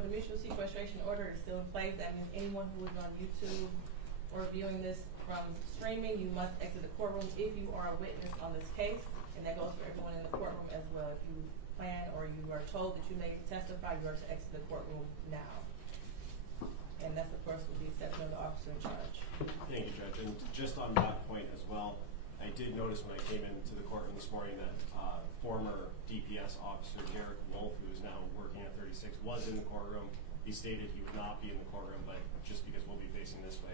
the mutual sequestration order is still in place. That means anyone who is on YouTube or viewing this from streaming, you must exit the courtroom if you are a witness on this case, and that goes for everyone in the courtroom as well. If you plan or you are told that you may testify, you are to exit the courtroom now. And that's, of course, with the exception of the officer in charge. Thank you, Judge. And just on that point as well, I did notice when I came into the courtroom this morning that former DPS officer Derek Wolf, who is now working at 36, was in the courtroom. He stated he would not be in the courtroom, but just because we'll be facing this way,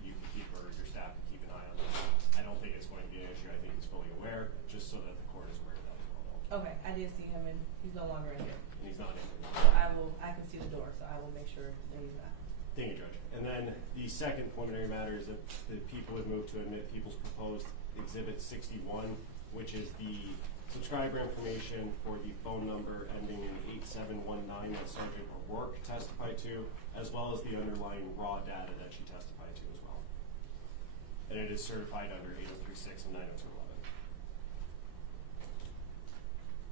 you can keep, or your staff can keep an eye on this. I don't think it's going to be an issue. I think he's fully aware, just so that the court is aware of that as well. Okay, I did see him, and he's no longer in here. And he's not in here. So I can see the door, so I will make sure that he's not. Thank you, Judge. And then the second preliminary matter is that the people have moved to admit people's proposed Exhibit 61, which is the subscriber information for the phone number ending in 8719 that Sergeant O'Rourke testified to, as well as the underlying raw data that she testified to as well. And it is certified under 8036 and 90211.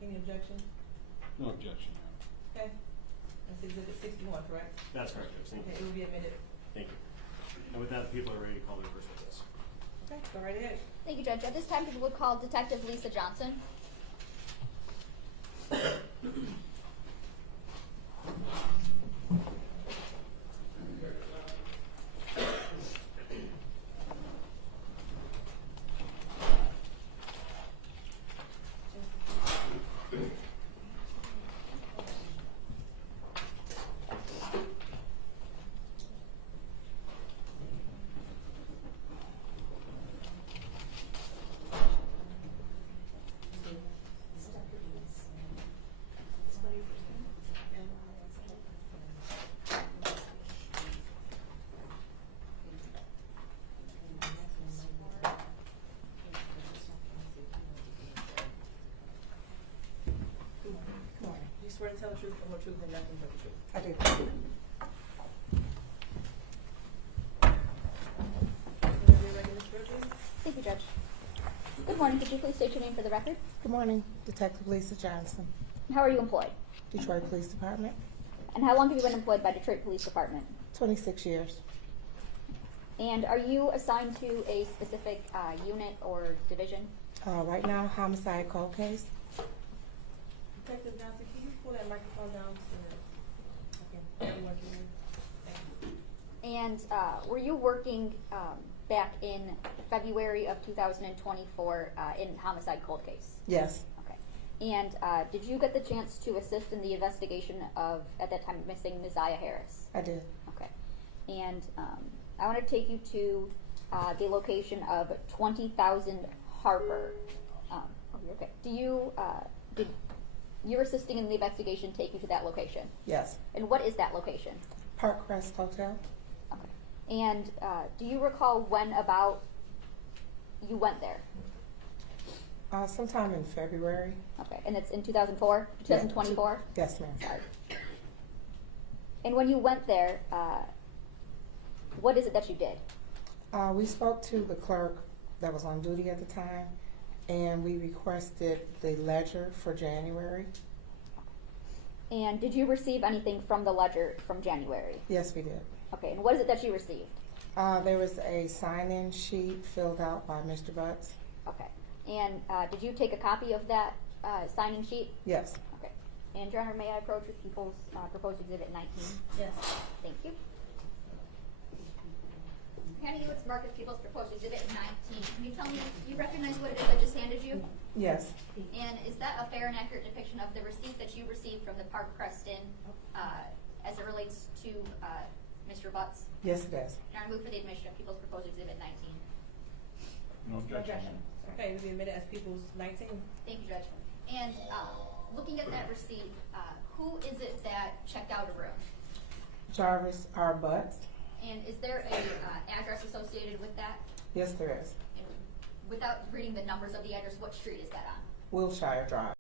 Any objection? No objection. Okay. That's Exhibit 61, correct? That's correct, Judge. Okay, it will be admitted. Thank you. And with that, the people are ready to call their first witness. Okay, go right ahead. Thank you, Judge. At this time, people would call Detective Lisa Johnson. Swear to tell the truth, the whole truth, and nothing but the truth. I do. Thank you, Judge. Good morning. Could you please state your name for the record? Good morning, Detective Lisa Johnson, How are you employed? Detroit Police Department. And how long have you been employed by Detroit Police Department? 26 years. And are you assigned to a specific unit or division? Right now, homicide cold case. Detective Johnson, can you pull that microphone down so that everyone can hear? Thank you. And were you working back in February of 2024 in homicide cold case? Yes. Okay. And did you get the chance to assist in the investigation of, at that time, missing Messiah Harris? I did. Okay. And I want to take you to the location of 20,000 Harper. Oh, you're okay. Do you, did your assisting in the investigation take you to that location? Yes. And what is that location? Park Crest Hotel. Okay. And do you recall when about you went there? Sometime in February. Okay. And it's in 2004? 2024? Yes, ma'am. Sorry. And when you went there, what is it that you did? We spoke to the clerk that was on duty at the time, and we requested the ledger for January. And did you receive anything from the ledger from January? Yes, we did. Okay, and what is it that you received? There was a sign-in sheet filled out by Mr. Butts. Okay. And did you take a copy of that signing sheet? Yes. Okay. And Your Honor, may I approach with People's Proposed Exhibit 19? Yes. Thank you. Handing you what's marked as People's Proposed Exhibit 19. Can you tell me, you recognize what it is I just handed you? Yes. And is that a fair and accurate depiction of the receipt that you received from the Park Crest Inn as it relates to Mr. Butts? Yes, it is. And I move for the admission of People's Proposed Exhibit 19. No objection. Okay, we'll be admitted as People's 19. Thank you, Judge. And looking at that receipt, who is it that checked out a room? Jarvis Butts. And is there a address associated with that? Yes, there is. And without reading the numbers of the address, what street is that on? Wilshire Drive.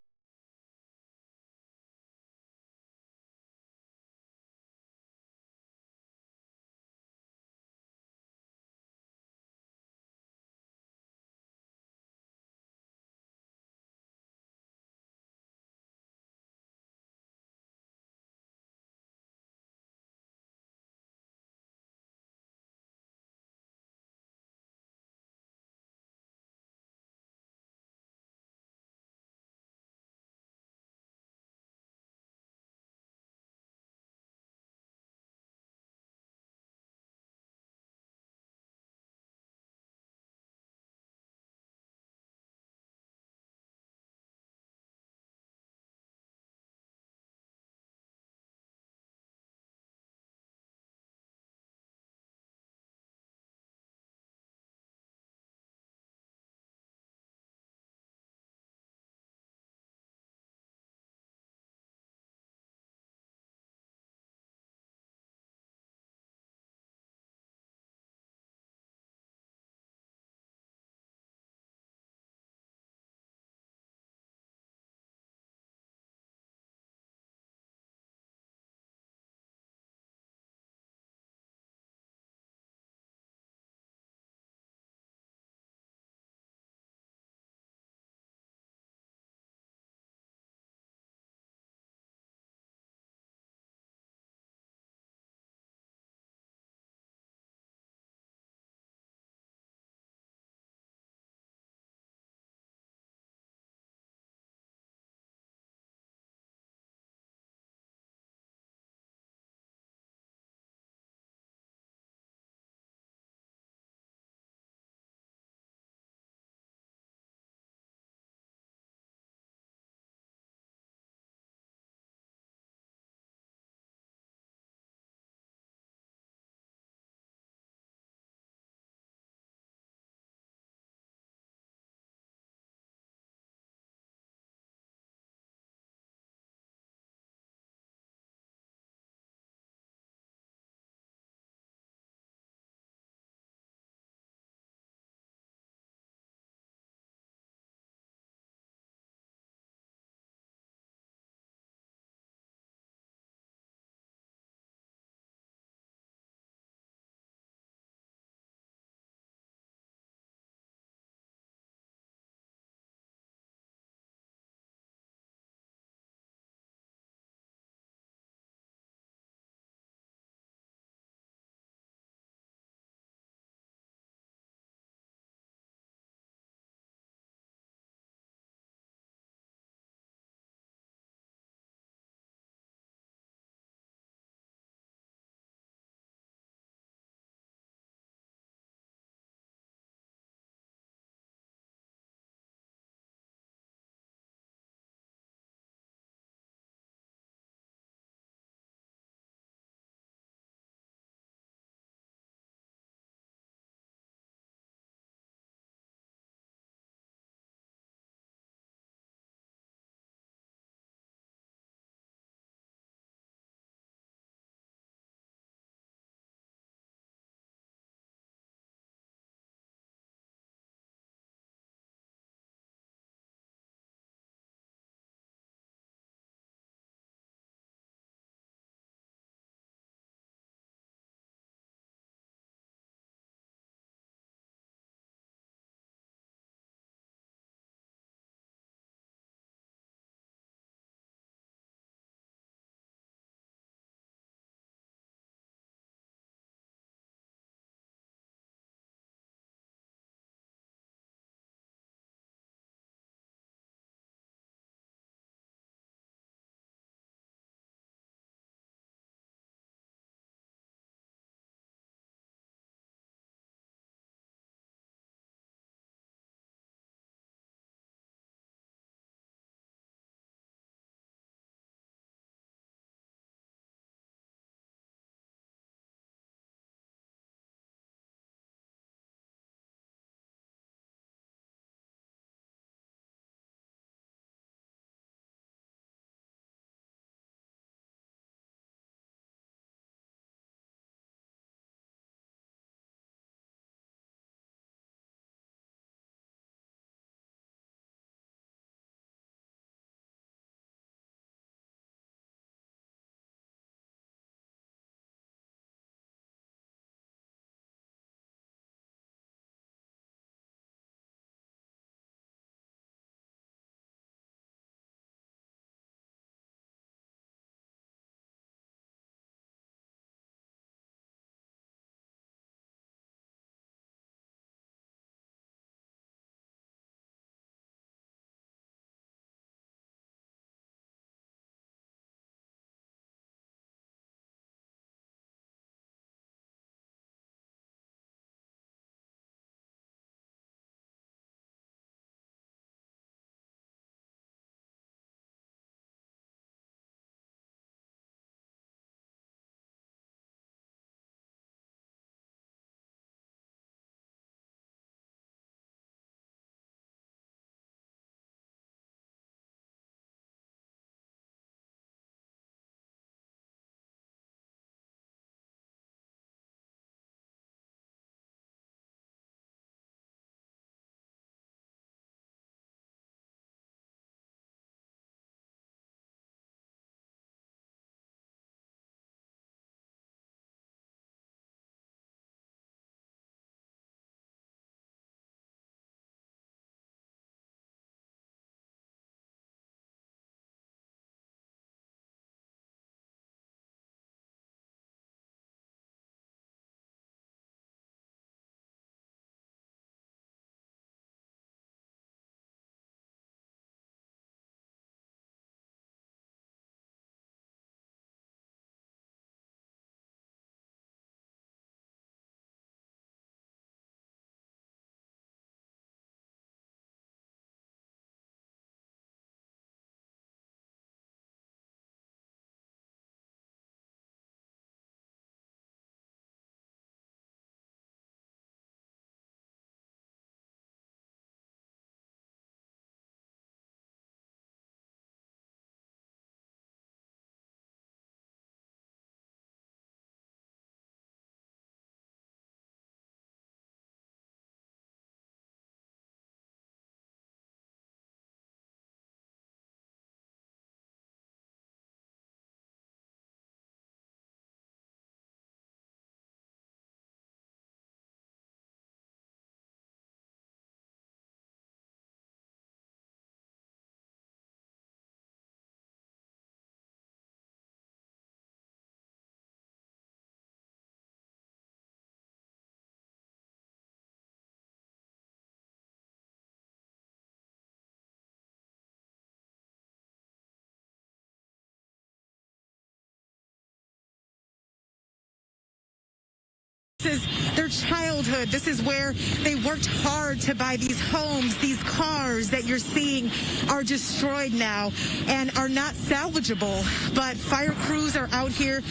This is their childhood. This is where they worked hard to buy these homes. These cars that you're seeing are destroyed now and are not salvageable. But fire crews are out here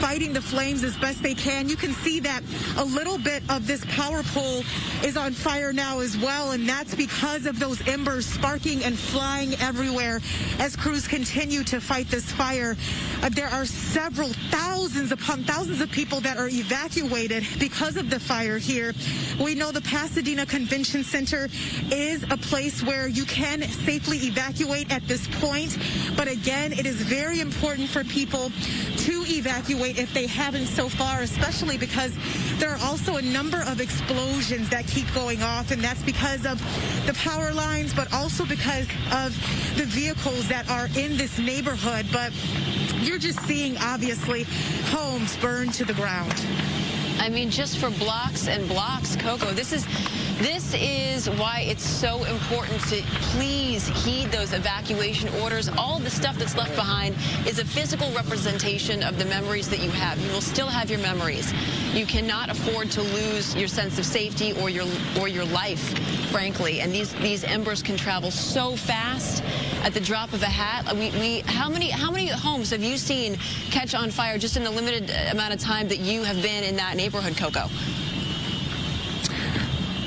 fighting the flames as best they can. You can see that a little bit of this power pole is on fire now as well, and that's because of those embers sparking and flying everywhere as crews continue to fight this fire. There are several thousands upon thousands of people that are evacuated because of the fire here. We know the Pasadena Convention Center is a place where you can safely evacuate at this point. But again, it is very important for people to evacuate if they haven't so far, especially because there are also a number of explosions that keep going off, and that's because of the power lines, but also because of the vehicles that are in this neighborhood. But you're just seeing, obviously, homes burned to the ground. I mean, just for blocks and blocks, Coco, this is why it's so important to please heed those evacuation orders. All the stuff that's left behind is a physical representation of the memories that you have. You will still have your memories. You cannot afford to lose your sense of safety or your life, frankly. And these embers can travel so fast at the drop of a hat. How many homes have you seen catch on fire just in the limited amount of time that you have been in that neighborhood, Coco?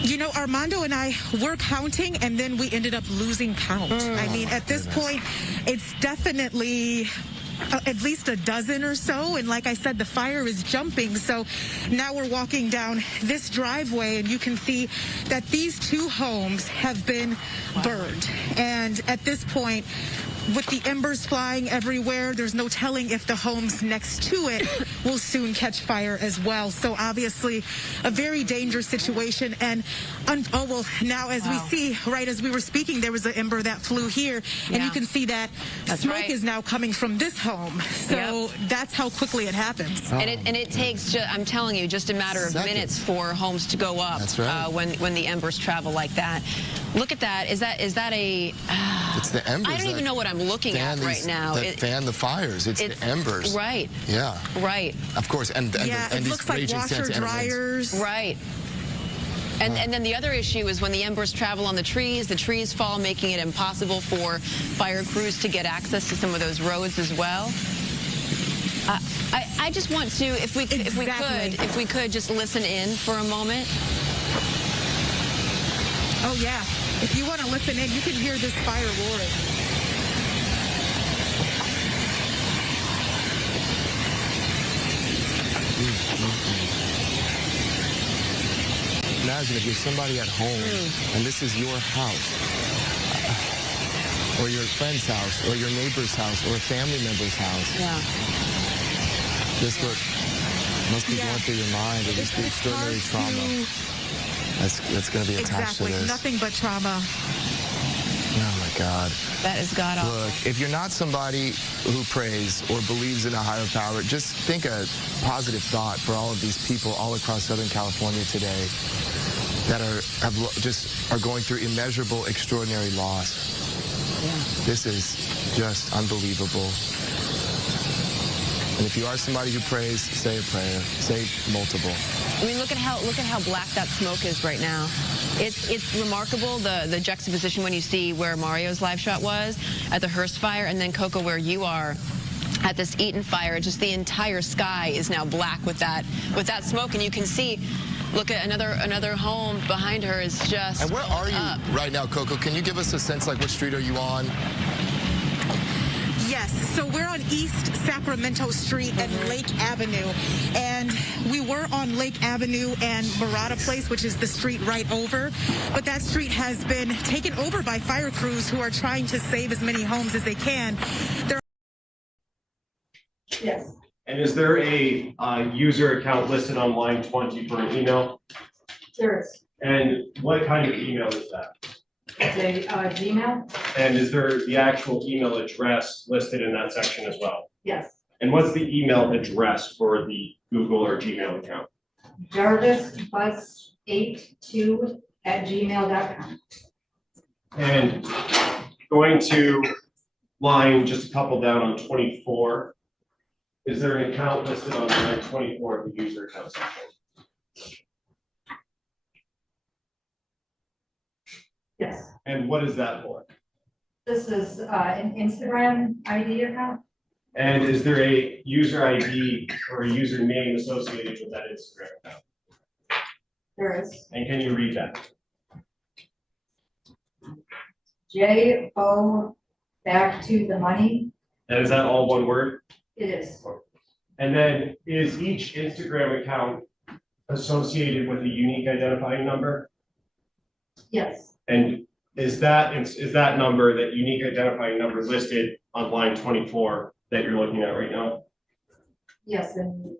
You know, Armando and I were counting, and then we ended up losing count. I mean, at this point, it's definitely at least a dozen or so. And like I said, the fire is jumping. So now we're walking down this driveway, and you can see that these two homes have been burned. And at this point, with the embers flying everywhere, there's no telling if the homes next to it will soon catch fire as well. So obviously a very dangerous situation. And now as we see, right as we were speaking, there was an ember that flew here, and you can see that smoke is now coming from this home. So that's how quickly it happens. And it takes, I'm telling you, just a matter of minutes for homes to go up. That's right. When the embers travel like that. Look at that. Is that a? It's the embers. I don't even know what I'm looking at right now. That fan the fires. It's the embers. Right. Yeah. Right. Of course. And it these looks like raging washer dryers. Right. And then the other issue is when the embers travel on the trees fall, making it impossible for fire crews to get access to some of those roads as well. I just want to, if we could just listen in for a moment. Oh yeah. If you want to listen in, you can hear this fire roaring. Imagine if you're somebody at home and this is your house, or your friend's house, or your neighbor's house, or a family member's house. Yeah. This must be going through your mind, or just the extraordinary trauma that's going to be attached to this. Nothing but trauma. Oh my God. That is God awful. Look, if you're not somebody who prays or believes in a higher power, just think a positive thought for all of these people all across Southern California today that are going through immeasurable, extraordinary loss. Yeah. This is just unbelievable. And if you are somebody who prays, say a prayer. Say multiple. I mean, look at how black that smoke is right now. It's remarkable, the juxtaposition when you see where Mario's live shot was at the Hearst fire, and then Coco where you are at this Eaton fire. Just the entire sky is now black with that smoke, and you can see. Look at another home behind her is just. And where are you up right now, Coco? Can you give us a sense, like, what street are you on? Yes, so we're on East Sacramento Street and Lake Avenue, and we were on Lake Avenue and Murata Place, which is the street right over, but that street has been taken over by fire crews who are trying to save as many homes as they can. Yes. And is there a user account listed on line 20 for an email? There is. And what kind of email is that? It's a Gmail? And is there the actual email address listed in that section as well? Yes. And what's the email address for the Google or Gmail account? Jarvis Butts 82@gmail.com. And going to line just a couple down on 24, is there an account listed on line 24 of the user account section? Yes, And what is that for? this is an Instagram ID account. And is there a user ID or a username associated with that Instagram account? There is And can you read that? JO back to the money. And is that all one word? It is. And then is each Instagram account associated with a unique identifying number? Yes, And is that number, that unique identifying number, listed on line 24 that you're looking at right now? yes, in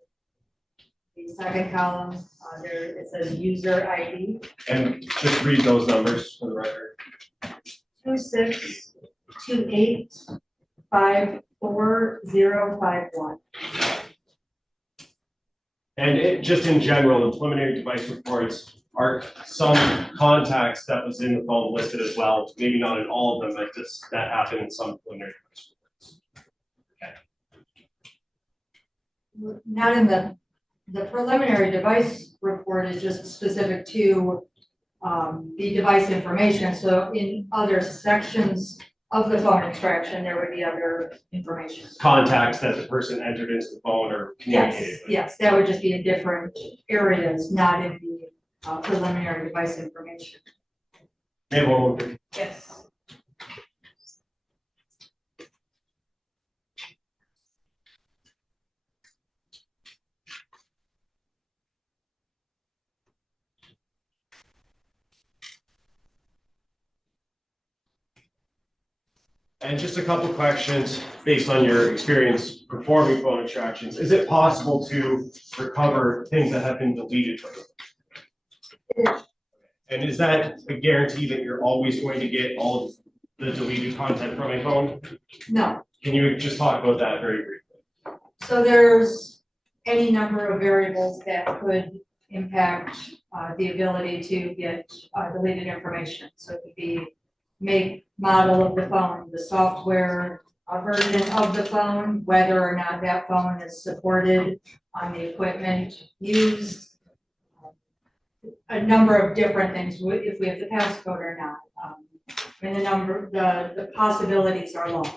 the second column, there, it says user ID, And just read those numbers for the record. 262854051. And just in general, the preliminary device reports are some contacts that was in the phone listed as well. Maybe not in all of them, but just that happened in some preliminary device reports. Not in the preliminary device report is just specific to the device information. So in other sections of the phone extraction, there would be other information. Contacts that the person entered into the phone or communicated Yes, with. yes, that would just be in different areas, not in the preliminary device information. May I have one more, please? Yes. And just a couple questions based on your experience performing phone extractions. Is it possible to recover things that have been deleted from it? And is that a guarantee that you're always going to get all of the deleted content from a phone? No, Can you just talk about that very briefly? so there's any number of variables that could impact the ability to get deleted information. So it could be make, model of the phone, the software version of the phone, whether or not that phone is supported on the equipment used. A number of different things, if we have the passcode or not. I mean, the possibilities are long.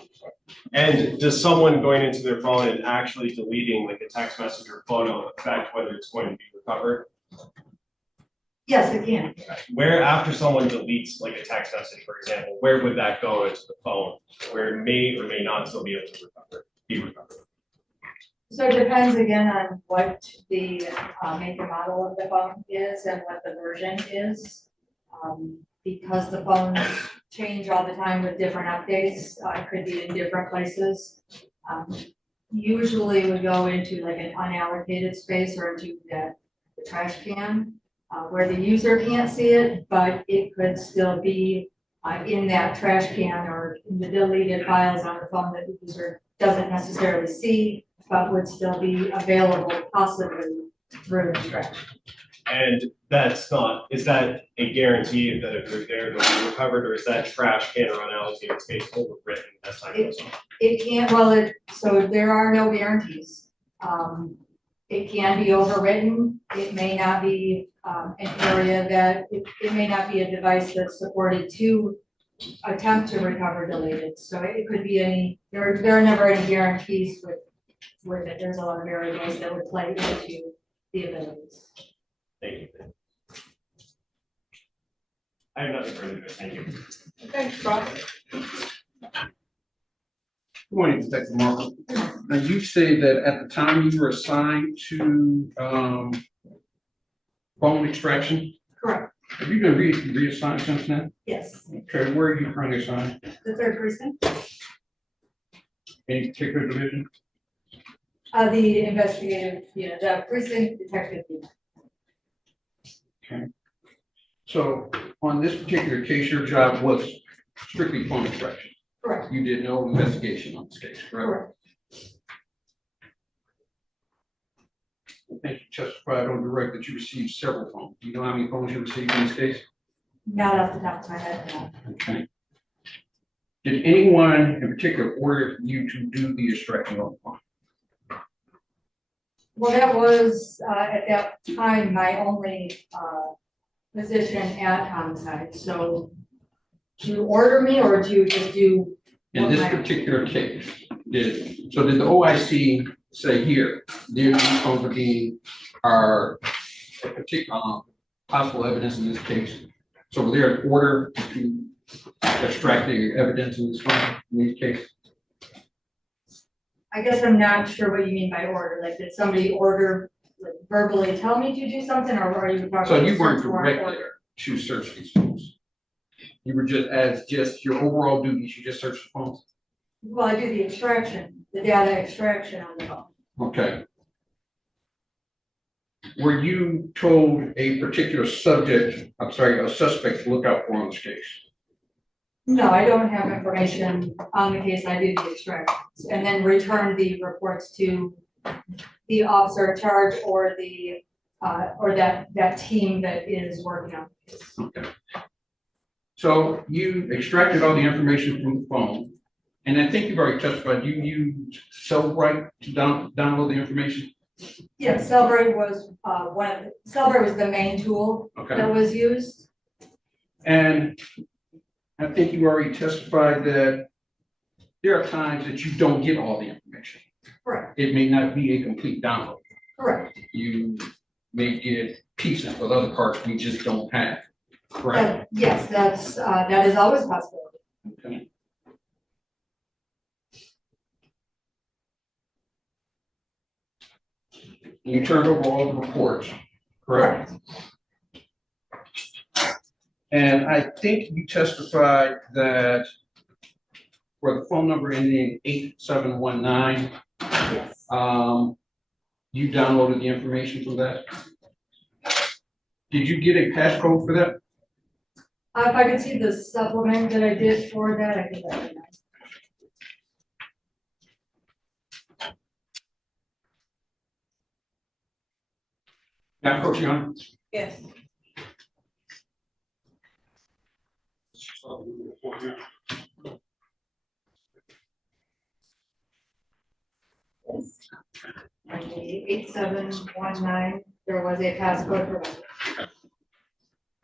And does someone going into their phone and actually deleting like a text message or photo affect whether it's going to be recovered? Yes, it can. Where, after someone deletes like a text message, for example, where would that go into the phone where it may or may not still be able to be recovered? So it depends again on what the make and model of the phone is and what the version is. Because the phones change all the time with different updates, it could be in different places. Usually we go into like an unallocated space or into the trash can where the user can't see it, but it could still be in that trash can or in the deleted files on the phone that the user doesn't necessarily see, but would still be available possibly through extraction. And that's not, is that a guarantee that if they're there, they'll be recovered, or is that trash can or unallocated space overwritten as time goes on? It can't, well, so there are no guarantees. It can be overwritten. It may not be an area that, it may not be a device that's supported to attempt to recover deleted. So it could be any, there are never any guarantees with it. There's a lot of variables that would play into the abilities. Thank you. I have nothing further to say. Thank you. Okay, Rob. Good morning, Detective Markle. Now, you say that at the time you were assigned to phone extraction, Correct. have you been reassigned since then? Yes. Okay, where are you currently assigned? The third precinct, Any particular division? the investigative, the precinct detective unit. Okay. So on this particular case, your job was strictly phone extraction. Correct. You did no investigation on this case, correct? Correct. I think you testified on direct that you received several phones. Do you know how many phones you received in this case? Not off the top of my head, no. Okay. Did anyone in particular order you to do the extraction on the phone? Well, that was, at that time, my only, position at homicide, so do you order me or do you just do? In what this my- particular case, did the OIC say here, these phones are a particular, possible evidence in this case? So were there an order to extract the evidence in this phone, in this case? I guess I'm not sure what you mean by order, like, did somebody order, like, verbally tell me to do something, or are you talking? So you weren't search warrant direct order? there to search these phones? You were just your overall duties, you just searched the phones? Well, I do the extraction, the data extraction on the phone. Okay. Were you told a particular a suspect to look out for on this case? No, I don't have information on the case, I do the extractions, and then return the reports to the officer in charge or the, or that team that is working on the case. Okay. So you extracted all the information from the phone, and I think you've already testified, you used Cellbrite to download the information? Yeah, Cellbrite was, Cellbrite was the main tool that Okay. was used. And I think you already testified that there are times that you don't get all the information. Correct, It may not be a complete download. correct. You may get pieces, but other parts we just don't have. Correct? Yes, that is always possible. Okay. You turned over all the reports, correct? And I think you testified that for the phone number ending 8719, Yes. you downloaded the information from that? Did you get a passcode for that? If I could see the supplement that I did for that, I think that would be nice. Now, Coach Young? Yes. On the 8719, there was a passcode provided.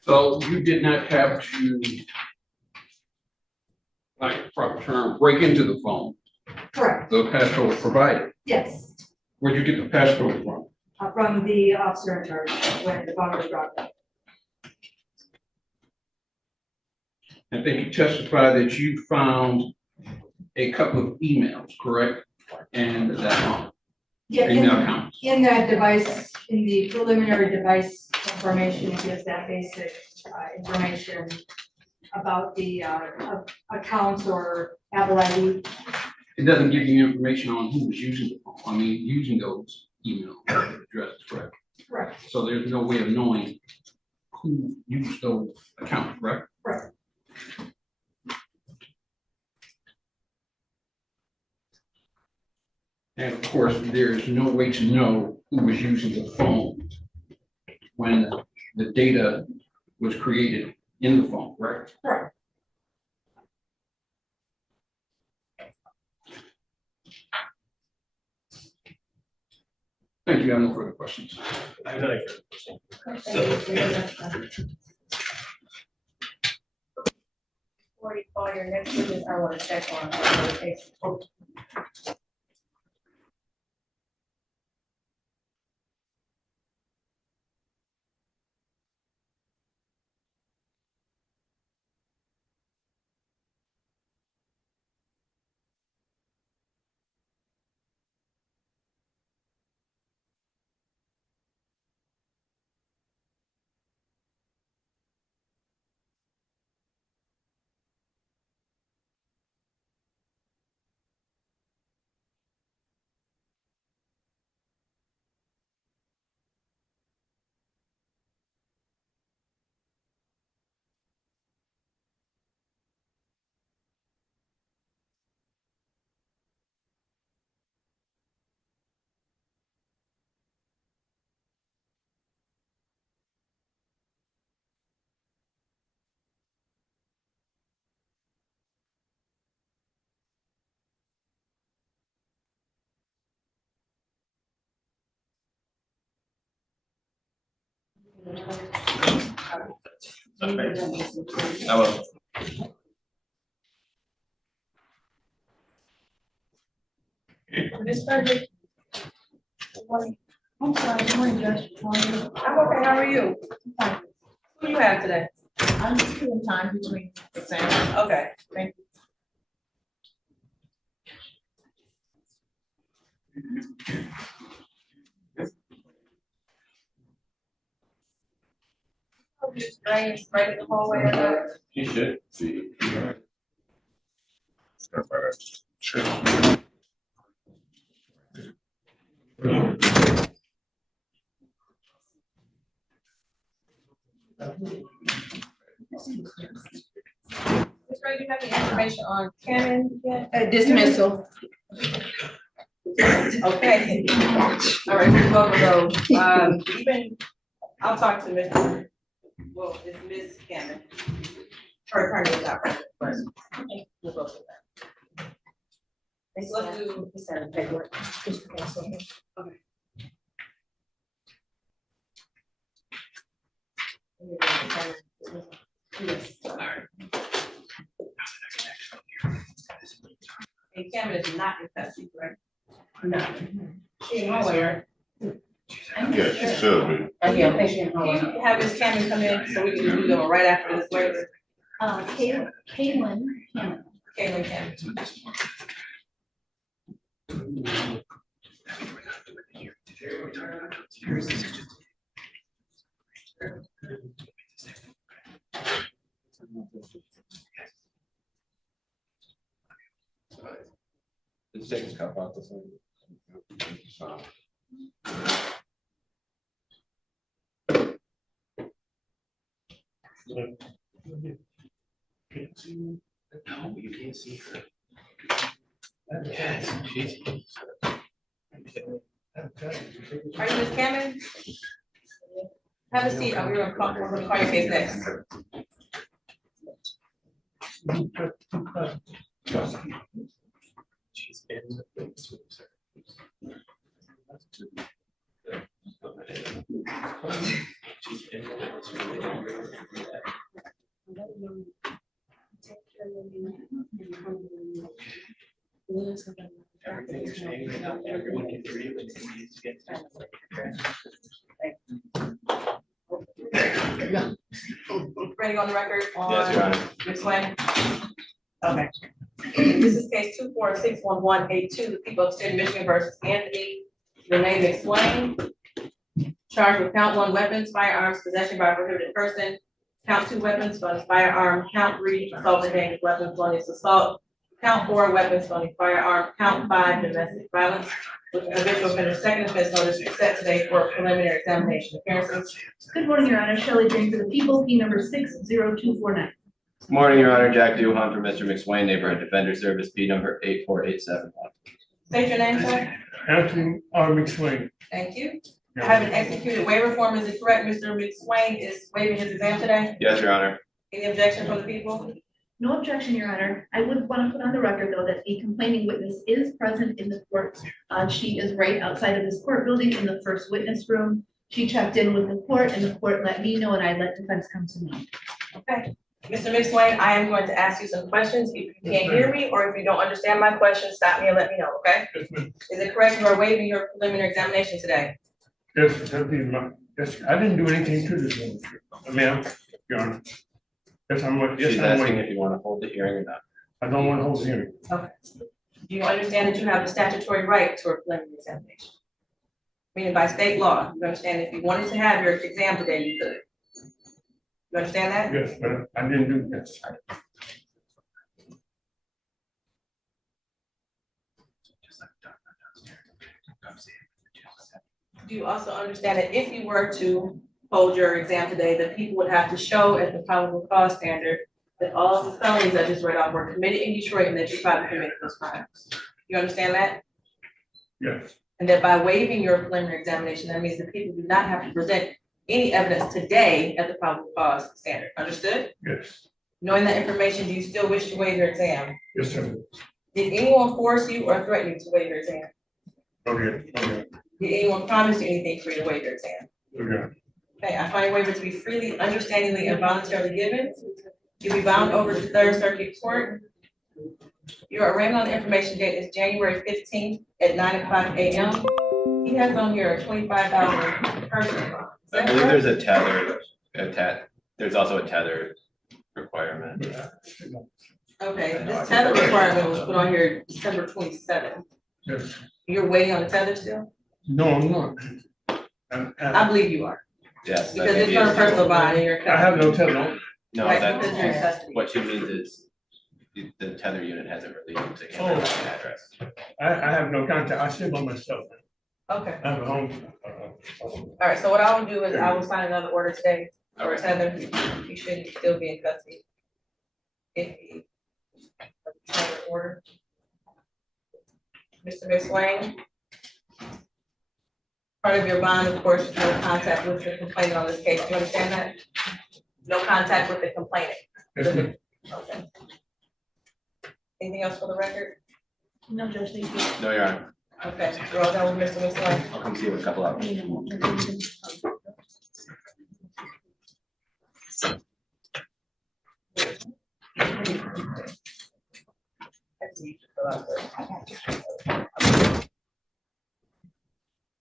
So you did not have to, like, proper term, break into the phone. Correct, The passcode was provided. yes, Where'd you get the passcode from? from the officer in charge when the phone was brought up. I think you testified that you found a couple of emails, correct? And that Yeah, email accounts. in that device, in the preliminary device information, it gives that basic information about the accounts or Apple ID. It doesn't give you information on who was using the phone. I mean, using those email addresses, correct? Correct, So there's no way of knowing who used those accounts, correct? correct. And of course, there is no way to know who was using the phone when the data was created in the phone, correct? Correct. Thank you. I have no further questions. I have another question. Before you call your next witness, I want to check on the case. Hello. Ms. Frederick? I'm sorry, good morning, Judge. I'm okay, how are you? Fine. Who do you have today? I'm just doing time between exams. Okay, thank you. Just right in the hallway or not? You should see. Sure. Ms. Ray, do you have any information on Cannon yet? Dismissal. Okay. All right, we'll go over those. Even, I'll talk to Mr. Well, it's Ms. Cannon. Her attorney is out first. We'll go through that. Okay, so let's do the Senate paperwork. Okay. Yes. All right. And Cameron is not in custody, right? No. She in hallway, right? Yeah, she should be. Yeah, I think she in hallway. Can you have Ms. Cameron come in so we can do them right after this waiver? Caitlin Cameron. Caitlin Cameron. Did you take his cup out this one? No, you can't see her. Yes, she's. Are you Ms. Cameron? Have a seat. We're gonna call your case next. She's in the place with her. She's in the place with her. Everything's changing. Everyone can agree when it needs to get. Ready on the record on Yes, Your Honor. Ms. Swain? Okay. This is case 2461182, the people of the state of Michigan versus Anthony Renee McSwain. Charged with count 1 weapons, firearms, possession by a prohibited person, count 2 weapons, felonious firearm, count 3 assault with dangerous weapons, felonious assault, count 4 weapons, felonious firearm, count 5 domestic violence. With an habitual offender, second offense notice is set today for preliminary examination appearances. Good morning, Your Honor. Shelley Green for the people, P number 60249. Morning, Your Honor. Jack Duhan for Mr. McSwain, Neighborhood Defender Service, P number 84871. State your name, sir. Anthony R. McSwain. Thank you. I have an executed waiver form. Is it correct, Mr. McSwain is waiving his exam today? Yes, Your Honor. Any objection from the people? No objection, Your Honor. I would want to put on the record, though, that a complaining witness is present in the court. She is right outside of this court building in the first witness room. She checked in with the court and the court let me know and I let defense come to me. Okay. Mr. McSwain, I am going to ask you some questions. If you can't hear me or if you don't understand my question, stop me and let me know, okay? Is it correct you are waiving your preliminary examination today? Yes, yes, I didn't do anything to this one, ma'am, Your Honor. Yes, She's I'm asking waiting. if you want to hold the hearing or not. I don't want to hold the hearing. Okay. Do you understand that you have the statutory right to a preliminary examination? Meaning by state law, you understand if you wanted to have your exam today, you could. You understand that? Yes, but I didn't do that. Do you also understand that if you were to hold your exam today, the people would have to show at the probable cause standard that all of the felonies I just read off were committed in Detroit and that you probably committed those crimes? You understand that? Yes, And that by waiving your preliminary examination, that means that people do not have to present any evidence today at the probable cause standard. Understood? yes, Knowing that information, do you still wish to waive your exam? yes, sir. Did anyone force you or threaten you to waive your exam? Okay, okay, Did anyone promise you anything for you to waive your exam? okay. Okay, I find a waiver to be freely, understandingly, and voluntarily given. You'll be bound over to Third Circuit Court. Your arraignment on the information date is January 15th at 9:00 a.m. He has on here a $25 person bond. Is I that believe correct? there's there's also a tether requirement. Okay, this tether requirement was put on here December 27th. Yes. You're waiting on the tether still? No, I'm not. I believe you are, Yes. that because may it's be on a a- personal bond in your. I have no tether. No, Right, that's, because you're in custody. what she means is the tether unit hasn't released to give her Oh. an address. I have no contact. I stay by myself. Okay, I have a home. all right, so what I will do is I will sign another order today for Okay. tether. You should still be in custody. If you. Order. Mr. McSwain. Part of your bond, of course, is no contact with the complainant on this case. Do you understand that? No contact with the complainant. Yes, ma'am. Okay. Anything else for the record? No, Judge, thank you. No, Your Honor. Okay, we're all done with Mr. McSwain. I'll come see you in a couple hours.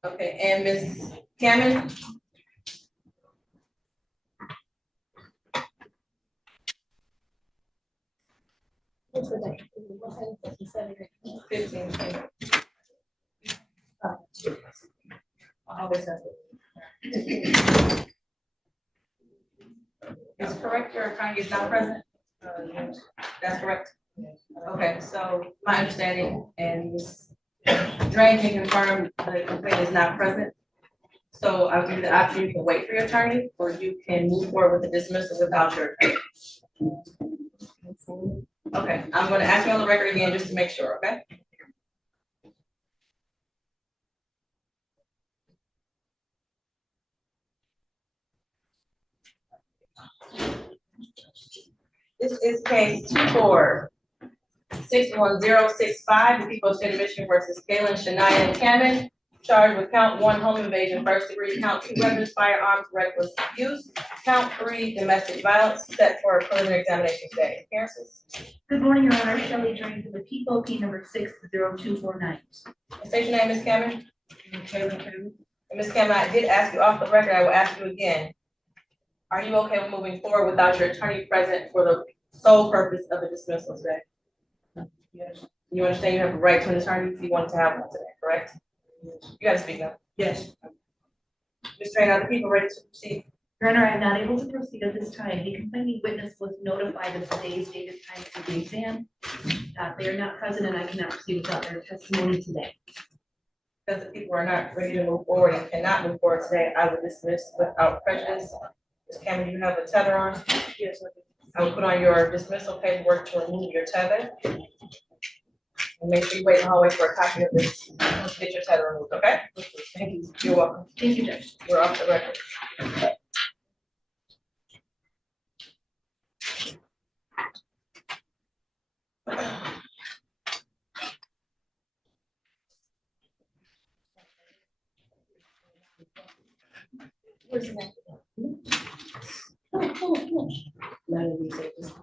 Okay, and Ms. Cameron? Fifteen. Always have it. Is correct, your attorney is not present? That's correct? Okay, so my understanding, and Ms. Drain can confirm the complaint is not present. So I'll give you the option, you can wait for your attorney, or you can move forward with the dismissal without your attorney. Okay, I'm gonna ask you on the record again, just to make sure, okay? This is case 2461065, the people of state of Michigan versus Galen, Shania, and Cameron, charged with count 1, home invasion, first degree, count 2, weapons, firearms, reckless use, count 3, domestic violence, set for a preliminary examination today. Appearances? Good morning, Your Honor. Shelley Drain for the people, P number 60249. State your name, Ms. Cameron. And Ms. Cameron, I did ask you off the record, I will ask you again. Are you okay with moving forward without your attorney present for the sole purpose of a dismissal today? Yes. You understand you have a right to an attorney if you want to have one today, correct? You gotta speak up. Yes. Ms. Drain, are the people ready to proceed? Your Honor, I am not able to proceed at this time. The complaining witness was notified of today's dated time for the exam. They are not present and I cannot proceed without their testimony today. Because the people are not ready to move forward and cannot move forward today, I will dismiss without prejudice. Ms. Cameron, you have a tether on? Yes. I will put on your dismissal paperwork to remove your tether. And make sure you wait in the hallway for a copy of this, once you get your tether removed, okay? Thank you. You're welcome. Thank you, Judge. We're off the record. Where's the next one? None of these are just-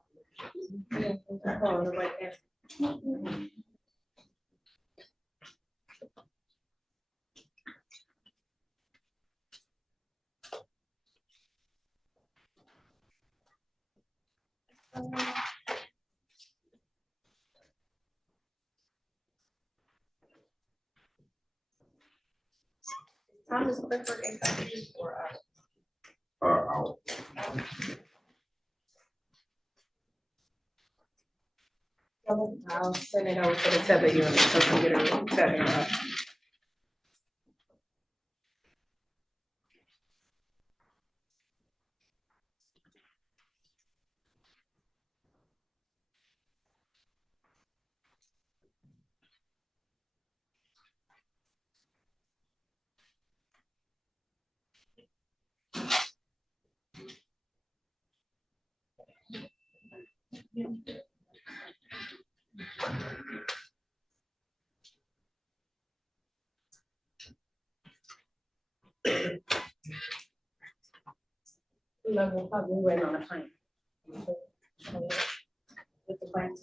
Yeah, hold on, the right there. Thomas Clifford and Company for I'll send it over to the tether unit so we can get a tether. We'll probably wait on a time. With the plans.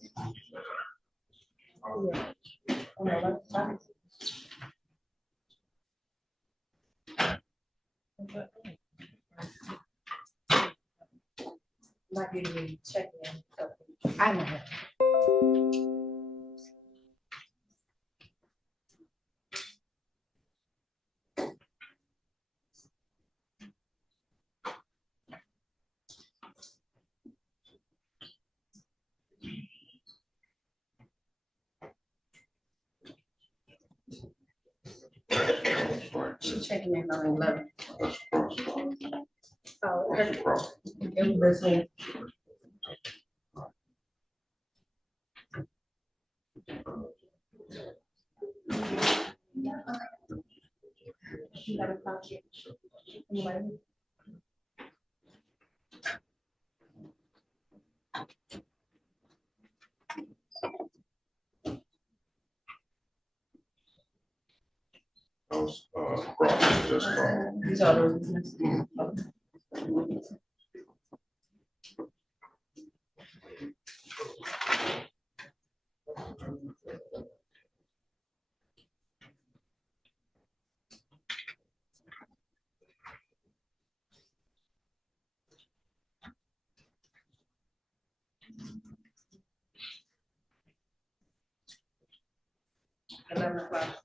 Might be to be checking in. I know. She's checking in on 11. Oh, okay. It was this You got a copy. Anyway. Those, Ross just called. These are the-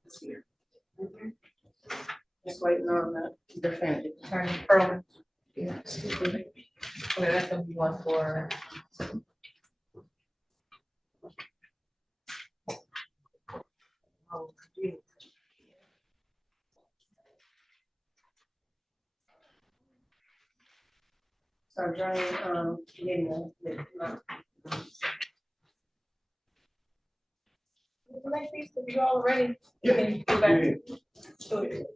This year. Just waiting on the defendant, Attorney Perlman. Yeah. Okay, that's gonna be one for. Oh, geez. So Johnny, getting the. Next piece, if you're all ready. You can go back to it.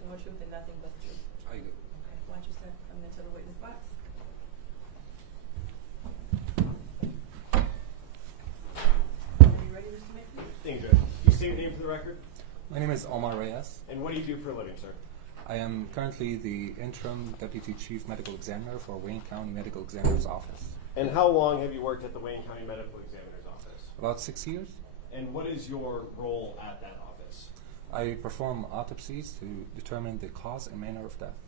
The whole truth and nothing but the truth. How you doing? Okay, why don't you start coming into the witness box? Are you ready, Mr. Mason? Thank you, Judge. You state your name for the record? My name is Omar Reyes. And what do you do for a living, sir? I am currently the interim deputy chief medical examiner for Wayne County Medical Examiner's Office. And how long have you worked at the Wayne County Medical Examiner's Office? About 6 years. And what is your role at that office? I perform autopsies to determine the cause and manner of death.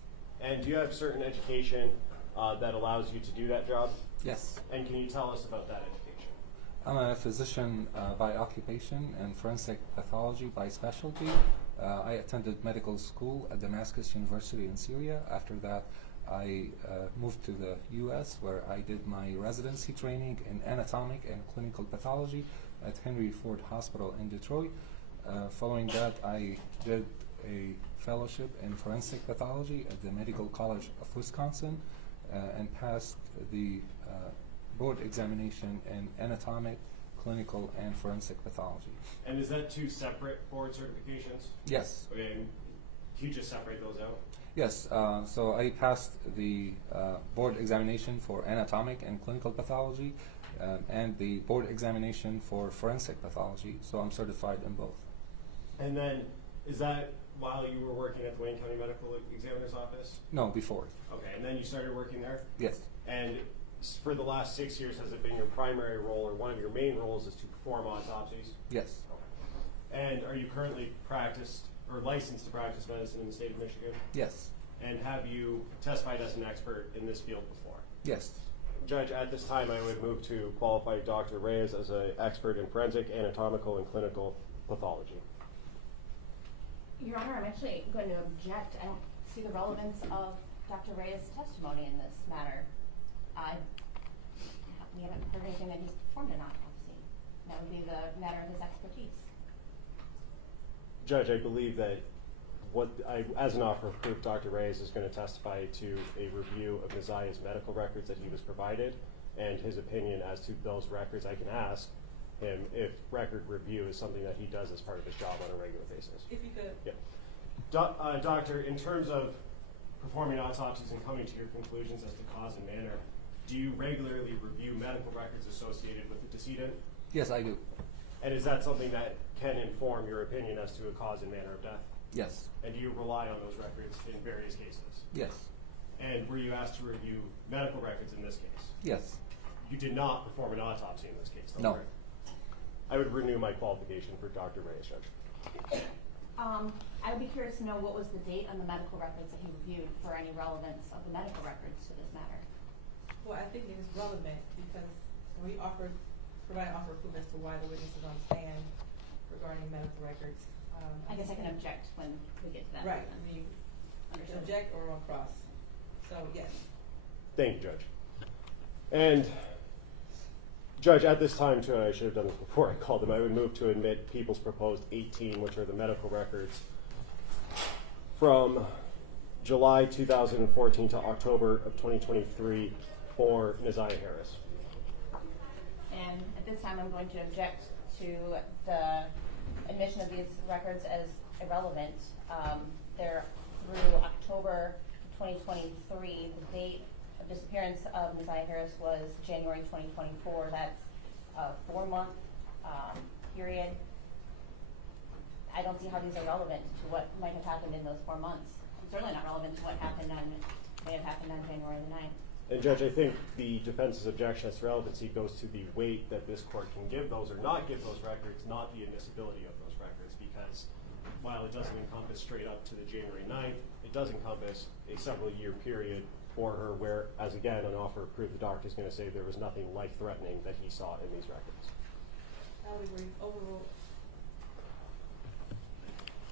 And do you have certain education that allows you to do that job? Yes. And can you tell us about that education? I'm a physician by occupation and forensic pathology by specialty. I attended medical school at Damascus University in Syria. After that, I moved to the U.S. where I did my residency training in anatomic and clinical pathology at Henry Ford Hospital in Detroit. Following that, I did a fellowship in forensic pathology at the Medical College of Wisconsin and passed the board examination in anatomic, clinical, and forensic pathology. And is that two separate board certifications? Yes. Okay, and can you just separate those out? Yes, so I passed the board examination for anatomic and clinical pathology and the board examination for forensic pathology, so I'm certified in both. And then, is that while you were working at the Wayne County Medical Examiner's Office? No, before. Okay, and then you started working there? Yes. And for the last 6 years, has it been your primary role, or one of your main roles is to perform autopsies? Yes. And are you currently practiced or licensed to practice medicine in the state of Michigan? Yes. And have you testified as an expert in this field before? Yes. Judge, at this time I would move to qualify Dr. Reyes as an expert in forensic, anatomical, and clinical pathology. Your Honor, I'm actually going to object. I don't see the relevance of Dr. Reyes' testimony in this matter. We haven't heard anything that he's performed an autopsy. That would be the matter of his expertise. Judge, I believe that as an offer of proof, Dr. Reyes is going to testify to a review of Messiah's medical records that he was provided, and his opinion as to those records. I can ask him if record review is something that he does as part of his job on a regular basis. If you could. Yeah. Doctor, in terms of performing autopsies and coming to your conclusions as to cause and manner, do you regularly review medical records associated with the decedent? Yes, I do. And is that something that can inform your opinion as to a cause and manner of death? Yes. And do you rely on those records in various cases? Yes. And were you asked to review medical records in this case? Yes. You did not perform an autopsy in this case, though, No. correct? I would renew my qualification for Dr. Reyes, Judge. I would be curious to know what was the date on the medical records that he reviewed for any relevance of the medical records to this matter. Well, I think it is relevant because we provide an offer of proof as to why the witness is on stand regarding medical records. I guess I can object when we get to that. Right. We Understood. object or on cross. So, yes. Thank you, Judge. And, Judge, at this time, too, and I should have done this before I called him, I would move to admit People's Proposed 18, which are the medical records from July 2014 to October of 2023 for Messiah Harris. And at this time, I'm going to object to the admission of these records as irrelevant. They're through October 2023. The date of disappearance of Messiah Harris was January 2024. That's a 4-month period. I don't see how these are relevant to what might have happened in those 4 months. Certainly not relevant to what may have happened on January the 9th. And Judge, I think the defense's objection as to relevancy goes to the weight that this court can give those or not give those records, not the admissibility of those records, because while it doesn't encompass straight up to the January 9th, it does encompass a several-year period for her where, as again, on offer of proof, the doctor is going to say there was nothing life-threatening that he saw in these records. I would agree. Overruled.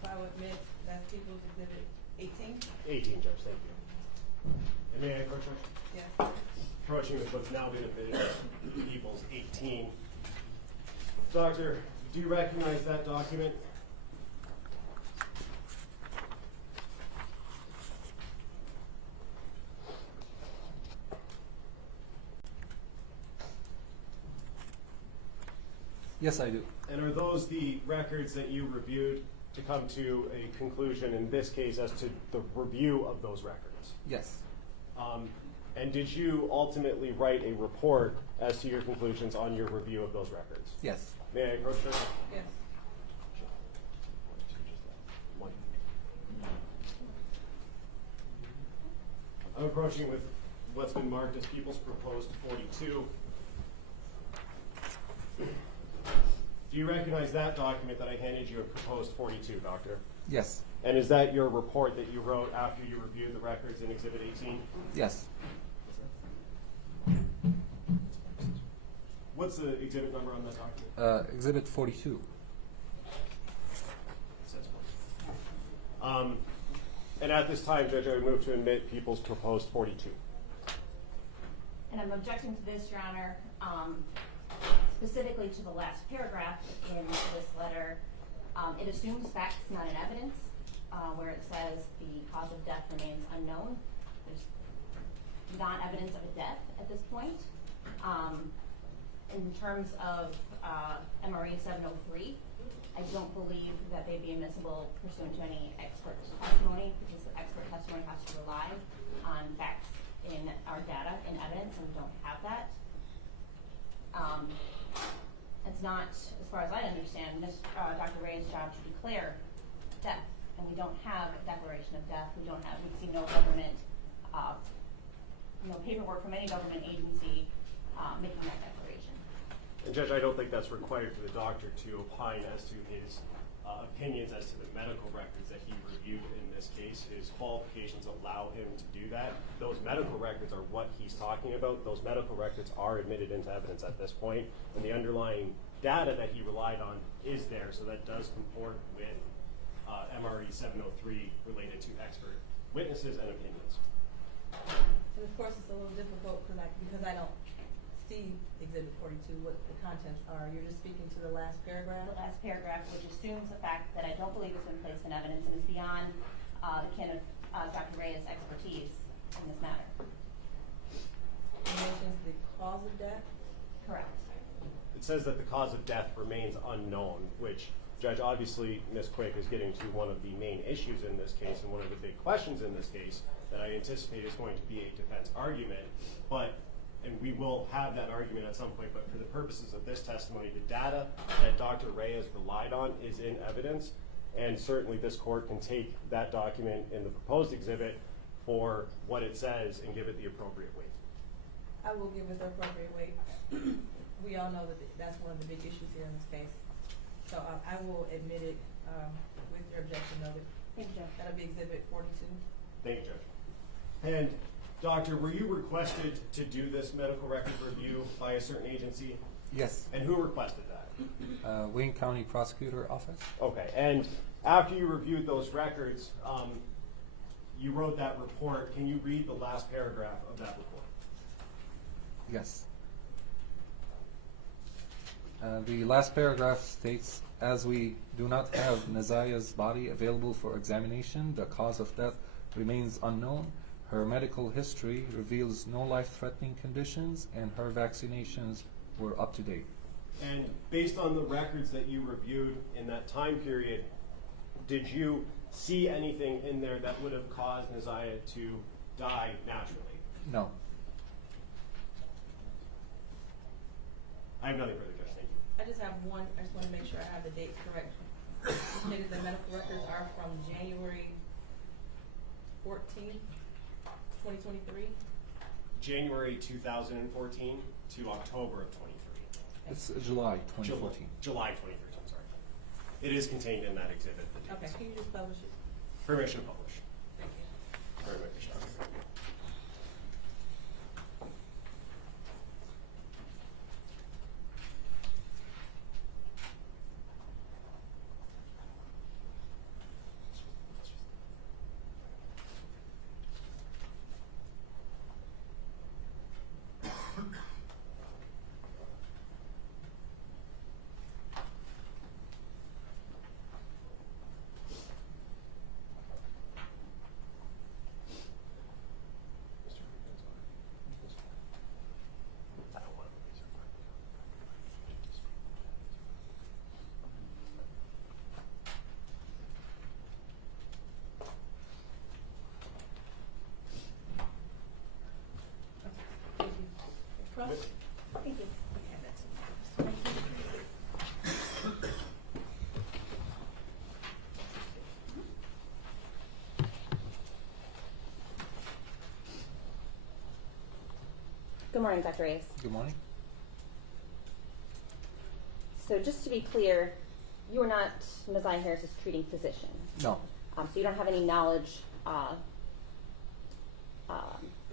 So I would admit that's People's Exhibit 18. 18, Judge, thank you. And may I approach, Judge? Yes. Approaching with what's now been admitted as People's 18. Doctor, do you recognize that document? Yes, I do. And are those the records that you reviewed to come to a conclusion in this case as to the review of those records? Yes. And did you ultimately write a report as to your conclusions on your review of those records? Yes. May I approach her? Yes. I'm approaching with what's been marked as People's Proposed 42. Do you recognize that document that I handed you, a Proposed 42, Doctor? Yes. And is that your report that you wrote after you reviewed the records in Exhibit 18? Yes. What's the exhibit number on that document? Exhibit 42. And at this time, Judge, I would move to admit People's Proposed 42. And I'm objecting to this, Your Honor, specifically to the last paragraph in this letter. It assumes facts, not in evidence, where it says the cause of death remains unknown. There's not evidence of a death at this point. In terms of MRE 703, I don't believe that they'd be admissible pursuant to any expert testimony, because the expert testimony has to rely on facts in our data and evidence, and we don't have that. It's not, as far as I understand, Dr. Ray's job to declare death. and we don't have a declaration of death. We see no government, no paperwork from any government agency making that declaration. And Judge, I don't think that's required for the doctor to opine as to his opinions as to the medical records that he reviewed in this case. His qualifications allow him to do that. Those medical records are what he's talking about. Those medical records are admitted into evidence at this point, and the underlying data that he relied on is there, so that does comport with MRE 703 related to expert witnesses and opinions. And of course, it's a little difficult because I don't see Exhibit 42, what the contents are. You're just speaking to the last paragraph? The last paragraph, which assumes the fact that I don't believe it's been placed in evidence and is beyond the ken of Dr. Reyes' expertise in this matter. It mentions the cause of death? Correct. It says that the cause of death remains unknown, which, Judge, obviously Ms. Quick is getting to one of the main issues in this case and one of the big questions in this case that I anticipate is going to be a defense argument. And we will have that argument at some point, but for the purposes of this testimony, the data that Dr. Reyes relied on is in evidence, and certainly this court can take that document in the proposed exhibit for what it says and give it the appropriate weight. I will give it the appropriate weight. We all know that that's one of the big issues here in this case. So I will admit it with your objection noted. Thank you, Judge. That'll be Exhibit 42. Thank you, Judge. And Doctor, were you requested to do this medical record review by a certain agency? Yes. And who requested that? Wayne County Prosecutor Office. Okay, and after you reviewed those records, you wrote that report. Can you read the last paragraph of that report? Yes. The last paragraph states, as we do not have Nazaya's body available for examination, the cause of death remains unknown. Her medical history reveals no life-threatening conditions, and her vaccinations were up to date. And based on the records that you reviewed in that time period, did you see anything in there that would have caused Nazaya to die naturally? No. I have nothing further, Judge. Thank you. I just have one. I just want to make sure I have the dates correct. You stated the medical records are from January 14th, 2023? January 2014 to October of 23. It's July 2014. July 2013, I'm sorry. It is contained in that exhibit. Okay, can you just publish it? Permission to publish. Thank you. Very much, Doctor. Thank you. Good morning, Dr. Reyes. Good morning. So just to be clear, you are not Nazaya Harris's treating physician. No. So you don't have any knowledge,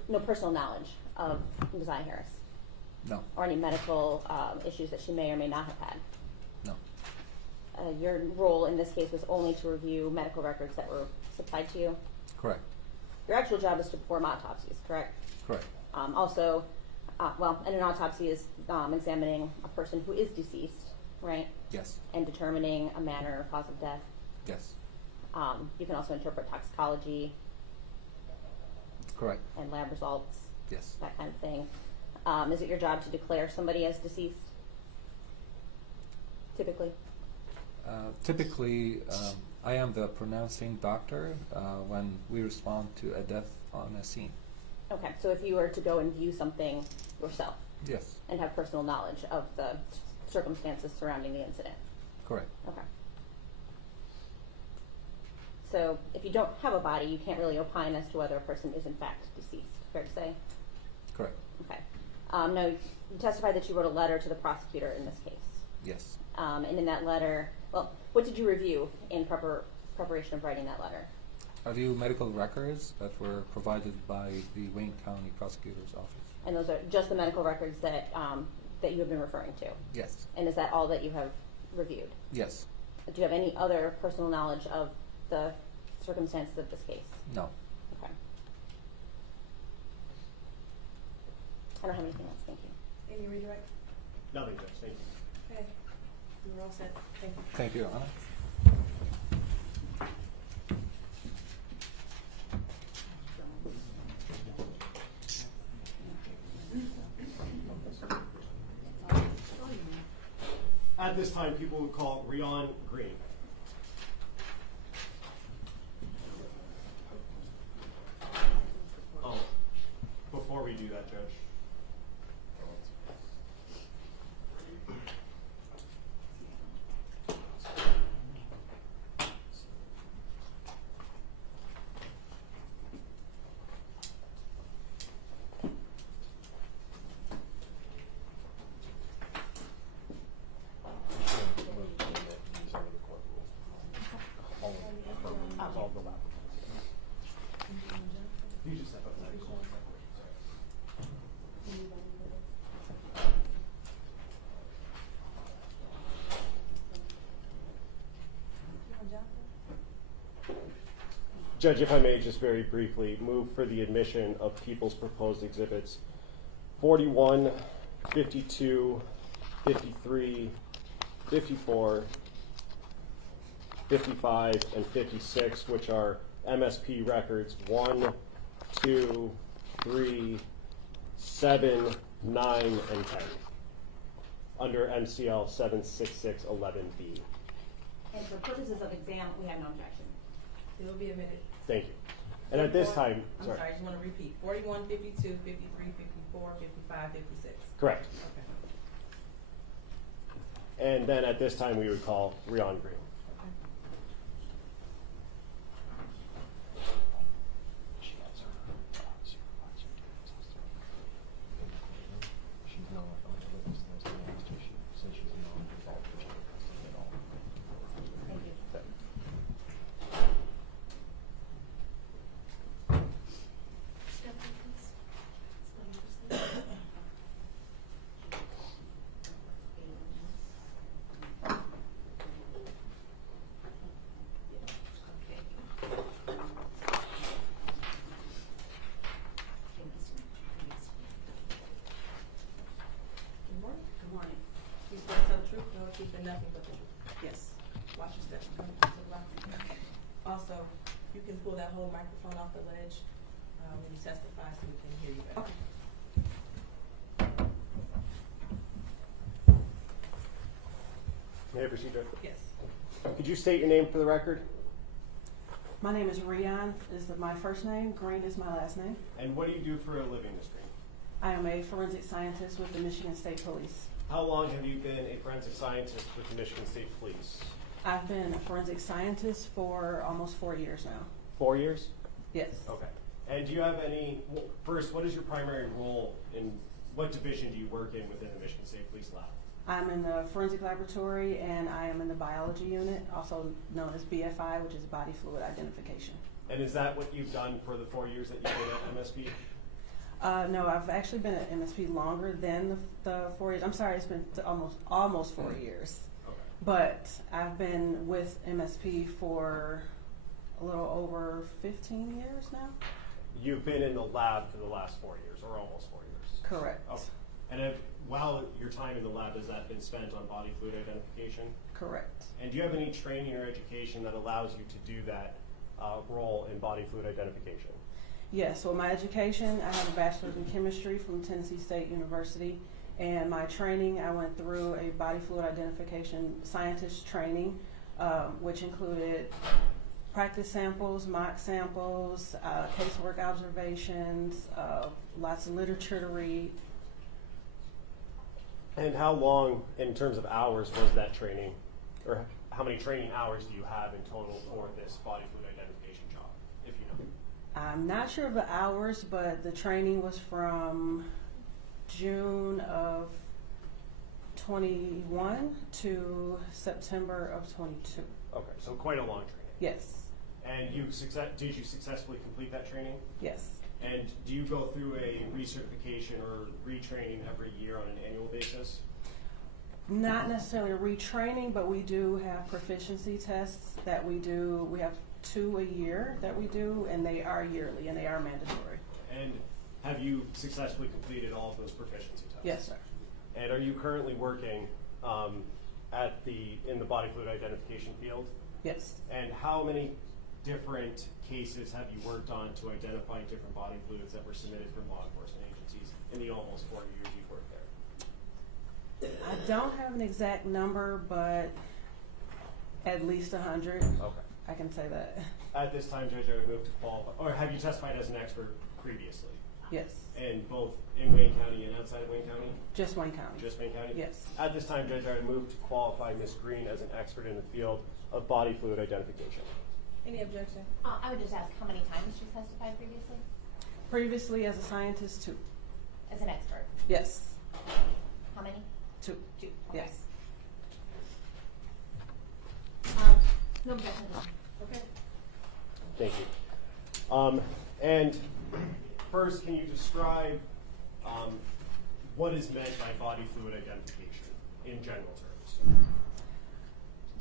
no personal knowledge of Nazaya Harris? No. Or any medical issues that she may or may not have had? No. Your role in this case was only to review medical records that were supplied to you? Correct. Your actual job is to perform autopsies, correct? Correct. Also, and an autopsy is examining a person who is deceased, right? Yes. And determining a manner or cause of death. Yes. You can also interpret toxicology. Correct. And lab results. Yes. That kind of thing. Is it your job to declare somebody as deceased? Typically? Typically, I am the pronouncing doctor when we respond to a death on a scene. Okay, so if you were to go and view something yourself? Yes. And have personal knowledge of the circumstances surrounding the incident? Correct. Okay. So if you don't have a body, you can't really opine as to whether a person is in fact deceased. Fair to say? Correct. Okay. No, you testified that you wrote a letter to the prosecutor in this case. Yes. And in that letter, well, what did you review in preparation of writing that letter? I review medical records that were provided by the Wayne County Prosecutor's Office. And those are just the medical records that that you have been referring to? Yes. And is that all that you have reviewed? Yes. Do you have any other personal knowledge of the circumstances of this case? No. Okay. I don't have anything else. Thank you. Any redirect? Nothing, Judge, thank you. Okay, you're all set. Thank you. Thank you, Your Honor. At this time, people would call Rion Green. Oh, before we do that, Judge. You just step up. Judge, if I may just very briefly move for the admission of people's proposed exhibits 41, 52, 53, 54, 55, and 56, which are MSP records 1, 2, 3, 7, 9, and 10 under MCL 76611B. And for purposes of exam, we have no objection. It will be admitted. Thank you. And at this time, I'm sorry, I just want to repeat. 41, 52, 53, 54, 55, 56. Correct. Okay. And then at this time, we would call Rion Green. Keeping nothing but the truth. Yes. Watch your steps. Also, you can pull that whole microphone off the ledge when you testify so we can hear you better. Okay. May I proceed, Judge? Yes. Could you state your name for the record? My name is Rion, is my first name. Green is my last name. And what do you do for a living, Ms. Green? I am a forensic scientist with the Michigan State Police. How long have you been a forensic scientist with the Michigan State Police? I've been a forensic scientist for almost 4 years now. 4 years? Yes. Okay. And do you have any, first, what is your primary role in, what division do you work in within the Michigan State Police Lab? I'm in the forensic laboratory and I am in the biology unit, also known as BFI, which is body fluid identification. And is that what you've done for the 4 years that you've been at MSP? No, I've actually been at MSP longer than the 4 years. I'm sorry, it's been almost 4 years. Okay. But I've been with MSP for a little over 15 years now. You've been in the lab for the last 4 years, or almost 4 years? Correct. Okay. And while your time in the lab, has that been spent on body fluid identification? Correct. And do you have any training or education that allows you to do that role in body fluid identification? Yes, so my education, I have a bachelor's in chemistry from Tennessee State University, and my training, I went through a body fluid identification scientist training, which included practice samples, mock samples, casework observations, lots of literature to read. And how long, in terms of hours, was that training? Or how many training hours do you have in total for this body fluid identification? I'm not sure of the hours, but the training was from June of 21 to September of 22. Okay, so quite a long training. Yes. And did you successfully complete that training? Yes. And do you go through a recertification or retraining every year on an annual basis? Not necessarily retraining, but we do have proficiency tests that we do. We have 2 a year that we do, and they are yearly and they are mandatory. And have you successfully completed all of those proficiency tests? Yes, sir. And are you currently working in the body fluid identification field? Yes. And how many different cases have you worked on to identify different body fluids that were submitted from law enforcement agencies in the almost 40 years you've worked there? I don't have an exact number, but at least 100. Okay. I can say that. At this time, Judge, I would move to qualify, or have you testified as an expert previously? Yes. And both in Wayne County and outside of Wayne County? Just Wayne County. Just Wayne County? Yes. At this time, Judge, I would move to qualify Ms. Green as an expert in the field of body fluid identification. Any objection? I would just ask how many times she testified previously? Previously as a scientist, 2. As an expert? Yes. How many? 2. 2. Okay. Yes. No objection. Okay. Thank you. And first, can you describe what is meant by body fluid identification in general terms?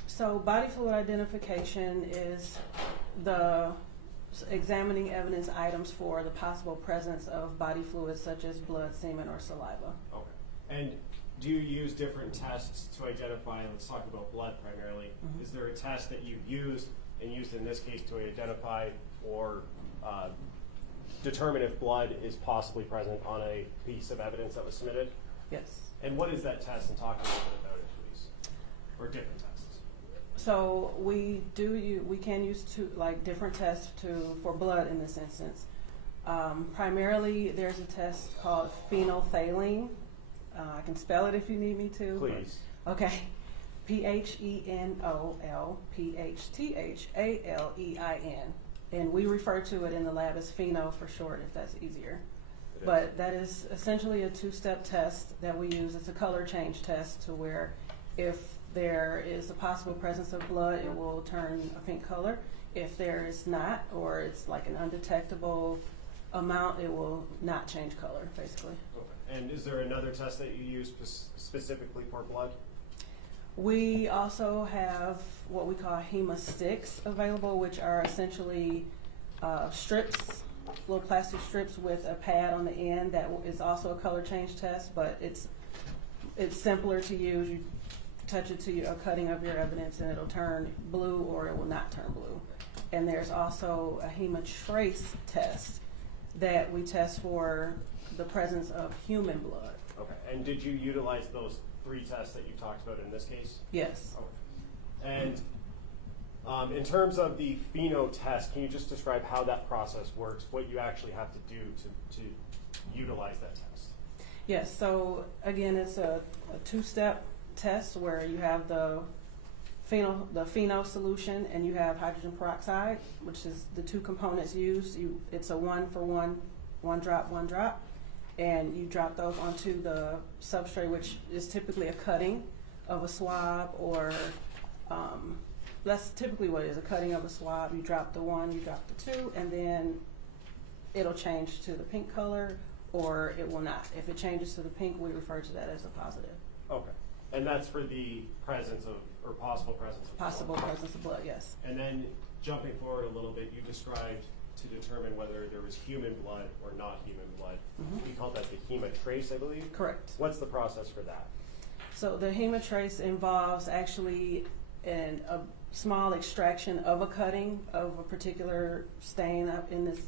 So body fluid identification is the examining evidence items for the possible presence of body fluids such as blood, semen, or saliva. Okay. And do you use different tests to identify, let's talk about blood primarily, is there a test that you've used and used in this case to identify or determine if blood is possibly present on a piece of evidence that was submitted? Yes. And what is that test, and talk a little bit about it, please, or different tests? So we can use different tests for blood in this instance. Primarily, there's a test called phenolphthalein. I can spell it if you need me to. Please. Okay. PHENOLPHTHALEIN. And we refer to it in the lab as pheno for short, if that's easier. But that is essentially a 2-step test that we use. It's a color change test to where if there is a possible presence of blood, it will turn a pink color. If there is not, or it's like an undetectable amount, it will not change color, basically. Okay. And is there another test that you use specifically for blood? We also have what we call hemosticks available, which are essentially strips, little plastic strips with a pad on the end that is also a color change test, but it's simpler to use. You touch it to a cutting of your evidence and it'll turn blue or it will not turn blue. And there's also a hemotrace test that we test for the presence of human blood. Okay. And did you utilize those 3 tests that you talked about in this case? Yes. Okay. And in terms of the pheno test, can you just describe how that process works, what you actually have to do to utilize that test? Yes, so again, it's a 2-step test where you have the pheno solution and you have hydrogen peroxide, which is the 2 components used. It's a 1 for 1, 1 drop, and you drop those onto the substrate, which is typically a cutting of a swab, or that's typically what it is, a cutting of a swab. You drop the 1, you drop the 2, and then it'll change to the pink color, or it will not. If it changes to the pink, we refer to that as a positive. Okay. And that's for the presence of, or possible presence of Possible blood. presence of blood, yes. And then jumping forward a little bit, you described to determine whether there was human blood or not human blood. We call that the hemotrace, I believe? Correct. What's the process for that? So the hemotrace involves actually a small extraction of a cutting of a particular stain up in this.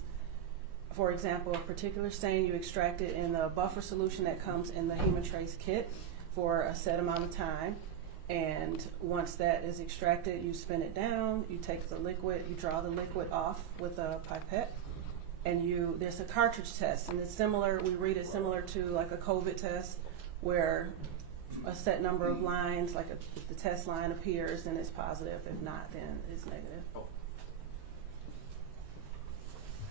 For example, a particular stain, you extract it in the buffer solution that comes in the hemotrace kit for a set amount of time. And once that is extracted, you spin it down, you take the liquid, you draw the liquid off with a pipette, and there's a cartridge test, and it's similar, we read it similar to like a COVID test, where a set number of lines, like if the test line appears, then it's positive. If not, then it's negative.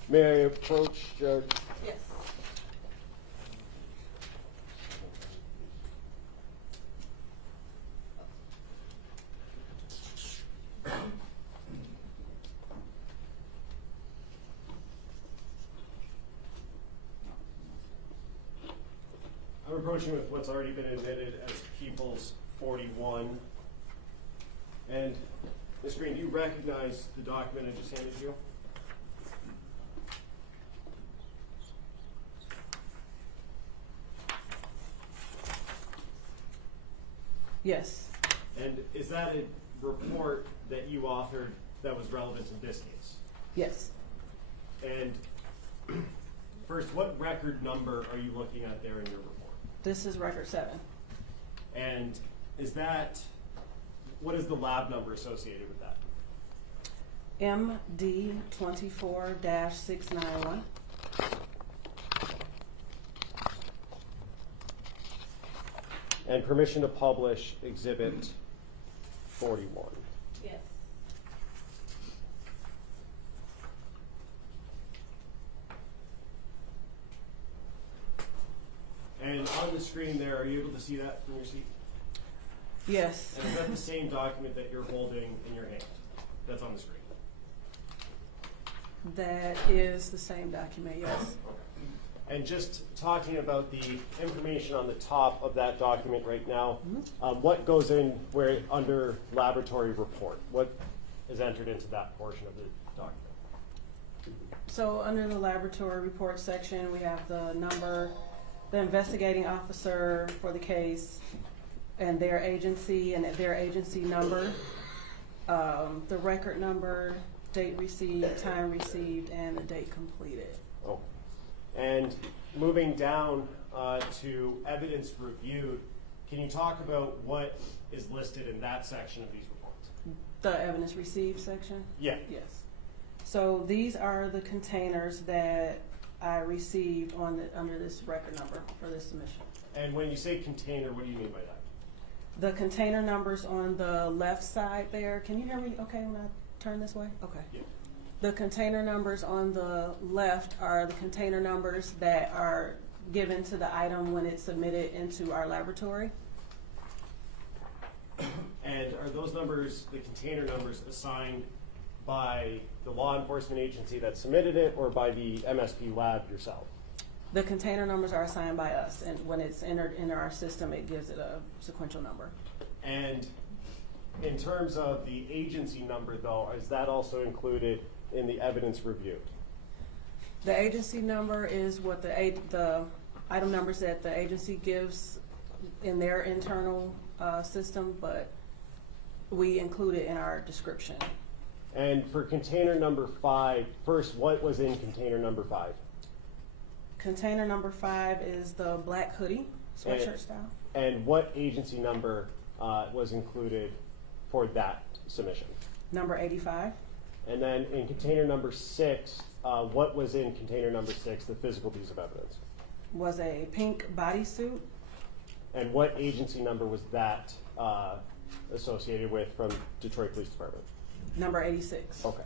May I approach Judge? Yes. I'm approaching with what's already been admitted as People's 41. And Ms. Green, do you recognize the document I just handed you? Yes. And is that a report that you authored that was relevant in this case? Yes. And first, what record number are you looking at there in your report? This is record 7. And is that, what is the lab number associated with that? MD 24-691. And permission to publish Exhibit 41. Yes. And on the screen there, are you able to see that from your seat? Yes. And is that the same document that you're holding in your hand that's on the screen? That is the same document, yes. Okay. And just talking about the information on the top of that document right now, what goes in where under laboratory report? What is entered into that portion of the document? So under the laboratory report section, we have the number, the investigating officer for the case, and their agency number, the record number, date received, time received, and the date completed. Oh. And moving down to evidence reviewed, can you talk about what is listed in that section of these reports? The evidence received section? Yeah. Yes. So these are the containers that I received under this record number for this submission. And when you say container, what do you mean by that? The container numbers on the left side there, can you hear me okay when I turn this way? Okay. Yeah. The container numbers on the left are the container numbers that are given to the item when it's submitted into our laboratory. And are those numbers, the container numbers, assigned by the law enforcement agency that submitted it or by the MSP lab yourself? The container numbers are assigned by us, and when it's entered into our system, it gives it a sequential number. And in terms of the agency number, though, is that also included in the evidence reviewed? The agency number is what the item numbers that the agency gives in their internal system, but we include it in our description. And for container number 5, first, what was in container number 5? Container number 5 is the black hoodie, sweatshirt style. And what agency number was included for that submission? Number 85. And then in container number 6, what was in container number 6, the physical piece of evidence? Was a pink bodysuit. And what agency number was that associated with from Detroit Police Department? Number 86. Okay.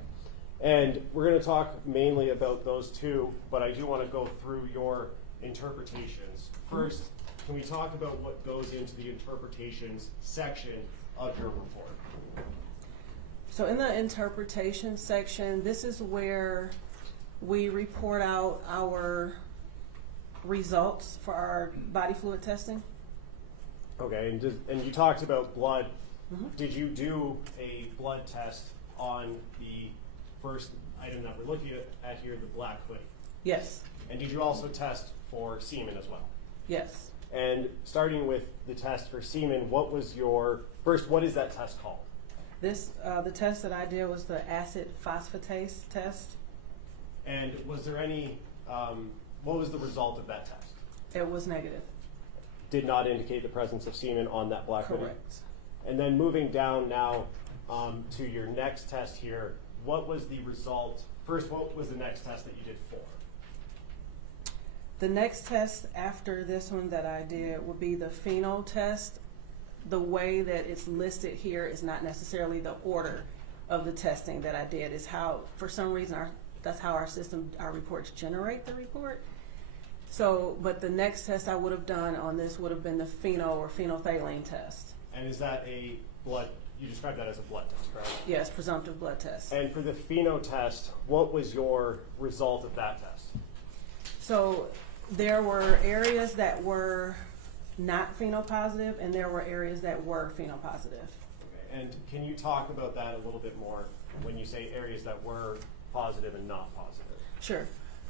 And we're going to talk mainly about those two, but I do want to go through your interpretations. First, can we talk about what goes into the interpretations section of your report? So in the interpretation section, this is where we report out our results for our body fluid testing. Okay, and you talked about blood. Did you do a blood test on the first item that we're looking at here, the black hoodie? Yes. And did you also test for semen as well? Yes. And starting with the test for semen, what was your, first, what is that test called? This, the test that I did was the acid phosphatase test. And was there any, what was the result of that test? It was negative. Did not indicate the presence of semen on that black hoodie? Correct. And then moving down now to your next test here, what was the result? First, what was the next test that you did for? The next test after this one that I did would be the phenol test. The way that it's listed here is not necessarily the order of the testing that I did. Is how, for some reason, that's how our system, our reports generate the report. So, but the next test I would have done on this would have been the pheno or phenolphthalein test. And is that a blood, you described that as a blood test, correct? Yes, presumptive blood test. And for the pheno test, what was your result of that test? So there were areas that were not phenopositive, and there were areas that were phenopositive. Okay. And can you talk about that a little bit more when you say areas that were positive and not positive? Sure.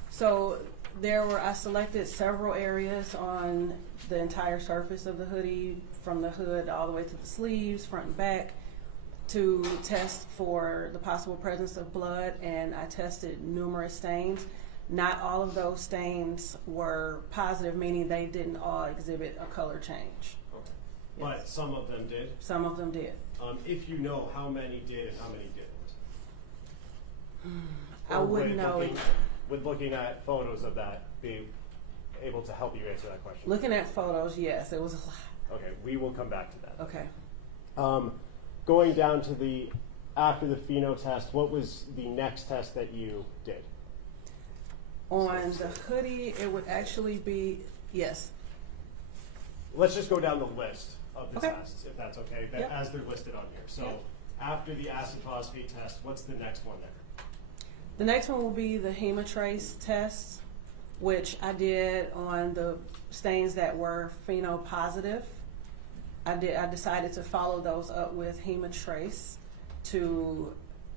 So I selected several areas on the entire surface of the hoodie, from the hood all the way to the sleeves, front and back, to test for the possible presence of blood, and I tested numerous stains. Not all of those stains were positive, meaning they didn't all exhibit a color change. Okay. Yes. But some of them did? Some of them did. If you know how many did and how many didn't? I wouldn't know. Would looking at photos of that be able to help you answer that question? Looking at photos, yes, it was a lot. Okay, we will come back to that. Okay. Going down to after the pheno test, what was the next test that you did? On the hoodie, it would actually be, yes. Let's just go down the list of the Okay. tests, if that's okay, Yep. as they're listed on here. So Yep. after the acid phosphate test, what's the next one there? The next one will be the hemotrace test, which I did on the stains that were phenopositive. I decided to follow those up with hemotrace to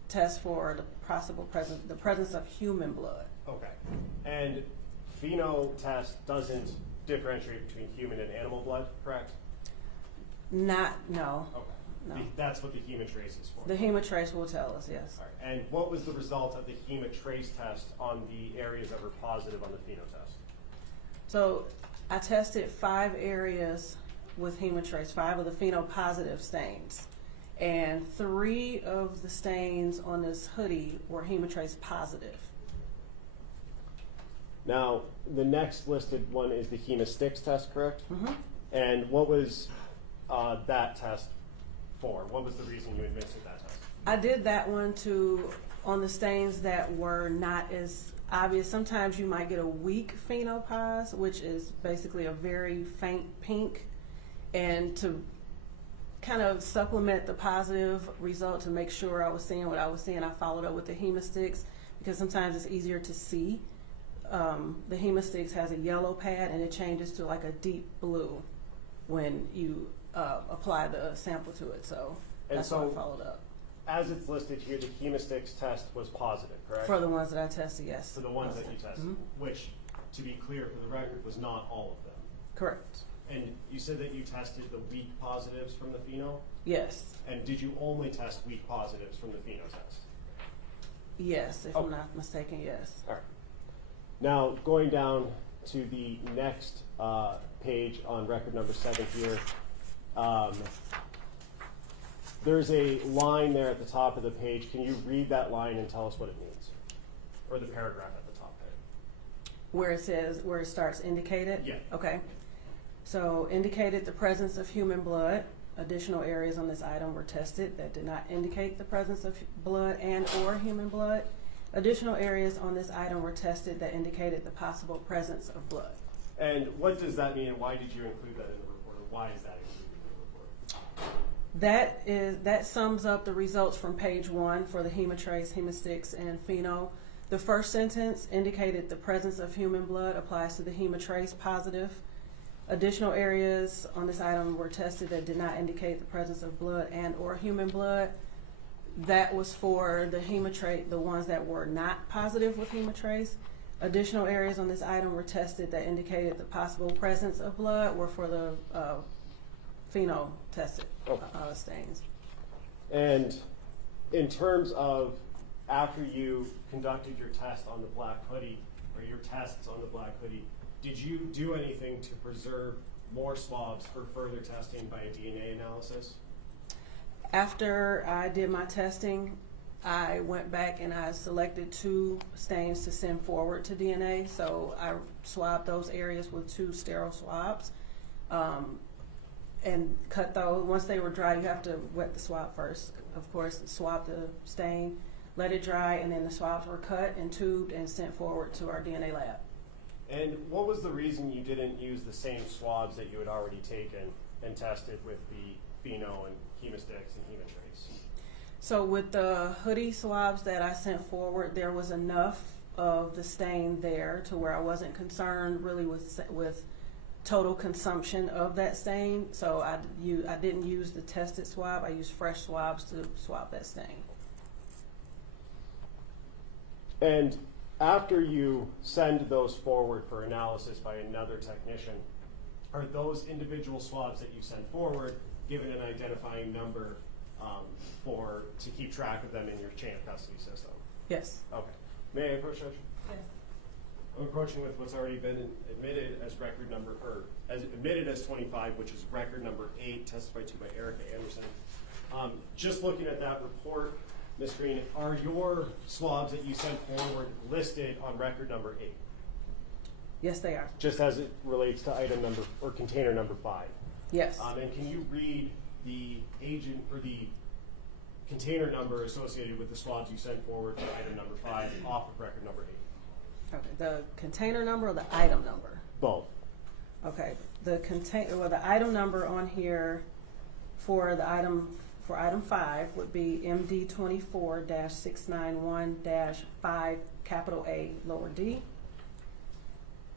test for the possible presence of human blood. Okay. And pheno test doesn't differentiate between human and animal blood, correct? No. Okay. No. That's what the hemotrace is for. The hemotrace will tell us, yes. All right. And what was the result of the hemotrace test on the areas that were positive on the pheno test? So I tested 5 areas with hemotrace, 5 of the phenopositive stains. And 3 of the stains on this hoodie were hemotrace positive. Now, the next listed one is the hemostix test, correct? Mm-hmm. And what was that test for? What was the reason you administered that test? I did that one on the stains that were not as obvious. Sometimes you might get a weak phenopos, which is basically a very faint pink. And to kind of supplement the positive result to make sure I was seeing what I was seeing, I followed up with the hemostix, because sometimes it's easier to see. The hemostix has a yellow pad and it changes to like a deep blue when you apply the sample to it. So that's why I followed up. As it's listed here, the hemostix test was positive, correct? For the ones that I tested, yes. For the ones that you tested, Mm-hmm. which, to be clear for the record, was not all of them. Correct. And you said that you tested the weak positives from the pheno? Yes. And did you only test weak positives from the pheno test? Yes, if I'm not mistaken, yes. All right. Now, going down to the next page on record number 7 here, there's a line there at the top of the page. Can you read that line and tell us what it means? Or the paragraph at the top there. Where it starts indicated? Yeah. Okay. So indicated the presence of human blood. Additional areas on this item were tested that did not indicate the presence of blood and or human blood. Additional areas on this item were tested that indicated the possible presence of blood. And what does that mean, and why did you include that in the report, or why is that included in the report? That sums up the results from page 1 for the hemotrace, hemostix, and pheno. The first sentence indicated the presence of human blood applies to the hemotrace positive. Additional areas on this item were tested that did not indicate the presence of blood and or human blood. That was for the hemotrace, the ones that were not positive with hemotrace. Additional areas on this item were tested that indicated the possible presence of blood were for the pheno tested stains. And in terms of after you conducted your test on the black hoodie, or your tests on the black hoodie, did you do anything to preserve more swabs for further testing by a DNA analysis? After I did my testing, I went back and I selected 2 stains to send forward to DNA. So I swabbed those areas with 2 sterile swabs and cut those. Once they were dry, you have to wet the swab first, of course, swab the stain. let it dry, and then the swabs were cut and tubed and sent forward to our DNA lab. And what was the reason you didn't use the same swabs that you had already taken and tested with the pheno and hemosticks and hemotrace? So with the hoodie swabs that I sent forward, there was enough of the stain there to where I wasn't concerned really with total consumption of that stain. So I didn't use the tested swab. I used fresh swabs to swab that stain. And after you send those forward for analysis by another technician, are those individual swabs that you send forward given an identifying number to keep track of them in your chain of custody system? Yes. Okay. May I approach, Judge? Yes. I'm approaching with what's already been admitted as record number, or as admitted as 25, which is record number 8, testified to by Erica Anderson. Just looking at that report, Ms. Green, are your swabs that you sent forward listed on record number 8? Yes, they are. Just as it relates to item number, or container number 5? Yes. And can you read the agent, or the container number associated with the swabs you sent forward for item number 5 off of record number 8? Okay. The container number or the item number? Both. Okay. The item number on here for item 5 would be MD24-691-5 capital A lower D.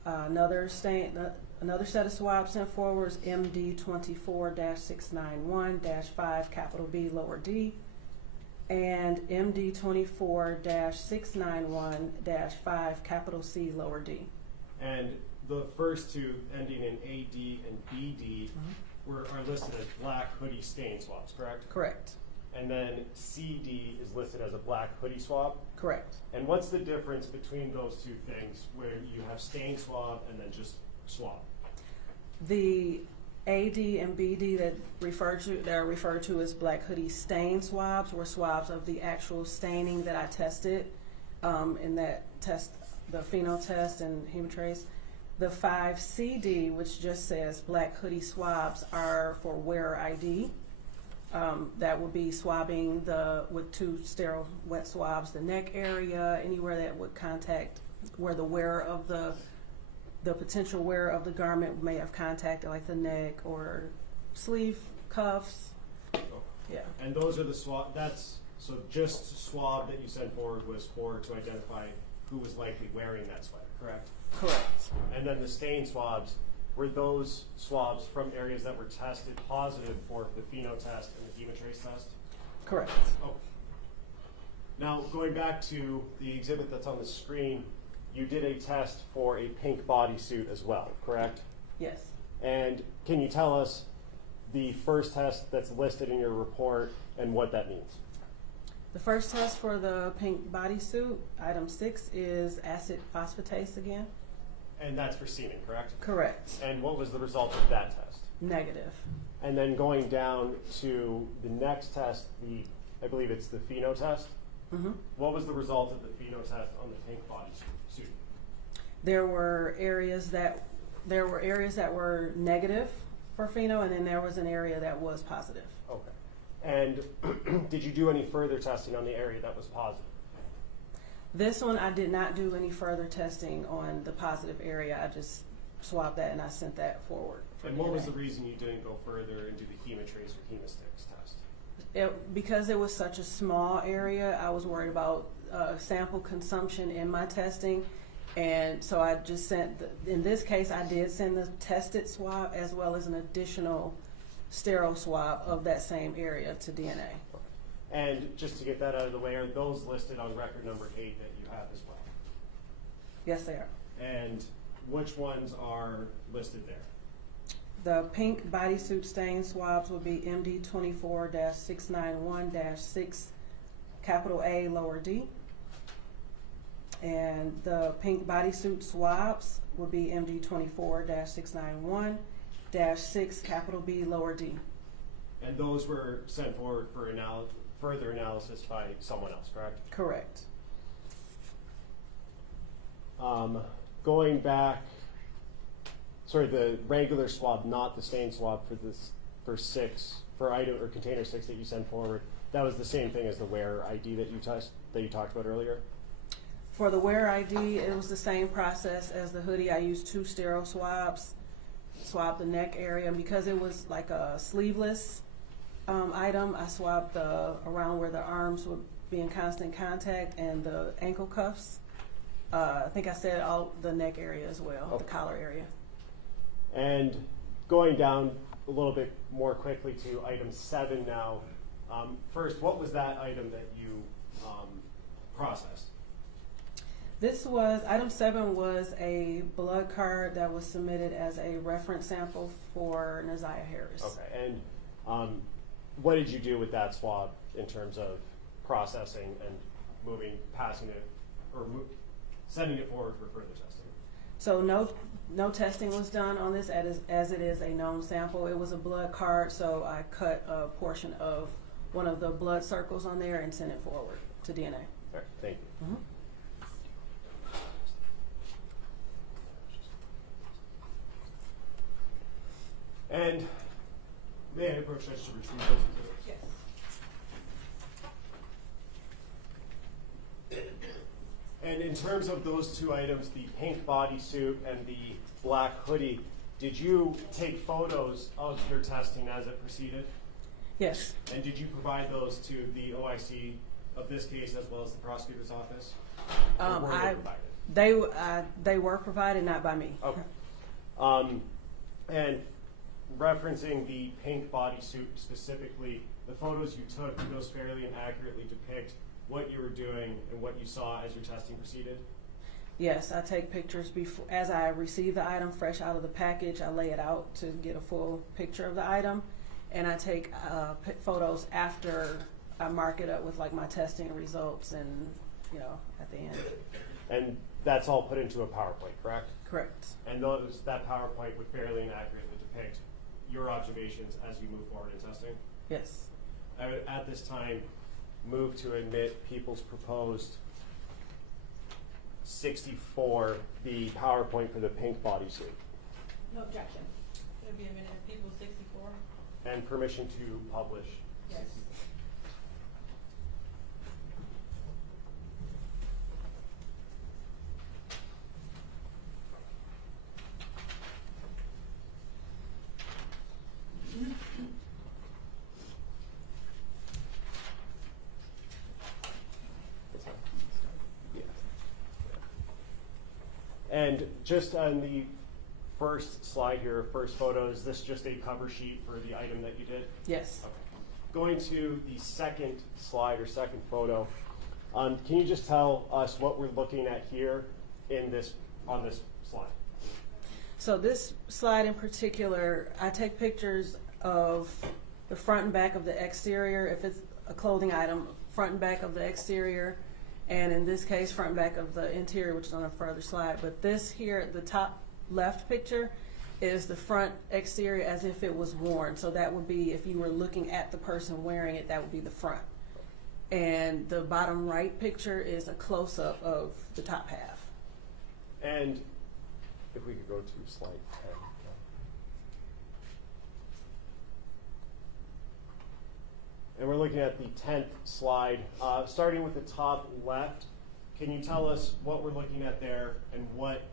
Another set of swabs sent forward is MD24-691-5 capital B lower D, and MD24-691-5 capital C lower D. And the first two ending in AD and BD are listed as black hoodie stain swabs, correct? Correct. And then CD is listed as a black hoodie swab? Correct. And what's the difference between those two things where you have stain swab and then just swab? The AD and BD that are referred to as black hoodie stain swabs were swabs of the actual staining that I tested in that test, the pheno test and hemotrace. The 5CD, which just says black hoodie swabs, are for wearer ID. That would be swabbing with 2 sterile wet swabs, the neck area, anywhere that would contact where the wearer of the potential wearer of the garment may have contacted, like the neck or sleeve cuffs. Yeah. And those are the swab, so just swab that you sent forward was to identify who was likely wearing that sweater, correct? Correct. And then the stain swabs, were those swabs from areas that were tested positive for the pheno test and the hemotrace test? Correct. Oh. Now, going back to the exhibit that's on the screen, you did a test for a pink bodysuit as well, correct? Yes. And can you tell us the first test that's listed in your report and what that means? The first test for the pink bodysuit, item 6, is acid phosphatase again. And that's for semen, correct? Correct. And what was the result of that test? Negative. And then going down to the next test, I believe it's the pheno test. Mm-hmm. What was the result of the pheno test on the pink bodysuit? There were areas that were negative for pheno, and then there was an area that was positive. Okay. And did you do any further testing on the area that was positive? This one, I did not do any further testing on the positive area. I just swabbed that and I sent that forward. And what was the reason you didn't go further into the hemotrace or hemosticks test? Because it was such a small area, I was worried about sample consumption in my testing. And so I just sent, in this case, I did send the tested swab as well as an additional sterile swab of that same area to DNA. And just to get that out of the way, are those listed on record number 8 that you have as well? Yes, they are. And which ones are listed there? The pink bodysuit stain swabs will be MD24-691-6 capital A lower D. And the pink bodysuit swabs will be MD24-691-6 capital B lower D. And those were sent forward for further analysis by someone else, correct? Correct. Going back, the regular swab, not the stain swab for item or container 6 that you sent forward, that was the same thing as the wearer ID that you talked about earlier? For the wearer ID, it was the same process as the hoodie. I used 2 sterile swabs, swabbed the neck area, and because it was like a sleeveless item, I swabbed around where the arms would be in constant contact and the ankle cuffs. I think I said all the neck area as well, the collar area. And going down a little bit more quickly to item 7 now. First, what was that item that you processed? This was, item 7 was a blood card that was submitted as a reference sample for Naziah Harris. Okay, and what did you do with that swab in terms of processing and passing it, or sending it forward for further testing? So no testing was done on this as it is a known sample. It was a blood card, so I cut a portion of one of the blood circles on there and sent it forward to DNA. All right, thank you. Mm-hmm. And may I approach that to retrieve those exhibits? Yes. And in terms of those 2 items, the pink bodysuit and the black hoodie, did you take photos of your testing as it proceeded? Yes. And did you provide those to the OIC of this case as well as the prosecutor's office? Or were they provided? They were provided, not by me. Okay. And referencing the pink bodysuit specifically, the photos you took, do those fairly and accurately depict what you were doing and what you saw as your testing proceeded? Yes, I take pictures before, as I receive the item fresh out of the package. I lay it out to get a full picture of the item, and I take photos after I mark it up with like my testing results and, you know, at the end. And that's all put into a PowerPoint, correct? Correct. And that PowerPoint would fairly and accurately depict your observations as you move forward in testing? Yes. I would, at this time, move to admit People's proposed 64, the PowerPoint for the pink bodysuit. No objection. It'll be a minute. People 64. And permission to publish. Yes. And just on the first slide here, first photo, is this just a cover sheet for the item that you did? Yes. Okay. Going to the second slide or second photo, can you just tell us what we're looking at here on this slide? So this slide in particular, I take pictures of the front and back of the exterior. If it's a clothing item, front and back of the exterior, and in this case, front and back of the interior, which is on a further slide. But this here, the top left picture, is the front exterior as if it was worn. So that would be, if you were looking at the person wearing it, that would be the front. And the bottom right picture is a close-up of the top half. And if we could go to slide 10. And we're looking at the 10th slide. Starting with the top left, can you tell us what we're looking at there and what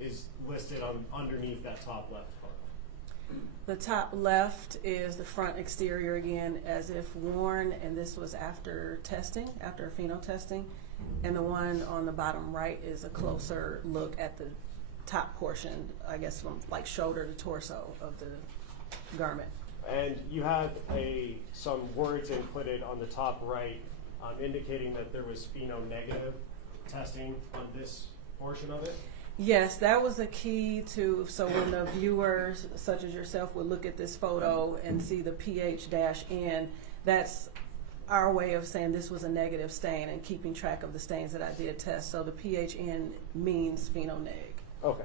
is listed underneath that top left part? The top left is the front exterior again, as if worn, and this was after testing, after pheno testing. And the one on the bottom right is a closer look at the top portion, I guess from like shoulder to torso of the garment. And you have some words inputted on the top right indicating that there was pheno-negative testing on this portion of it? Yes, that was a key to, so when the viewers, such as yourself, would look at this photo and see the pH-N, that's our way of saying this was a negative stain and keeping track of the stains that I did test. So the pH-N means pheno-neg. Okay.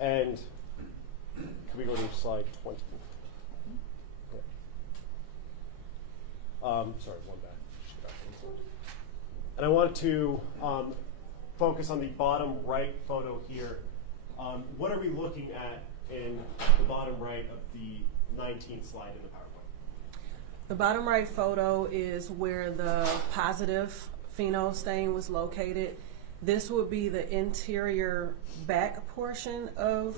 And can we go to slide 20? Sorry, one back. And I want to focus on the bottom right photo here. What are we looking at in the bottom right of the 19th slide in the PowerPoint? The bottom right photo is where the positive phenol stain was located. This would be the interior back portion of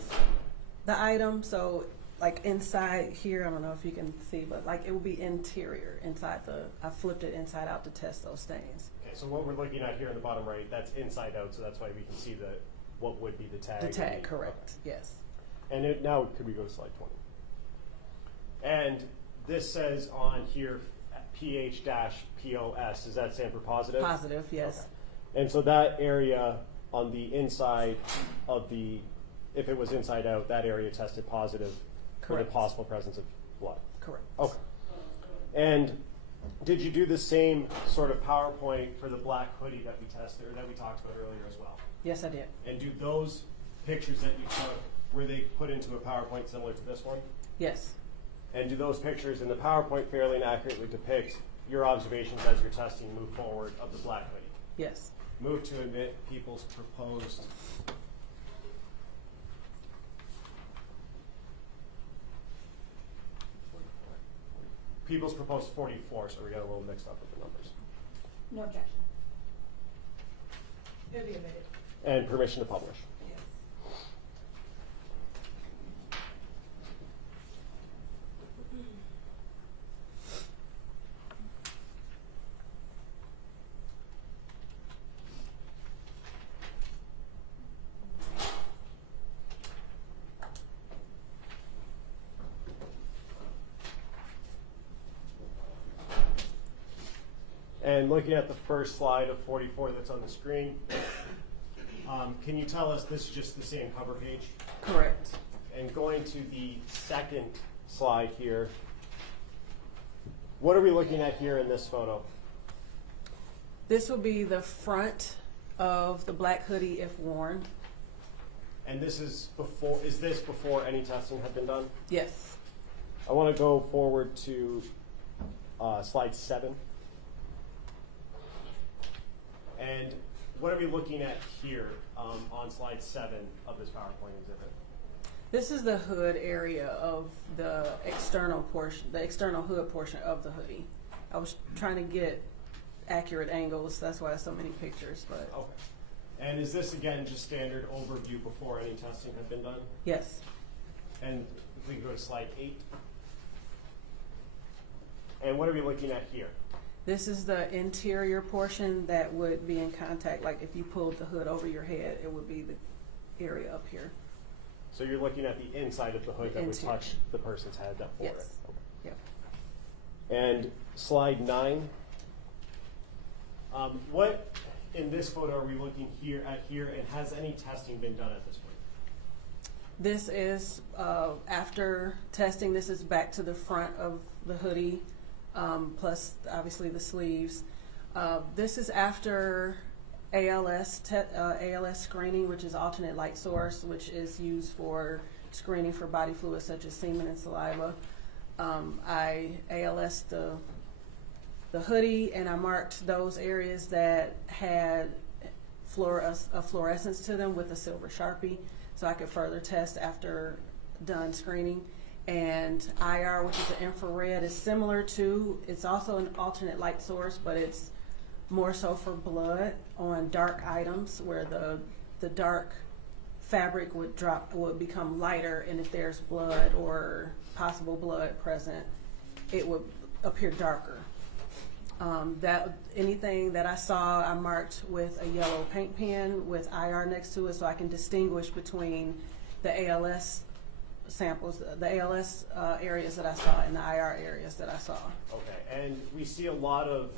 the item. So like inside here, I don't know if you can see, but like it will be interior inside I flipped it inside out to test those stains. Okay, so what we're looking at here in the bottom right, that's inside out, so that's why we can see what would be the tag. The tag, correct, yes. And now could we go to slide 20? And this says on here PH-POS, does that stand for positive? Positive, yes. Okay. And so that area on the inside of if it was inside out, that area tested positive for the possible presence of blood. Correct. Okay. And did you do the same sort of PowerPoint for the black hoodie that we tested or that we talked about earlier as well? Yes, I did. And do those pictures that you took, were they put into a PowerPoint similar to this one? Yes. And do those pictures in the PowerPoint fairly and accurately depict your observations as your testing move forward of the black hoodie? Yes. Move to admit people's proposed People's proposed 44, so we got a little mixed up with the numbers. No objection. It'll be admitted. And permission to publish. Yes. And looking at the first slide of 44 that's on the screen, can you tell us this is just the same cover page? Correct. And going to the second slide here, what are we looking at here in this photo? This will be the front of the black hoodie if worn. And this is this before any testing had been done? Yes. I want to go forward to slide 7. And what are we looking at here on slide 7 of this PowerPoint exhibit? This is the hood area of the external portion, the external hood portion of the hoodie. I was trying to get accurate angles, that's why so many pictures, but. Okay. And is this again just standard overview before any testing had been done? Yes. And if we can go to slide 8. And what are we looking at here? This is the interior portion that would be in contact, like if you pulled the hood over your head, it would be the area up here. So you're looking at the inside of the hood that would touch the person's head that bore it. Okay. Yep. And slide 9. What in this photo are we looking at here, and has any testing been done at this point? This is after testing. This is back to the front of the hoodie. Plus obviously the sleeves. This is after ALS screening, which is alternate light source, which is used for screening for body fluids such as semen and saliva. I ALS the hoodie, and I marked those areas that had a fluorescence to them with a silver Sharpie, so I could further test after done screening. And IR, which is an infrared, is similar to, it's also an alternate light source, but it's more so for blood on dark items where the dark fabric would become lighter, and if there's blood or possible blood present, it would appear darker. Anything that I saw, I marked with a yellow paint pen with IR next to it, so I can distinguish between the ALS samples, the ALS areas that I saw and the IR areas that I saw. Okay, and we see a lot of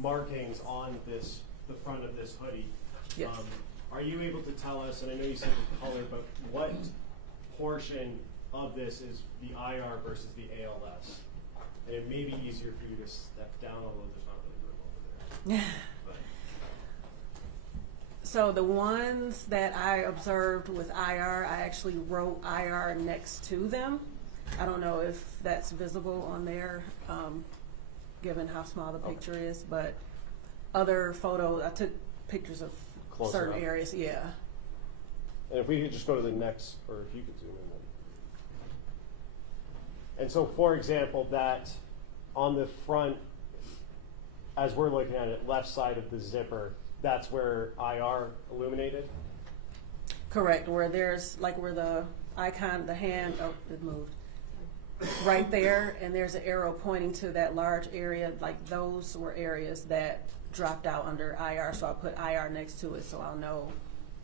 markings on the front of this hoodie. Yes. Are you able to tell us, and I know you said the color, but what portion of this is the IR versus the ALS? And it may be easier for you to step down, although there's not really room over there. But. So the ones that I observed with IR, I actually wrote IR next to them. I don't know if that's visible on there, given how small the picture is, but other photos, I took pictures of certain areas, yeah. And if we could just go to the next, or if you could zoom in. And so, for example, that on the front, as we're looking at it, left side of the zipper, that's where IR illuminated? Correct, where there's, like where the icon, the hand, oh, it moved. Right there, and there's an arrow pointing to that large area, like those were areas that dropped out under IR, so I put IR next to it so I'll know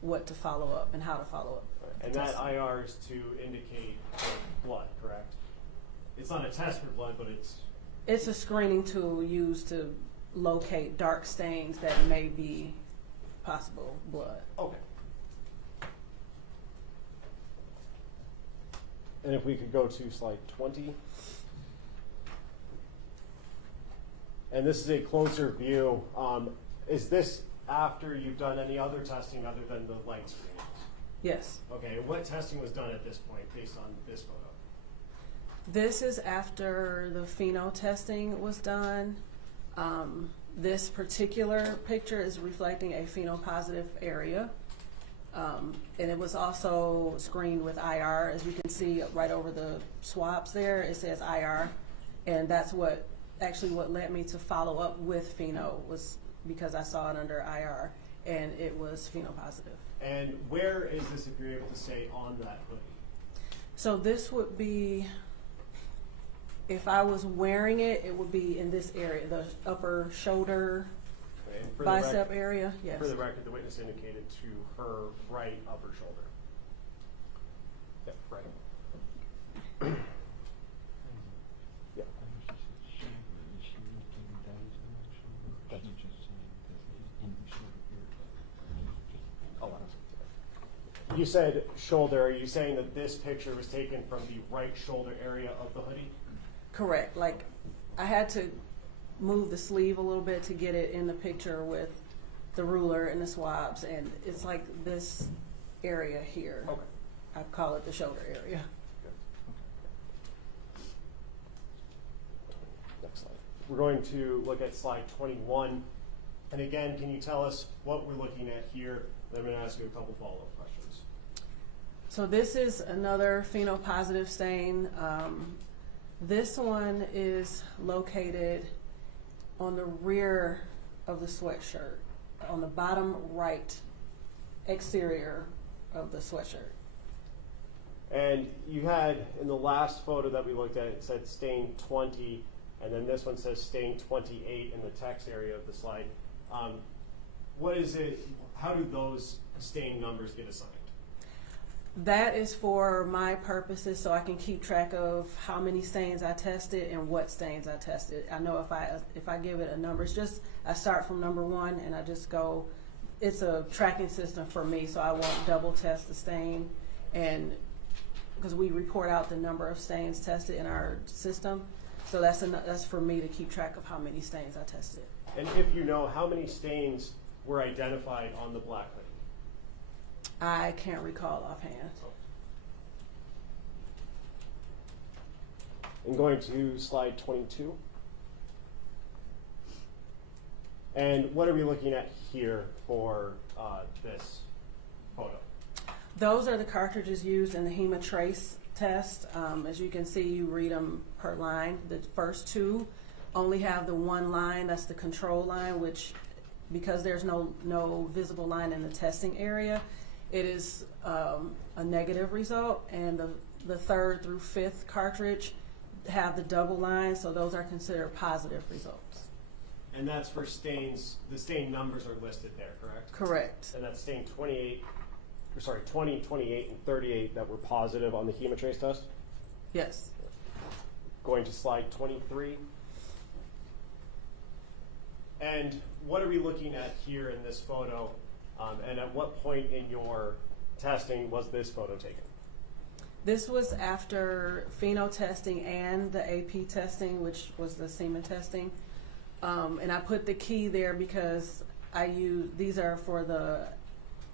what to follow up and how to follow up. And that IR is to indicate blood, correct? It's not a test for blood, but It's a screening tool used to locate dark stains that may be possible blood. Okay. And if we could go to slide 20. And this is a closer view. Is this after you've done any other testing other than the light screenings? Yes. Okay, and what testing was done at this point based on this photo? This is after the pheno testing was done. This particular picture is reflecting a phenopositive area. And it was also screened with IR. As you can see right over the swabs there, it says IR. And that's what led me to follow up with pheno, was because I saw it under IR and it was phenopositive. And where is this, if you're able to say, on that hoodie? So this would be, if I was wearing it, it would be in this area, the upper shoulder, bicep area. Yes. For the record, the witness indicated to her right upper shoulder. Yep, right. Yep. You said shoulder. Are you saying that this picture was taken from the right shoulder area of the hoodie? Correct. Like, I had to move the sleeve a little bit to get it in the picture with the ruler and the swabs, and it's like this area here. Okay. I call it the shoulder area. Next slide. We're going to look at slide 21. And again, can you tell us what we're looking at here? Then I'm going to ask you a couple follow-up questions. So this is another phenopositive stain. This one is located on the rear of the sweatshirt, on the bottom right exterior of the sweatshirt. And you had, in the last photo that we looked at, it said stain 20, and then this one says stain 28 in the text area of the slide. What is it, how do those stain numbers get assigned? That is for my purposes, so I can keep track of how many stains I tested and what stains I tested. I know if I give it a number, it's just, I start from number 1 and I just go, it's a tracking system for me, so I won't double test the stain, and because we report out the number of stains tested in our system, so that's for me to keep track of how many stains I tested. And if you know, how many stains were identified on the black hoodie? I can't recall offhand. And going to slide 22. And what are we looking at here for this photo? Those are the cartridges used in the hemotrace test. As you can see, you read them per line. The first 2 only have the one line, that's the control line, which, because there's no visible line in the testing area, it is a negative result. And the 3rd through 5th cartridge have the double line, so those are considered positive results. And that's for stains, the stain numbers are listed there, correct? Correct. And that's stain 20, 28, and 38 that were positive on the hemotrace test? Yes. Going to slide 23. And what are we looking at here in this photo? And at what point in your testing was this photo taken? This was after pheno testing and the AP testing, which was the semen testing. And I put the key there because these are for the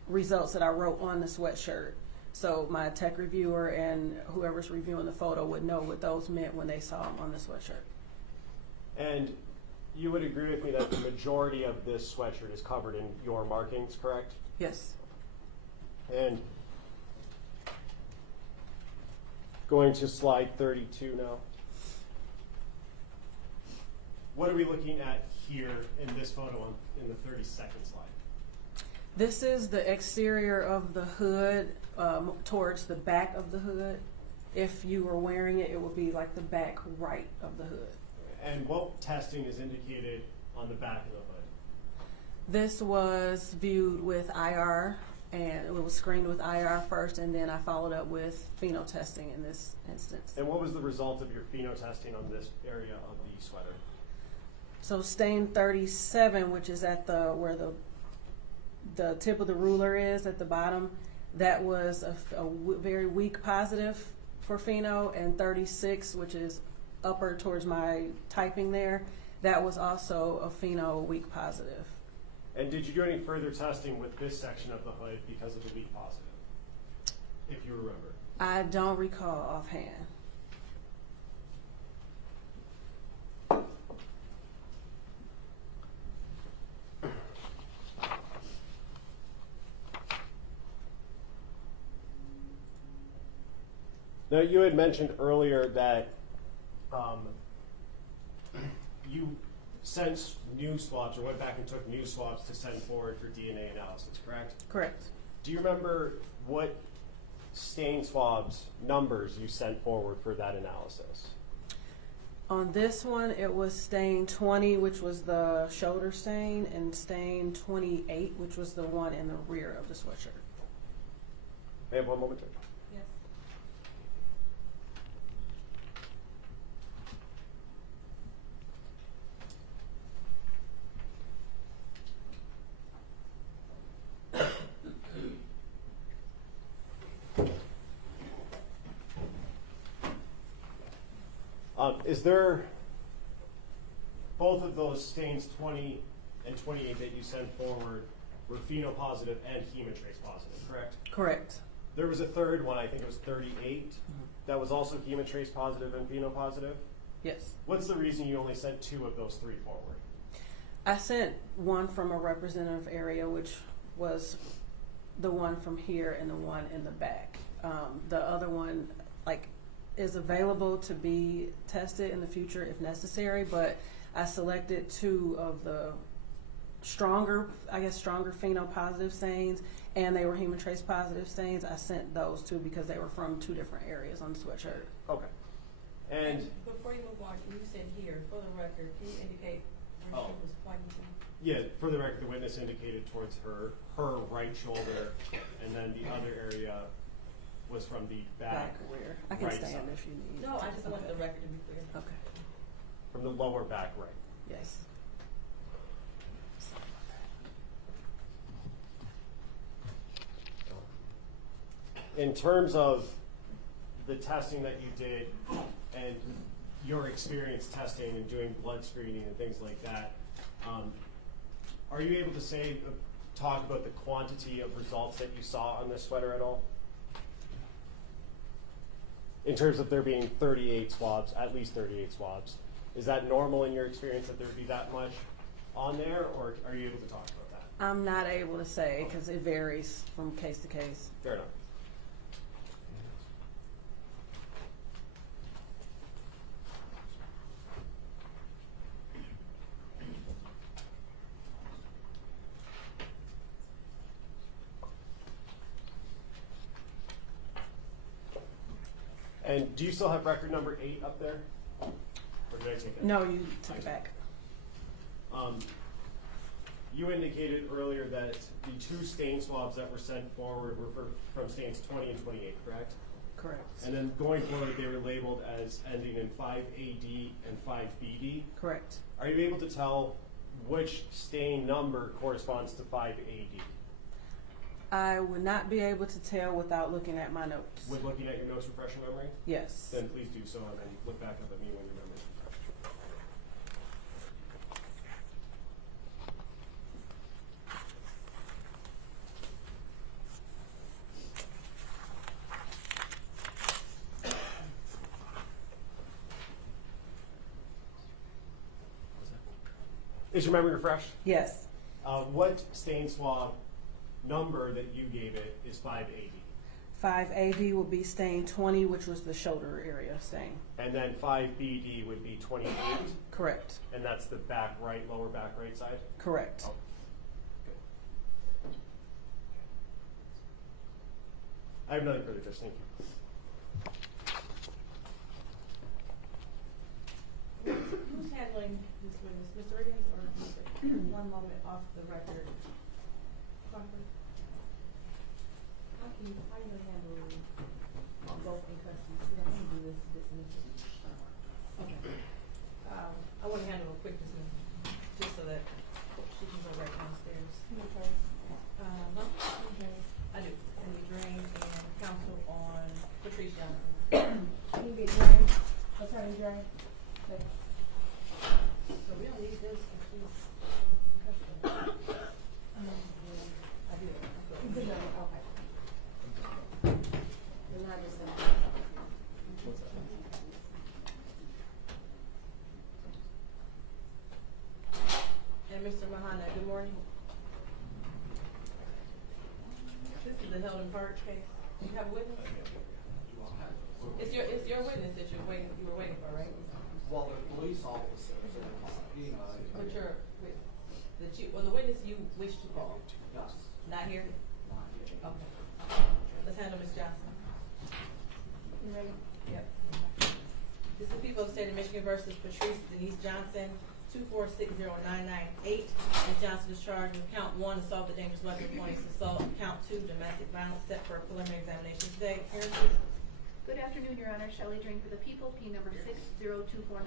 results that I wrote on the sweatshirt. So my tech reviewer and whoever's reviewing the photo would know what those meant when they saw them on the sweatshirt. And you would agree with me that the majority of this sweatshirt is covered in your markings, correct? Yes. And going to slide 32 now. what are we looking at here in this photo in the 32nd slide? This is the exterior of the hood towards the back of the hood. If you were wearing it, it would be like the back right of the hood. And what testing is indicated on the back of the hood? This was viewed with IR, and it was screened with IR first, and then I followed up with pheno testing in this instance. And what was the result of your pheno testing on this area of the sweater? So stain 37, which is at where the tip of the ruler is at the bottom, that was a very weak positive for pheno, and 36, which is upper towards my typing there, that was also a pheno weak positive. And did you do any further testing with this section of the hood because of the weak positive, if you remember? I don't recall offhand. Now, you had mentioned earlier that you sent new swabs, or went back and took new swabs to send forward for DNA analysis, correct? Correct. Do you remember what stain swabs numbers you sent forward for that analysis? On this one, it was stain 20, which was the shoulder stain, and stain 28, which was the one in the rear of the sweatshirt. May I have one moment? Yes. Is there both of those stains, 20 and 28, that you sent forward were pheno positive and hemotrace positive, correct? Correct. There was a third one, I think it was 38, that was also hemotrace positive and pheno positive? Yes. What's the reason you only sent 2 of those 3 forward? I sent one from a representative area, which was the one from here and the one in the back. The other one, is available to be tested in the future if necessary, but I selected 2 of the stronger pheno positive stains, and they were hemotrace positive stains. I sent those 2 because they were from 2 different areas on the sweatshirt. Okay. And before you move on, you said here, for the record, can you indicate where she was pointing to? Yeah, for the record, the witness indicated towards her right shoulder, and then the other area was from the back rear. I can right stand side. if you need. No, I just want the record to be clear. Okay. From the lower back right. Yes. In terms of the testing that you did and your experience testing and doing blood screening and things like that, are you able to talk about the quantity of results that you saw on this sweater at all? In terms of there being 38 swabs, at least 38 swabs, is that normal in your experience that there would be that much on there, or are you able to talk about that? I'm not able to say because it varies from case to case. Fair enough. And do you still have record number 8 up there? Or did I take that? No, you took it back. You indicated earlier that the 2 stain swabs that were sent forward were from stains 20 and 28, correct? Correct. And then going forward, they were labeled as ending in 5AD and 5BD? Correct. Are you able to tell which stain number corresponds to 5AD? I would not be able to tell without looking at my notes. With looking at your notes refresh your memory? Yes. Then please do so, and then look back up at me when your memory. Is your memory refreshed? Yes. What stain swab number that you gave it is 580? 5AD will be stain 20, which was the shoulder area stain. And then 5BD would be 28? Correct. And that's the back right, lower back right side? Correct. Oh, good. I have nothing further, Judge. Thank you. Who's handling this witness, Mr. Riggins or Mr. One moment off the record. Crawford, how you handle both in custody? We don't need to do this dismissal. Okay. I want to handle a quick dismissal, just so that she can go right downstairs. I do. And we drain and counsel on Patrice Johnson. Can you be drained? Attorney drain? Okay. So we don't need this if she's in custody. I do. Okay. Then I just and Mr. Mahana, good morning. This is the Heldon Park case. You have a witness? It's your witness that you were waiting for, right? Well, the police officer, But the witness you wish to call? Yes. Not here? Not here. Okay. Let's handle Ms. Johnson. You ready? Yep. This is the people of the state of Michigan versus Patrice Denise Johnson, 2460998. Ms. Johnson is charged with count 1, assault with a dangerous weapon, police assault, count 2, domestic violence, set for a preliminary examination today. Appearances? Good afternoon, Your Honor. Shelley Drink for the People, P number 60249.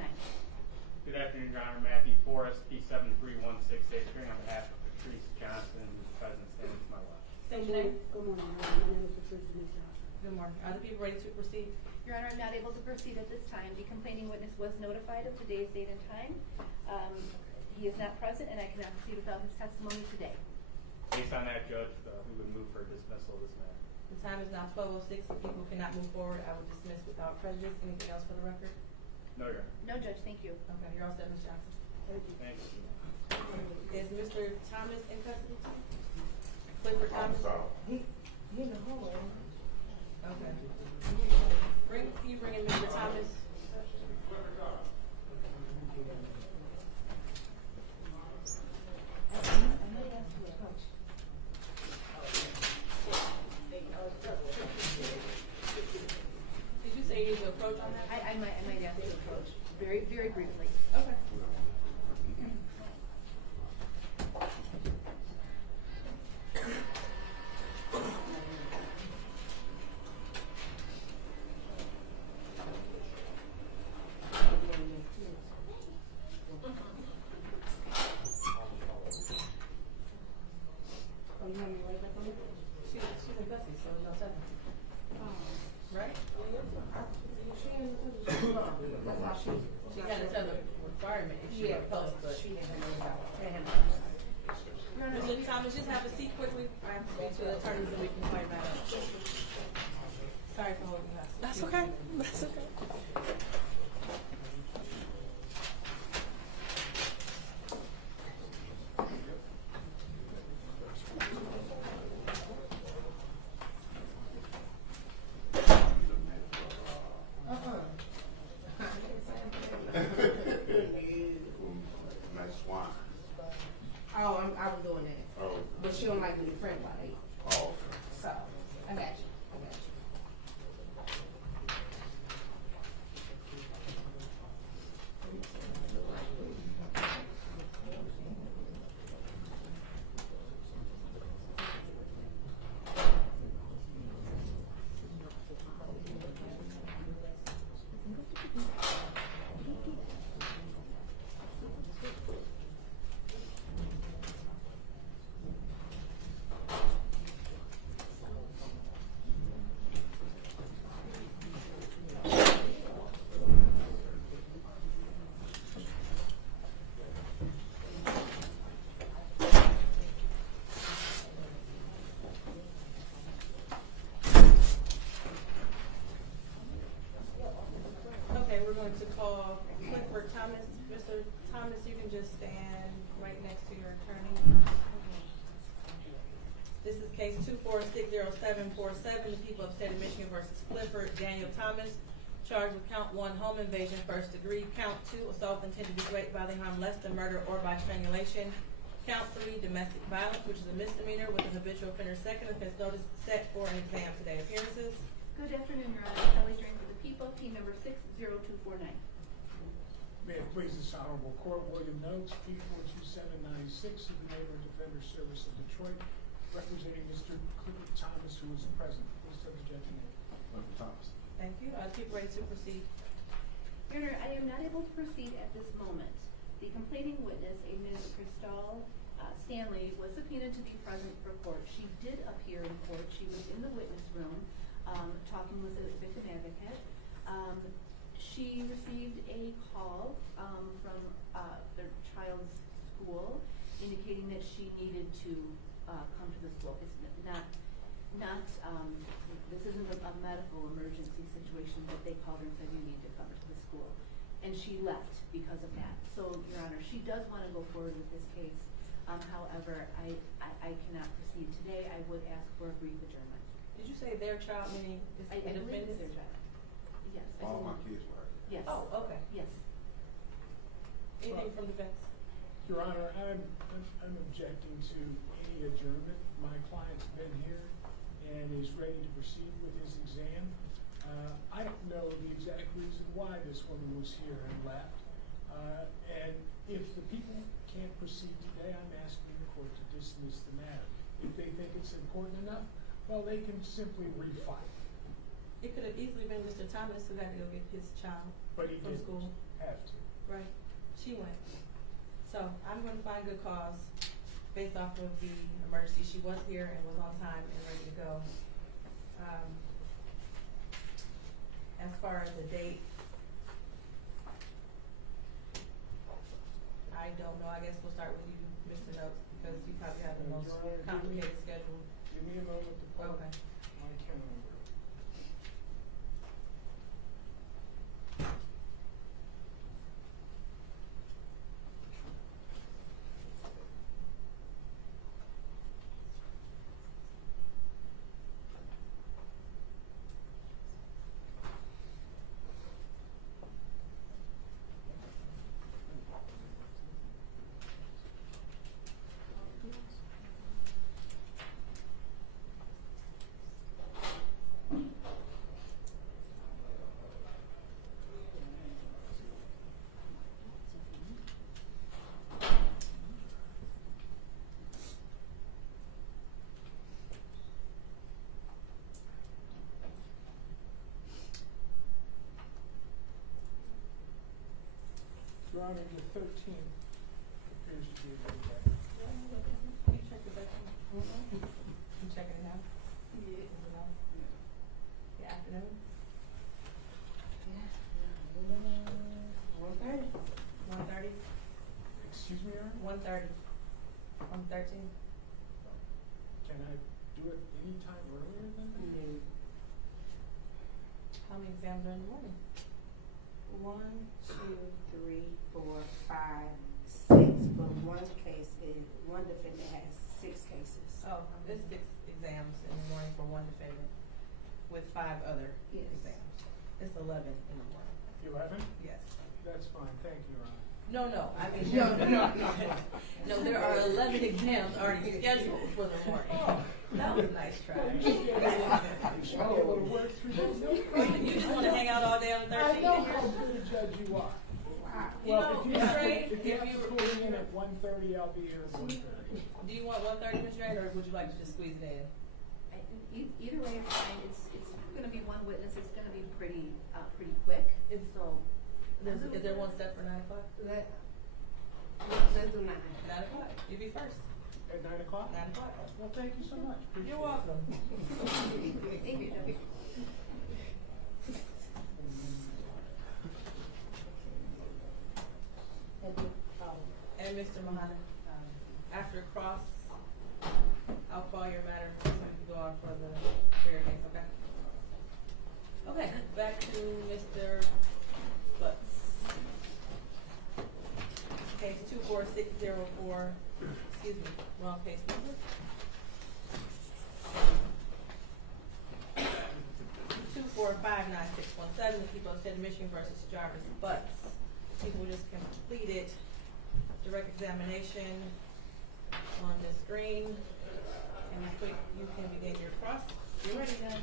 Good afternoon, Your Honor. Matthew Forrest, P73168, appearing on behalf of Patrice Johnson, who's present, standing to my left. State your name. Good morning. My name is Patrice Denise Johnson. Good morning. Are the people ready to proceed? Your Honor, I'm not able to proceed at this time. The complaining witness was notified of today's date and time. He is not present, and I cannot proceed without his testimony today. Based on that, Judge, we would move for dismissal of this matter. The time is now 12:06. The people cannot move forward. I will dismiss without prejudice. Anything else for the record? No, Your Honor. No, Judge, thank you. Okay, you're all set, Ms. Johnson. Thank you. Thank you. Is Mr. Thomas in custody? Clifford Thomas? He in the hallway. Okay. Can you bring in Mr. Thomas? Did you say you need to approach on that? I might have to approach very, very briefly. Okay. Oh, you want me to wait back on it? She's in custody, so no second. Right? She in the That's how she gotta tell the 2460747, the people of the state of Michigan versus Clifford Daniel Thomas, charged with count 1, home invasion, first degree, count 2, assault intended to do great bodily harm less than murder or by strangulation, count 3, domestic violence, which is a misdemeanor with an habitual offender second offense notice set for an exam today. Appearances? Good afternoon, Your Honor. Kelly Drink for the people, P number 60249. May it please this honorable court, William Noakes, P 42796 of the Neighborhood Defender Service of Detroit, representing Mr. Clifford Thomas, who is present. Please have the judge name. Clifford Thomas. Thank you. People ready to proceed? Your Honor, I am not able to proceed at this moment. The complaining witness, a Ms. Crystal Stanley, was subpoenaed to be present for court. She did appear in court. She was in the witness room talking with the victim advocate. She received a call from their child's school indicating that she needed to come to the school. It's this isn't a medical emergency situation, but they called her and said you need to come to the school. And she left because of that. So, Your Honor, she does want to go forward with this case. However, I cannot proceed today. I would ask for a brief adjournment. Did you say their child, meaning I believe it's their child. Yes. All my kids were. Yes. Oh, okay. Yes. Anything from defense? Your Honor, I'm objecting to any adjournment. My client's been here and is ready to proceed with his exam. I don't know the exact reason why this woman was here and left. And if the people can't proceed today, I'm asking the court to dismiss the matter. If they think it's important enough, well, they can simply refile. It could have easily been Mr. Thomas who had to go get his child But he from didn't school. have to. Right. She went. So I'm going to find good cause based off of the emergency. She was here and was on time and ready to go. As far as the date, I don't know. I guess we'll start with you, Mr. Noakes, because you probably have the most complicated schedule. Give me a moment to pull Okay. my calendar. Your Honor, the 13th appears to be a good day. You check the bedroom? You checking it out? Yeah. The afternoon? Yeah. 1:30. 1:30? Excuse me, Your Honor? 1:30. On the 13th? Can I do it any time earlier than that? No. How many exams are in the morning? 1, 2, 3, 4, 5, 6. But one defendant has 6 cases. Oh, there's 6 exams in the morning for one defendant with 5 other exams. It's 11 in the morning. 11? Yes. That's fine, thank you, Your Honor. No, I mean, no, there are 11 exams already scheduled for the morning. Oh. That was a nice try. You should be able to work through this. You just want to hang out all day on the 13th? I know how good a judge you are. Wow. Well, You know, Ms. Ray, if you have to pull me in at 1:30, I'll be here at 1:30. Do you want 1:30, Ms. Ray, or would you like to just squeeze it in? Either way is fine. It's going to be one witness. It's going to be pretty quick. So. Is there one set for 9 o'clock? Let's do 9. 9 o'clock. You be first. At 9 o'clock? 9 o'clock. Well, thank you so much. Appreciate You're it. welcome. Thank you, Debbie. And Mr. Mahana, after cross, I'll call your matter so we can go on for the fair case, okay? Okay, back to Mr. Butts. Case 24604, excuse me, wrong case number. State of Michigan versus Jarvis Butts. People just completed direct examination on the screen. And Ms. Quick, you can begin your process. You're ready now.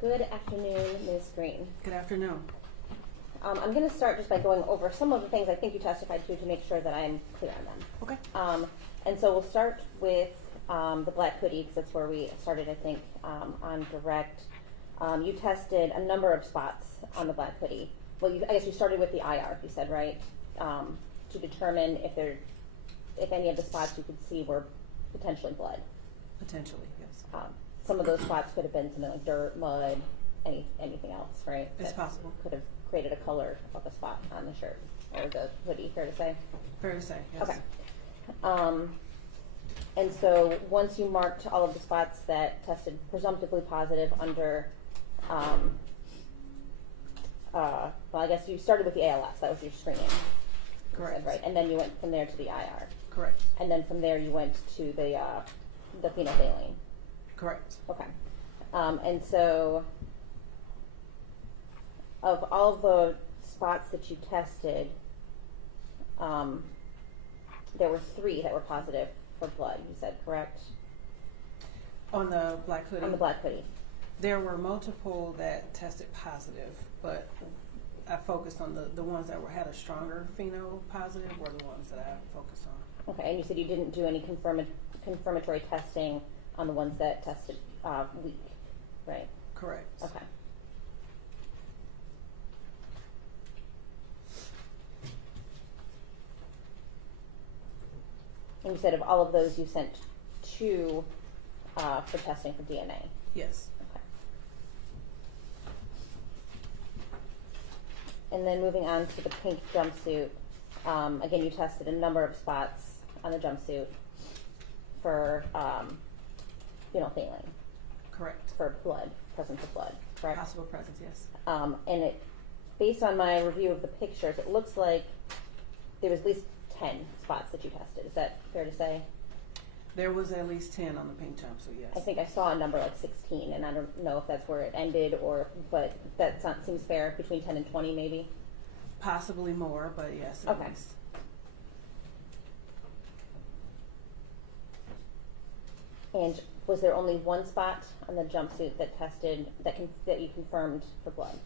Good afternoon, Ms. Green. Good afternoon. I'm going to start just by going over some of the things I think you testified to make sure that I'm clear on them. Okay. And so we'll start with the black hoodie, because that's where we started, I think, on direct. You tested a number of spots on the black hoodie. Well, I guess you started with the IR, you said, right? To determine if any of the spots you could see were potentially blood. Potentially, yes. Some of those spots could have been something like dirt, mud, anything else, right? It's that possible. Could have created a color of a spot on the shirt or the hoodie, fair to say? Fair to say, yes. Okay. And so once you marked all of the spots that tested presumptively positive under, well, I guess you started with the ALS, that was your screening. Correct. Right, and then you went from there to the IR. Correct. And then from there you went to the phenolphthalein. Correct. Okay. And so of all the spots that you tested, there were 3 that were positive for blood, you said, correct? On the black hoodie? On the black hoodie. There were multiple that tested positive, but I focused on the ones that had a stronger pheno positive were the ones that I focused on. Okay, and you said you didn't do any confirmatory testing on the ones that tested weak, right? Correct. Okay. And you said of all of those you sent 2 for testing for DNA? Yes. Okay. And then moving on to the pink jumpsuit, again, you tested a number of spots on the jumpsuit for phenolphthalein. Correct. For blood, presence of blood, correct? Possible presence, yes. And it, based on my review of the pictures, it looks like there was at least 10 spots that you tested. Is that fair to say? There was at least 10 on the pink jumpsuit, yes. I think I saw a number like 16, and I don't know if that's where it ended, but that seems fair, between 10 and 20 maybe? Possibly more, but yes, at Okay. least. And was there only one spot on the jumpsuit that tested, that you confirmed for blood?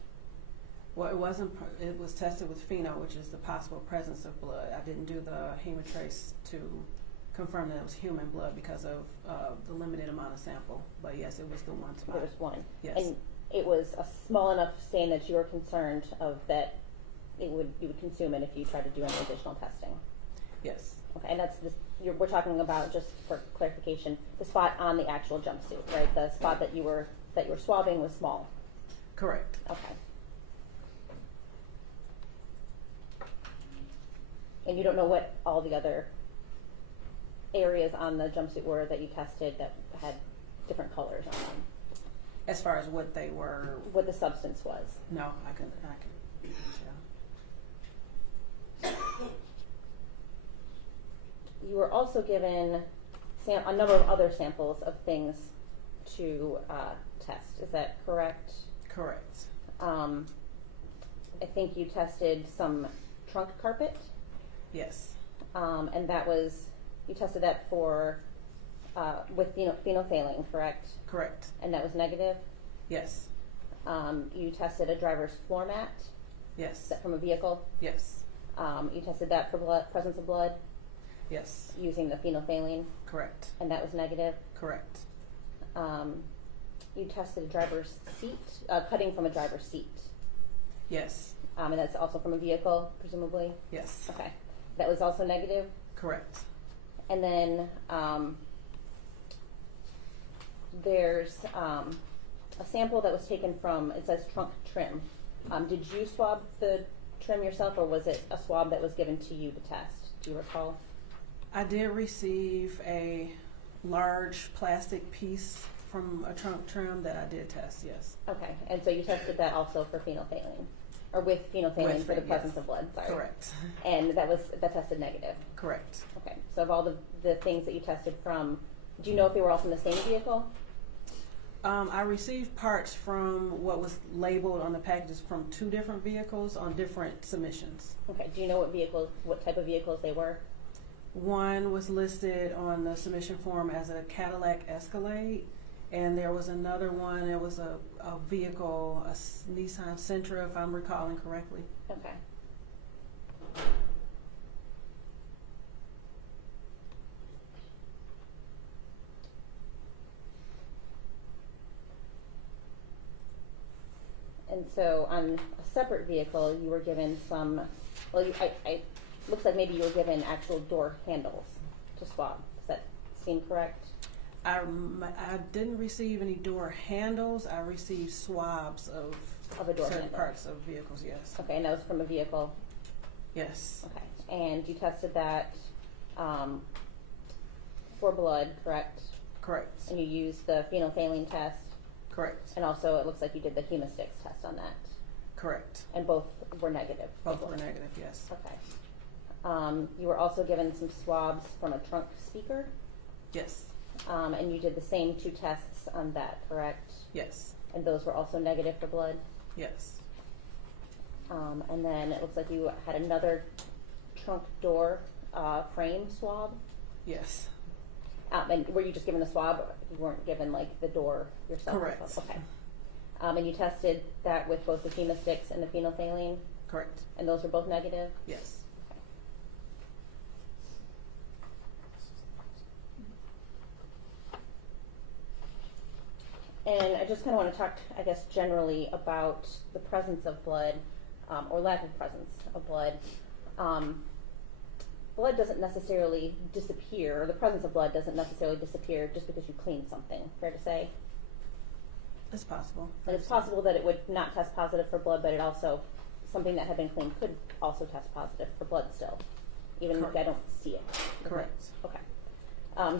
Well, it wasn't, it was tested with pheno, which is the possible presence of blood. I didn't do the hemotrace to confirm that it was human blood because of the limited amount of sample. But yes, it was the one spot. There was one. Yes. And it was a small enough stain that you were concerned of that you would consume it if you tried to do any additional testing? Yes. Okay, and that's we're talking about, just for clarification, the spot on the actual jumpsuit, right? The spot that you were swabbing was small. Correct. Okay. And you don't know what all the other areas on the jumpsuit were that you tested that had different colors on them? As far as what they were? What the substance was? No, I couldn't tell. You were also given a number of other samples of things to test. Is that correct? Correct. I think you tested some trunk carpet. Yes. And that was, you tested that for with phenolphthalein, correct? Correct. And that was negative? Yes. You tested a driver's floor mat? Yes. Is that from a vehicle? Yes. You tested that for presence of blood? Yes. Using the phenolphthalein? Correct. And that was negative? Correct. You tested a driver's seat, cutting from a driver's seat? Yes. And that's also from a vehicle, presumably? Yes. Okay. That was also negative? Correct. And then there's a sample that was taken from, it says trunk trim. Did you swab the trim yourself, or was it a swab that was given to you to test? Do you recall? I did receive a large plastic piece from a trunk trim that I did test, yes. Okay, and so you tested that also for phenolphthalein, or with phenolphthalein for the presence of blood, sorry. Correct. And that tested negative? Correct. Okay, so of all the things that you tested from Do you know if they were all from the same vehicle? I received parts from what was labeled on the packages from 2 different vehicles on different submissions. Okay, do you know what type of vehicles they were? One was listed on the submission form as a Cadillac Escalade, and there was another one, it was a vehicle, a Nissan Sentra, if I'm recalling correctly. Okay. And so on a separate vehicle, you were given some, well, looks like maybe you were given actual door handles to swab. Does that seem correct? I didn't receive any door handles. I received swabs of a door certain handle. parts of vehicles, yes. Okay, and that was from a vehicle? Yes. Okay, and you tested that for blood, correct? Correct. And you used the phenolphthalein test? Correct. And also it looks like you did the hemostix test on that? Correct. And both were negative? Both were negative, yes. Okay. You were also given some swabs from a trunk speaker? Yes. And you did the same 2 tests on that, correct? Yes. And those were also negative for blood? Yes. And then it looks like you had another trunk door frame swab? Yes. And were you just given a swab? You weren't given like the door yourself? Correct. Okay. And you tested that with both the hemostix and the phenolphthalein? Correct. And those were both negative? Yes. And I just kind of want to talk, I guess, generally about the presence of blood, or lack of presence of blood. Blood doesn't necessarily disappear, or the presence of blood doesn't necessarily disappear just because you clean something, fair to say? It's possible. And it's possible that it would not test positive for blood, but it also, something that had been cleaned could also test positive for blood still, even if I don't see it. Correct. Okay.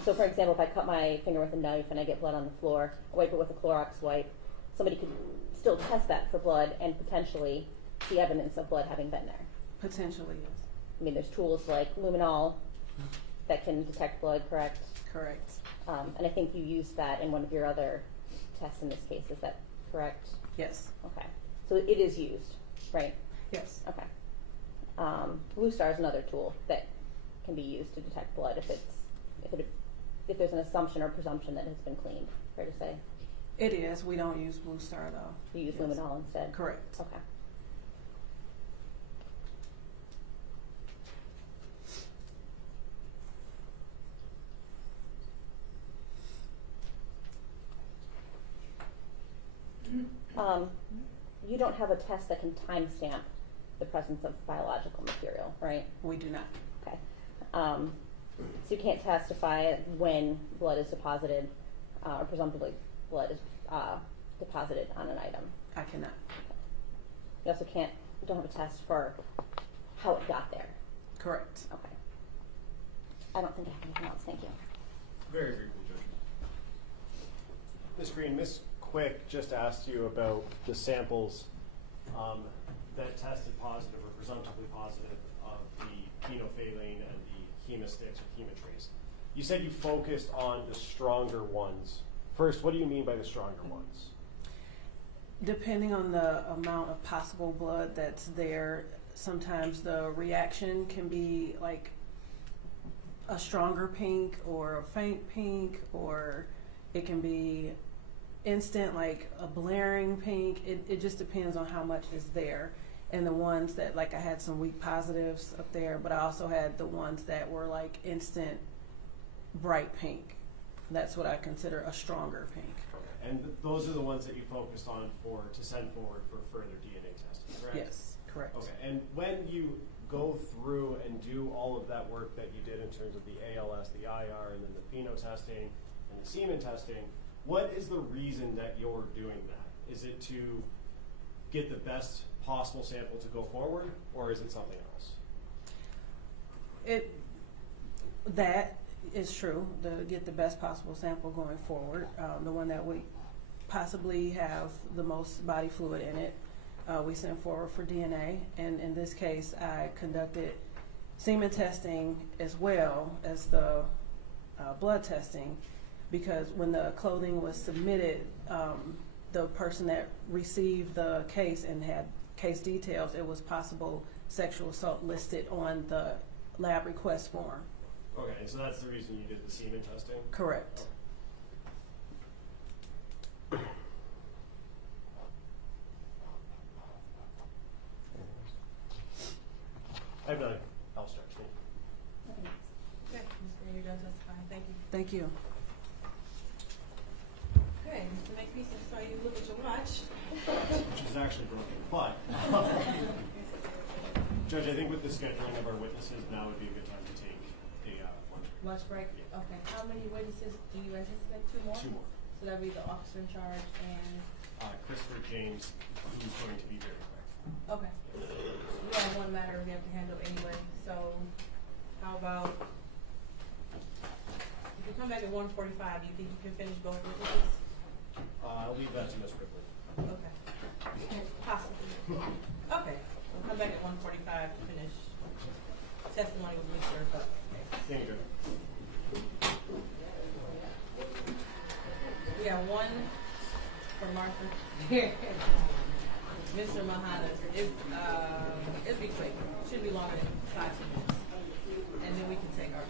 So for example, if I cut my finger with a knife and I get blood on the floor, I wipe it with a Clorox wipe, somebody could still test that for blood and potentially see evidence of blood having been there. Potentially, yes. I mean, there's tools like luminol that can detect blood, correct? Correct. And I think you used that in one of your other tests in this case, is that correct? Yes. Okay. So it is used, right? Yes. Okay. Blue Star is another tool that can be used to detect blood if there's an assumption or presumption that it has been cleaned, fair to say? It is. We don't use Blue Star though. You use luminol instead? Correct. Okay. You don't have a test that can timestamp the presence of biological material, right? We do not. Okay. So you can't testify when blood is deposited, or presumptively blood is deposited on an item. I cannot. You also don't have a test for how it got there. Correct. Okay. I don't think I have anything else. Thank you. Very briefly, Judge. Ms. Green, Ms. Quick just asked you about the samples that tested positive or presumptively positive of the phenolphthalein and the hemostix or hemotrace. You said you focused on the stronger ones. First, what do you mean by the stronger ones? Depending on the amount of possible blood that's there, sometimes the reaction can be like a stronger pink or a faint pink, or it can be instant, like a blaring pink. It just depends on how much is there. And the ones that, like, I had some weak positives up there, but I also had the ones that were like instant bright pink. That's what I consider a stronger pink. Okay. And those are the ones that you focused on to send forward for further DNA testing, correct? Yes, correct. Okay. And when you go through and do all of that work that you did in terms of the ALS, the IR, and then the pheno testing and the semen testing, what is the reason that you're doing that? Is it to get the best possible sample to go forward, or is it something else? That is true, to get the best possible sample going forward, the one that would possibly have the most body fluid in it. We sent forward for DNA, and in this case I conducted semen testing as well as the blood testing, because when the clothing was submitted, the person that received the case and had case details, it was possible sexual assault listed on the lab request form. Okay, and so that's the reason you did the semen testing? Correct. I have nothing else, Judge. Thank you. Okay, Ms. Green, you're done testifying. Thank you. Thank you. Okay, Mr. Makepeace, I saw you look at your watch. Which is actually broken, but Judge, I think with the scheduling of our witnesses, now would be a good time to take a lunch break. Lunch break? Yeah. Okay. How many witnesses do you anticipate? 2 more? 2 more. So that'd be the officer in charge and? Christopher James, who's going to be very quick. Okay. We have one matter we have to handle anyway, so how about, if you come back at 1:45, do you think you can finish both witnesses? I'll leave that to Ms. Ripley. Okay. Possibly. Okay. We'll come back at 1:45 to finish testimony with Mr. Butts. Thank you. We got one for Martha. Mr. Mahanas, it'll be quick. Shouldn't be longer than 5 minutes. And then we can take our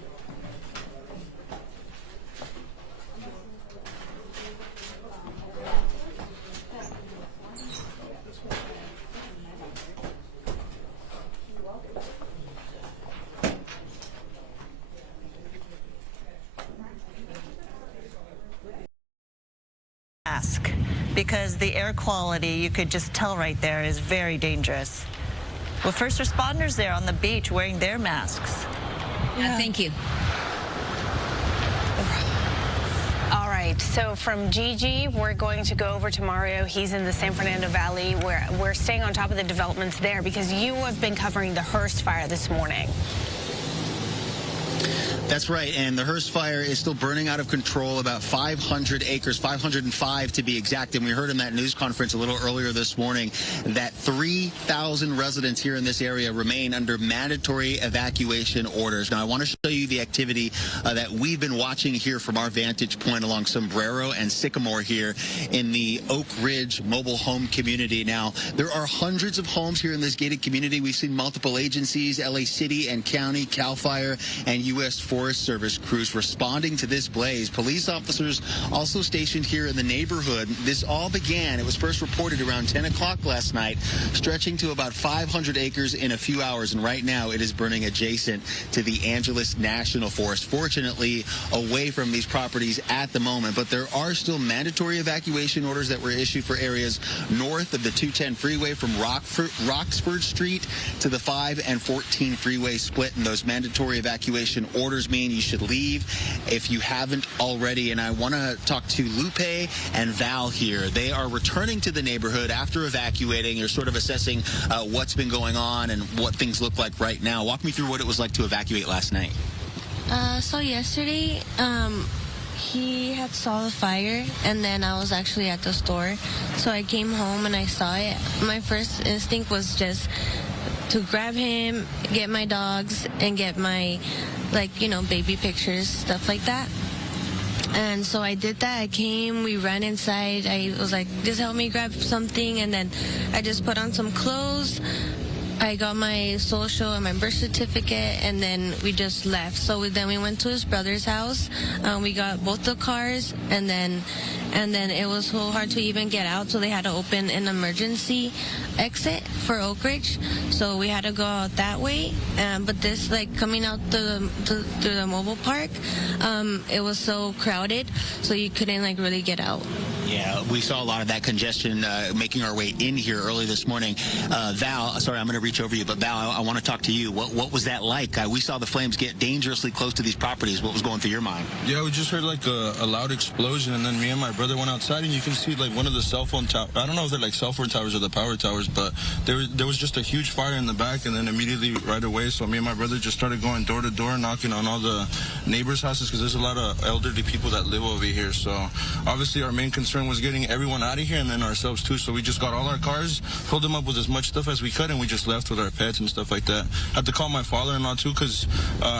mask, because the air quality, you could just tell right there, is very dangerous. With first responders there on the beach wearing their masks. Thank you. All right, so from Gigi, we're going to go over to Mario. He's in the San Fernando Valley, where we're staying on top of the developments there because you have been covering the Hearst fire this morning. That's right, and the Hearst fire is still burning out of control, about 500 acres, 505 to be exact. And we heard in that news conference a little earlier this morning that 3,000 residents here in this area remain under mandatory evacuation orders. Now, I want to show you the activity that we've been watching here from our vantage point along Sombrero and Sycamore here in the Oak Ridge mobile home community. Now, there are hundreds of homes here in this gated community. We've seen multiple agencies, LA City and County, CAL FIRE, and U.S. Forest Service crews responding to this blaze. Police officers also stationed here in the neighborhood. This all began, it was first reported around 10 o'clock last night, stretching to about 500 acres in a few hours. And right now it is burning adjacent to the Angeles National Forest, fortunately away from these properties at the moment. But there are still mandatory evacuation orders that were issued for areas north of the 210 freeway from Roxford Street to the 5 and 14 freeway split. And those mandatory evacuation orders mean you should leave if you haven't already. And I want to talk to Lupe and Val here. They are returning to the neighborhood after evacuating. They're sort of assessing what's been going on and what things look like right now. Walk me through what it was like to evacuate last night. So yesterday, he had saw the fire, and then I was actually at the store. So I came home and I saw it. My first instinct was just to grab him, get my dogs, and get my, baby pictures, stuff like that. And so I did that. I came, we ran inside. I was like, just help me grab something. And then I just put on some clothes. I got my social and my birth certificate, and then we just left. So then we went to his brother's house. We got both the cars, and then it was so hard to even get out, so they had to open an emergency exit for Oak Ridge. So we had to go out that way. But this, coming out through the mobile park, it was so crowded, so you couldn't really get out. Yeah, we saw a lot of that congestion making our way in here early this morning. Val, sorry, I'm going to reach over you, but Val, I want to talk to you. What was that like? We saw the flames get dangerously close to these properties. What was going through your mind? Yeah, we just heard a loud explosion, and then me and my brother went outside, and you can see one of the cell phone towers. I don't know if they're cell phone towers or the power towers, but there was just a huge fire in the back, and then immediately right away, so me and my brother just started going door to door, knocking on all the neighbors' houses, because there's a lot of elderly people that live over here. So obviously our main concern concern was getting everyone out of here and then ourselves too. So we just got all our cars, filled them up with as much stuff as we could, and we just left with our pets and stuff like that. I had to call my father-in-law too, because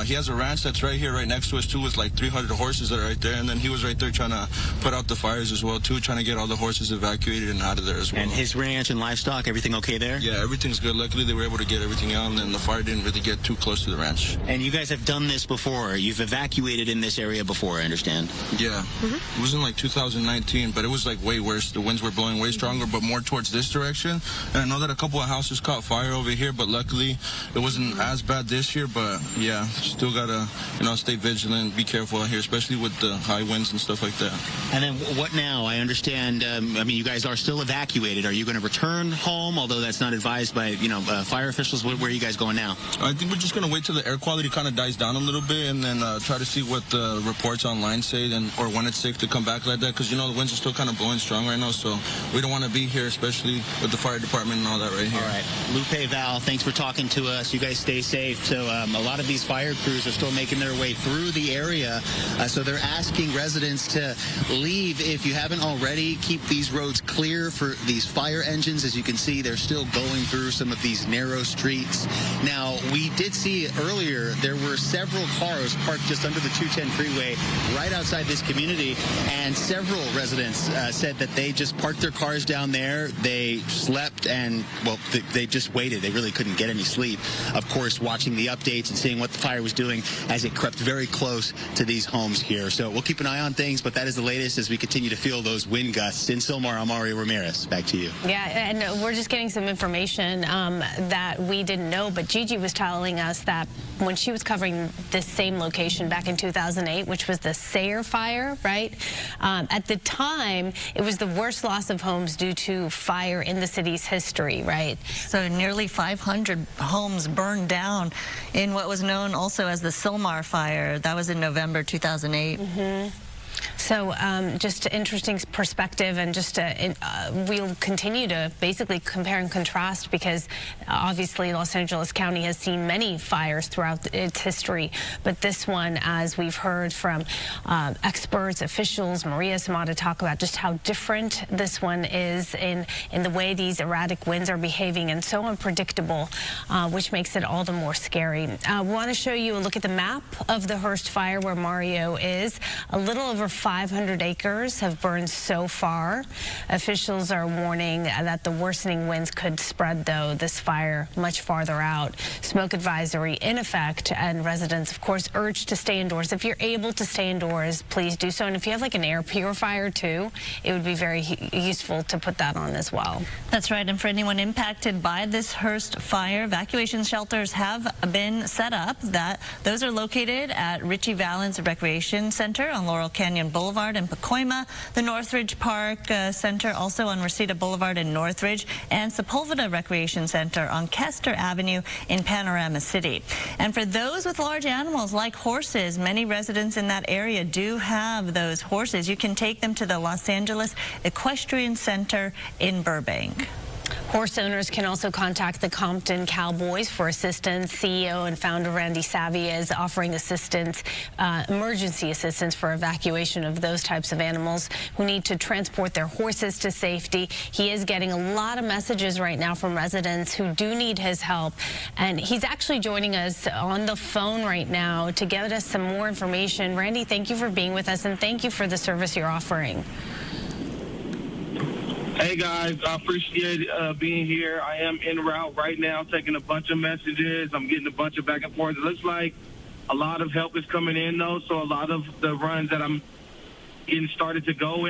he has a ranch that's right here, right next to us too, with like 300 horses that are right there. And then he was right there trying to put out the fires as well too, trying to get all the horses evacuated and out of there as well. And his ranch and livestock, everything okay there? Yeah, everything's good. Luckily, they were able to get everything out, and then the fire didn't really get too close to the ranch. And you guys have done this before. You've evacuated in this area before, I understand. Yeah. It was in like 2019, but it was like way worse. The winds were blowing way stronger, but more towards this direction. And I know that a couple of houses caught fire over here, but luckily it wasn't as bad this year. But yeah, still gotta, stay vigilant, be careful out here, especially with the high winds and stuff like that. And then what now? I understand, you guys are still evacuated. Are you going to return home, although that's not advised by, fire officials? Where are you guys going now? I think we're just going to wait till the air quality kind of dies down a little bit, and then try to see what the reports online say, or when it's safe to come back like that, because the winds are still kind of blowing strong right now, so we don't want to be here, especially with the fire department and all that right here. All right. Lupe, Val, thanks for talking to us. You guys stay safe. So a lot of these fire crews are still making their way through the area, so they're asking residents to leave if you haven't already. Keep these roads clear for these fire engines. As you can see, they're still going through some of these narrow streets. Now, we did see earlier there were several cars parked just under the 210 freeway right outside this community, and several residents said that they just parked their cars down there. They slept and, they just waited. They really couldn't get any sleep. Of course, watching the updates and seeing what the fire was doing as it crept very close to these homes here. So we'll keep an eye on things, but that is the latest as we continue to feel those wind gusts. In Sylmar, I'm Mario Ramirez. Back to you. Yeah, and we're just getting some information that we didn't know, but Gigi was telling us that when she was covering this same location back in 2008, which was the Sayre fire, right? At the time, it was the worst loss of homes due to fire in the city's history, right? So nearly 500 homes burned down in what was known also as the Sylmar fire. That was in November 2008. So just an interesting perspective, and just we'll continue to basically compare and contrast, because obviously Los Angeles County has seen many fires throughout its history, but this one, as we've heard from experts, officials, Maria Samada, talk about just how different this one is in the way these erratic winds are behaving, and so unpredictable, which makes it all the more scary. I want to show you a look at the map of the Hearst fire where Mario is. A little over 500 acres have burned so far. Officials are warning that the worsening winds could spread, though, this fire much farther out. Smoke advisory in effect, and residents, of course, urged to stay indoors. If you're able to stay indoors, please do so. And if you have like an air purifier too, it would be very useful to put that on as well. That's right. And for anyone impacted by this Hearst fire, evacuation shelters have been set up. Those are located at Richie Valens Recreation Center on Laurel Canyon Boulevard in Pacoima, the Northridge Park Center also on Reseda Boulevard in Northridge, and Sepulveda Recreation Center on Kester Avenue in Panorama City. And for those with large animals like horses, many residents in that area do have those horses. You can take them to the Los Angeles Equestrian Center in Burbank. Horse owners can also contact the Compton Cowboys for assistance. CEO and founder Randy Savvy is offering assistance, emergency assistance for evacuation of those types of animals who need to transport their horses to safety. He is getting a lot of messages right now from residents who do need his help, and he's actually joining us on the phone right now to get us some more information. Randy, thank you for being with us, and thank you for the service you're offering. Hey guys, I appreciate being here. I am en route right now, taking a bunch of messages. I'm getting a bunch of back and forth. It looks like a lot of help is coming in though, so a lot of the runs that I'm getting started to go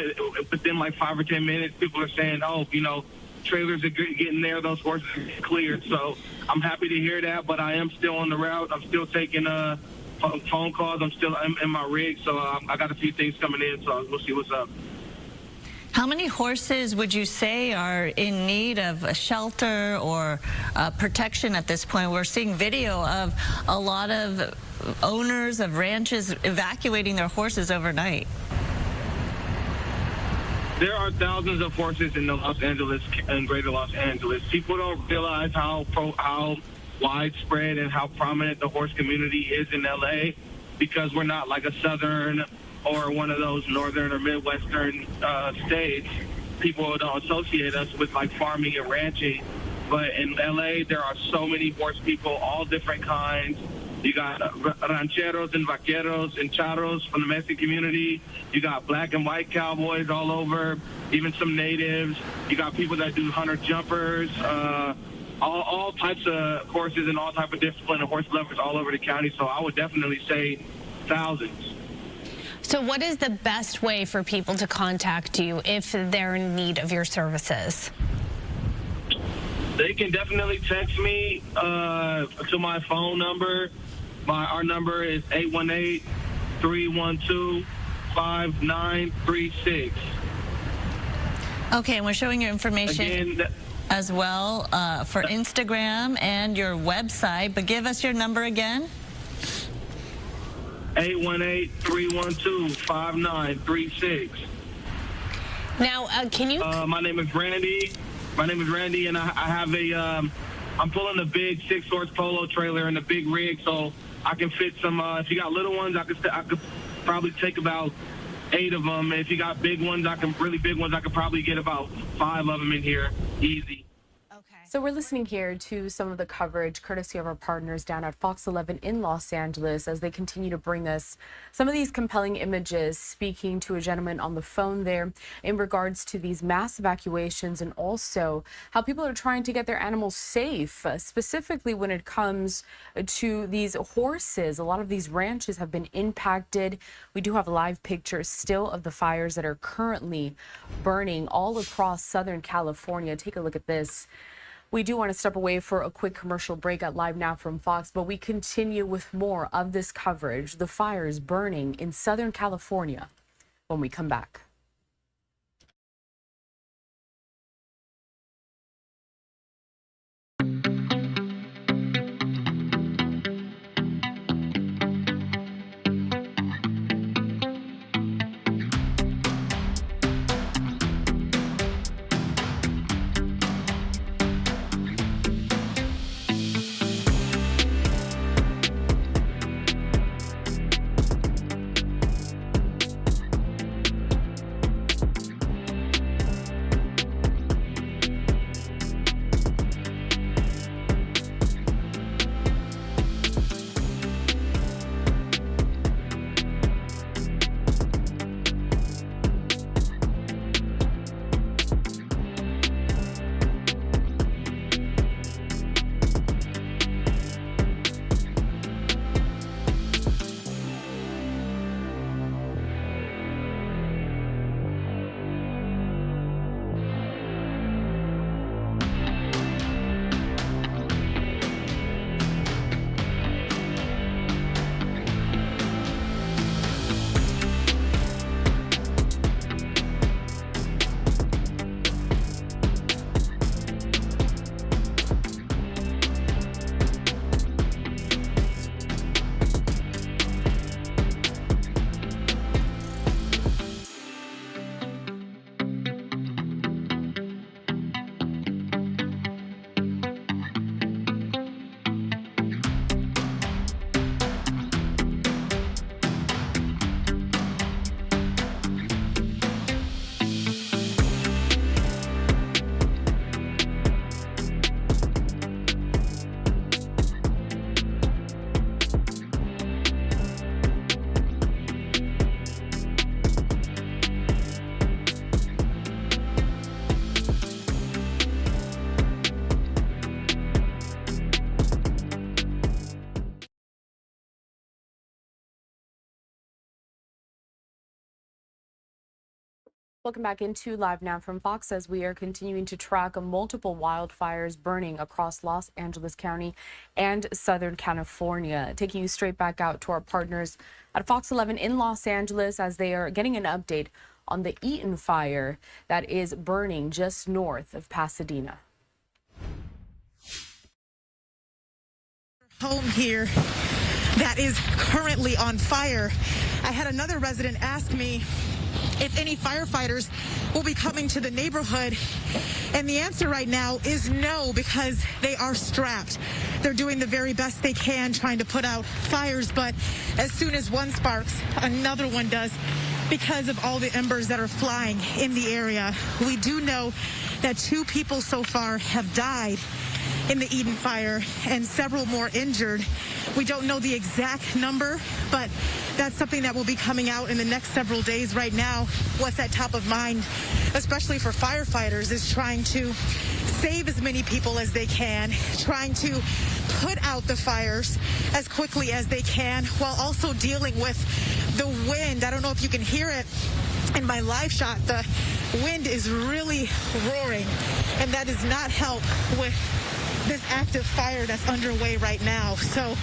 within like 5 or 10 minutes, people are saying, oh, trailers are getting there, those horses are cleared. So I'm happy to hear that, but I am still on the route. I'm still taking phone calls. I'm still in my rig, so I got a few things coming in, so we'll see what's up. How many horses would you say are in need of a shelter or protection at this point? We're seeing video of a lot of owners of ranches evacuating their horses overnight. There are thousands of horses in the Los Angeles and greater Los Angeles. People don't realize how widespread and how prominent the horse community is in LA, because we're not like a southern or one of those northern or midwestern states, people don't associate us with like farming and ranching. But in LA, there are so many horse people, all different kinds. You got rancheros and vaqueros and charros from the Mexican community. You got black and white cowboys all over, even some natives. You got people that do hunter jumpers, all types of horses and all type of discipline and horse lovers all over the county. So I would definitely say thousands. So what is the best way for people to contact you if they're in need of your services? They can definitely text me to my phone number. Our number is 818-312-5936. Okay, and we're showing your information as well for Instagram and your website, but give us your number again. 818-312-5936. Now, can you... my name is Randy. And I have I'm pulling a big 6-horse polo trailer and a big rig, so I can fit some, if you got little ones, I could probably take about 8 of them. If you got big ones, really big ones, I could probably get about 5 of them in here, easy. So we're listening here to some of the coverage courtesy of our partners down at Fox 11 in Los Angeles as they continue to bring us some of these compelling images, speaking to a gentleman on the phone there in regards to these mass evacuations and also how people are trying to get their animals safe, specifically when it comes to these horses. A lot of these ranches have been impacted. We do have live pictures still of the fires that are currently burning all across Southern California. Take a look at this. We do want to step away for a quick commercial break at Live Now from Fox, but we continue with more of this coverage. The fires burning in Southern California when we come back. Welcome back into Live Now from Fox as we are continuing to track multiple wildfires burning across Los Angeles County and Southern California. Taking you straight back out to our partners at Fox 11 in Los Angeles as they are getting an update on the Eaton fire that is burning just north of Pasadena. Home here that is currently on fire. I had another resident ask me if any firefighters will be coming to the neighborhood. And the answer right now is no, because they are strapped. They're doing the very best they can trying to put out fires, but as soon as one sparks, another one does, because of all the embers that are flying in the area. We do know that 2 people so far have died in the Eden fire and several more injured. We don't know the exact number, but that's something that will be coming out in the next several days. Right now, what's at top of mind, especially for firefighters, is trying to save as many people as they can, trying to put out the fires as quickly as they can, while also dealing with the wind. I don't know if you can hear it in my live shot. The wind is really roaring, and that does not help with this active fire that's underway right now. So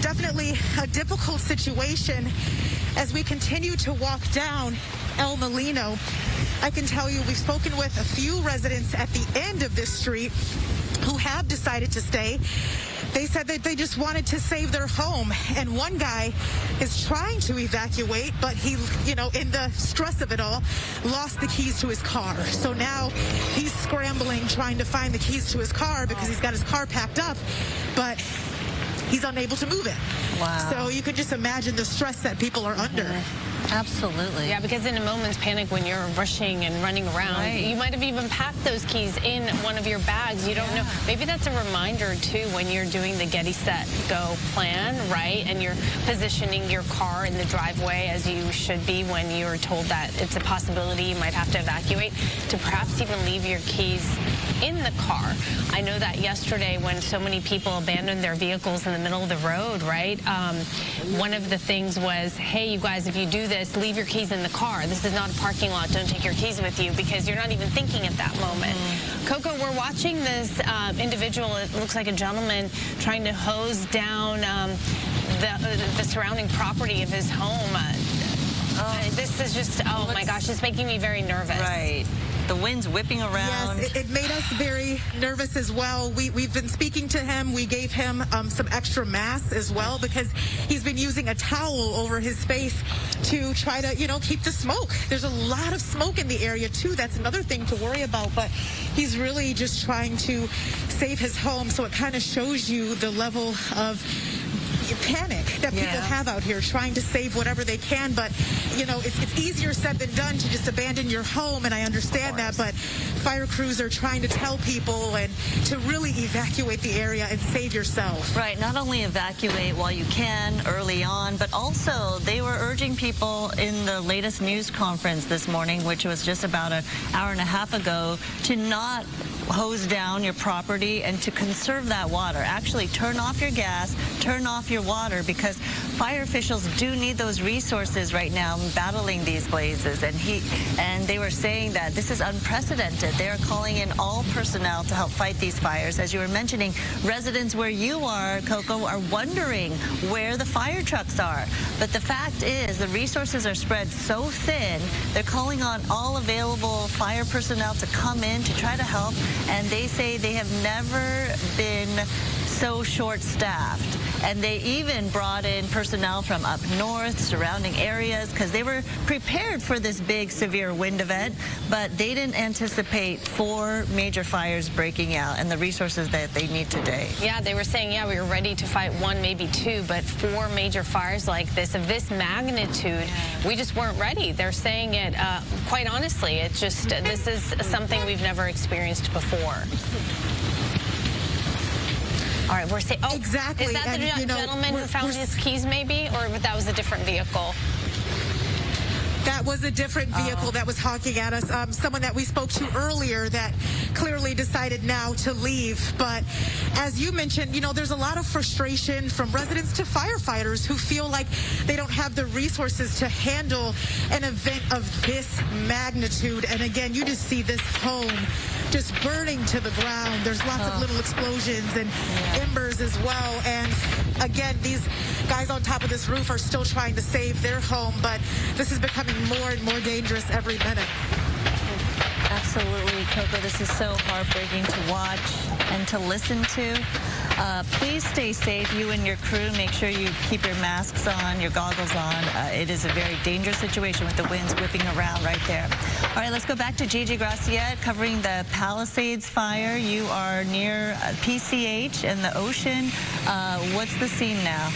definitely a difficult situation as we continue to walk down El Molino. I can tell you we've spoken with a few residents at the end of this street who have decided to stay. They said that they just wanted to save their home, and one guy is trying to evacuate, but he, in the stress of it all, lost the keys to his car. So now he's scrambling, trying to find the keys to his car because he's got his car packed up, but he's unable to move it. Wow. So you can just imagine the stress that people are under. Absolutely. Yeah, because in a moment's panic when you're rushing and running around, Right. you might have even packed those keys in one of your bags. You don't know. Maybe that's a reminder, too, when you're doing the Getty Set Go plan, right? And you're positioning your car in the driveway as you should be when you're told that it's a possibility you might have to evacuate, to perhaps even leave your keys in the car. I know that yesterday when so many people abandoned their vehicles in the middle of the road, right? One of the things was, hey, you guys, if you do this, leave your keys in the car. This is not a parking lot. Don't take your keys with you, because you're not even thinking at that moment. Coco, we're watching this individual, it looks like a gentleman, trying to hose down the surrounding property of his home. This is just, oh my gosh, it's making me very nervous. Right. The wind's whipping around. Yes, it made us very nervous as well. We've been speaking to him. We gave him some extra masks as well, because he's been using a towel over his face to try to, keep the smoke. There's a lot of smoke in the area, too. That's another thing to worry about. But he's really just trying to save his home. So it kind of shows you the level of panic that people have out here, trying to save whatever they can. But it's easier said than done to just abandon your home, and I understand that, but fire crews are trying to tell people and to really evacuate the area and save yourself. Right, not only evacuate while you can early on, but also they were urging people in the latest news conference this morning, which was just about an hour and a half ago, to not hose down your property and to conserve that water. Actually, turn off your gas, turn off your water, because fire officials do need those resources right now battling these blazes. And they were saying that this is unprecedented. They are calling in all personnel to help fight these fires. As you were mentioning, residents where you are, Coco, are wondering where the fire trucks are. But the fact is, the resources are spread so thin, they're calling on all available fire personnel to come in to try to help. And they say they have never been so short-staffed. And they even brought in personnel from up north, surrounding areas, because they were prepared for this big, severe wind event, but they didn't anticipate 4 major fires breaking out and the resources that they need today. Yeah, they were saying, we were ready to fight 1, maybe 2, but 4 major fires like this, of this magnitude, we just weren't ready. They're saying it, quite honestly, it's just, this is something we've never experienced before. All right, we're saying, exactly. Is that the gentleman who found his keys, maybe, or that was a different vehicle? That was a different vehicle that was honking at us. Someone that we spoke to earlier that clearly decided now to leave. But as you mentioned, there's a lot of frustration from residents to firefighters who feel like they don't have the resources to handle an event of this magnitude. And again, you just see this home just burning to the ground. There's lots of little explosions and embers as well. And again, these guys on top of this roof are still trying to save their home, but this is becoming more and more dangerous every minute. Absolutely, Coco. This is so heartbreaking to watch and to listen to. Please stay safe. You and your crew, make sure you keep your masks on, your goggles on. It is a very dangerous situation with the winds whipping around right there. All right, let's go back to Gigi Graciette covering the Palisades fire. You are near PCH and the ocean. What's the scene now?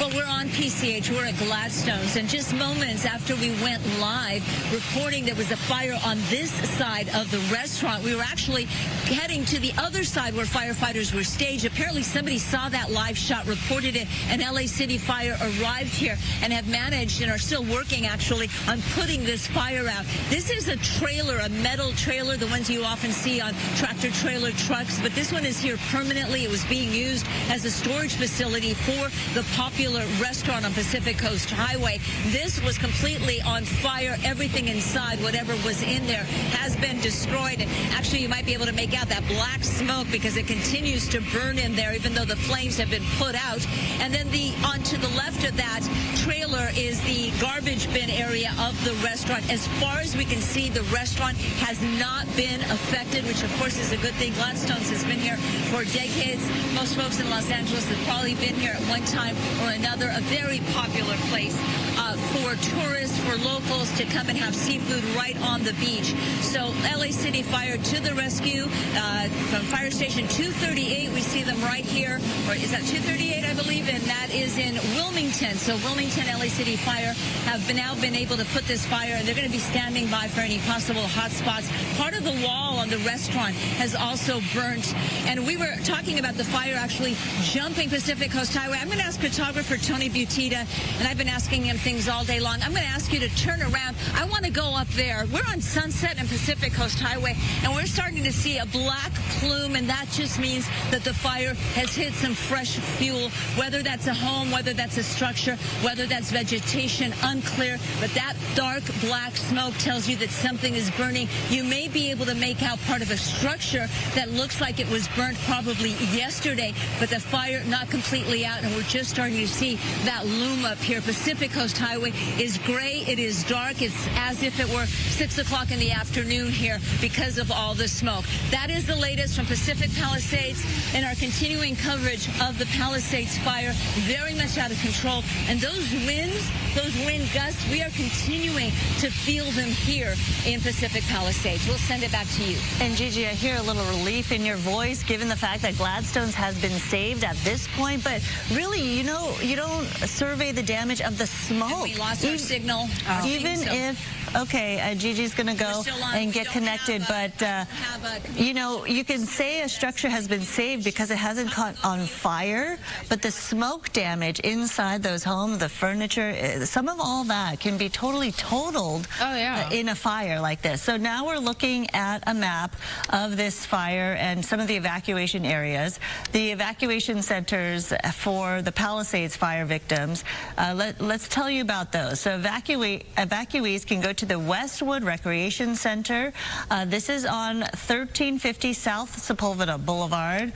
Well, we're on PCH. We're at Gladstone's, and just moments after we went live reporting there was a fire on this side of the restaurant, we were actually heading to the other side where firefighters were staged. Apparently somebody saw that live shot, reported it, and LA City Fire arrived here and have managed and are still working actually on putting this fire out. This is a trailer, a metal trailer, the ones you often see on tractor trailer trucks, but this one is here permanently. It was being used as a storage facility for the popular restaurant on Pacific Coast Highway. This was completely on fire. Everything inside, whatever was in there, has been destroyed. And actually, you might be able to make out that black smoke because it continues to burn in there, even though the flames have been put out. And then onto the left of that trailer is the garbage bin area of the restaurant. As far as we can see, the restaurant has not been affected, which of course is a good thing. Gladstone's has been here for decades. Most folks in Los Angeles have probably been here at one time or another. A very popular place for tourists, for locals to come and have seafood right on the beach. So LA City Fire to the rescue from Fire Station 238. We see them right here, or is that 238, I believe, and that is in Wilmington. So Wilmington, LA City Fire have now been able to put this fire, and they're going to be standing by for any possible hot spots. Part of the wall on the restaurant has also burnt, and we were talking about the fire actually jumping Pacific Coast Highway. I'm going to ask photographer Tony Butita, and I've been asking him things all day long. I'm going to ask you to turn around. I want to go up there. We're on Sunset and Pacific Coast Highway, and we're starting to see a black plume, and that just means that the fire has hit some fresh fuel, whether that's a home, whether that's a structure, whether that's vegetation, unclear, but that dark black smoke tells you that something is burning. You may be able to make out part of a structure that looks like it was burnt probably yesterday, but the fire not completely out, and we're just starting to see that loom up here. Pacific Coast Highway is gray. It is dark. It's as if it were 6 o'clock in the afternoon here because of all the smoke. That is the latest from Pacific Palisades and our continuing coverage of the Palisades fire. Very much out of control. And those winds, those wind gusts, we are continuing to feel them here in Pacific Palisades. We'll send it back to you. And Gigi, I hear a little relief in your voice given the fact that Gladstone's has been saved at this point, but really, you know, you don't survey the damage of the smoke. And we lost our signal. Even if, okay, Gigi's going to go and get connected, but, you know, you can say a structure has been saved because it hasn't caught on fire, but the smoke damage inside those homes, the furniture, some of all that can be totally totaled in a fire like this. So now we're looking at a map of this fire and some of the evacuation areas. The evacuation centers for the Palisades fire victims. Let's tell you about those. So evacuees can go to the Westwood Recreation Center. This is on 1350 South Sepulveda Boulevard.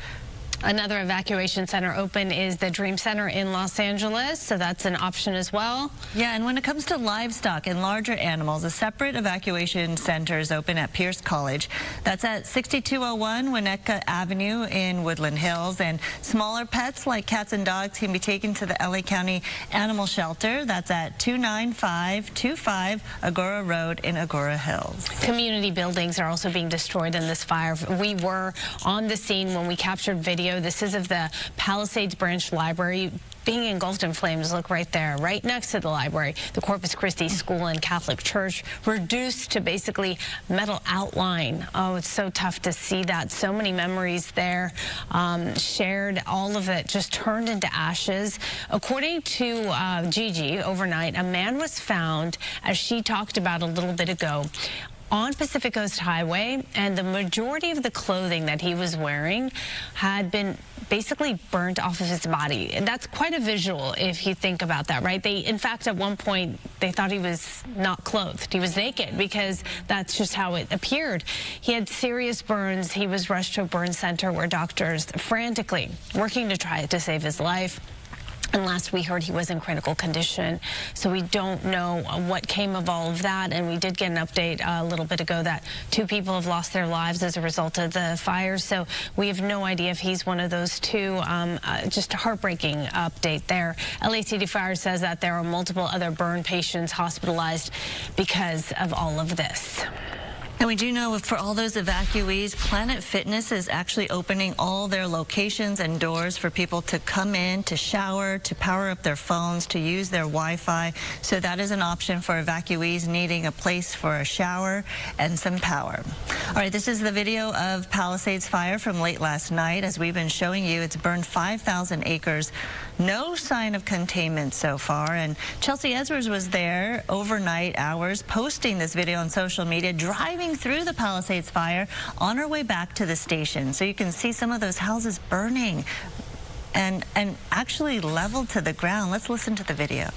Another evacuation center open is the Dream Center in Los Angeles, so that's an option as well. Yeah, and when it comes to livestock and larger animals, a separate evacuation center is open at Pierce College. That's at 6201 Winnetka Avenue in Woodland Hills, and smaller pets like cats and dogs can be taken to the LA County Animal Shelter. That's at 29525 Agora Road in Agora Hills. Community buildings are also being destroyed in this fire. We were on the scene when we captured video. This is of the Palisades Branch Library being engulfed in flames. Look right there, right next to the library. The Corpus Christi School and Catholic Church reduced to basically metal outline. Oh, it's so tough to see that. So many memories there shared. All of it just turned into ashes. According to Gigi, overnight, a man was found, as she talked about a little bit ago, on Pacific Coast Highway, and the majority of the clothing that he was wearing had been basically burnt off of his body. And that's quite a visual if you think about that, right? In fact, at one point, they thought he was not clothed. He was naked because that's just how it appeared. He had serious burns. He was rushed to a burn center where doctors frantically working to try to save his life. And last we heard, he was in critical condition. So we don't know what came of all of that. And we did get an update a little bit ago that 2 people have lost their lives as a result of the fire. So we have no idea if he's one of those 2. Just a heartbreaking update there. LACD Fire says that there are multiple other burn patients hospitalized because of all of this. And we do know for all those evacuees, Planet Fitness is actually opening all their locations and doors for people to come in, to shower, to power up their phones, to use their Wi-Fi. So that is an option for evacuees needing a place for a shower and some power. All right, this is the video of Palisades fire from late last night. As we've been showing you, it's burned 5,000 acres. No sign of containment so far. And Chelsea Edwards was there overnight hours, posting this video on social media, driving through the Palisades fire on her way back to the station. So you can see some of those houses burning and actually leveled to the ground. Let's listen to the video.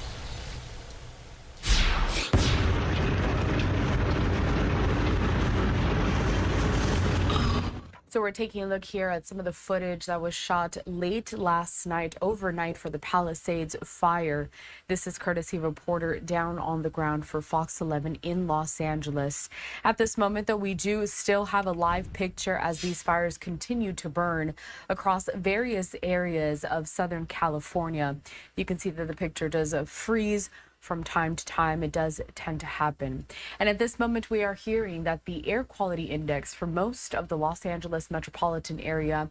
So we're taking a look here at some of the footage that was shot late last night, overnight, for the Palisades fire. This is courtesy of a reporter down on the ground for Fox 11 in Los Angeles. At this moment, though, we do still have a live picture as these fires continue to burn across various areas of Southern California. You can see that the picture does freeze from time to time. It does tend to happen. And at this moment, we are hearing that the air quality index for most of the Los Angeles metropolitan area,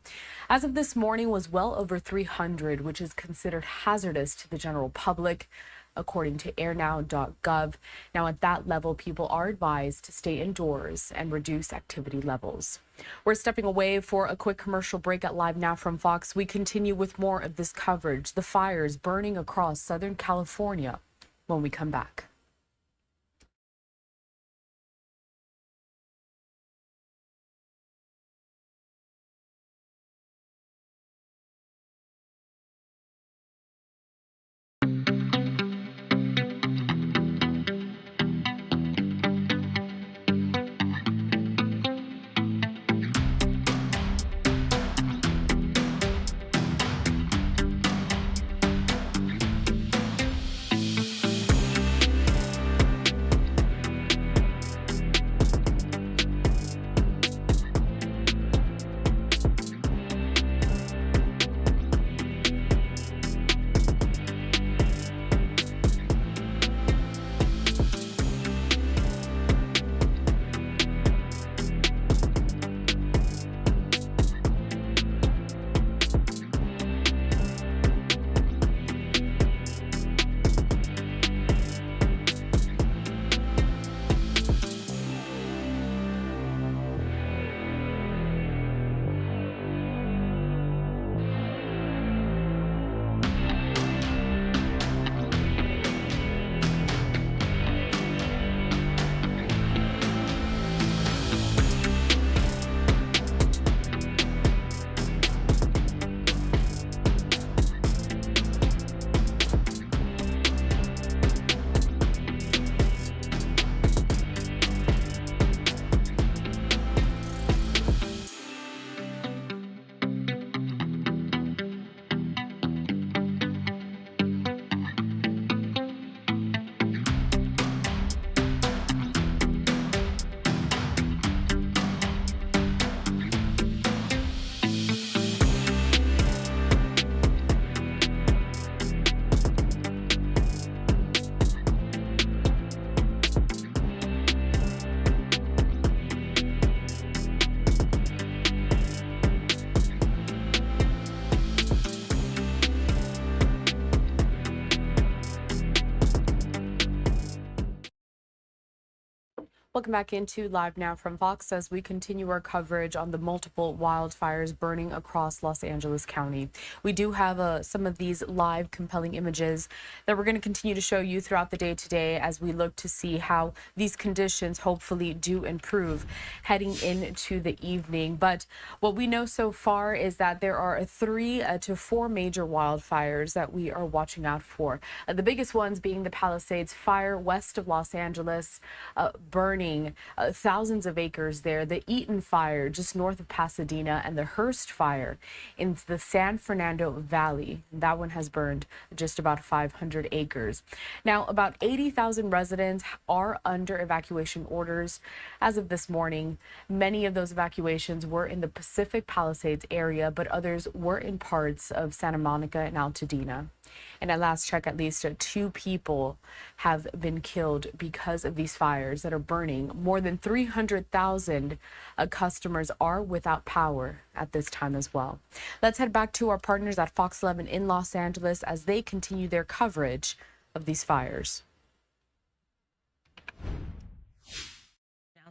as of this morning, was well over 300, which is considered hazardous to the general public, according to airnow.gov. Now, at that level, people are advised to stay indoors and reduce activity levels. We're stepping away for a quick commercial break at Live Now from Fox. We continue with more of this coverage, the fires burning across Southern California, when we come back. Welcome back into Live Now from Fox as we continue our coverage on the multiple wildfires burning across Los Angeles County. We do have some of these live compelling images that we're going to continue to show you throughout the day today as we look to see how these conditions hopefully do improve heading into the evening. But what we know so far is that there are 3 to 4 major wildfires that we are watching out for. The biggest ones being the Palisades fire west of Los Angeles, burning burning thousands of acres there. The Eaton fire just north of Pasadena and the Hearst fire in the San Fernando Valley. That one has burned just about 500 acres. Now, about 80,000 residents are under evacuation orders as of this morning. Many of those evacuations were in the Pacific Palisades area, but others were in parts of Santa Monica and Altadena. And at last check, at least 2 people have been killed because of these fires that are burning. More than 300,000 customers are without power at this time as well. Let's head back to our partners at Fox 11 in Los Angeles as they continue their coverage of these fires.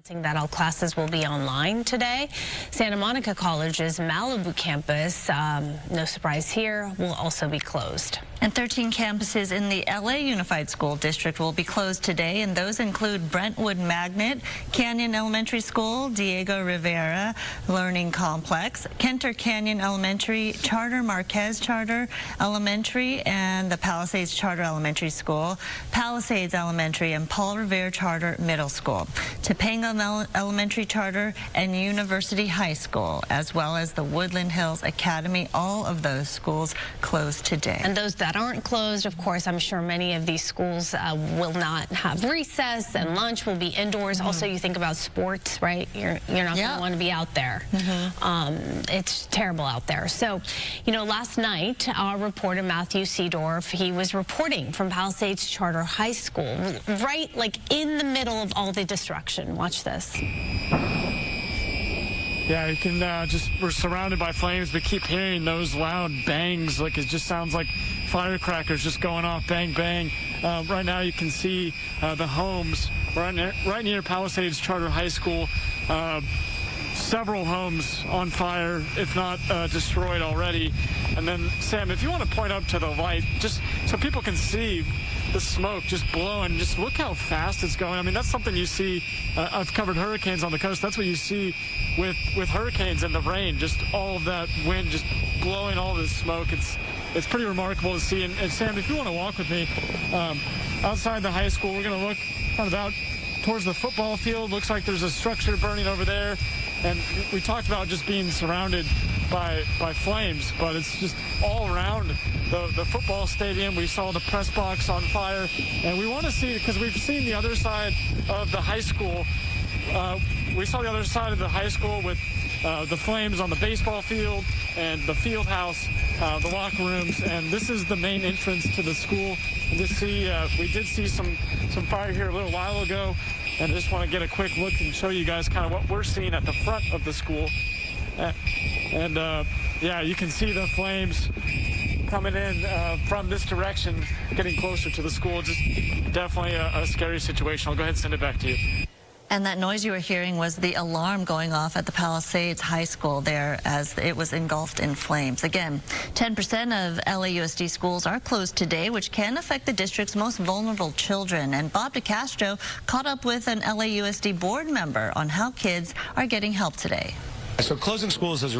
That all classes will be online today. Santa Monica College's Malibu campus, no surprise here, will also be closed. And 13 campuses in the LA Unified School District will be closed today, and those include Brentwood Magnet, Canyon Elementary School, Diego Rivera Learning Complex, Kenter Canyon Elementary, Charter Marquez Charter Elementary, and the Palisades Charter Elementary School, Palisades Elementary, and Paul Revere Charter Middle School, Topanga Elementary Charter, and University High School, as well as the Woodland Hills Academy. All of those schools closed today. And those that aren't closed, of course, I'm sure many of these schools will not have recess, and lunch will be indoors. Also, you think about sports, right? You're not going to want to be out there. It's terrible out there. So, you know, last night, our reporter Matthew Seedorf, he was reporting from Palisades Charter High School, right like in the middle of all the destruction. Watch this. Yeah, you can we're surrounded by flames. We keep hearing those loud bangs. Like, it just sounds like firecrackers just going off, bang, bang. Right now you can see the homes right near Palisades Charter High School. Several homes on fire, if not destroyed already. And then, Sam, if you want to point up to the light, just so people can see the smoke just blowing, just look how fast it's going. I mean, that's something you see. I've covered hurricanes on the coast. That's what you see with hurricanes and the rain, just all of that wind just blowing all this smoke. It's pretty remarkable to see. And Sam, if you want to walk with me, outside the high school, we're going to look kind of out towards the football field. Looks like there's a structure burning over there. And we talked about just being surrounded by flames, but it's just all around the football stadium. We saw the press box on fire, and we want to see, because we've seen the other side of the high school. We saw the other side of the high school with the flames on the baseball field and the field house, the locker rooms, and this is the main entrance to the school. We did see some fire here a little while ago, and I just want to get a quick look and show you guys kind of what we're seeing at the front of the school. Yeah, you can see the flames coming in from this direction, getting closer to the school. Just definitely a scary situation. I'll go ahead and send it back to you. And that noise you were hearing was the alarm going off at the Palisades High School there as it was engulfed in flames. Again, 10% of LAUSD schools are closed today, which can affect the district's most vulnerable children. And Bob DeCastro caught up with an LAUSD board member on how kids are getting help today. So closing schools is a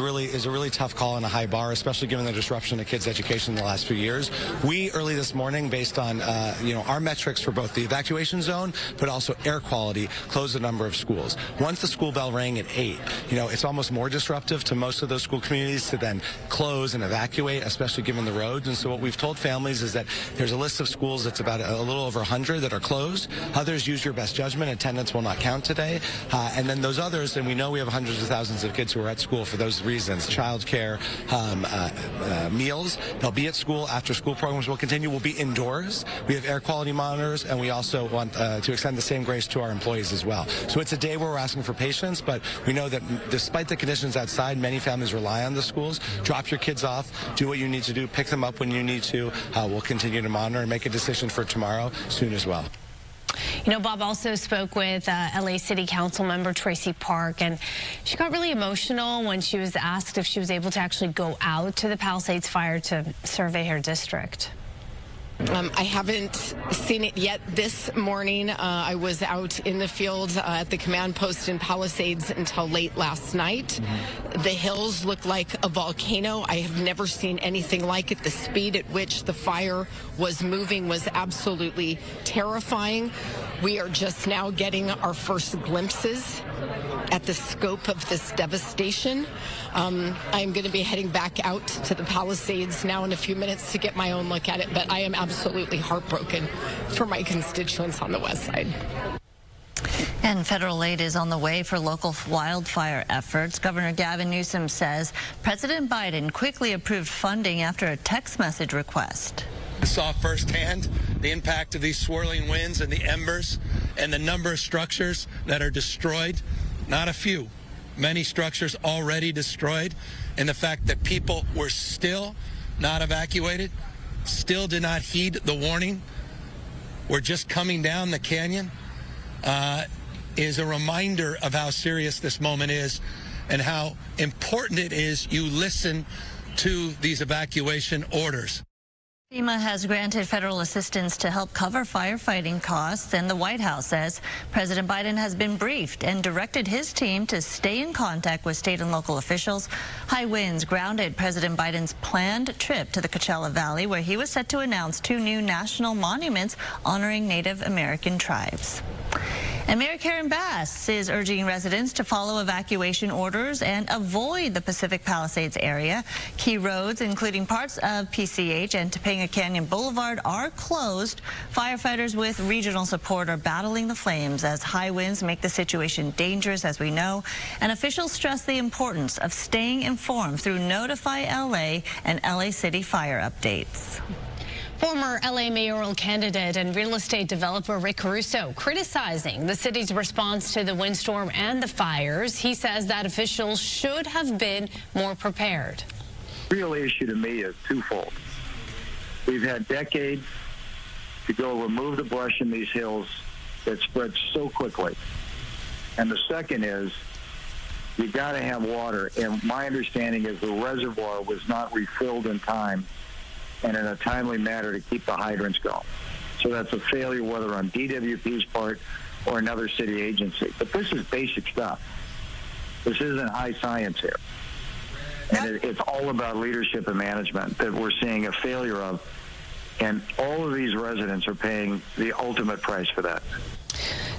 really tough call and a high bar, especially given the disruption to kids' education in the last few years. We early this morning, based on our metrics for both the evacuation zone but also air quality, closed a number of schools. Once the school bell rang at 8, it's almost more disruptive to most of those school communities to then close and evacuate, especially given the roads. And so what we've told families is that there's a list of schools that's about a little over 100 that are closed. Others, use your best judgment. Attendance will not count today. And then those others, and we know we have hundreds of thousands of kids who are at school for those reasons, childcare, meals. They'll be at school. After school programs will continue. We'll be indoors. We have air quality monitors, and we also want to extend the same grace to our employees as well. So it's a day where we're asking for patience, but we know that despite the conditions outside, many families rely on the schools. Drop your kids off, do what you need to do, pick them up when you need to. We'll continue to monitor and make a decision for tomorrow soon as well. You know, Bob also spoke with LA City Council member Tracy Park, and she got really emotional when she was asked if she was able to actually go out to the Palisades fire to survey her district. I haven't seen it yet this morning. I was out in the field at the command post in Palisades until late last night. The hills look like a volcano. I have never seen anything like it. The speed at which the fire was moving was absolutely terrifying. We are just now getting our first glimpses at the scope of this devastation. I'm going to be heading back out to the Palisades now in a few minutes to get my own look at it, but I am absolutely heartbroken for my constituents on the west side. And federal aid is on the way for local wildfire efforts. Governor Gavin Newsom says President Biden quickly approved funding after a text message request. I saw firsthand the impact of these swirling winds and the embers and the number of structures that are destroyed. Not a few, many structures already destroyed, and the fact that people were still not evacuated, still did not heed the warning. We're just coming down the canyon is a reminder of how serious this moment is and how important it is you listen to these evacuation orders. FEMA has granted federal assistance to help cover firefighting costs, and the White House says President Biden has been briefed and directed his team to stay in contact with state and local officials. High winds grounded President Biden's planned trip to the Coachella Valley, where he was set to announce 2 new national monuments honoring Native American tribes. And Mayor Karen Bass is urging residents to follow evacuation orders and avoid the Pacific Palisades area. Key roads, including parts of PCH and Topanga Canyon Boulevard, are closed. Firefighters with regional support are battling the flames as high winds make the situation dangerous, as we know. And officials stress the importance of staying informed through Notify LA and LA City fire updates. Former LA mayoral candidate and real estate developer Rick Caruso criticizing the city's response to the windstorm and the fires. He says that officials should have been more prepared. The real issue to me is twofold. We've had decades to go remove the brush in these hills that spreads so quickly. And the second is you got to have water. And my understanding is the reservoir was not refilled in time and in a timely manner to keep the hydrants going. So that's a failure, whether on DWP's part or another city agency. But this is basic stuff. This isn't high science here. And it's all about leadership and management that we're seeing a failure of. And all of these residents are paying the ultimate price for that.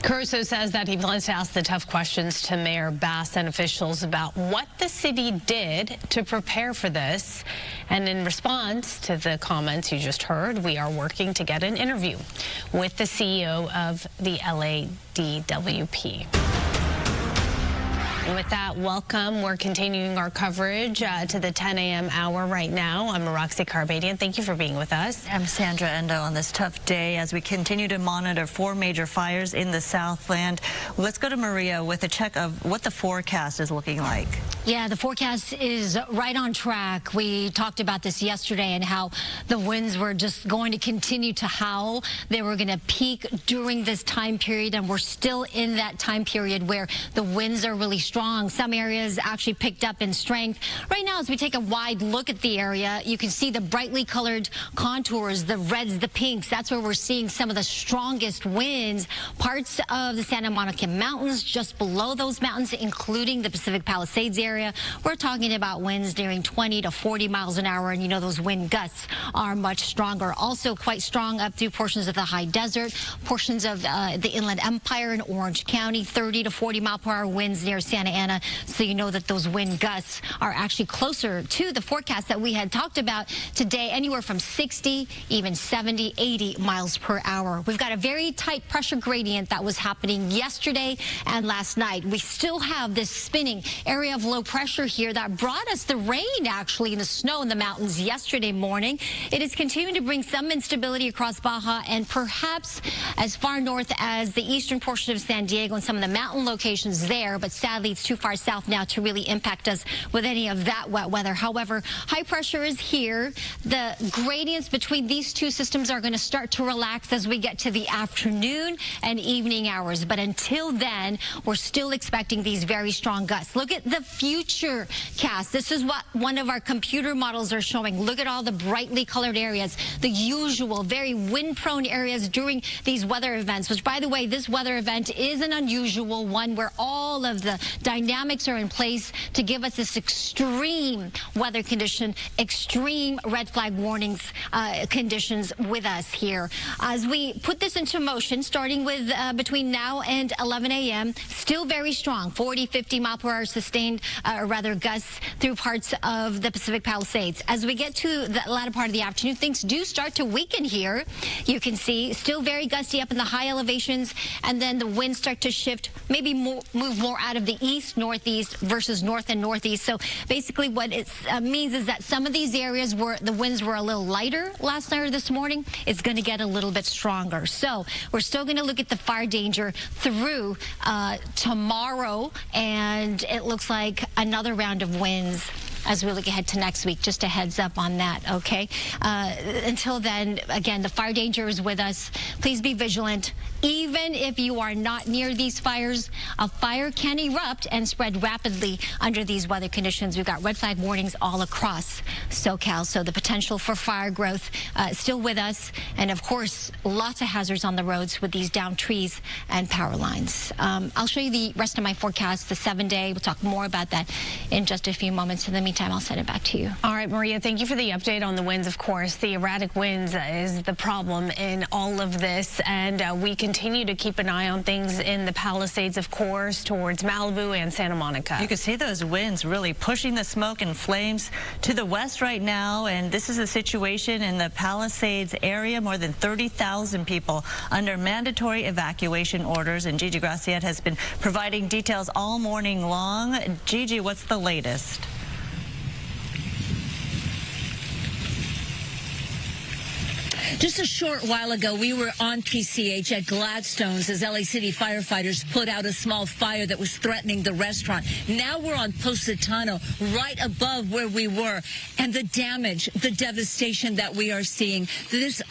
Caruso says that he plans to ask the tough questions to Mayor Bass and officials about what the city did to prepare for this. And in response to the comments you just heard, we are working to get an interview with the CEO of the LADWP. And with that, welcome. We're continuing our coverage to the 10 a.m. hour right now. I'm Roxy Carbadian. Thank you for being with us. I'm Sandra Endo on this tough day as we continue to monitor 4 major fires in the Southland. Let's go to Maria with a check of what the forecast is looking like. Yeah, the forecast is right on track. We talked about this yesterday and how the winds were just going to continue to howl. They were going to peak during this time period, and we're still in that time period where the winds are really strong. Some areas actually picked up in strength. Right now, as we take a wide look at the area, you can see the brightly colored contours, the reds, the pinks. That's where we're seeing some of the strongest winds. Parts of the Santa Monica Mountains, just below those mountains, including the Pacific Palisades area. We're talking about winds nearing 20 to 40 miles an hour, and you know those wind gusts are much stronger. Also quite strong up through portions of the high desert, portions of the Inland Empire in Orange County, 30 to 40 mile per hour winds near Santa Ana, so you know that those wind gusts are actually closer to the forecast that we had talked about today, anywhere from 60, even 70, 80 miles per hour. We've got a very tight pressure gradient that was happening yesterday and last night. We still have this spinning area of low pressure here that brought us the rain, actually, and the snow in the mountains yesterday morning. It is continuing to bring some instability across Baja and perhaps as far north as the eastern portion of San Diego and some of the mountain locations there, but sadly it's too far south now to really impact us with any of that wet weather. However, high pressure is here. The gradients between these two systems are going to start to relax as we get to the afternoon and evening hours. But until then, we're still expecting these very strong gusts. Look at the future cast. This is what one of our computer models are showing. Look at all the brightly colored areas, the usual very wind-prone areas during these weather events, which, by the way, this weather event is an unusual one where all of the dynamics are in place to give us this extreme weather condition, extreme red flag warnings conditions with us here. As we put this into motion, starting with between now and 11 a.m., still very strong, 40, 50 mile per hour sustained, or rather gusts through parts of the Pacific Palisades. As we get to the latter part of the afternoon, things do start to weaken here. You can see still very gusty up in the high elevations, and then the winds start to shift, maybe move more out of the east, northeast versus north and northeast. So basically what it means is that some of these areas where the winds were a little lighter last night or this morning, it's going to get a little bit stronger. So we're still going to look at the fire danger through tomorrow, and it looks like another round of winds as we look ahead to next week. Just a heads up on that, okay? Until then, again, the fire danger is with us. Please be vigilant. Even if you are not near these fires, a fire can erupt and spread rapidly under these weather conditions. We've got red flag warnings all across SoCal, so the potential for fire growth still with us. And of course, lots of hazards on the roads with these downed trees and power lines. I'll show you the rest of my forecast, the 7-day. We'll talk more about that in just a few moments. In the meantime, I'll send it back to you. All right, Maria, thank you for the update on the winds. Of course, the erratic winds is the problem in all of this, and we continue to keep an eye on things in the Palisades, of course, towards Malibu and Santa Monica. You can see those winds really pushing the smoke and flames to the west right now, and this is a situation in the Palisades area. More than 30,000 people under mandatory evacuation orders, and Gigi Graciette has been providing details all morning long. Gigi, what's the latest? Just a short while ago, we were on PCH at Gladstone's as LA City firefighters put out a small fire that was threatening the restaurant. Now we're on Positano, right above where we were. And the damage, the devastation that we are seeing, this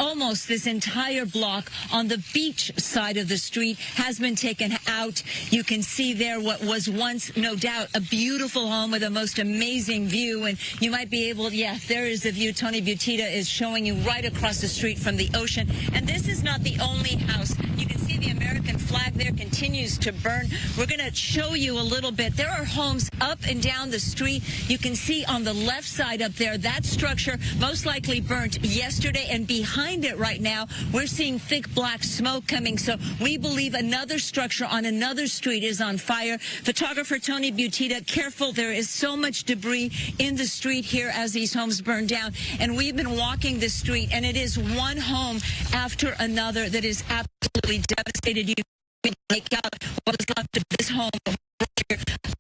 entire block on the beach side of the street has been taken out. You can see there what was once, no doubt, a beautiful home with a most amazing view. And you might be able, yeah, there is the view. Tony Butita is showing you right across the street from the ocean. And this is not the only house. You can see the American flag there continues to burn. We're going to show you a little bit. There are homes up and down the street. You can see on the left side up there, that structure most likely burnt yesterday. And behind it right now, we're seeing thick black smoke coming. So we believe another structure on another street is on fire. Photographer Tony Butita, careful. There is so much debris in the street here as these homes burn down. And we've been walking this street, and it is one home after another that is absolutely devastated. You can make out what is left of this home here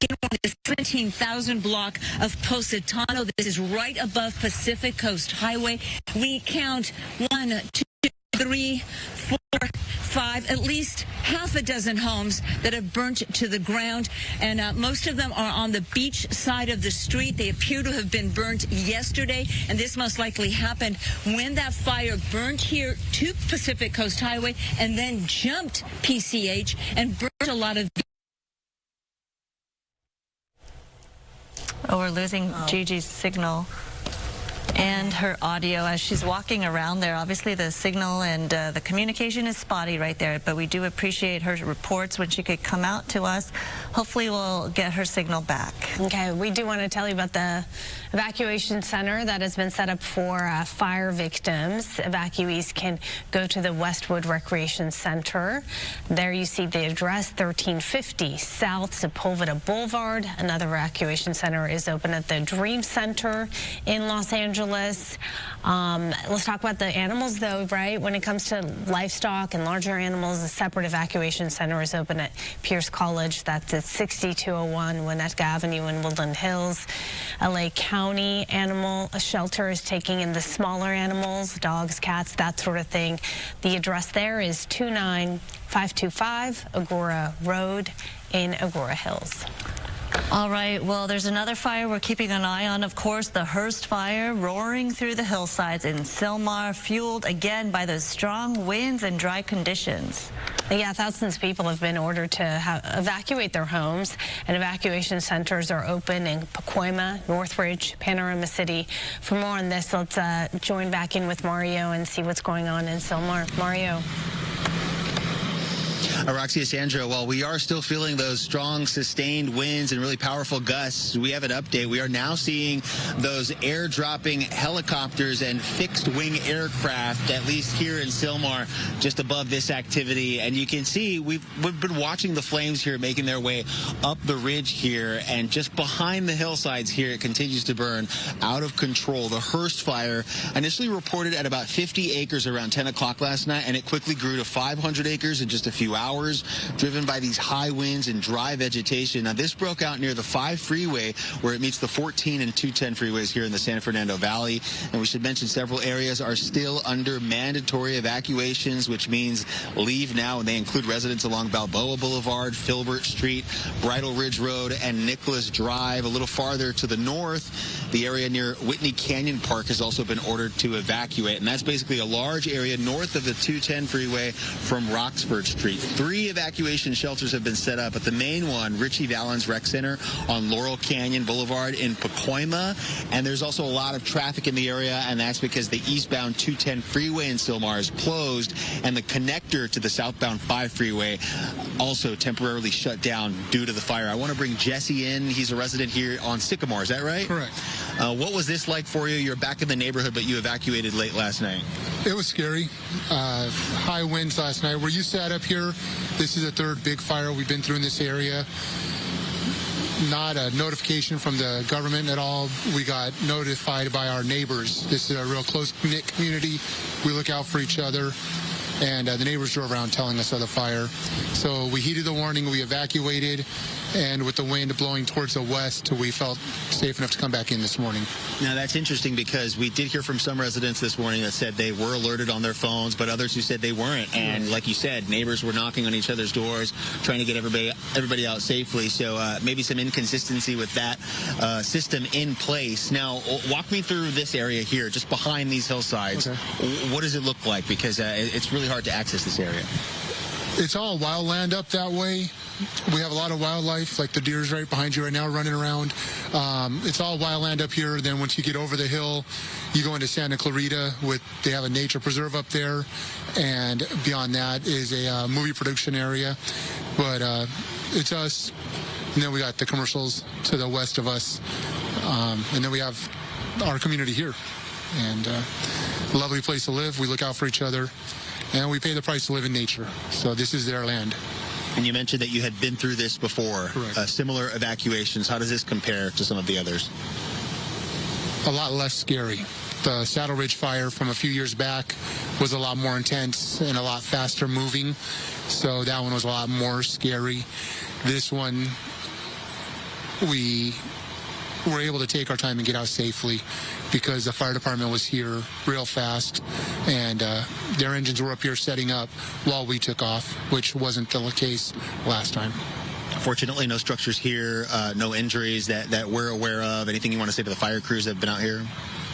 in the 17,000 block of Positano. This is right above Pacific Coast Highway. We count 1, 2, 3, 4, 5, at least half a dozen homes that have burnt to the ground, and most of them are on the beach side of the street. They appear to have been burnt yesterday, and this most likely happened when that fire burned here to Pacific Coast Highway and then jumped PCH and burnt a lot of. Oh, we're losing Gigi's signal and her audio as she's walking around there. Obviously, the signal and the communication is spotty right there, but we do appreciate her reports when she could come out to us. Hopefully, we'll get her signal back. Okay, we do want to tell you about the evacuation center that has been set up for fire victims. Evacuees can go to the Westwood Recreation Center. There you see the address, 1350 South Sepulveda Boulevard. Another evacuation center is open at the Dream Center in Los Angeles. Let's talk about the animals, though, right? When it comes to livestock and larger animals, a separate evacuation center is open at Pierce College. That's at 6201 Winnetka Avenue in Woodland Hills. LA County Animal Shelter is taking in the smaller animals, dogs, cats, that sort of thing. The address there is 29525 Agora Road in Agora Hills. All right, well, there's another fire we're keeping an eye on, of course, the Hearst fire roaring through the hillsides in Sylmar, fueled again by those strong winds and dry conditions. Yeah, thousands of people have been ordered to evacuate their homes, and evacuation centers are open in Pacoima, Northridge, Panorama City. For more on this, let's join back in with Mario and see what's going on in Sylmar. Mario. Roxy, Sandra, while we are still feeling those strong, sustained winds and really powerful gusts, we have an update. We are now seeing those air-dropping helicopters and fixed-wing aircraft, at least here in Sylmar, just above this activity. And you can see we've been watching the flames here making their way up the ridge here, and just behind the hillsides here, it continues to burn out of control. The Hearst fire initially reported at about 50 acres around 10 o'clock last night, and it quickly grew to 500 acres in just a few hours, driven by these high winds and dry vegetation. Now, this broke out near the 5 freeway, where it meets the 14 and 210 freeways here in the San Fernando Valley. And we should mention several areas are still under mandatory evacuations, which means leave now, and they include residents along Balboa Boulevard, Filbert Street, Bridle Ridge Road, and Nicholas Drive. A little farther to the north, the area near Whitney Canyon Park has also been ordered to evacuate, and that's basically a large area north of the 210 freeway from Roxford Street. 3 evacuation shelters have been set up, but the main one, Richie Valens Rec Center on Laurel Canyon Boulevard in Pacoima. And there's also a lot of traffic in the area, and that's because the eastbound 210 freeway in Sylmar is closed, and the connector to the southbound 5 freeway also temporarily shut down due to the fire. I want to bring Jesse in. He's a resident here on Sycamore. Is that right? Correct. What was this like for you? You're back in the neighborhood, but you evacuated late last night. It was scary. High winds last night. Where you sat up here, this is the 3rd big fire we've been through in this area. Not a notification from the government at all. We got notified by our neighbors. This is a real close-knit community. We look out for each other. And the neighbors drove around telling us of the fire. So we heeded the warning, we evacuated, and with the wind blowing towards the west, we felt safe enough to come back in this morning. Now, that's interesting because we did hear from some residents this morning that said they were alerted on their phones, but others who said they weren't. And like you said, neighbors were knocking on each other's doors, trying to get everybody out safely. So maybe some inconsistency with that system in place. Now, walk me through this area here, just behind these hillsides. Okay. What does it look like? Because it's really hard to access this area. It's all wildland up that way. We have a lot of wildlife, like the deer's right behind you right now running around. It's all wildland up here. Then once you get over the hill, you go into Santa Clarita. They have a nature preserve up there, and beyond that is a movie production area. But it's us, and then we got the commercials to the west of us, and then we have our community here. And a lovely place to live. We look out for each other, and we pay the price to live in nature. So this is their land. And you mentioned that you had been through this before. Correct. Similar evacuations. How does this compare to some of the others? A lot less scary. The Saddle Ridge fire from a few years back was a lot more intense and a lot faster moving. So that one was a lot more scary. This one, we were able to take our time and get out safely because the fire department was here real fast, and their engines were up here setting up while we took off, which wasn't the case last time. Fortunately, no structures here, no injuries that we're aware of. Anything you want to say to the fire crews that have been out here?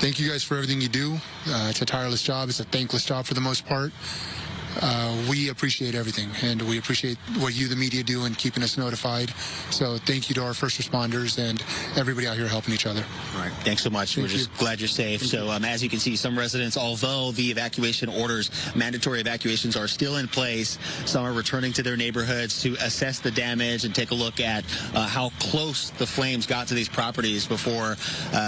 Thank you guys for everything you do. It's a tireless job. It's a thankless job for the most part. We appreciate everything, and we appreciate what you, the media, do in keeping us notified. So thank you to our first responders and everybody out here helping each other. All right. Thanks so much. We're just glad you're safe. So as you can see, some residents, although the evacuation orders, mandatory evacuations are still in place, some are returning to their neighborhoods to assess the damage and take a look at how close the flames got to these properties before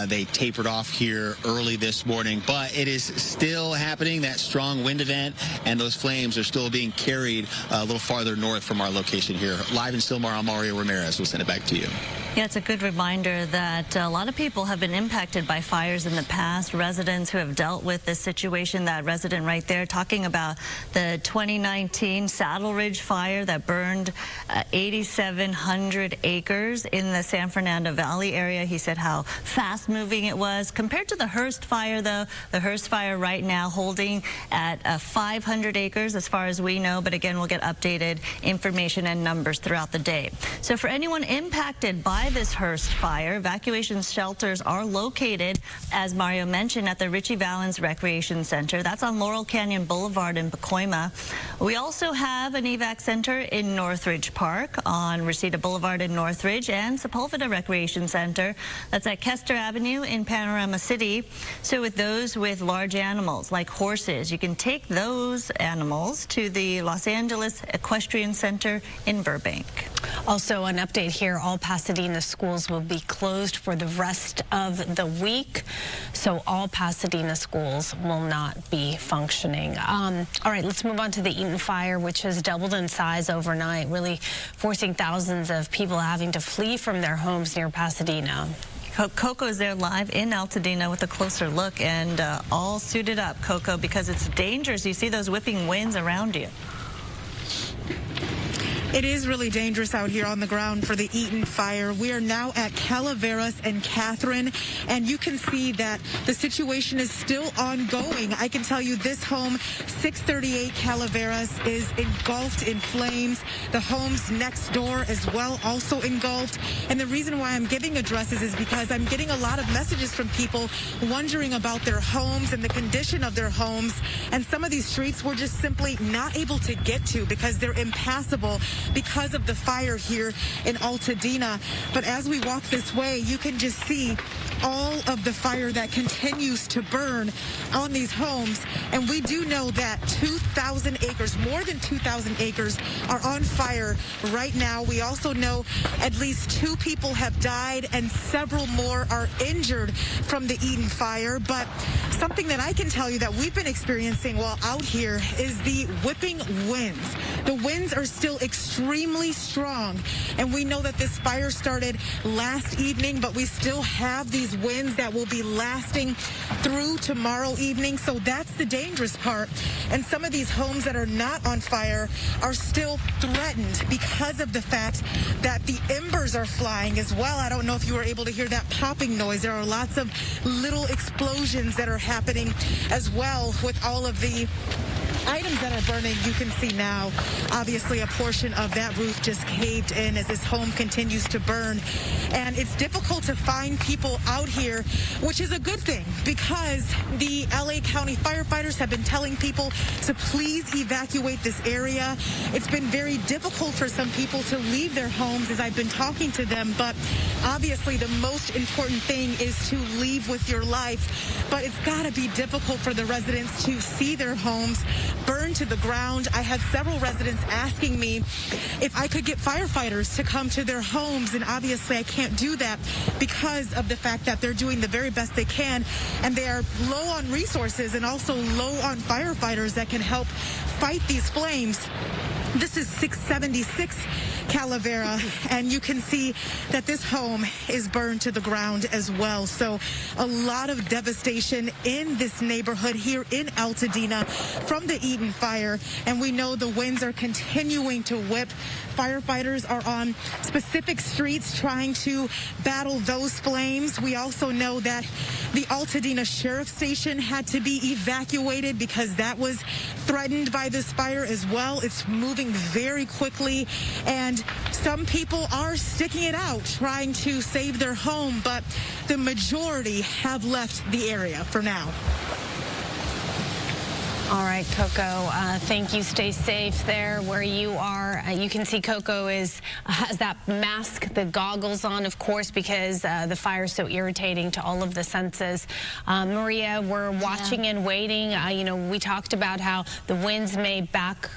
they tapered off here early this morning. But it is still happening, that strong wind event, and those flames are still being carried a little farther north from our location here. Live in Sylmar, I'm Mario Ramirez. We'll send it back to you. Yeah, it's a good reminder that a lot of people have been impacted by fires in the past. Residents who have dealt with this situation, that resident right there talking about the 2019 Saddle Ridge fire that burned 8,700 acres in the San Fernando Valley area. He said how fast moving it was. Compared to the Hearst fire, though, the Hearst fire right now holding at 500 acres as far as we know. But again, we'll get updated information and numbers throughout the day. So for anyone impacted by by this Hearst fire. Evacuation shelters are located, as Mario mentioned, at the Richie Valens Recreation Center. That's on Laurel Canyon Boulevard in Pacoima. We also have an evac center in Northridge Park on Reseda Boulevard in Northridge, and Sepulveda Recreation Center. That's at Kester Avenue in Panorama City. So with those with large animals like horses, you can take those animals to the Los Angeles Equestrian Center in Burbank. Also, an update here, all Pasadena schools will be closed for the rest of the week. So all Pasadena schools will not be functioning. All right, let's move on to the Eaton fire, which has doubled in size overnight, really forcing thousands of people having to flee from their homes near Pasadena. Coco is there live in Altadena with a closer look, and all suited up, Coco, because it's dangerous. You see those whipping winds around you. It is really dangerous out here on the ground for the Eaton fire. We are now at Calaveras and Catherine, and you can see that the situation is still ongoing. I can tell you this home, 638 Calaveras, is engulfed in flames. The homes next door as well also engulfed. And the reason why I'm giving addresses is because I'm getting a lot of messages from people wondering about their homes and the condition of their homes. And some of these streets we're just simply not able to get to because they're impassable because of the fire here in Altadena. But as we walk this way, you can just see all of the fire that continues to burn on these homes. And we do know that 2,000 acres, more than 2,000 acres, are on fire right now. We also know at least 2 people have died and several more are injured from the Eaton fire. But something that I can tell you that we've been experiencing while out here is the whipping winds. The winds are still extremely strong, and we know that this fire started last evening, but we still have these winds that will be lasting through tomorrow evening. So that's the dangerous part. And some of these homes that are not on fire are still threatened because of the fact that the embers are flying as well. I don't know if you were able to hear that popping noise. There are lots of little explosions that are happening as well with all of the items that are burning. You can see now, obviously, a portion of that roof just caved in as this home continues to burn. And it's difficult to find people out here, which is a good thing, because the LA County firefighters have been telling people to please evacuate this area. It's been very difficult for some people to leave their homes as I've been talking to them, but obviously the most important thing is to leave with your life. But it's got to be difficult for the residents to see their homes burn to the ground. I had several residents asking me if I could get firefighters to come to their homes, and obviously I can't do that because of the fact that they're doing the very best they can, and they are low on resources and also low on firefighters that can help fight these flames. This is 676 Calavera, and you can see that this home is burned to the ground as well. So a lot of devastation in this neighborhood here in Altadena from the Eaton fire, and we know the winds are continuing to whip. Firefighters are on specific streets trying to battle those flames. We also know that the Altadena Sheriff's Station had to be evacuated because that was threatened by this fire as well. It's moving very quickly, and some people are sticking it out trying to save their home, but the majority have left the area for now. All right, Coco, thank you. Stay safe there where you are. You can see Coco has that mask, the goggles on, of course, because the fire is so irritating to all of the senses. Maria, we're watching and waiting. You know, we talked about how the winds may back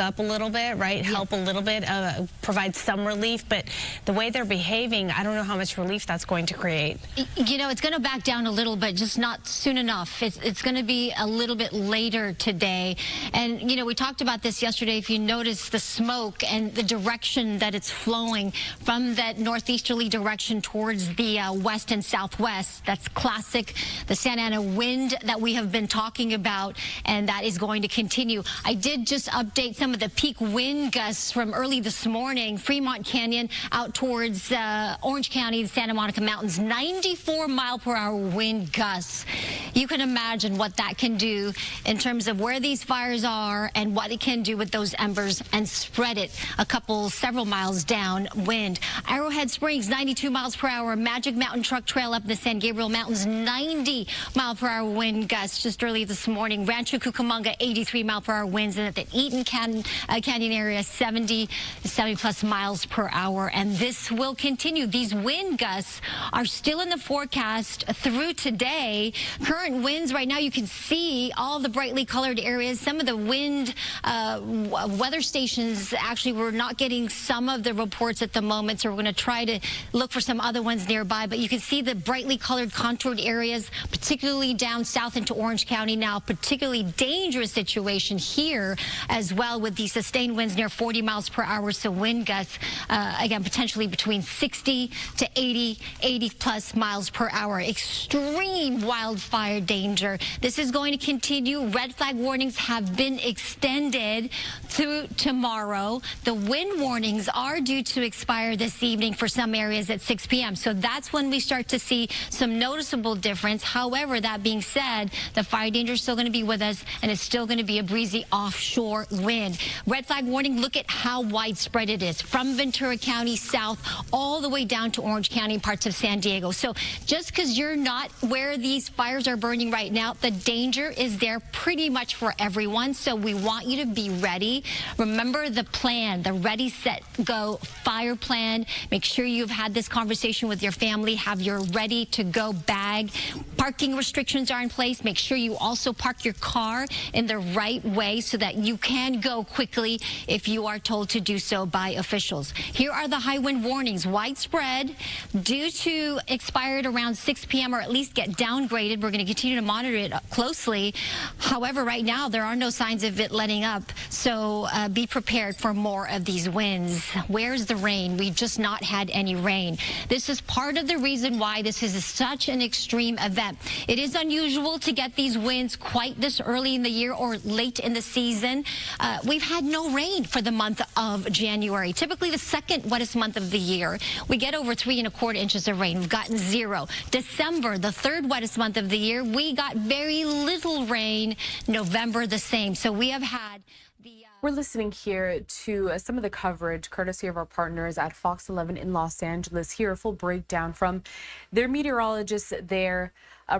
up a little bit, right? Yeah. Help a little bit, provide some relief, but the way they're behaving, I don't know how much relief that's going to create. You know, it's going to back down a little bit, just not soon enough. It's going to be a little bit later today. And, you know, we talked about this yesterday. If you notice the smoke and the direction that it's flowing from that northeasterly direction towards the west and southwest, that's classic, the Santa Ana wind that we have been talking about, and that is going to continue. I did just update some of the peak wind gusts from early this morning. Fremont Canyon out towards Orange County, the Santa Monica Mountains, 94-mile-per-hour wind gusts. You can imagine what that can do in terms terms of where these fires are and what it can do with those embers and spread it several miles downwind. Arrowhead Springs, 92 miles per hour. Magic Mountain Truck Trail up in the San Gabriel Mountains, 90 mile per hour wind gusts just early this morning. Rancho Cucamonga, 83 mile per hour winds, and at the Eaton Canyon area, 70 plus miles per hour. And this will continue. These wind gusts are still in the forecast through today. Current winds right now, you can see all the brightly colored areas. Some of the wind weather stations actually, we're not getting some of the reports at the moment, so we're going to try to look for some other ones nearby. But you can see the brightly colored contoured areas, particularly down south into Orange County now. Particularly dangerous situation here as well, with the sustained winds near 40 miles per hour. So wind gusts, again, potentially between 60 to 80 plus miles per hour. Extreme wildfire danger. This is going to continue. Red flag warnings have been extended through tomorrow. The wind warnings are due to expire this evening for some areas at 6 p.m. So that's when we start to see some noticeable difference. However, that being said, the fire danger is still going to be with us, and it's still going to be a breezy offshore wind. Red flag warning, look at how widespread it is from Ventura County south all the way down to Orange County, parts of San Diego. So just because you're not where these fires are burning right now, the danger is there pretty much for everyone. So we want you to be ready. Remember the plan, the ready, set, go fire plan. Make sure you've had this conversation with your family, have your ready to go bag. Parking restrictions are in place. Make sure you also park your car in the right way so that you can go quickly if you are told to do so by officials. Here are the high wind warnings. Widespread, due to expired around 6 p.m. or at least get downgraded. We're going to continue to monitor it closely. However, right now there are no signs of it letting up. So be prepared for more of these winds. Where's the rain? We've just not had any rain. This is part of the reason why this is such an extreme event. It is unusual to get these winds quite this early in the year or late in the season. We've had no rain for the month of January, typically the second wettest month of the year. We get over 3 1/4 inches of rain. We've gotten 0. December, the third wettest month of the year, we got very little rain. November, the same. So we have had We're listening here to some of the coverage courtesy of our partners at Fox 11 in Los Angeles. Here, a full breakdown from their meteorologists there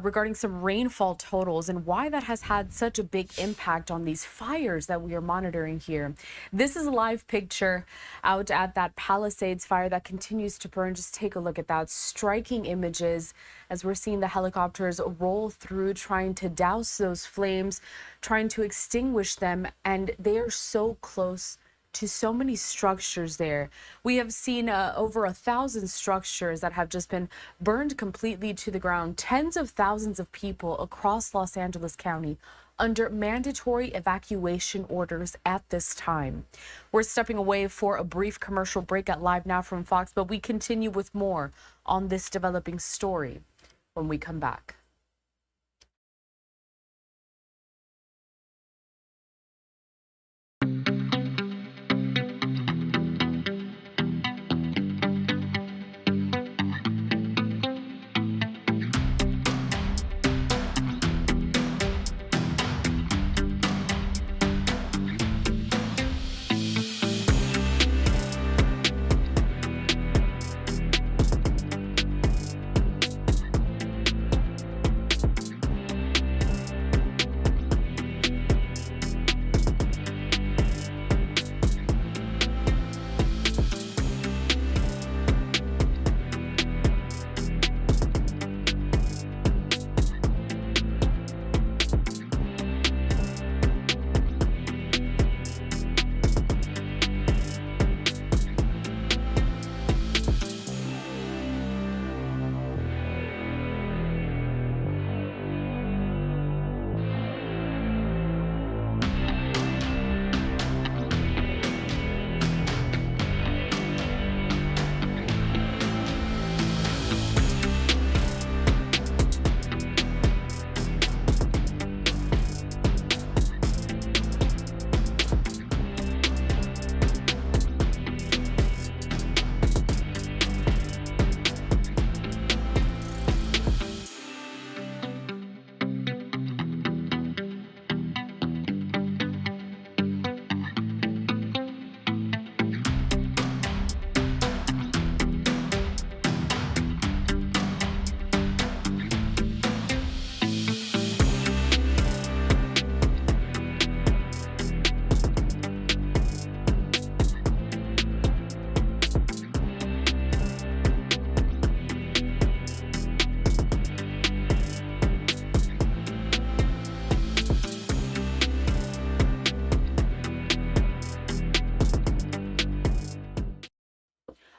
regarding some rainfall totals and why that has had such a big impact on these fires that we are monitoring here. This is a live picture out at that Palisades fire that continues to burn. Just take a look at that. Striking images as we're seeing the helicopters roll through, trying to douse those flames, trying to extinguish them, and they are so close to so many structures there. We have seen over 1,000 structures that have just been burned completely to the ground. Tens of thousands of people across Los Angeles County under mandatory evacuation orders at this time. We're stepping away for a brief commercial break at Live Now from Fox, but we continue with more on this developing story when we come back.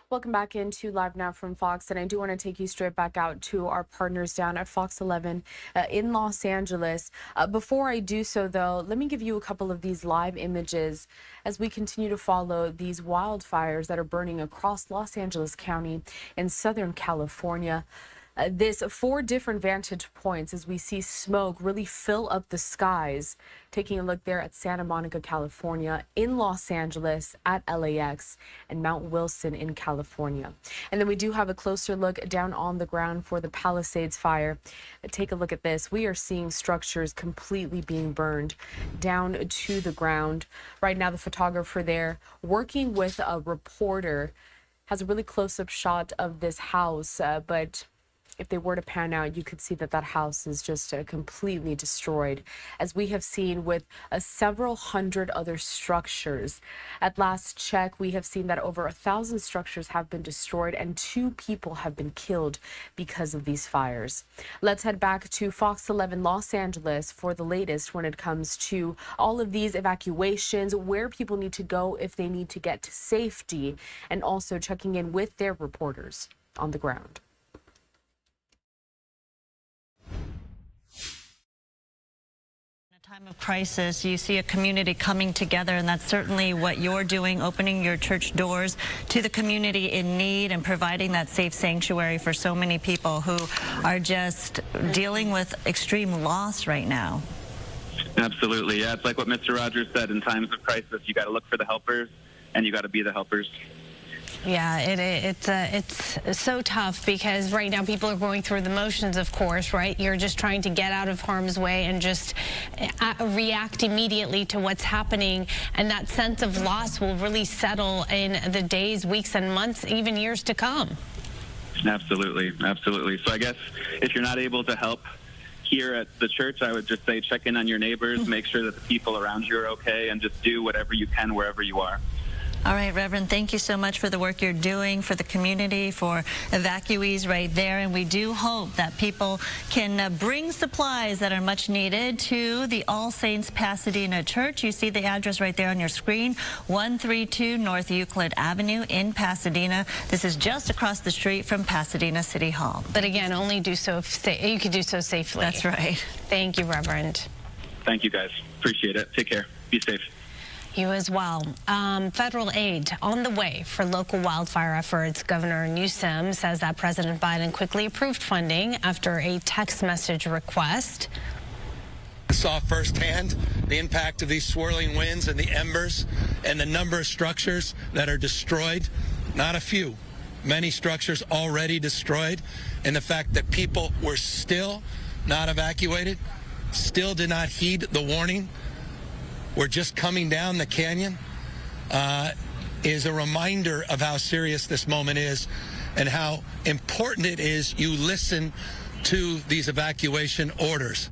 Welcome back into Live Now from Fox, and I do want to take you straight back out to our partners down at Fox 11 in Los Angeles. Before I do so, though, let me give you a couple of these live images as we continue to follow these wildfires that are burning across Los Angeles County in Southern California. This 4 different vantage points as we see smoke really fill up the skies. Taking a look there at Santa Monica, California, in Los Angeles, at LAX, and Mount Wilson in California. And then we do have a closer look down on the ground for the Palisades fire. Take a look at this. We are seeing structures completely being burned down to the ground. Right now, the photographer there working with a reporter has a really close-up shot of this house, but if they were to pan out, you could see that that house is just completely destroyed, as we have seen with several hundred other structures. At last check, we have seen that over 1,000 structures have been destroyed and 2 people have been killed because of these fires. Let's head back to Fox 11 Los Angeles for the latest when it comes to all of these evacuations, where people need to go if they need to get to safety, and also checking in with their reporters on the ground. Time of crisis, you see a community coming together, and that's certainly what you're doing, opening your church doors to the community in need and providing that safe sanctuary for so many people who are just dealing with extreme loss right now. Absolutely. Yeah, it's like what Mr. Rogers said, in times of crisis, you got to look for the helpers and you got to be the helpers. Yeah, it's so tough because right now people are going through the motions, of course, right? You're just trying to get out of harm's way and just react immediately to what's happening. And that sense of loss will really settle in the days, weeks, and months, even years to come. Absolutely. Absolutely. So I guess if you're not able to help here at the church, I would just say check in on your neighbors, make sure that the people around you are okay, and just do whatever you can wherever you are. All right, Reverend, thank you so much for the work you're doing for the community, for evacuees right there. And we do hope that people can bring supplies that are much needed to the All Saints Pasadena Church. You see the address right there on your screen, 132 North Euclid Avenue in Pasadena. This is just across the street from Pasadena City Hall. But again, only do so you can do so safely. That's right. Thank you, Reverend. Thank you, guys. Appreciate it. Take care. Be safe. You as well. Federal aid on the way for local wildfire efforts. Governor Newsom says that President Biden quickly approved funding after a text message request. I saw firsthand the impact of these swirling winds and the embers and the number of structures that are destroyed. Not a few, many structures already destroyed, and the fact that people were still not evacuated, still did not heed the warning. We're just coming down the canyon is a reminder of how serious this moment is and how important it is you listen to these evacuation orders.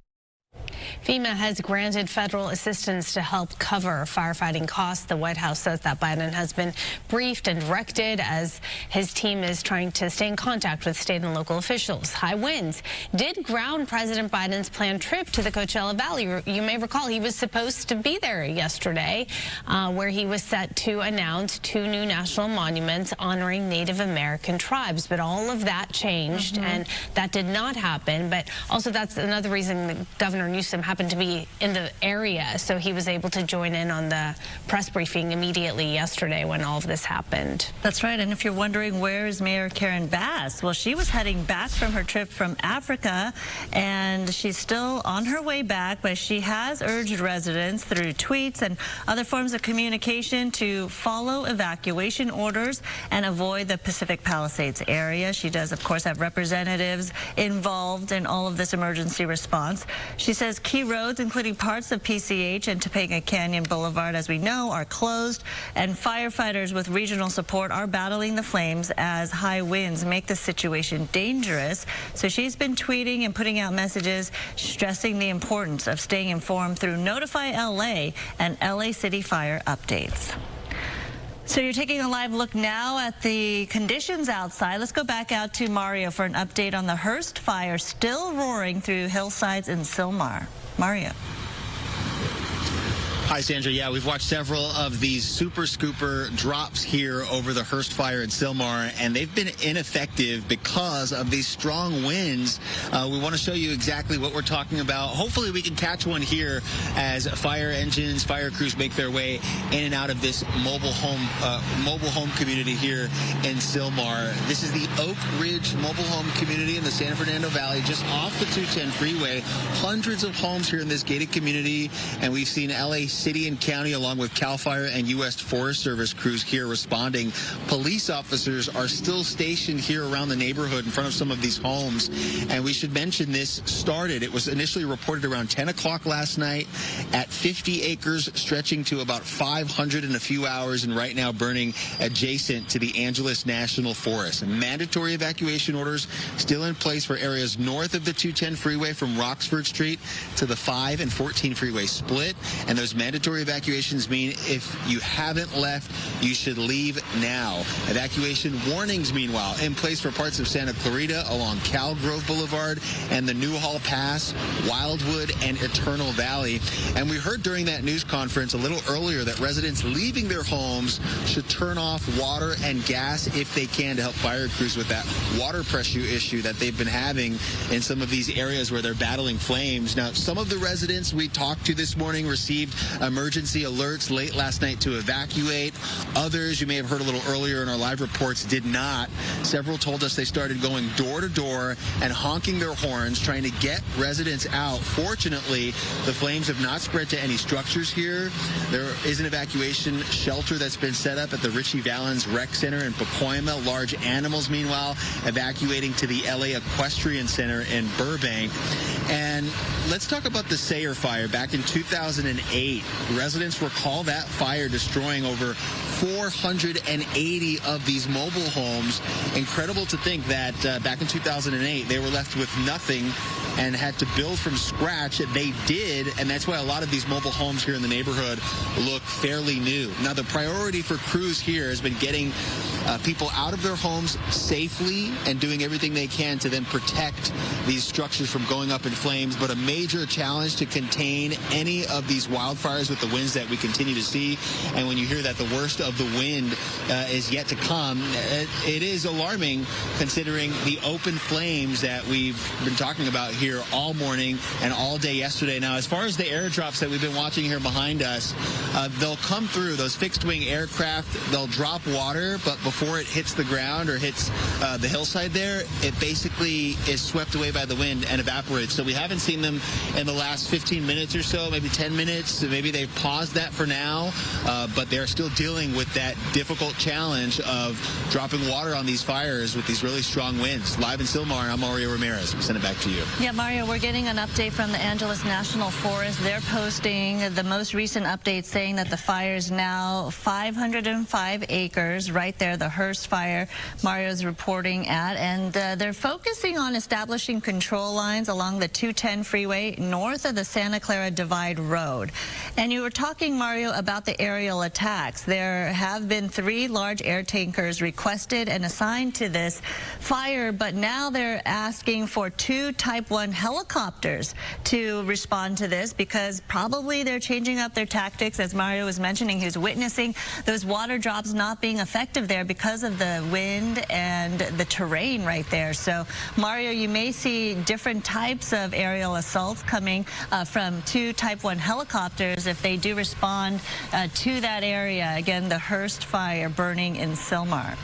FEMA has granted federal assistance to help cover firefighting costs. The White House says that Biden has been briefed and directed as his team is trying to stay in contact with state and local officials. High winds did ground President Biden's planned trip to the Coachella Valley. You may recall he was supposed to be there yesterday, where he was set to announce 2 new national monuments honoring Native American tribes. But all of that changed, and that did not happen. But also that's another reason that Governor Newsom happened to be in the area, so he was able to join in on the press briefing immediately yesterday when all of this happened. That's right, and if you're wondering where is Mayor Karen Bass, well, she was heading back from her trip from Africa, and she's still on her way back, but she has urged residents through tweets and other forms of communication to follow evacuation orders and avoid the Pacific Palisades area. She does, of course, have representatives involved in all of this emergency response. She says key roads, including parts of PCH and Topanga Canyon Boulevard, as we know, are closed, and firefighters with regional support are battling the flames as high winds make the situation dangerous. So she's been tweeting and putting out messages stressing the importance of staying informed through Notify LA and LA City Fire updates. So you're taking a live look now at the conditions outside. Let's go back out to Mario for an update on the Hearst fire still roaring through hillsides in Sylmar. Mario. Hi, Sandra. Yeah, we've watched several of these super scooper drops here over the Hearst fire in Sylmar, and they've been ineffective because of these strong winds. We want to show you exactly what we're talking about. Hopefully we can catch one here as fire engines, fire crews make their way in and out of this mobile home community here in Sylmar. This is the Oak Ridge mobile home community in the San Fernando Valley, just off the 210 freeway. Hundreds of homes here in this gated community, and we've seen LA City and County along with CAL FIRE and U.S. Forest Service crews here responding. Police officers are still stationed here around the neighborhood in front of some of these homes, and we should mention this started. It was initially reported around 10 o'clock last night at 50 acres, stretching to about 500 in a few hours, and right now burning adjacent to the Angeles National Forest. Mandatory evacuation orders still in place for areas north of the 210 freeway from Roxford Street to the 5 and 14 freeway split, and those mandatory evacuations mean if you haven't left, you should leave now. Evacuation warnings, meanwhile, in place for parts of Santa Clarita along Cal Grove Boulevard and the Newhall Pass, Wildwood, and Eternal Valley. And we heard during that news conference a little earlier that residents leaving their homes should turn off water and gas if they can to help fire crews with that water pressure issue that they've been having in some of these areas where they're battling flames. Now, some of the residents we talked to this morning received emergency alerts late last night to evacuate. Others, you may have heard a little earlier in our live reports, did not. Several told us they started going door to door and honking their horns, trying to get residents out. Fortunately, the flames have not spread to any structures here. There is an evacuation shelter that's been set up at the Richie Valens Rec Center in Pacoima. Large animals, meanwhile, evacuating to the LA Equestrian Center in Burbank. And let's talk about the Sayer fire back in 2008. Residents recall that fire destroying over 480 of these mobile homes. Incredible to think that back in 2008, they were left with nothing and had to build from scratch. They did, and that's why a lot of these mobile homes here in the neighborhood look fairly new. Now, the priority for crews here has been getting people out of their homes safely and doing everything they can to then protect these structures from going up in flames, but a major challenge to contain any of these wildfires with the winds that we continue to see. And when you hear that the worst of the wind is yet to come, it is alarming considering the open flames that we've been talking about here all morning and all day yesterday. Now, as far as the airdrops that we've been watching here behind us, they'll come through, those fixed-wing aircraft, they'll drop water, but before it hits the ground or hits the hillside there, it basically is swept away by the wind and evaporates. So we haven't seen them in the last 15 minutes or so, maybe 10 minutes. Maybe they've paused that for now, but they're still dealing with that difficult challenge of dropping water on these fires with these really strong winds. Live in Sylmar, I'm Mario Ramirez. I'll send it back to you. Yeah, Mario, we're getting an update from the Angeles National Forest. They're posting the most recent update saying that the fire is now 505 acres right there, the Hearst fire Mario's reporting at. And they're focusing on establishing control lines along the 210 freeway north of the Santa Clara Divide Road. And you were talking, Mario, about the aerial attacks. There have been 3 large air tankers requested and assigned to this fire, but now they're asking for 2 Type 1 helicopters to respond to this because probably they're changing up their tactics. As Mario was mentioning, he was witnessing those water drops not being effective there because of the wind and the terrain right there. So, Mario, you may see different types of aerial assaults coming from 2 Type 1 helicopters if they do respond to that area. Again, the Hearst fire burning in Sylmar.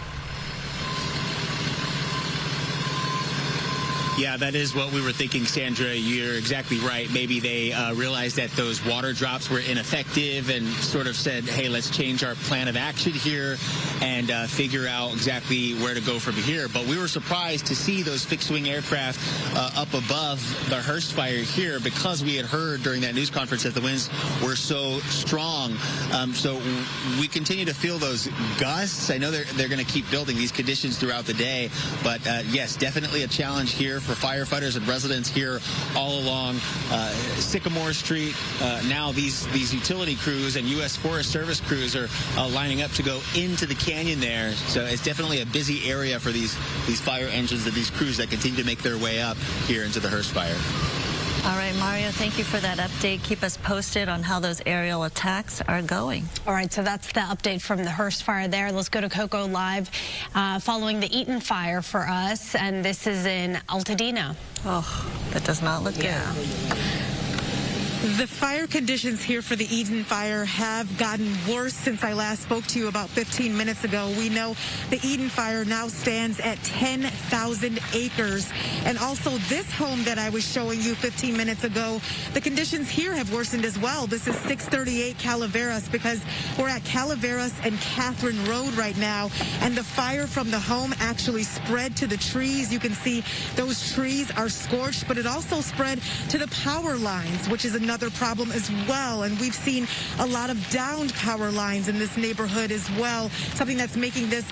Yeah, that is what we were thinking, Sandra. You're exactly right. Maybe they realized that those water drops were ineffective and sort of said, hey, let's change our plan of action here and figure out exactly where to go from here. But we were surprised to see those fixed-wing aircraft up above the Hearst fire here because we had heard during that news conference that the winds were so strong. So we continue to feel those gusts. I know they're going to keep building these conditions throughout the day. But, yes, definitely a challenge here for firefighters and residents here all along Sycamore Street. Now these utility crews and U.S. Forest Service crews are lining up to go into the canyon there. So it's definitely a busy area for these fire engines and these crews that continue to make their way up here into the Hearst fire. All right, Mario, thank you for that update. Keep us posted on how those aerial attacks are going. All right, so that's the update from the Hearst fire there. Let's go to Coco Live following the Eaton fire for us, and this is in Altadena. Oh, that does not look good. The fire conditions here for the Eaton fire have gotten worse since I last spoke to you about 15 minutes ago. We know the Eaton fire now stands at 10,000 acres. And also this home that I was showing you 15 minutes ago, the conditions here have worsened as well. This is 638 Calaveras, because we're at Calaveras and Catherine Road right now. And the fire from the home actually spread to the trees. You can see those trees are scorched, but it also spread to the power lines, which is another problem as well. And we've seen a lot of downed power lines in this neighborhood as well, something that's making this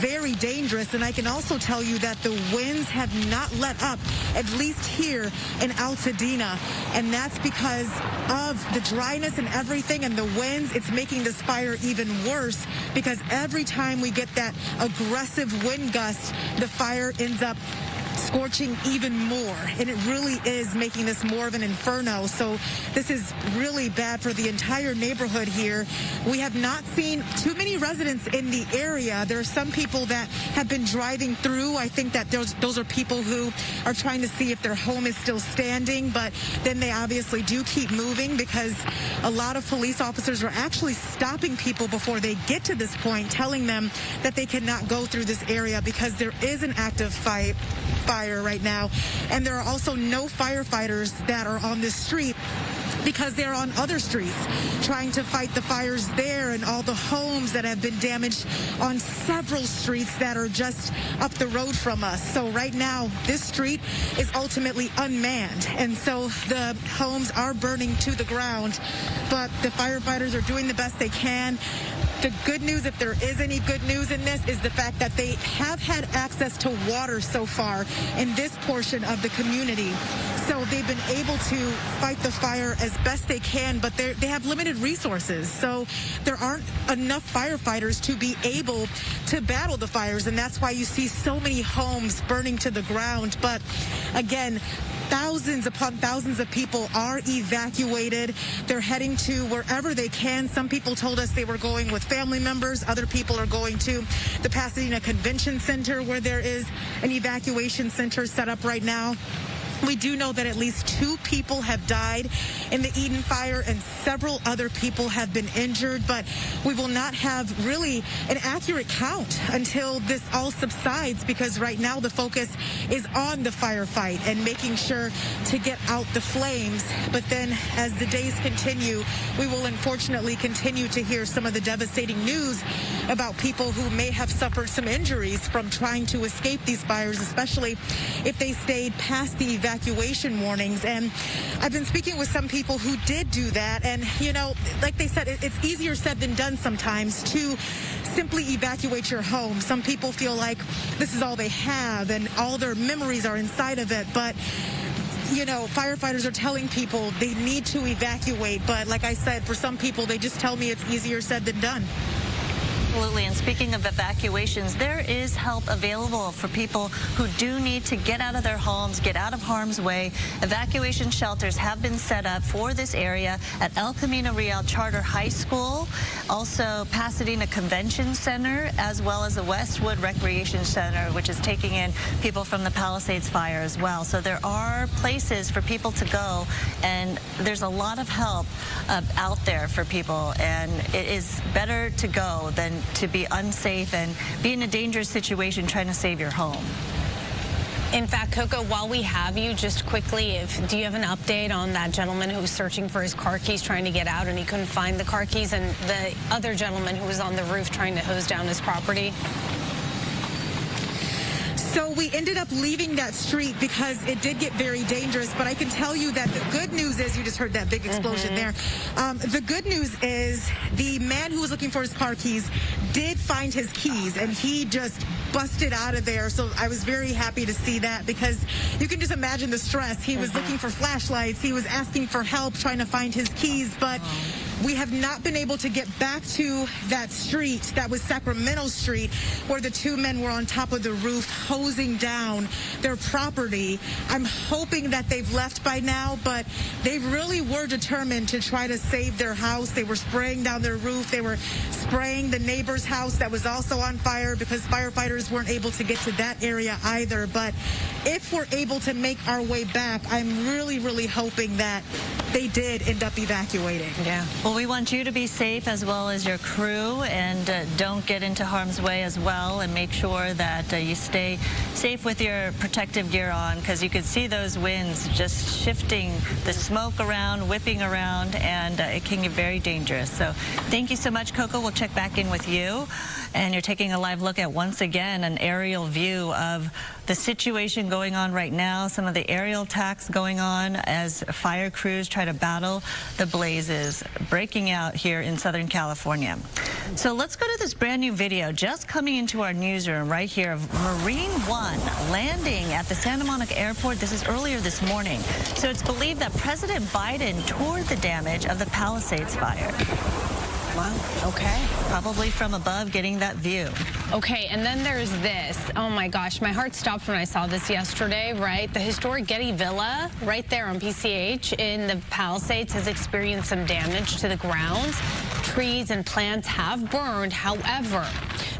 very dangerous. And I can also tell you that the winds have not let up, at least here in Altadena. And that's because of the dryness and everything and the winds. It's making this fire even worse, because every time we get that aggressive wind gust, the fire ends up scorching even more, and it really is making this more of an inferno. So this is really bad for the entire neighborhood here. We have not seen too many residents in the area. There are some people that have been driving through. I think that those are people who are trying to see if their home is still standing, but then they obviously do keep moving, because a lot of police officers are actually stopping people before they get to this point, telling them that they cannot go through this area because there is an active fire right now. And there are also no firefighters that are on this street, because they're on other streets trying to fight the fires there and all the homes that have been damaged on several streets that are just up the road from us. So right now, this street is ultimately unmanned. And so the homes are burning to the ground, but the firefighters are doing the best they can. The good news, if there is any good news in this, is the fact that they have had access to water so far in this portion of the community. So they've been able to fight the fire as best they can, but they have limited resources. So there aren't enough firefighters to be able to battle the fires, and that's why you see so many homes burning to the ground. But again, thousands upon thousands of people are evacuated. They're heading to wherever they can. Some people told us they were going with family members. Other people are going to the Pasadena Convention Center, where there is an evacuation center set up right now. We do know that at least 2 people have died in the Eaton fire and several other people have been injured, but we will not have really an accurate count until this all subsides, because right now the focus is on the firefight and making sure to get out the flames. But then as the days continue, we will unfortunately continue to hear some of the devastating news about people who may have suffered some injuries from trying to escape these fires, especially if they stayed past the evacuation warnings. And I've been speaking with some people who did do that, and you know, like they said, it's easier said than done sometimes to simply evacuate your home. Some people feel like this is all they have and all their memories are inside of it, but you know, firefighters are telling people they need to evacuate, but like I said, for some people, they just tell me it's easier said than done. Absolutely. And speaking of evacuations, there is help available for people who do need to get out of their homes, get out of harm's way. Evacuation shelters have been set up for this area at El Camino Real Charter High School, also Pasadena Convention Center, as well as the Westwood Recreation Center, which is taking in people from the Palisades fire as well. So there are places for people to go, and there's a lot of help out there for people, and it is better to go than to be unsafe and be in a dangerous situation trying to save your home. In fact, Coco, while we have you, just quickly, do you have an update on that gentleman who was searching for his car keys, trying to get out, and he couldn't find the car keys, and the other gentleman who was on the roof trying to hose down his property? So we ended up leaving that street because it did get very dangerous, but I can tell you that the good news is, you just heard that big explosion there. The good news is the man who was looking for his car keys did find his keys, and he just busted out of there. So I was very happy to see that, because you can just imagine the stress. He was looking for flashlights. He was asking for help trying to find his keys, but We have not been able to get back to that street, that was Sacramento Street, where the two men were on top of the roof hosing down their property. I'm hoping that they've left by now, but they really were determined to try to save their house. They were spraying down their roof. They were spraying the neighbor's house that was also on fire because firefighters weren't able to get to that area either. But if we're able to make our way back, I'm really, really hoping that they did end up evacuating. Yeah. Well, we want you to be safe as well as your crew, and don't get into harm's way as well, and make sure that you stay safe with your protective gear on, because you can see those winds just shifting the smoke around, whipping around, and it can get very dangerous. So thank you so much, Coco. We'll check back in with you. And you're taking a live look at, once again, an aerial view of the situation going on right now, some of the aerial attacks going on as fire crews try to battle the blazes breaking out here in Southern California. So let's go to this brand new video just coming into our newsroom right here of Marine One landing at the Santa Monica Airport. This is earlier this morning. So it's believed that President Biden toured the damage of the Palisades fire. Wow. Okay. Probably from above, getting that view. Okay, and then there's this. Oh my gosh, my heart stopped when I saw this yesterday, right? The historic Getty Villa right there on PCH in the Palisades has experienced some damage to the grounds. Trees and plants have burned. However,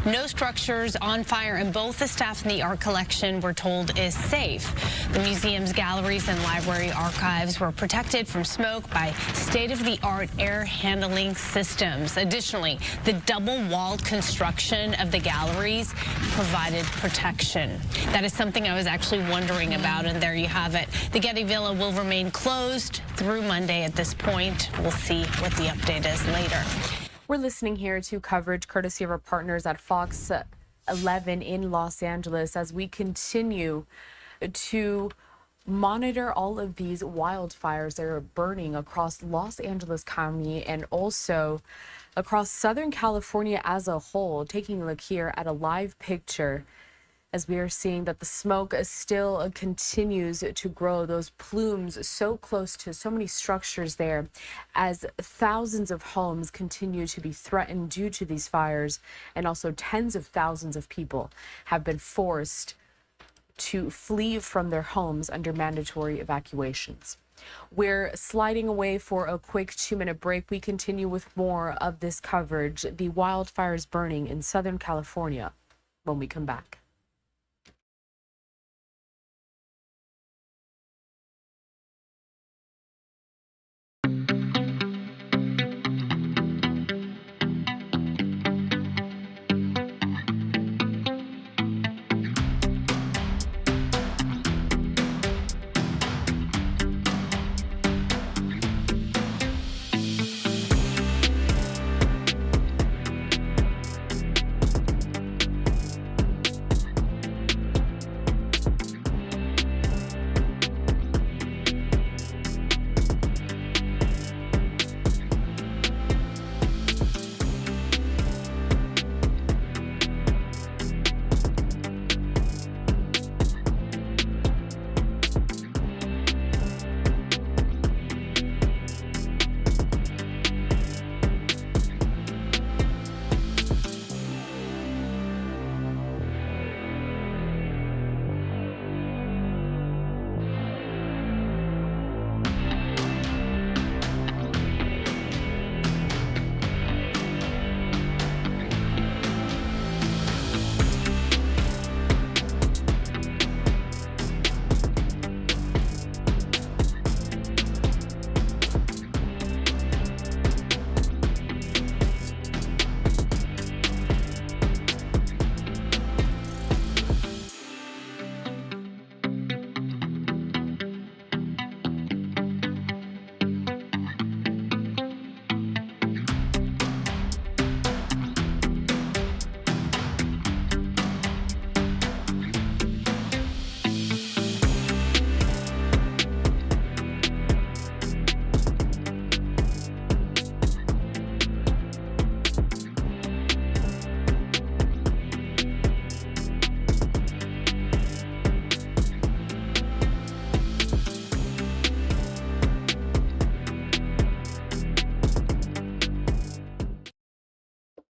no structures on fire, and both the staff and the art collection, we're told, is safe. The museum's galleries and library archives were protected from smoke by state-of-the-art air handling systems. Additionally, the double-walled construction of the galleries provided protection. That is something I was actually wondering about, and there you have it. The Getty Villa will remain closed through Monday at this point. We'll see what the update is later. We're listening here to coverage courtesy of our partners at Fox 11 in Los Angeles as we continue to monitor all of these wildfires that are burning across Los Angeles County and also across Southern California as a whole. Taking a look here at a live picture as we are seeing that the smoke still continues to grow, those plumes so close to so many structures there, as thousands of homes continue to be threatened due to these fires, and also tens of thousands of people have been forced to flee from their homes under mandatory evacuations. We're sliding away for a quick 2-minute break. We continue with more of this coverage, the wildfires burning in Southern California, when we come back.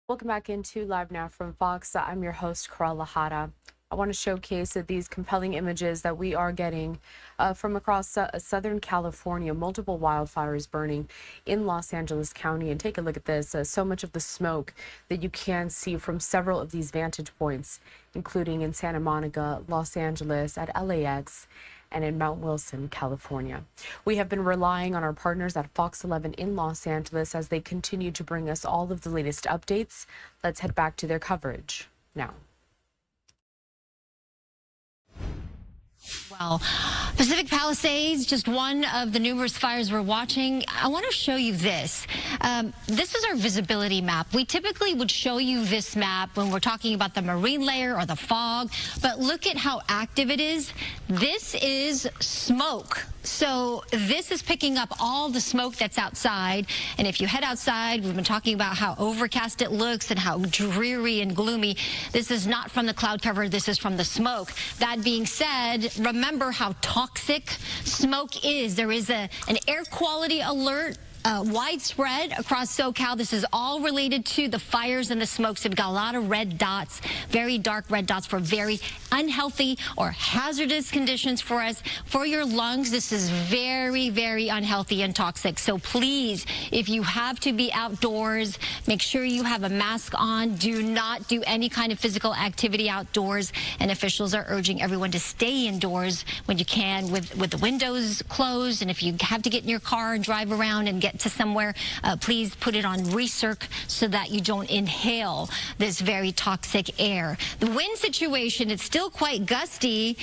Welcome back into Live Now from Fox. I'm your host, Karal Lahara. I want to showcase these compelling images that we are getting from across Southern California, multiple wildfires burning in Los Angeles County. And take a look at this, so much of the smoke that you can see from several of these vantage points, including in Santa Monica, Los Angeles, at LAX, and in Mount Wilson, California. We have been relying on our partners at Fox 11 in Los Angeles as they continue to bring us all of the latest updates. Let's head back to their coverage now. Well, Pacific Palisades, just one of the numerous fires we're watching. I want to show you this. This is our visibility map. We typically would show you this map when we're talking about the marine layer or the fog, but look at how active it is. This is smoke. So this is picking up all the smoke that's outside. And if you head outside, we've been talking about how overcast it looks and how dreary and gloomy. This is not from the cloud cover. This is from the smoke. That being said, remember how toxic smoke is. There is an air quality alert widespread across SoCal. This is all related to the fires and the smokes. We've got a lot of red dots, very dark red dots for very unhealthy or hazardous conditions for us. For your lungs, this is very, very unhealthy and toxic. So please, if you have to be outdoors, make sure you have a mask on. Do not do any kind of physical activity outdoors. And officials are urging everyone to stay indoors when you can with the windows closed. And if you have to get in your car and drive around and get to somewhere, please put it on recirc so that you don't inhale this very toxic air. The wind situation, it's still quite gusty,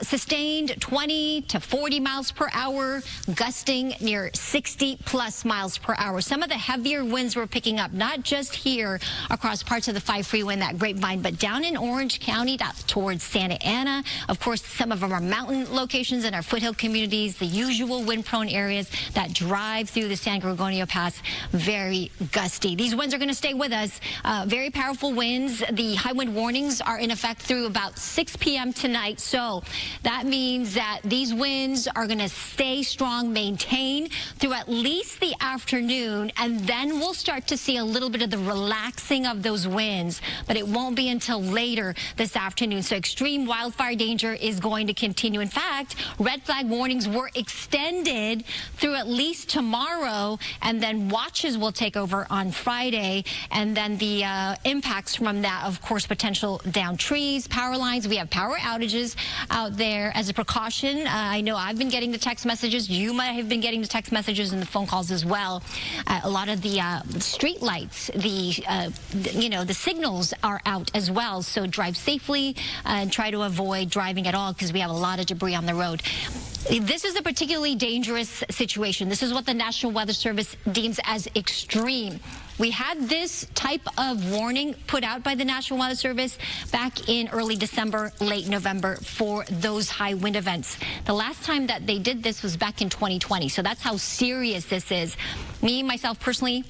sustained 20 to 40 miles per hour, gusting near 60 plus miles per hour. Some of the heavier winds we're picking up, not just here across parts of the 5 freeway and that Grapevine, but down in Orange County, towards Santa Ana. Of course, some of our mountain locations and our foothill communities, the usual wind-prone areas that drive through the San Gorgonio Pass, very gusty. These winds are going to stay with us. Very powerful winds. The high wind warnings are in effect through about 6 p.m. tonight. So that means that these winds are going to stay strong, maintain through at least the afternoon, and then we'll start to see a little bit of the relaxing of those winds, but it won't be until later this afternoon. So extreme wildfire danger is going to continue. In fact, red flag warnings were extended through at least tomorrow, and then watches will take over on Friday, and then the impacts from that, of course, potential down trees, power lines. We have power outages out there as a precaution. I know I've been getting the text messages. You might have been getting the text messages and the phone calls as well. A lot of the street lights, the signals are out as well. So drive safely and try to avoid driving at all because we have a lot of debris on the road. This is a particularly dangerous situation. This is what the National Weather Service deems as extreme. We had this type of warning put out by the National Weather Service back in early December, late November for those high wind events. The last time that they did this was back in 2020. So that's how serious this is. Me, myself personally,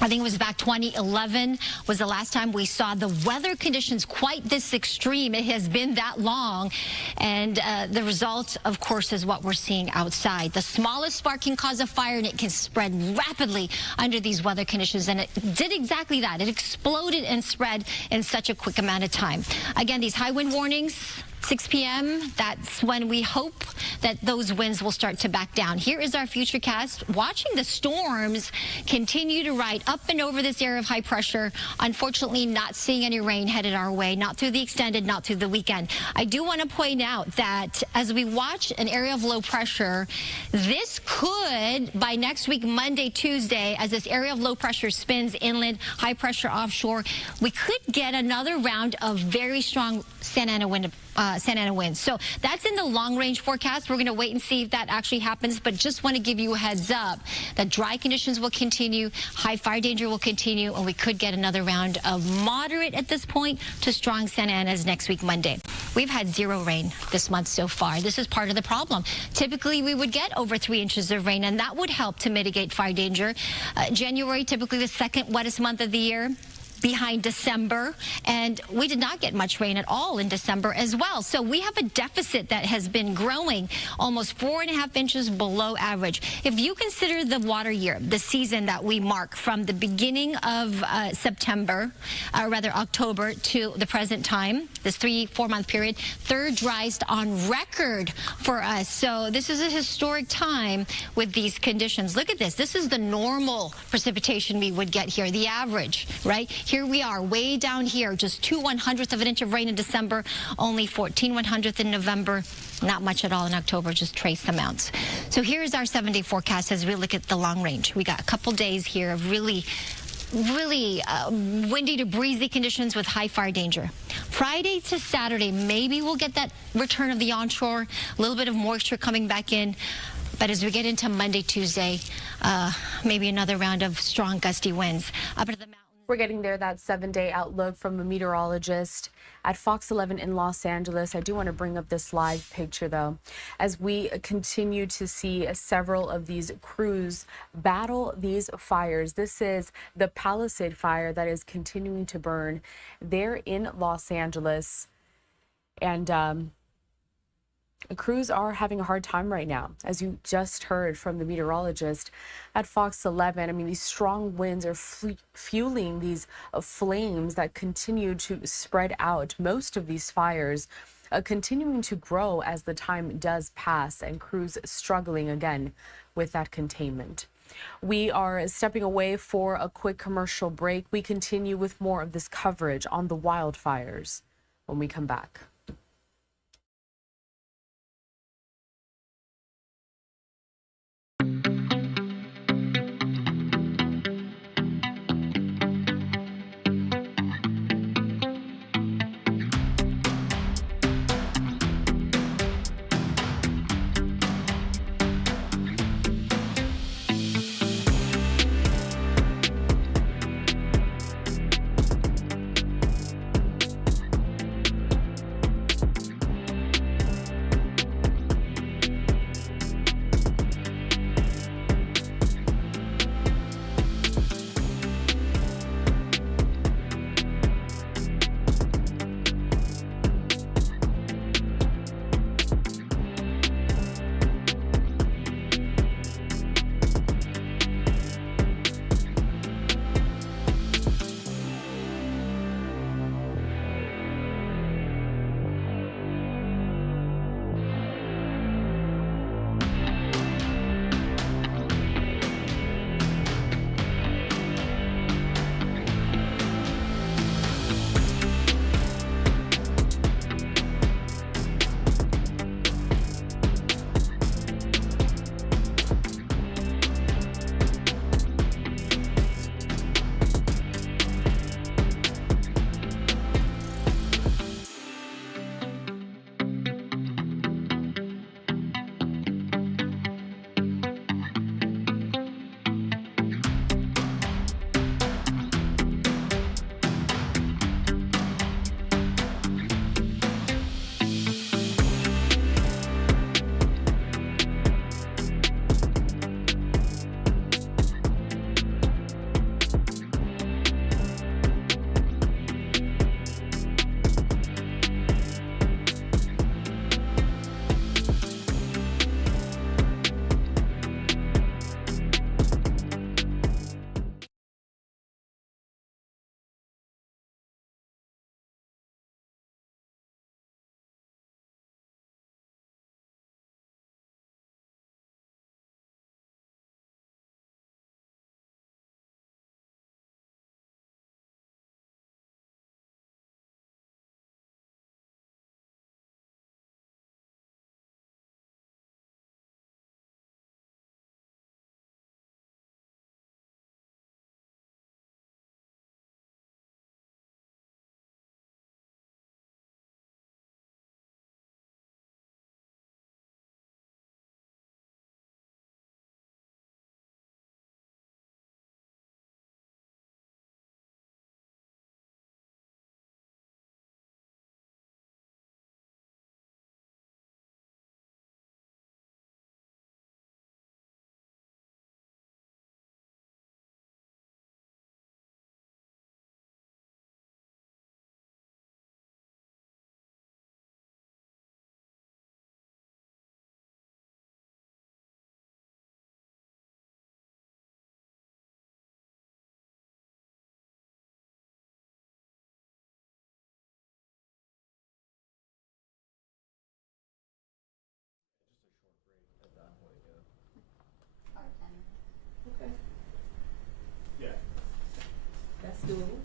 I think it was back 2011 was the last time we saw the weather conditions quite this extreme. It has been that long. And the result, of course, is what we're seeing outside. The smallest spark can cause a fire, and it can spread rapidly under these weather conditions. And it did exactly that. It exploded and spread in such a quick amount of time. Again, these high wind warnings, 6 p.m., that's when we hope that those winds will start to back down. Here is our futurecast. Watching the storms continue to ride up and over this area of high pressure. Unfortunately, not seeing any rain headed our way, not through the extended, not through the weekend. I do want to point out that as we watch an area of low pressure, this could, by next week, Monday, Tuesday, as this area of low pressure spins inland, high pressure offshore, we could get another round of very strong Santa Ana winds. So that's in the long range forecast. We're going to wait and see if that actually happens, but just want to give you a heads up that dry conditions will continue, high fire danger will continue, and we could get another round of moderate at this point to strong Santa Anas next week, Monday. We've had 0 rain this month so far. This is part of the problem. Typically, we would get over 3 inches of rain, and that would help to mitigate fire danger. January, typically the second wettest month of the year. behind December, and we did not get much rain at all in December as well. So we have a deficit that has been growing almost 4.5 inches below average. If you consider the water year, the season that we mark from the beginning of September, or rather October, to the present time, this 3-4 month period, third driest on record for us. So this is a historic time with these conditions. Look at this. This is the normal precipitation we would get here, the average, right? Here we are way down here, just 2/100th of an inch of rain in December, only 14/100th in November, not much at all in October, just trace amounts. So here's our 7-day forecast as we look at the long range. We got a couple days here of really windy to breezy conditions with high fire danger. Friday to Saturday, maybe we'll get that return of the onshore, a little bit of moisture coming back in. But as we get into Monday, Tuesday, maybe another round of strong gusty winds up into the mountains. We're getting there, that 7-day outlook from a meteorologist at Fox 11 in Los Angeles. I do want to bring up this live picture, though, as we continue to see several of these crews battle these fires. This is the Palisade fire that is continuing to burn there in Los Angeles. And crews are having a hard time right now, as you just heard from the meteorologist at Fox 11. I mean, these strong winds are fueling these flames that continue to spread out. Most of these fires continuing to grow as the time does pass, and crews struggling again with that containment. We are stepping away for a quick commercial break. We continue with more of this coverage on the wildfires when we come back. stool.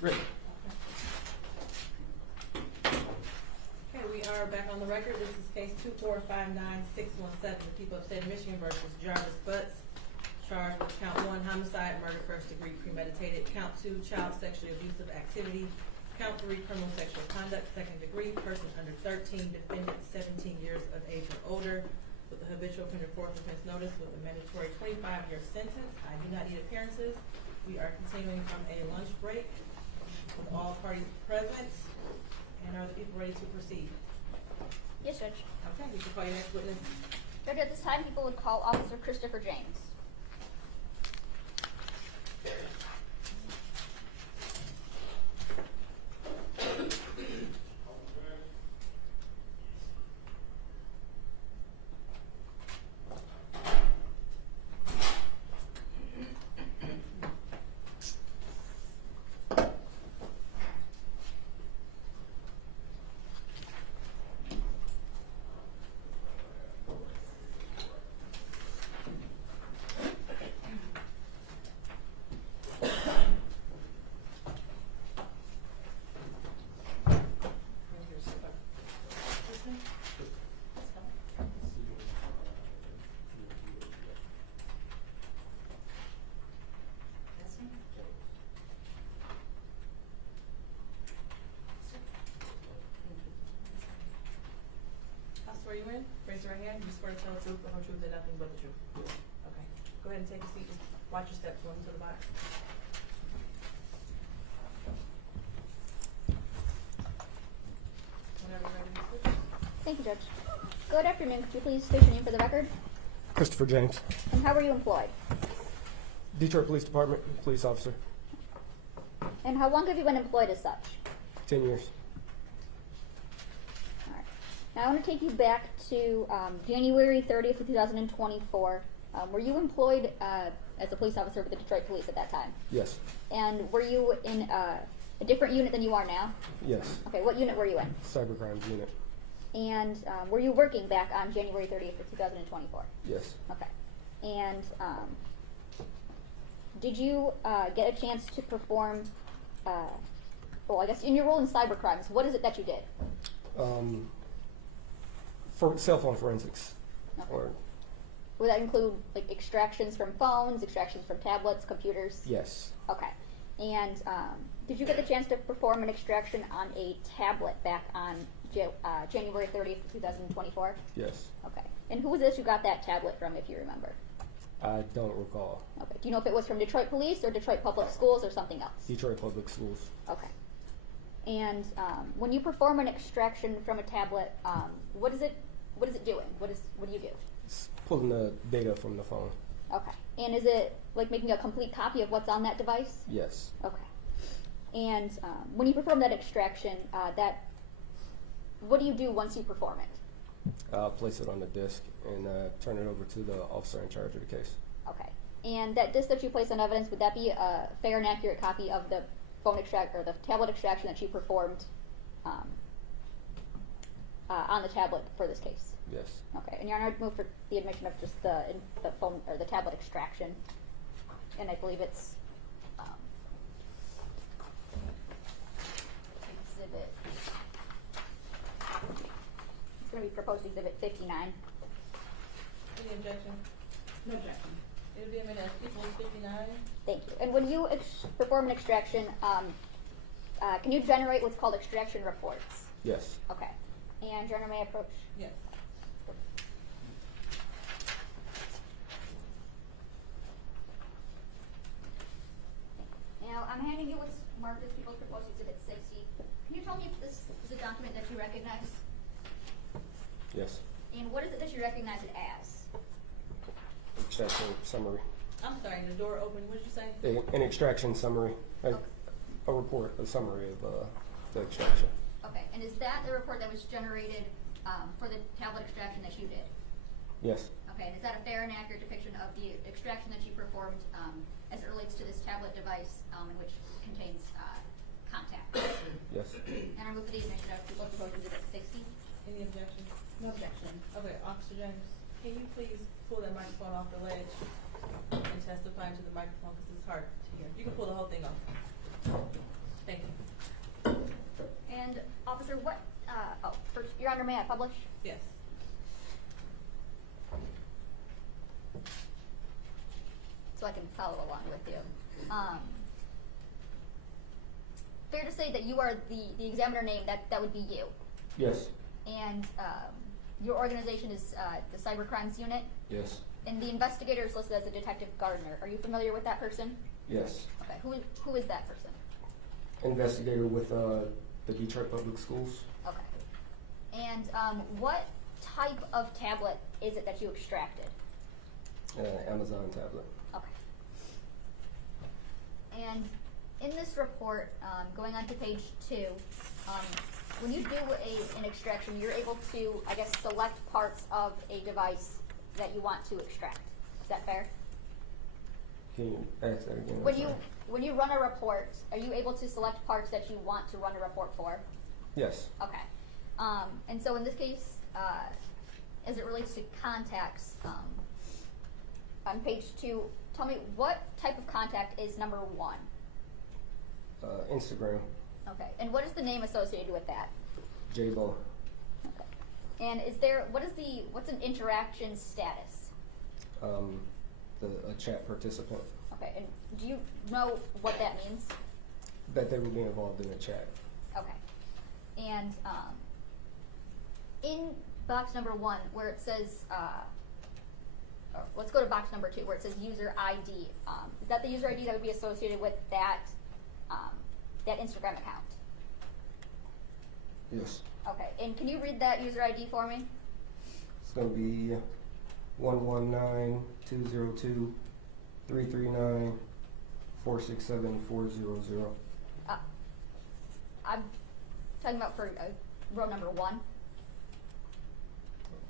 Ready. Okay, we are back on the record. This is case 2459617, the people of state of Michigan versus Jarvis Butts. Charged with count 1, homicide, murder, first degree, premeditated. Count 2, child sexually abusive activity. Count 3, criminal sexual conduct, second degree, person under 13, defendant 17 years of age or older, with the habitual offender fourth offense notice with a mandatory 25-year sentence. I do not need appearances. We are continuing from a lunch break with all parties present. And are the people ready to proceed? Yes, Judge. Okay, you can call your next witness. Judge, at this time, people would call Officer Christopher James. Swear you in? Raise your right hand. You swear to tell the truth, the whole truth, and nothing but the truth. Okay. Go ahead and take a seat. Just watch your steps going to the box. Thank you, Judge. Good afternoon. Could you please state your name for the record? Christopher James. And how were you employed? Detroit Police Department, police officer. And how long have you been employed as such? 10 years. All right. Now I want to take you back to January 30th of 2024. Were you employed as a police officer with the Detroit Police at that time? Yes. And were you in a different unit than you are now? Yes. Okay, what unit were you in? Cybercrimes unit. And were you working back on January 30th of 2024? Yes. Okay. And did you get a chance to perform, well, I guess in your role in cybercrimes, what is it that you did? For cell phone forensics. Okay. Or Would that include like extractions from phones, extractions from tablets, computers? yes. Okay. And did you get the chance to perform an extraction on a tablet back on January 30th, 2024? Yes. Okay. And who was this who got that tablet from, if you remember? I don't recall. Okay. Do you know if it was from Detroit Police or Detroit Public Schools or something else? Detroit Public Schools. Okay. And when you perform an extraction from a tablet, what is it doing? What do you do? It's pulling the data from the phone. Okay. And is it like making a complete copy of what's on that device? Yes. Okay. And when you perform that extraction, what do you do once you perform it? Place it on the disc and turn it over to the officer in charge of the case. Okay. And that disc that you place on evidence, would that be a fair and accurate copy of the phone extract or the tablet extraction that you performed on the tablet for this case? Yes. Okay. And Your Honor, I'd move for the admission of just the phone or the tablet extraction, and I believe it's exhibit. It's going to be proposed exhibit 59. Any objection? No objection. It would be admitted as People's 59. Thank you. And when you perform an extraction, can you generate what's called extraction reports? Yes. Okay. And Your Honor, may I approach? Yes. Now, I'm handing you what's marked as People's Proposed Exhibit 60. Can you tell me if this is a document that you recognize? Yes. And what is it that you recognize it as? Extraction summary. I'm sorry, the door opened. What did you say? An extraction summary. A report, a summary of the extraction. Okay. And is that the report that was generated for the tablet extraction that you did? Yes. Okay. And is that a fair and accurate depiction of the extraction that you performed as it relates to this tablet device in which contains contact? Yes. And I move for the admission of People's Proposed Exhibit 60. Any objection? No objection. Okay, Officer James, can you please pull that microphone off the ledge and testify into the microphone because it's hard to hear. You can pull the whole thing off. Thank you. And Officer, what? First, Your Honor, may I publish? Yes. So I can follow along with you. Fair to say that you are the examiner name. That would be you. Yes. And your organization is the Cybercrimes Unit. Yes. And the investigator is listed as a Detective Gardner. Are you familiar with that person? Yes. Okay. Who is that person? Investigator with the Detroit Public Schools. Okay. And what type of tablet is it that you extracted? Amazon tablet. Okay. And in this report, going on to page 2, when you do an extraction, you're able to, I guess, select parts of a device that you want to extract. Is that fair? Can you ask that again? When you run a report, are you able to select parts that you want to run a report for? Yes. Okay. And so in this case, as it relates to contacts, on page 2, tell me what type of contact is number 1? Instagram. Okay. And what is the name associated with that? J-Bo. Okay. And what's an interaction status? A chat participant. Okay. And do you know what that means? That they would be involved in a chat. Okay. And in box number 1, where it says, let's go to box number 2, where it says user ID. Is that the user ID that would be associated with that Instagram account? Yes. Okay, and can you read that user ID for me? It's going to be 119-202-339-467-400. I'm talking about for row number 1.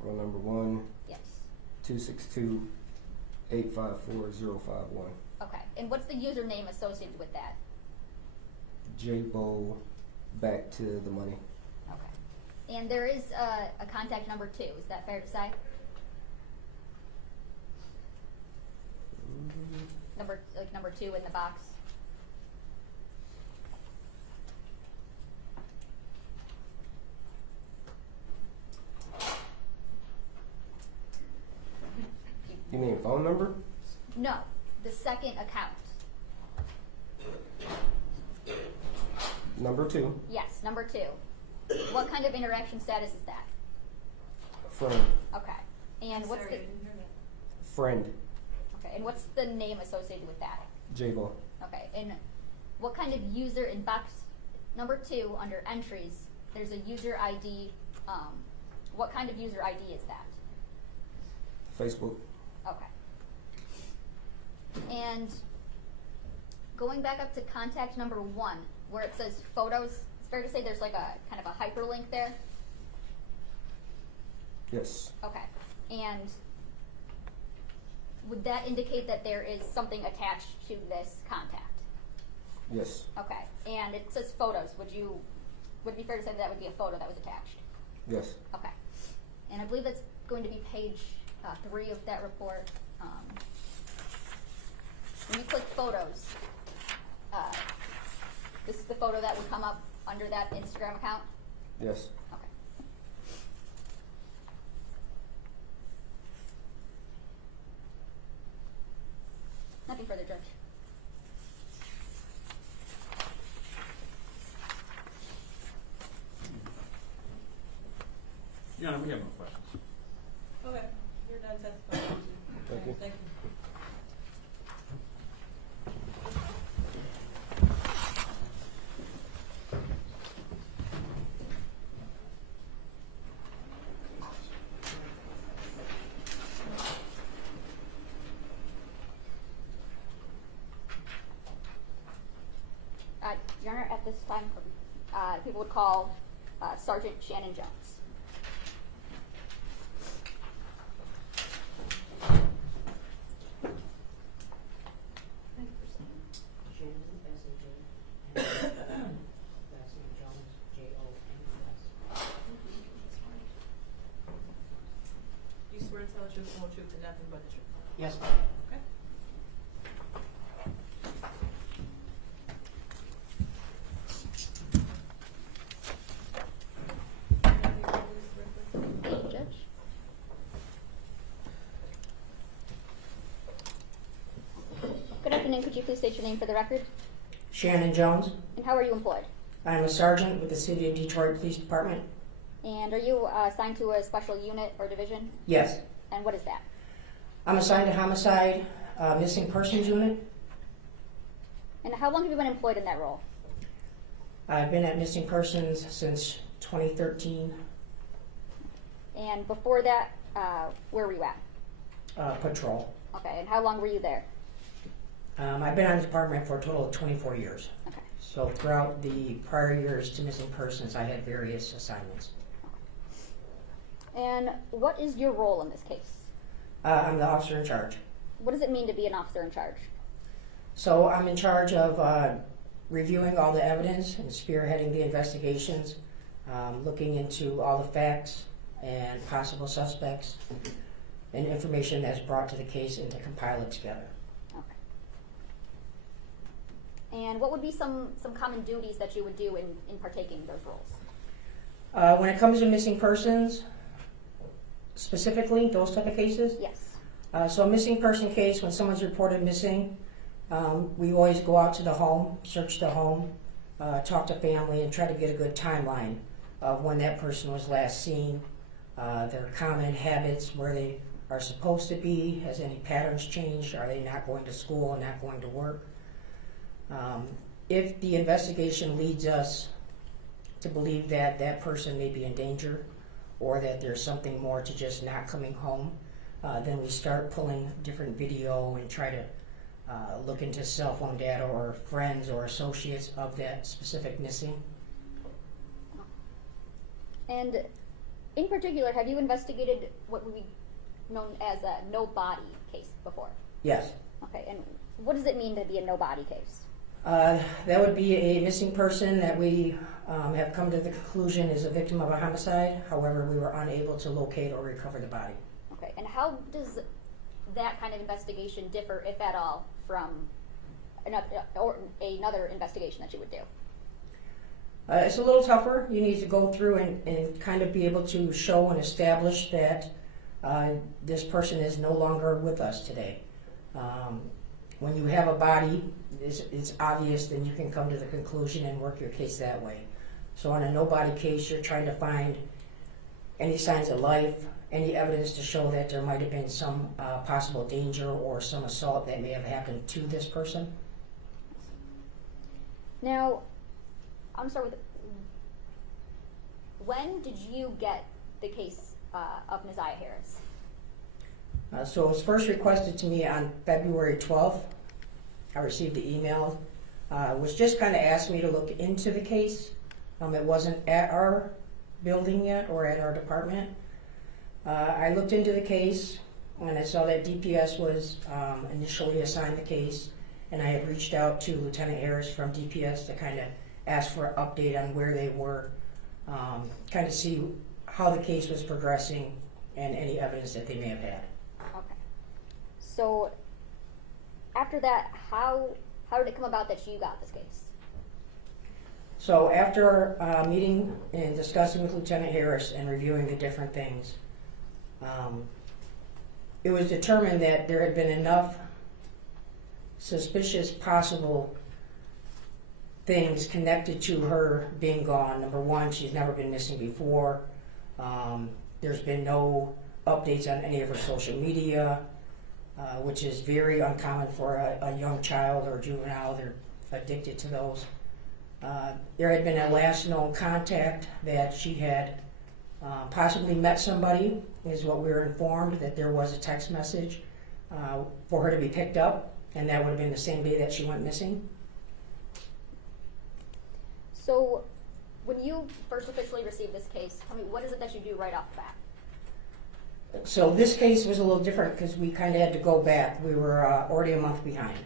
Row number 1. Yes. 262-854-051. Okay, and what's the username associated with that? J-Bo back to the money. Okay. And there is a contact number 2. Is that fair to say? Number 2 in the box. You mean phone number? No, the second account. Number 2. Yes, number 2. What kind of interaction status is that? Friend. Okay. And what's the Friend. Okay, and what's the name associated with that? J-Bo. Okay, and what kind of user in box number 2 under entries, there's a user ID. What kind of user ID is that? Facebook. Okay. And going back up to contact number 1, where it says photos, it's fair to say there's like a kind of a hyperlink there? Yes. Okay. And would that indicate that there is something attached to this contact? Yes. Okay. And it says photos. Would it be fair to say that would be a photo that was attached? Yes. Okay. And I believe that's going to be page 3 of that report. When you click photos, this is the photo that would come up under that Instagram account? Yes. Okay. Nothing further, Judge. Your Honor, we have no questions. Okay, you're done testifying. Thank you. Thank you. Your Honor, at this time, people would call Sergeant Shannon Jones. You swear to tell the truth, the whole truth, and nothing but the truth? Yes, ma'am. Okay. Thank you, Judge. Good afternoon. Could you please state your name for the record? Shannon Jones. And how are you employed? I'm a sergeant with the City of Detroit Police Department. And are you assigned to a special unit or division? Yes. And what is that? I'm assigned to homicide, missing persons unit. And how long have you been employed in that role? I've been at missing persons since 2013. And before that, where were you at? Patrol. Okay, and how long were you there? I've been on the department for a total of 24 years. Okay. So throughout the prior years to missing persons, I had various assignments. And what is your role in this case? I'm the officer in charge. What does it mean to be an officer in charge? So I'm in charge of reviewing all the evidence and spearheading the investigations, looking into all the facts and possible suspects and information that's brought to the case and to compile it together. Okay. And what would be some common duties that you would do in partaking in those roles? When it comes to missing persons, specifically, those type of cases? Yes. So a missing person case, when someone's reported missing, we always go out to the home, search the home, talk to family, and try to get a good timeline of when that person was last seen, their common habits, where they are supposed to be, has any patterns changed, are they not going to school and not going to work. If the investigation leads us to believe that that person may be in danger or that there's something more to just not coming home, then we start pulling different video and try to look into cell phone data or friends or associates of that specific missing. And in particular, have you investigated what would be known as a no body case before? Yes. Okay, and what does it mean to be a no body case? That would be a missing person that we have come to the conclusion is a victim of a homicide. However, we were unable to locate or recover the body. Okay, and how does that kind of investigation differ, if at all, from another investigation that you would do? It's a little tougher. You need to go through and kind of be able to show and establish that this person is no longer with us today. When you have a body, it's obvious, then you can come to the conclusion and work your case that way. So on a no-body case, you're trying to find any signs of life, any evidence to show that there might have been some possible danger or some assault that may have happened to this person. Now, I'm going to start with, when did you get the case of Neziah Harris? So it was first requested to me on February 12th. I received the email. It was just kind of asked me to look into the case. It wasn't at our building yet or at our department. I looked into the case and I saw that DPS was initially assigned the case, and I had reached out to Lieutenant Harris from DPS to kind of ask for an update on where they were, kind of see how the case was progressing and any evidence that they may have had. Okay. So after that, how did it come about that you got this case? So after meeting and discussing with Lieutenant Harris and reviewing the different things, it was determined that there had been enough suspicious possible things connected to her being gone. Number one, she's never been missing before. There's been no updates on any of her social media, which is very uncommon for a young child or juvenile. They're addicted to those. There had been a last known contact that she had possibly met somebody, is what we were informed, that there was a text message for her to be picked up, and that would have been the same day that she went missing. So when you first officially received this case, tell me, what is it that you do right off the bat? So this case was a little different because we kind of had to go back. We were already a month behind.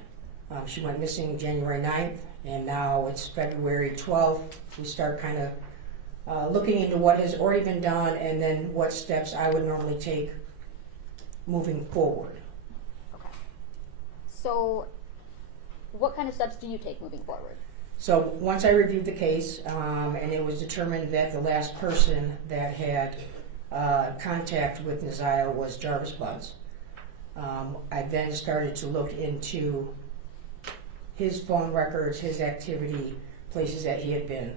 She went missing January 9th, and now it's February 12th. We start kind of looking into what has already been done and then what steps I would normally take moving forward. Okay. So what kind of steps do you take moving forward? So once I reviewed the case, and it was determined that the last person that had contact with Neziah was Jarvis Butts, I then started to look into his phone records, his activity, places that he had been.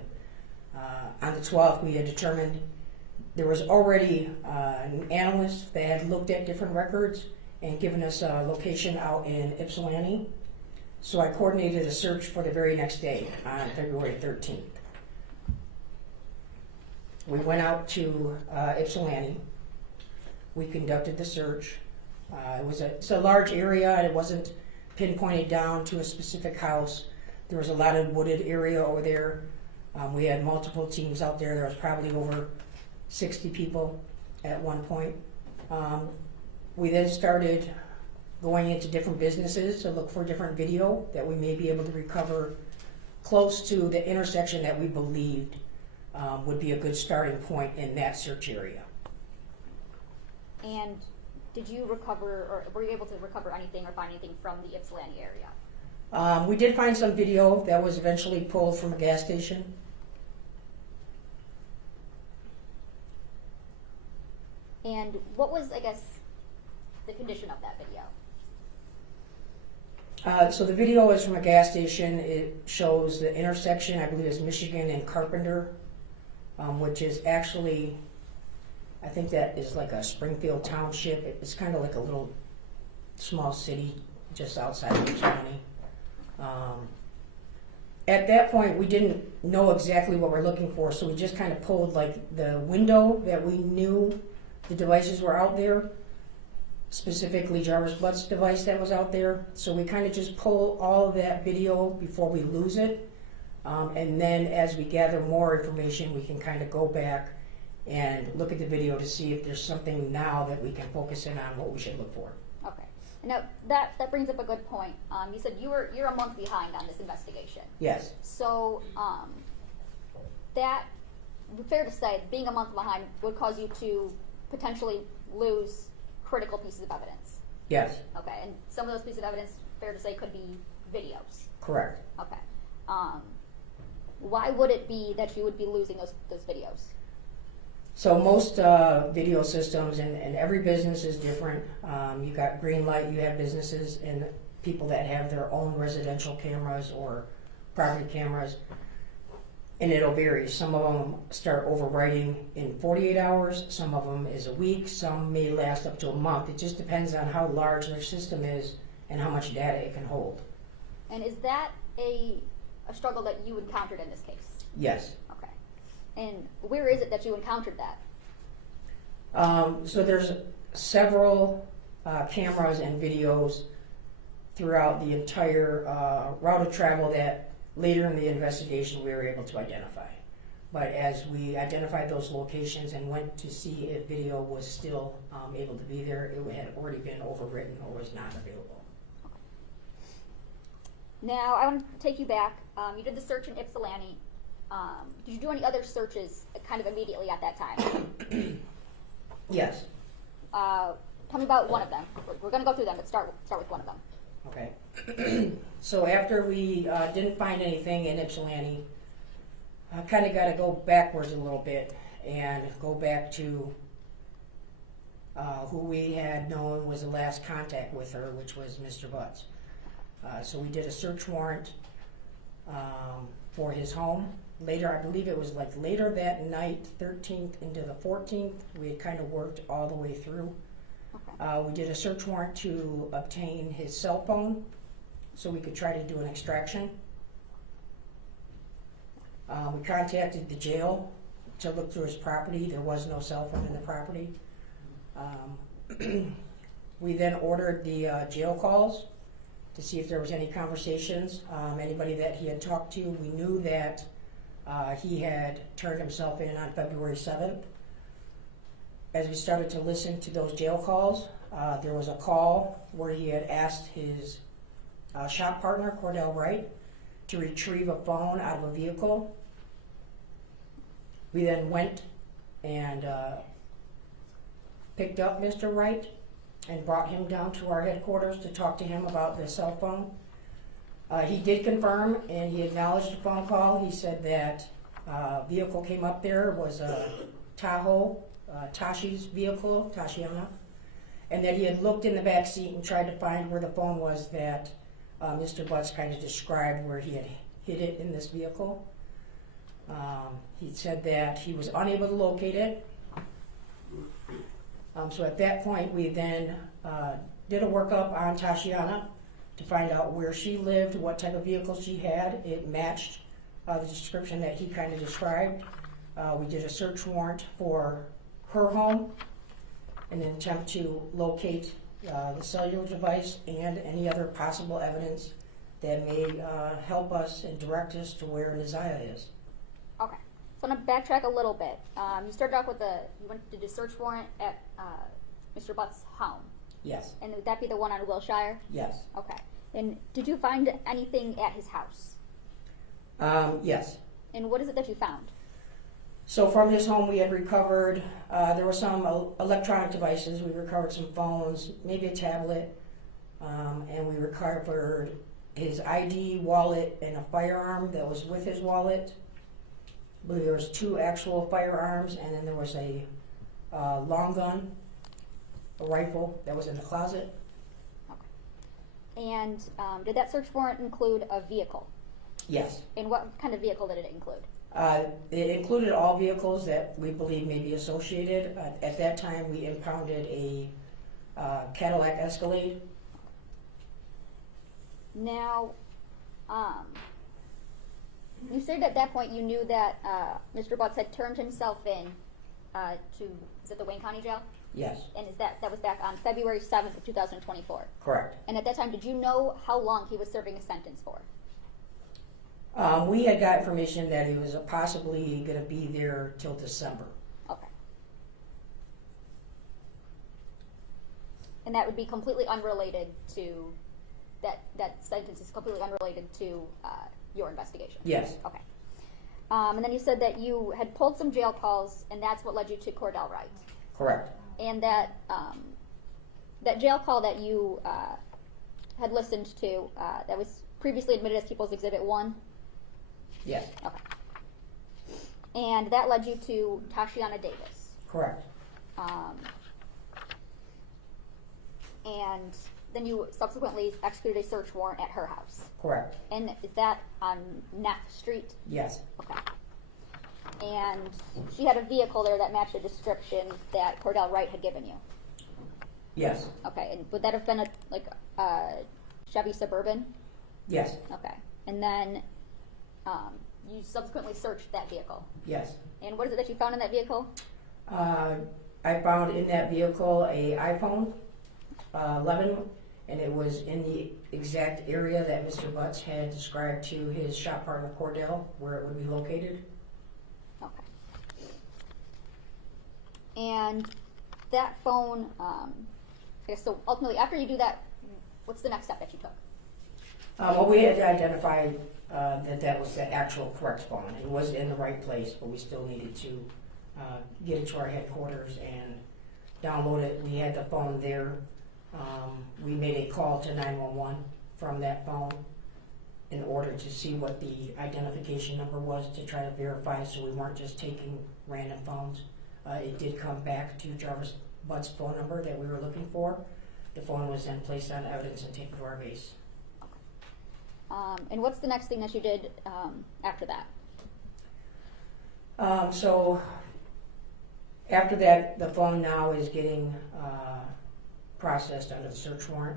On the 12th, we had determined there was already an analyst that had looked at different records and given us a location out in Ypsilanti. So I coordinated a search for the very next day on February 13th. We went out to Ypsilanti. We conducted the search. It's a large area, and it wasn't pinpointed down to a specific house. There was a lot of wooded area over there. We had multiple teams out there. There was probably over 60 people at one point. We then started going into different businesses to look for different video that we may be able to recover close to the intersection that we believed would be a good starting point in that search area. And did you recover, or were you able to recover anything or find anything from the Ypsilanti area? We did find some video that was eventually pulled from a gas station. And what was, I guess, the condition of that video? So the video is from a gas station. It shows the intersection, I believe it's Michigan and Carpenter, which is actually, I think that is like a Springfield township. It's kind of like a little small city just outside of Ypsilanti. At that point, we didn't know exactly what we're looking for, so we just kind of pulled like the window that we knew the devices were out there, specifically Jarvis Butts' device that was out there. So we kind of just pull all of that video before we lose it. And then as we gather more information, we can kind of go back and look at the video to see if there's something now that we can focus in on what we should look for. Okay. Now that brings up a good point. You said you're a month behind on this investigation. Yes. So that fair to say being a month behind would cause you to potentially lose critical pieces of evidence. Yes. Okay. And some of those pieces of evidence, fair to say, could be videos. Correct. Okay. Why would it be that you would be losing those videos? So most video systems, and every business is different. You got green light, you have businesses and people that have their own residential cameras or property cameras, and it'll vary. Some of them start overwriting in 48 hours, some of them is a week, some may last up to a month. It just depends on how large their system is and how much data it can hold. And is that a struggle that you encountered in this case? Yes. Okay. And where is it that you encountered that? So there's several cameras and videos throughout the entire route of travel that later in the investigation we were able to identify. But as we identified those locations and went to see if video was still able to be there, it had already been overwritten or was not available. Okay. Now I want to take you back. You did the search in Ypsilanti. Did you do any other searches kind of immediately at that time? Yes. Tell me about one of them. We're going to go through them, but start with one of them. Okay. So after we didn't find anything in Ypsilanti, I kind of got to go backwards a little bit and go back to who we had known was the last contact with her, which was Mr. Butts. So we did a search warrant for his home. Later, I believe it was like later that night, 13th into the 14th, we had kind of worked all the way through. Okay. We did a search warrant to obtain his cell phone so we could try to do an extraction. We contacted the jail to look through his property. There was no cell phone in the property. We then ordered the jail calls to see if there was any conversations, anybody that he had talked to. We knew that he had turned himself in on February 7th. As we started to listen to those jail calls, there was a call where he had asked his shop partner, Cordell Wright, to retrieve a phone out of a vehicle. We then went and picked up Mr. Wright and brought him down to our headquarters to talk to him about the cell phone. He did confirm and he acknowledged the phone call. He said that vehicle came up there was a Tahoe, Tashi's vehicle, Tashiana, and that he had looked in the back seat and tried to find where the phone was that Mr. Butts kind of described where he had hid it in this vehicle. He said that he was unable to locate it. So at that point, we then did a workup on Tashiana to find out where she lived, what type of vehicle she had. It matched the description that he kind of described. We did a search warrant for her home in an attempt to locate the cellular device and any other possible evidence that may help us and direct us to where Neziah is. Okay, so I'm going to backtrack a little bit. You started off with you went to do a search warrant at Mr. Butts' home. Yes. And would that be the one on Wilshire? Yes. Okay. And did you find anything at his house? Yes. And what is it that you found? So from his home we had recovered, there were some electronic devices. We recovered some phones, maybe a tablet, and we recovered his ID, wallet, and a firearm that was with his wallet. I believe there was 2 actual firearms, and then there was a long gun, a rifle that was in the closet. Okay. And did that search warrant include a vehicle? Yes. And what kind of vehicle did it include? It included all vehicles that we believe may be associated. At that time, we impounded a Cadillac Escalade. Now, You said at that point you knew that Mr. Butts had turned himself in to, is it the Wayne County Jail? Yes. And is that was back on February 7th of 2024? Correct. And at that time, did you know how long he was serving a sentence for? We had got information that he was possibly going to be there till December. Okay. And that would be completely unrelated to, that sentence is completely unrelated to your investigation? Yes. Okay. And then you said that you had pulled some jail calls, and that's what led you to Cordell Wright. Correct. And that that jail call that you had listened to, that was previously admitted as People's Exhibit 1? Yes. Okay. And that led you to Tashiana Davis? Correct. And then you subsequently executed a search warrant at her house? Correct. And is that on Neff Street? Yes. Okay. And she had a vehicle there that matched the description that Cordell Wright had given you? Yes. Okay, and would that have been a Chevy Suburban? Yes. Okay. And then you subsequently searched that vehicle? Yes. And what is it that you found in that vehicle? I found in that vehicle a iPhone 11, and it was in the exact area that Mr. Butts had described to his shop partner Cordell, where it would be located. Okay. And that phone, so ultimately, after you do that, what's the next step that you took? Well, we had to identify that was the actual correct phone. It was in the right place, but we still needed to get it to our headquarters and download it. We had the phone there. We made a call to 911 from that phone in order to see what the identification number was to try to verify, so we weren't just taking random phones. It did come back to Jarvis Butts' phone number that we were looking for. The phone was then placed on evidence and taken to our base. And what's the next thing that you did after that? So after that, the phone now is getting processed under the search warrant.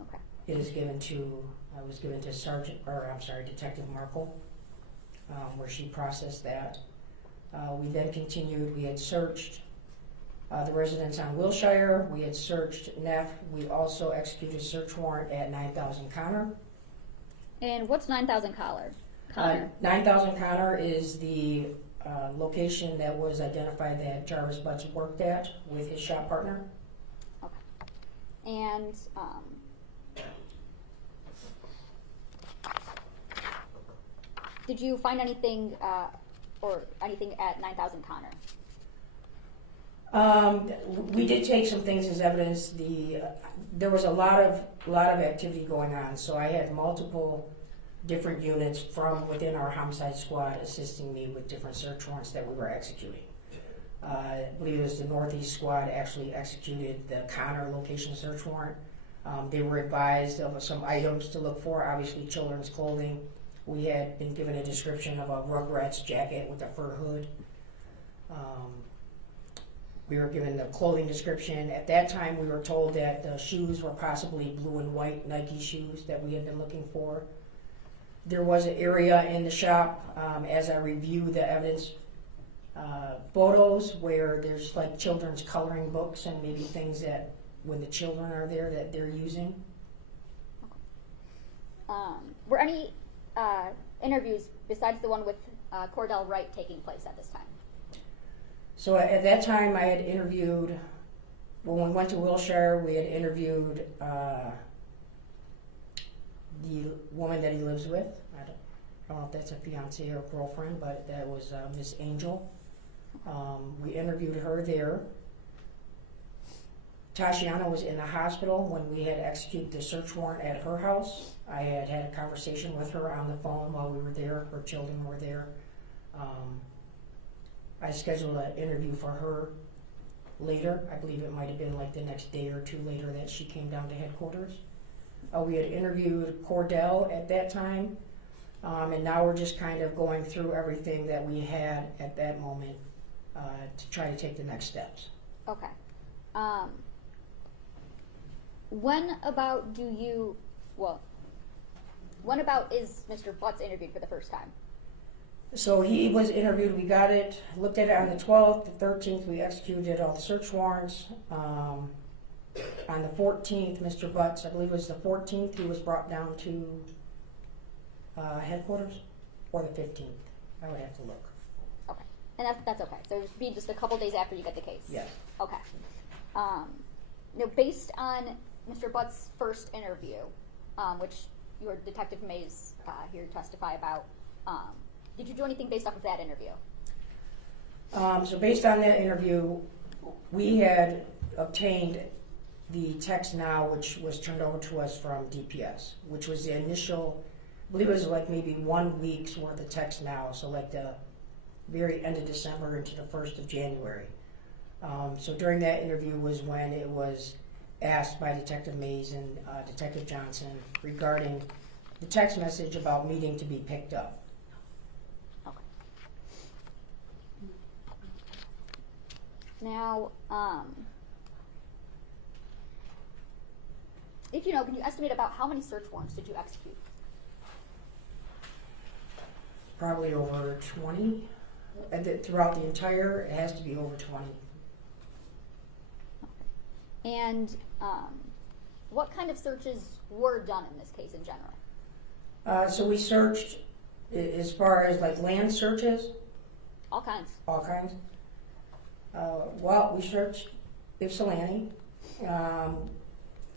Okay. It is given to, was given to Detective Markle, where she processed that. We then continued. We had searched the residence on Wilshire. We had searched Neff. We also executed a search warrant at 9000 Connor. And what's 9000 Connor? 9000 Connor is the location that was identified that Jarvis Butts worked at with his shop partner. Okay. And did you find anything or anything at 9000 Connor? We did take some things as evidence. There was a lot of activity going on, so I had multiple different units from within our homicide squad assisting me with different search warrants that we were executing. I believe it was the Northeast squad actually executed the Connor location search warrant. They were advised of some items to look for, obviously children's clothing. We had been given a description of a Rugrats jacket with a fur hood. We were given the clothing description. At that time, we were told that the shoes were possibly blue and white Nike shoes that we had been looking for. There was an area in the shop, as I reviewed the evidence, photos where there's like children's coloring books and maybe things that when the children are there that they're using. Were any interviews besides the one with Cordell Wright taking place at this time? So at that time I had interviewed, when we went to Wilshire, we had interviewed the woman that he lives with. I don't know if that's a fiance or girlfriend, but that was Miss Angel. We interviewed her there. Tashiana was in the hospital when we had executed the search warrant at her house. I had had a conversation with her on the phone while we were there. Her children were there. I scheduled an interview for her later. I believe it might have been like the next day or two later that she came down to headquarters. We had interviewed Cordell at that time, and now we're just kind of going through everything that we had at that moment to try to take the next steps. Okay. When about is Mr. Butts interviewed for the first time? So he was interviewed, we got it, looked at it on the 12th, the 13th, we executed all the search warrants. On the 14th, Mr. Butts, I believe it was the 14th, he was brought down to headquarters, or the 15th. I would have to look. Okay, and that's okay. So it'd be just a couple days after you get the case. Yes. Okay. Now, based on Mr. Butts' first interview, which your Detective Mays here testify about, did you do anything based off of that interview? So based on that interview, we had obtained the text now, which was turned over to us from DPS, which was the initial, I believe it was like maybe 1 week's worth of text now, so like the very end of December into the 1st of January. So during that interview was when it was asked by Detective Mays and Detective Johnson regarding the text message about meeting to be picked up. Now, if you know, can you estimate about how many search warrants did you execute? Probably over 20. Throughout the entire, it has to be over 20. And what kind of searches were done in this case in general? So we searched, as far as like land searches. All kinds. All kinds. Well, we searched Ypsilanti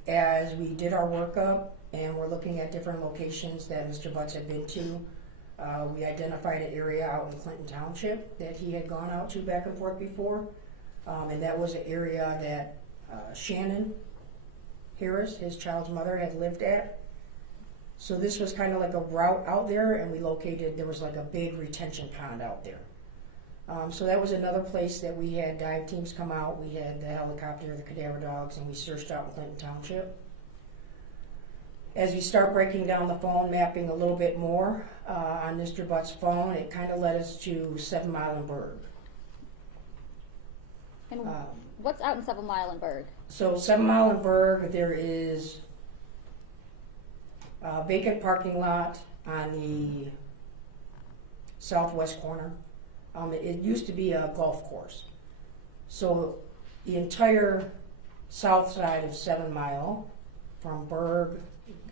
as we did our workup, and we're looking at different locations that Mr. Butts had been to. We identified an area out in Clinton Township that he had gone out to back and forth before, and that was an area that Shannon Harris, his child's mother, had lived at. So this was kind of like a route out there, and we located, there was like a big retention pond out there. So that was another place that we had dive teams come out. We had the helicopter, the cadaver dogs, and we searched out in Clinton Township. As we start breaking down the phone, mapping a little bit more on Mr. Butts' phone, it kind of led us to 7 Mile and Berg. And what's out in 7 Mile and Berg? So 7 Mile and Berg, there is a vacant parking lot on the southwest corner. It used to be a golf course. So the entire south side of 7 Mile, from Berg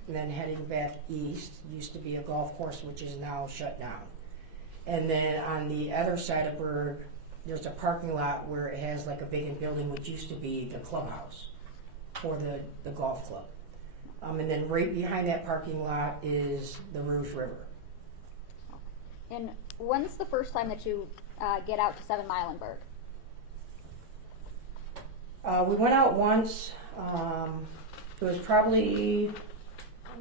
and then heading back east, used to be a golf course, which is now shut down. And then on the other side of Berg, there's a parking lot where it has like a vacant building, which used to be the clubhouse for the golf club. And then right behind that parking lot is the Rouge River. And when's the first time that you get out to 7 Mile and Berg? We went out once. It was probably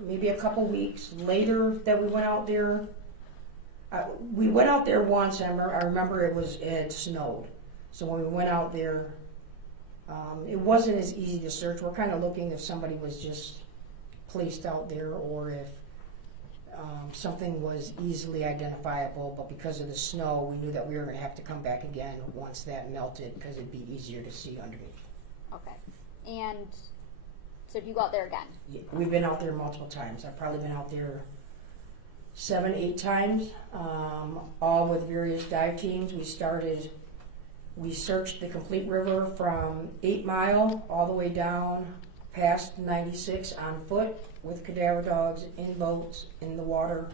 maybe a couple weeks later that we went out there. We went out there once, and I remember it had snowed. So when we went out there, it wasn't as easy to search. We're kind of looking if somebody was just placed out there or if something was easily identifiable, but because of the snow, we knew that we were going to have to come back again once that melted because it'd be easier to see underneath. Okay. And so do you go out there again? Yeah, we've been out there multiple times. I've probably been out there 7, 8 times, all with various dive teams. We searched the complete river from 8 Mile all the way down past 96 on foot with cadaver dogs, in boats, in the water.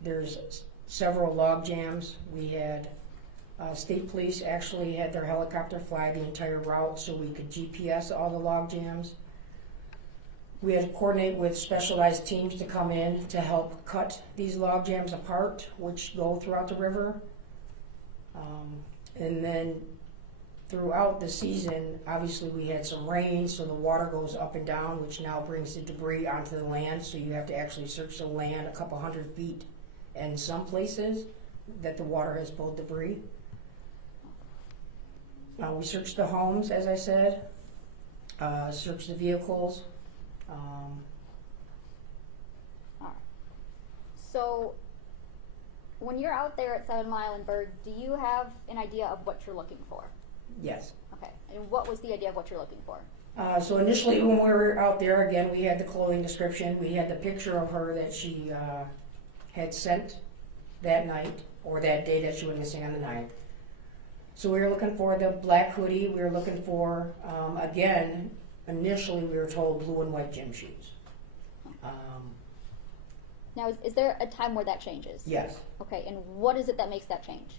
There's several log jams. We had state police actually had their helicopter fly the entire route so we could GPS all the log jams. We had to coordinate with specialized teams to come in to help cut these log jams apart, which go throughout the river. And then throughout the season, obviously we had some rain, so the water goes up and down, which now brings the debris onto the land, so you have to actually search the land a couple hundred feet in some places that the water has pulled debris. We searched the homes, as I said, searched the vehicles. All right. So when you're out there at 7 Mile and Berg, do you have an idea of what you're looking for? Yes. Okay. And what was the idea of what you're looking for? So initially when we were out there, again, we had the clothing description. We had the picture of her that she had sent that night, or that day that she went missing on the 9th. So we were looking for the black hoodie. We were looking for, again, initially we were told blue and white gym shoes. Now, is there a time where that changes? Yes. Okay, and what is it that makes that change?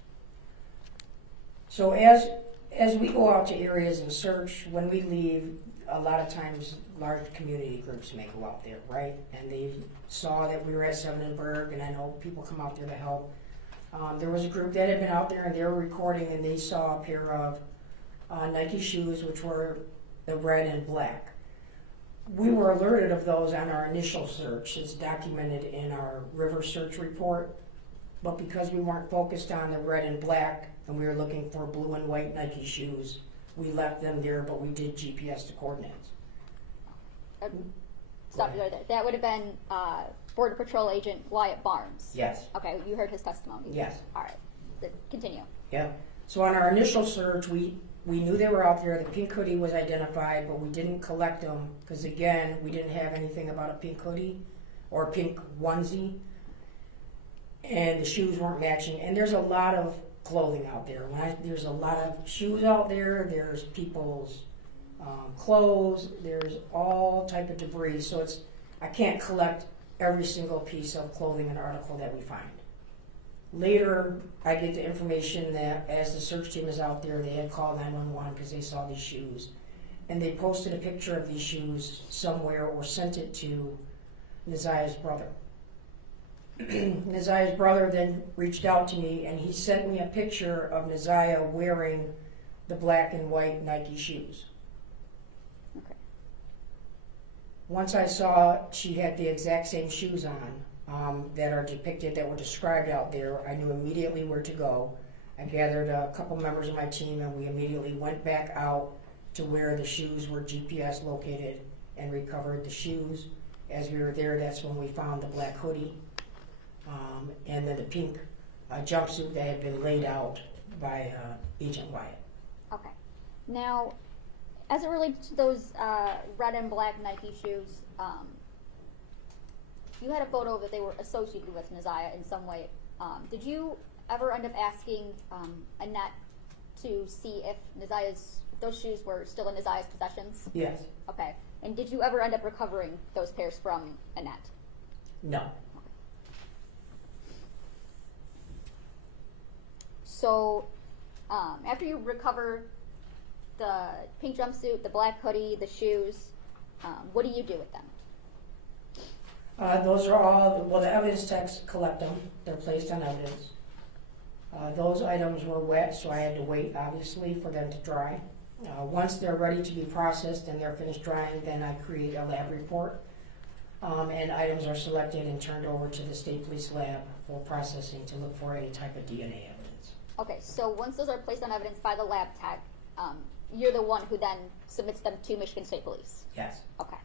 So as we go out to areas and search, when we leave, a lot of times large community groups may go out there, right? And they saw that we were at Sevenenberg, and I know people come out there to help. There was a group that had been out there and they were recording, and they saw a pair of Nike shoes, which were the red and black. We were alerted of those on our initial search. It's documented in our river search report, but because we weren't focused on the red and black and we were looking for blue and white Nike shoes, we left them there, but we did GPS the coordinates. Stop you right there. That would have been Border Patrol Agent Wyatt Barnes. Yes. Okay, you heard his testimony. Yes. All right, continue. Yeah. So on our initial search, we knew they were out there. The pink hoodie was identified, but we didn't collect them because, again, we didn't have anything about a pink hoodie or a pink onesie, and the shoes weren't matching. And there's a lot of clothing out there. There's a lot of shoes out there. There's people's clothes. There's all type of debris. So I can't collect every single piece of clothing and article that we find. Later, I get the information that as the search team is out there, they had called 911 because they saw these shoes. And they posted a picture of these shoes somewhere or sent it to Naziah's brother. Naziah's brother then reached out to me and he sent me a picture of Naziah wearing the black and white Nike shoes. Okay. Once I saw she had the exact same shoes on, that are depicted, that were described out there, I knew immediately where to go. I gathered a couple members of my team and we immediately went back out to where the shoes were GPS located and recovered the shoes. As we were there, that's when we found the black hoodie and then the pink jumpsuit that had been laid out by Agent Wyatt. Okay. Now, as it relates to those red and black Nike shoes, you had a photo that they were associated with Naziah in some way. Did you ever end up asking Annette to see if those shoes were still in Naziah's possessions? Yes. Okay. And did you ever end up recovering those pairs from Annette? No. So, after you recover the pink jumpsuit, the black hoodie, the shoes, what do you do with them? Those are all, well, the evidence techs collect them. They're placed on evidence. Those items were wet, so I had to wait, obviously, for them to dry. Once they're ready to be processed and they're finished drying, then I create a lab report. And items are selected and turned over to the state police lab for processing to look for any type of DNA evidence. Okay, so once those are placed on evidence by the lab tech, you're the one who then submits them to Michigan State Police? Yes. Okay.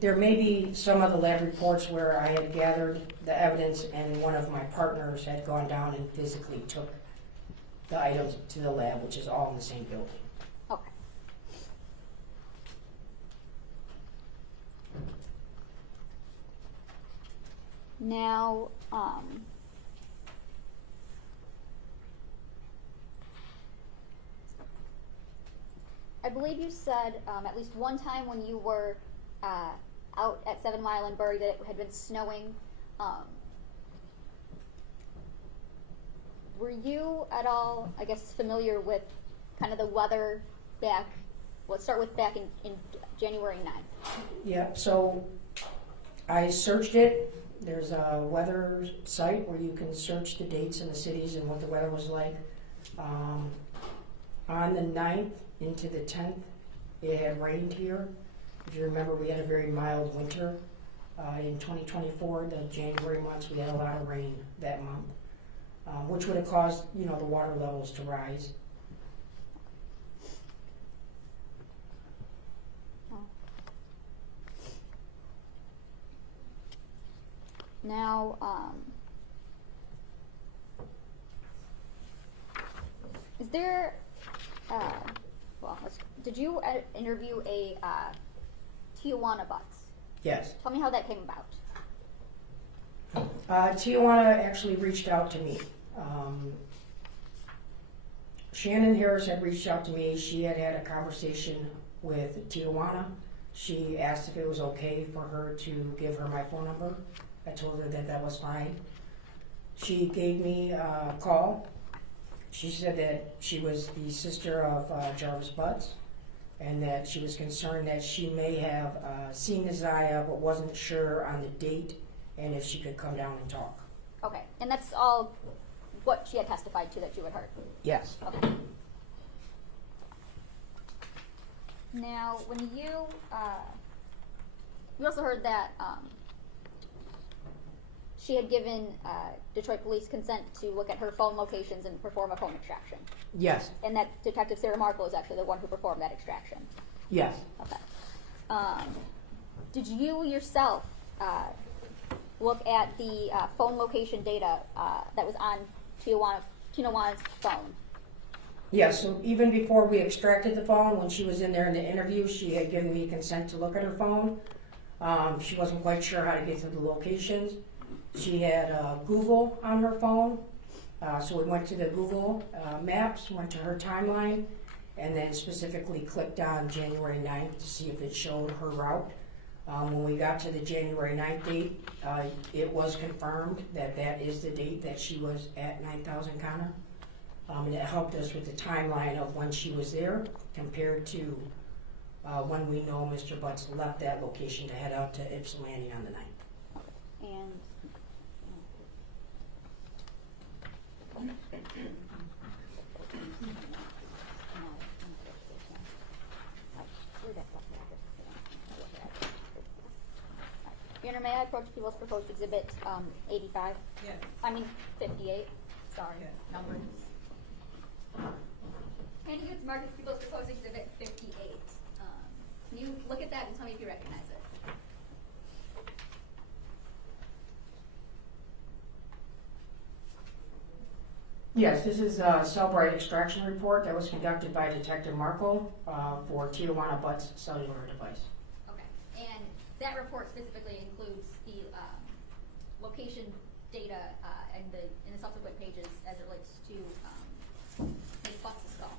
There may be some of the lab reports where I had gathered the evidence and one of my partners had gone down and physically took the items to the lab, which is all in the same building. Okay. Now, I believe you said at least one time when you were out at 7 Mile and Berg that it had been snowing. Were you at all, I guess, familiar with kind of the weather back, let's start with back in January 9th? Yeah, so I searched it. There's a weather site where you can search the dates and the cities and what the weather was like. On the 9th into the 10th, it had rained here. If you remember, we had a very mild winter. In 2024, the January months, we had a lot of rain that month, which would have caused, the water levels to rise. Now, is there, well, let's did you interview a Tijuana Butts? Yes. Tell me how that came about. Tijuana actually reached out to me. Shannon Harris had reached out to me. She had had a conversation with Tijuana. She asked if it was okay for her to give her my phone number. I told her that that was fine. She gave me a call. She said that she was the sister of Jarvis Butts, and that she was concerned that she may have seen Isaiah but wasn't sure on the date and if she could come down and talk. Okay, and that's all what she had testified to that you had heard? Yes. Okay. Now, when you also heard that she had given Detroit police consent to look at her phone locations and perform a phone extraction. Yes. And that Detective Sarah Markle is actually the one who performed that extraction. Yes. Okay. Did you yourself look at the phone location data that was on Tijuana's phone? Yes, so even before we extracted the phone, when she was in there in the interview, she had given me consent to look at her phone. She wasn't quite sure how to get to the locations. She had Google on her phone, so we went to the Google Maps, went to her timeline, and then specifically clicked on January 9th to see if it showed her route. When we got to the January 9th date, it was confirmed that that is the date that she was at 9000 Connor. And it helped us with the timeline of when she was there compared to when we know Mr. Butts left that location to head out to Ypsilanti on the 9th. And Your Honor, may I approach People's Proposed Exhibit 85? Yes. I mean 58. Sorry, Yes. numbers. Handing you its marked as People's Proposed Exhibit 58. Can you look at that and tell me if you recognize it? Yes, this is a Cellbrite extraction report that was conducted by Detective Markle for Tijuana Butts cellular device. Okay. And that report specifically includes the location data in the subsequent pages as it relates to Ms. Butts' call.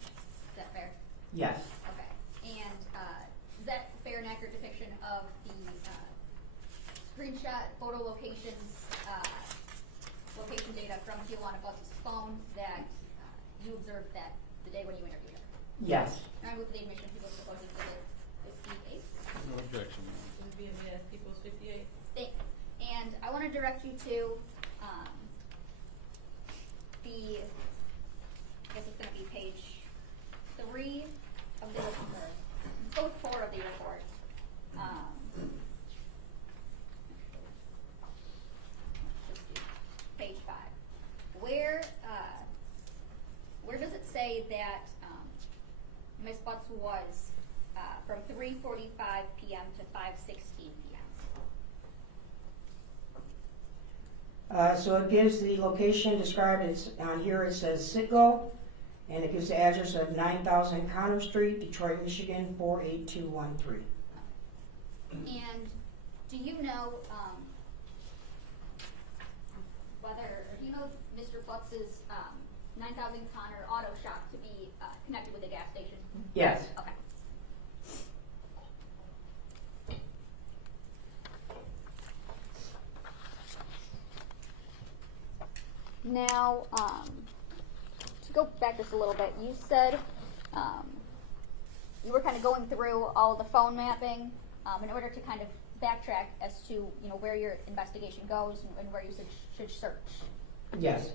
Is that fair? Yes. Okay. And is that a fair and accurate depiction of the screenshot photo locations, location data from Tijuana Butts' phone that you observed that the day when you interviewed her? Yes. Can I move the admission of People's Proposed Exhibit 58? No objection. It would be admitted as People's 58. And I want to direct you to I guess it's going to be page 3 of the report. Let's go with 4 of the report. Page 5. Where does it say that Ms. Butts was from 3:45 p.m. to 5:16 p.m.? So it gives the location described on here. It says Citgo, and it gives the address of 9000 Connor Street, Detroit, Michigan 48213. And do you know do you know Mr. Butts' 9000 Connor auto shop to be connected with a gas station? Yes. Okay. Now, to go back just a little bit, you said you were kind of going through all of the phone mapping in order to kind of backtrack as to where your investigation goes and where you should search. Yes.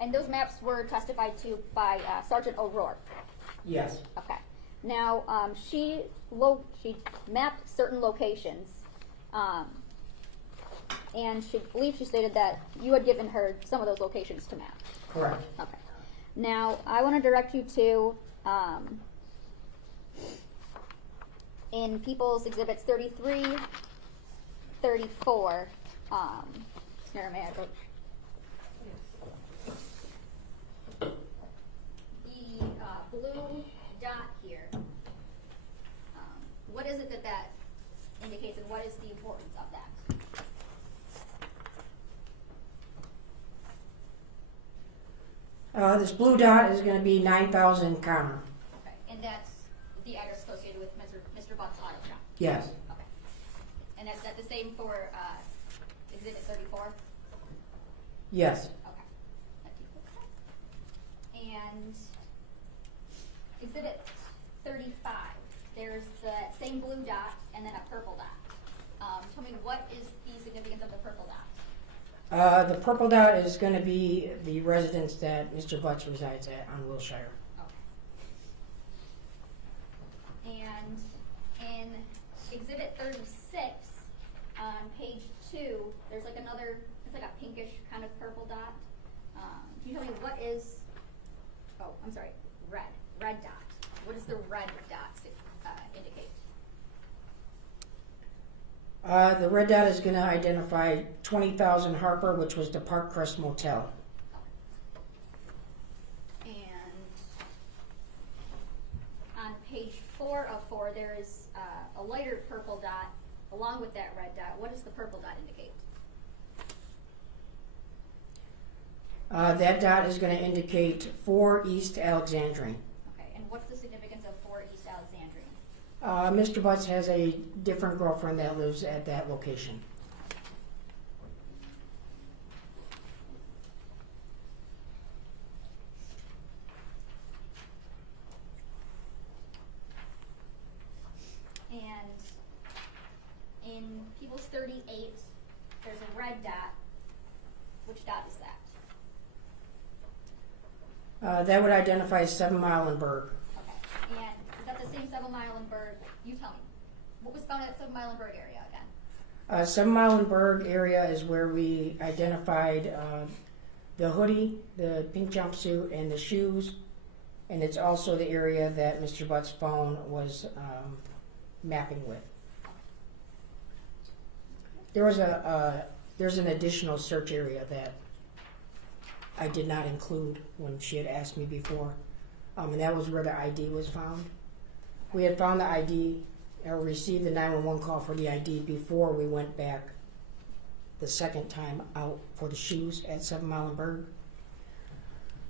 And those maps were testified to by Sergeant O'Rourke. Yes. Okay. Now, she mapped certain locations, and she stated that you had given her some of those locations to map. Correct. Okay. Now, I want to direct you to in People's Exhibits 33, 34. Here, may I approach? The blue dot here is it that that indicates, and what is the importance of that? This blue dot is going to be 9,000 Connor. Okay, and that's the address associated with Mr. Butts' auto shop? Yes. Okay. And that's the same for Exhibit 34? Yes. Okay. And Exhibit 35, there's the same blue dot and then a purple dot. Tell me, what is the significance of the purple dot? The purple dot is going to be the residence that Mr. Butts resides at on Wilshire. Okay. And in Exhibit 36, on page 2, there's like another, it's like a pinkish kind of purple dot. Can you tell me what is, oh, I'm sorry, red dot. What does the red dot indicate? The red dot is going to identify 20,000 Harper, which was the Park Crest Motel. And on page 4 of 4, there is a lighter purple dot along with that red dot. What does the purple dot indicate? That dot is going to indicate 4 East Alexandrine. Okay, and what's the significance of 4 East Alexandrine? Mr. Butts has a different girlfriend that lives at that location. And in People's 38, there's a red dot. Which dot is that? That would identify 7 Mile and Berg. Okay, and is that the same 7 Mile and Berg? You tell me. What was found at 7 Mile and Berg area again? 7 Mile and Berg area is where we identified the hoodie, the pink jumpsuit, and the shoes. And it's also the area that Mr. Butts' phone was mapping with. There's an additional search area that I did not include when she had asked me before, and that was where the ID was found. We had found the ID, or received the 911 call for the ID before we went back the second time out for the shoes at 7 Mile and Berg.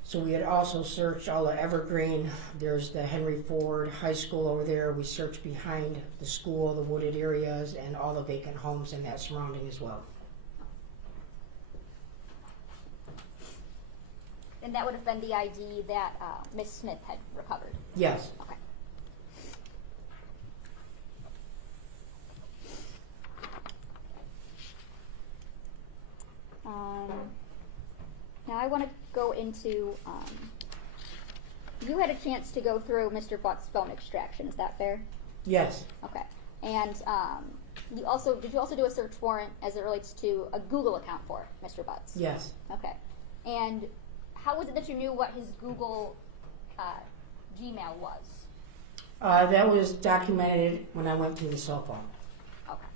So we had also searched all the Evergreen. There's the Henry Ford High School over there. We searched behind the school, the wooded areas, and all the vacant homes in that surrounding as well. And that would have been the ID that Miss Smith had recovered? Yes. Okay. Now I want to go into, you had a chance to go through Mr. Butts' phone extraction, is that fair? Yes. Okay. And did you also do a search warrant as it relates to a Google account for Mr. Butts? Yes. Okay. And how was it that you knew what his Google Gmail was? That was documented when I went through the cell phone. Okay.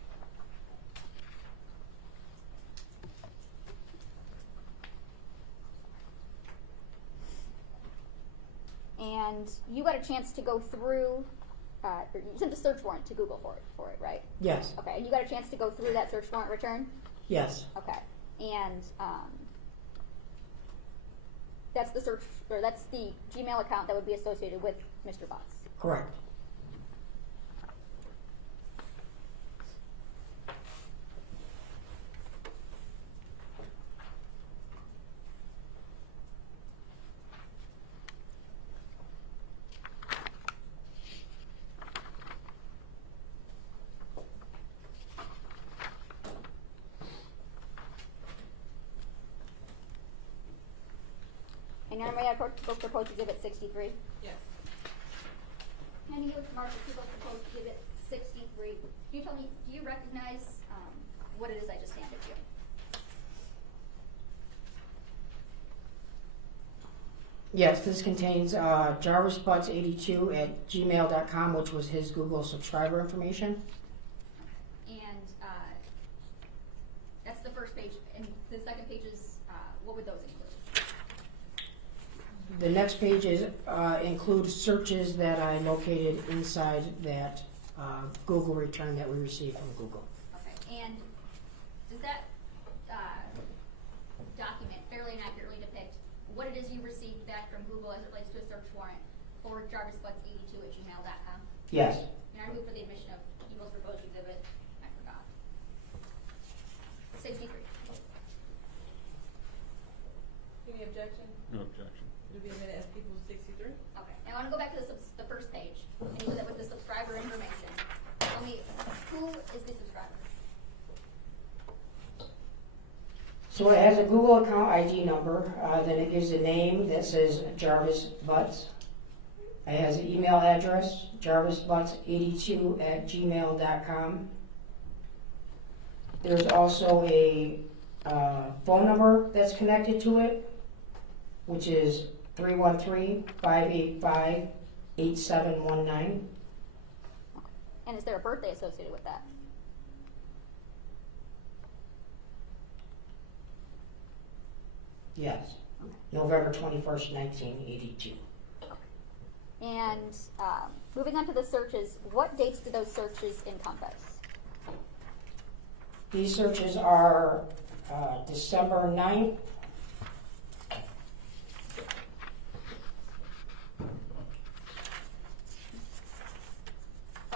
And you got a chance to go through, you sent a search warrant to Google for it, right? Yes. Okay, and you got a chance to go through that search warrant return? Yes. Okay, and that's the search, or that's the Gmail account that would be associated with Mr. Butts? Correct. And you're ready to book proposed exhibit 63? Yes. Handing you to Mark to book proposed exhibit 63. Can you tell me, do you recognize what it is I just handed you? Yes, this contains Jarvis Butts 82 at gmail.com, which was his Google subscriber information. And that's the first page. And the second page is, what would those include? The next pages include searches that I located inside that Google return that we received from Google. Okay. And does that document fairly and accurately depict what it is you received back from Google as it relates to a search warrant for Jarvis Butts 82@gmail.com? Yes. And I move for the admission of Eagle's proposed exhibit. I forgot. 63. Any objection? No objection. It'll be admitted as People's 63. Okay. Now I want to go back to the first page. And you said that with the subscriber information. Tell me, who is the subscriber? So it has a Google account ID number, then it gives a name that says Jarvis Butts. It has an email address, jarvisbutts82@gmail.com. There's also a phone number that's connected to it, which is 313-585-8719. And is there a birthday associated with that? Yes. November 21st, 1982. And moving on to the searches, what dates do those searches encompass? These searches are December 9th,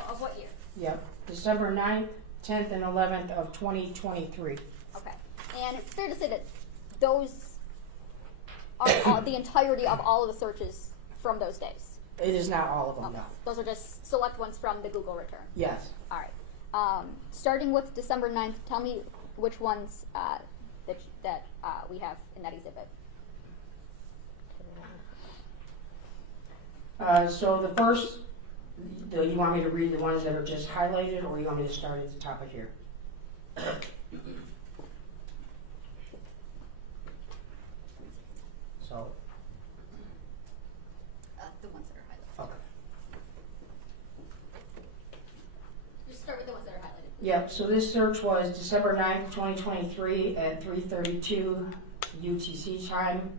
Of what year? yep, December 9th, 10th, and 11th of 2023. Okay. And it's fair to say that those are the entirety of all of the searches from those days? It is not all of them, no. Those are just select ones from the Google return? Yes. All right. Starting with December 9th, tell me which ones that we have in that exhibit. So the first, you want me to read the ones that are just highlighted, or you want me to start at the top of here? So. The ones that are highlighted. Okay. Just start with the ones that are highlighted. Yep, so this search was December 9th, 2023 at 3:32 UTC time.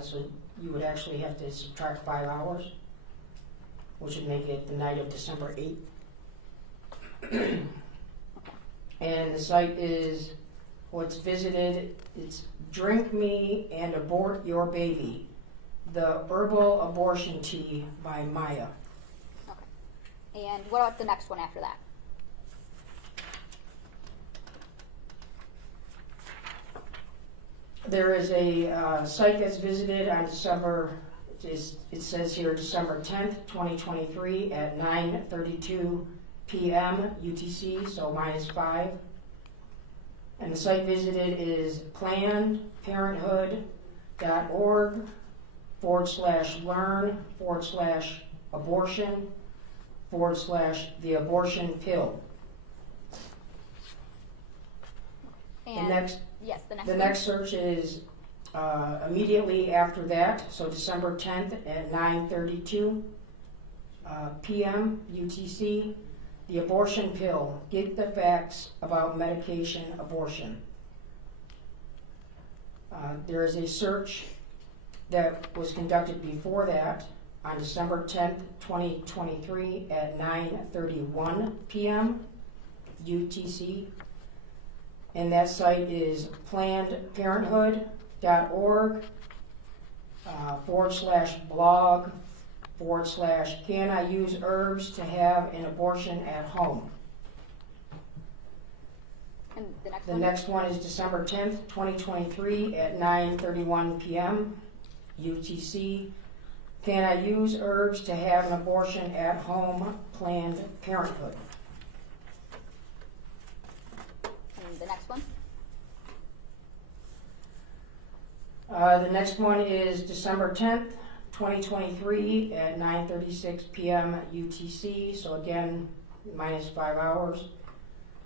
So you would actually have to subtract 5 hours, which would make it the night of December 8th. And the site is, what's visited, it's Drink Me and Abort Your Baby, the Herbal Abortion Tea by Maya. Okay. And what about the next one after that? There is a site that's visited on December, it says here December 10th, 2023 at 9:32 p.m. UTC, so -5. And the site visited is plannedparenthood.org/learn/abortion/the abortion pill. And yes, the next search is immediately after that, so December 10th at 9:32 p.m. UTC. The abortion pill. Get the facts about medication abortion. There is a search that was conducted before that on December 10th, 2023 at 9:31 p.m. UTC. And that site is plannedparenthood.org/blog/can I use herbs to have an abortion at home. And the next The one? next one is December 10th, 2023 at 9:31 p.m. UTC. Can I use herbs to have an abortion at home? Planned Parenthood. And the next one? The next one is December 10th, 2023 at 9:36 p.m. UTC, so again, -5 hours.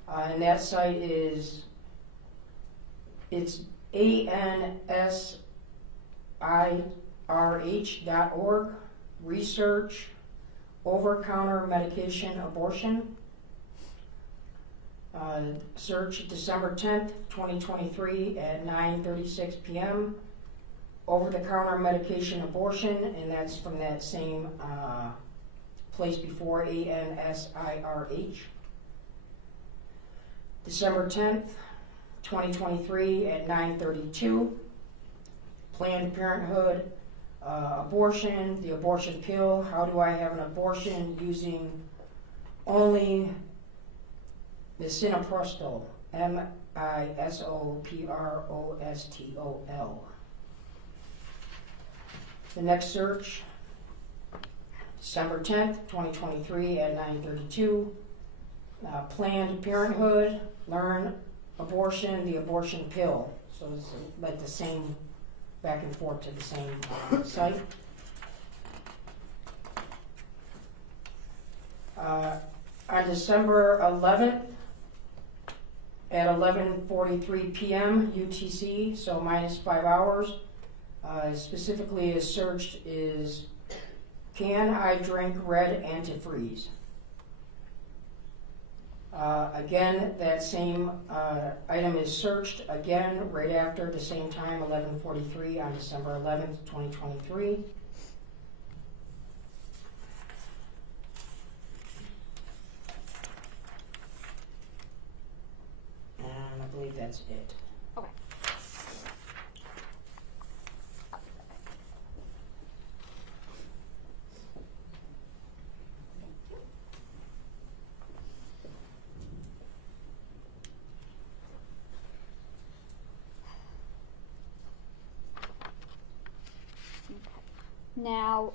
And that site is, it's ansirh.org, research, over-counter medication abortion. Search December 10th, 2023 at 9:36 p.m. Over-the-counter medication abortion, and that's from that same place before ANSIRH. December 10th, 2023 at 9:32. Planned Parenthood, abortion, the abortion pill. How do I have an abortion using only misoprostol, misoprostol. The next search, December 10th, 2023 at 9:32. Planned Parenthood, learn abortion, the abortion pill. So it's like the same, back and forth to the same site. On December 11th at 11:43 p.m. UTC, so minus 5 hours, specifically is searched is, can I drink red antifreeze? Again, that same item is searched again right after the same time, 11:43 on December 11th, 2023. And I believe that's it. Okay. Now,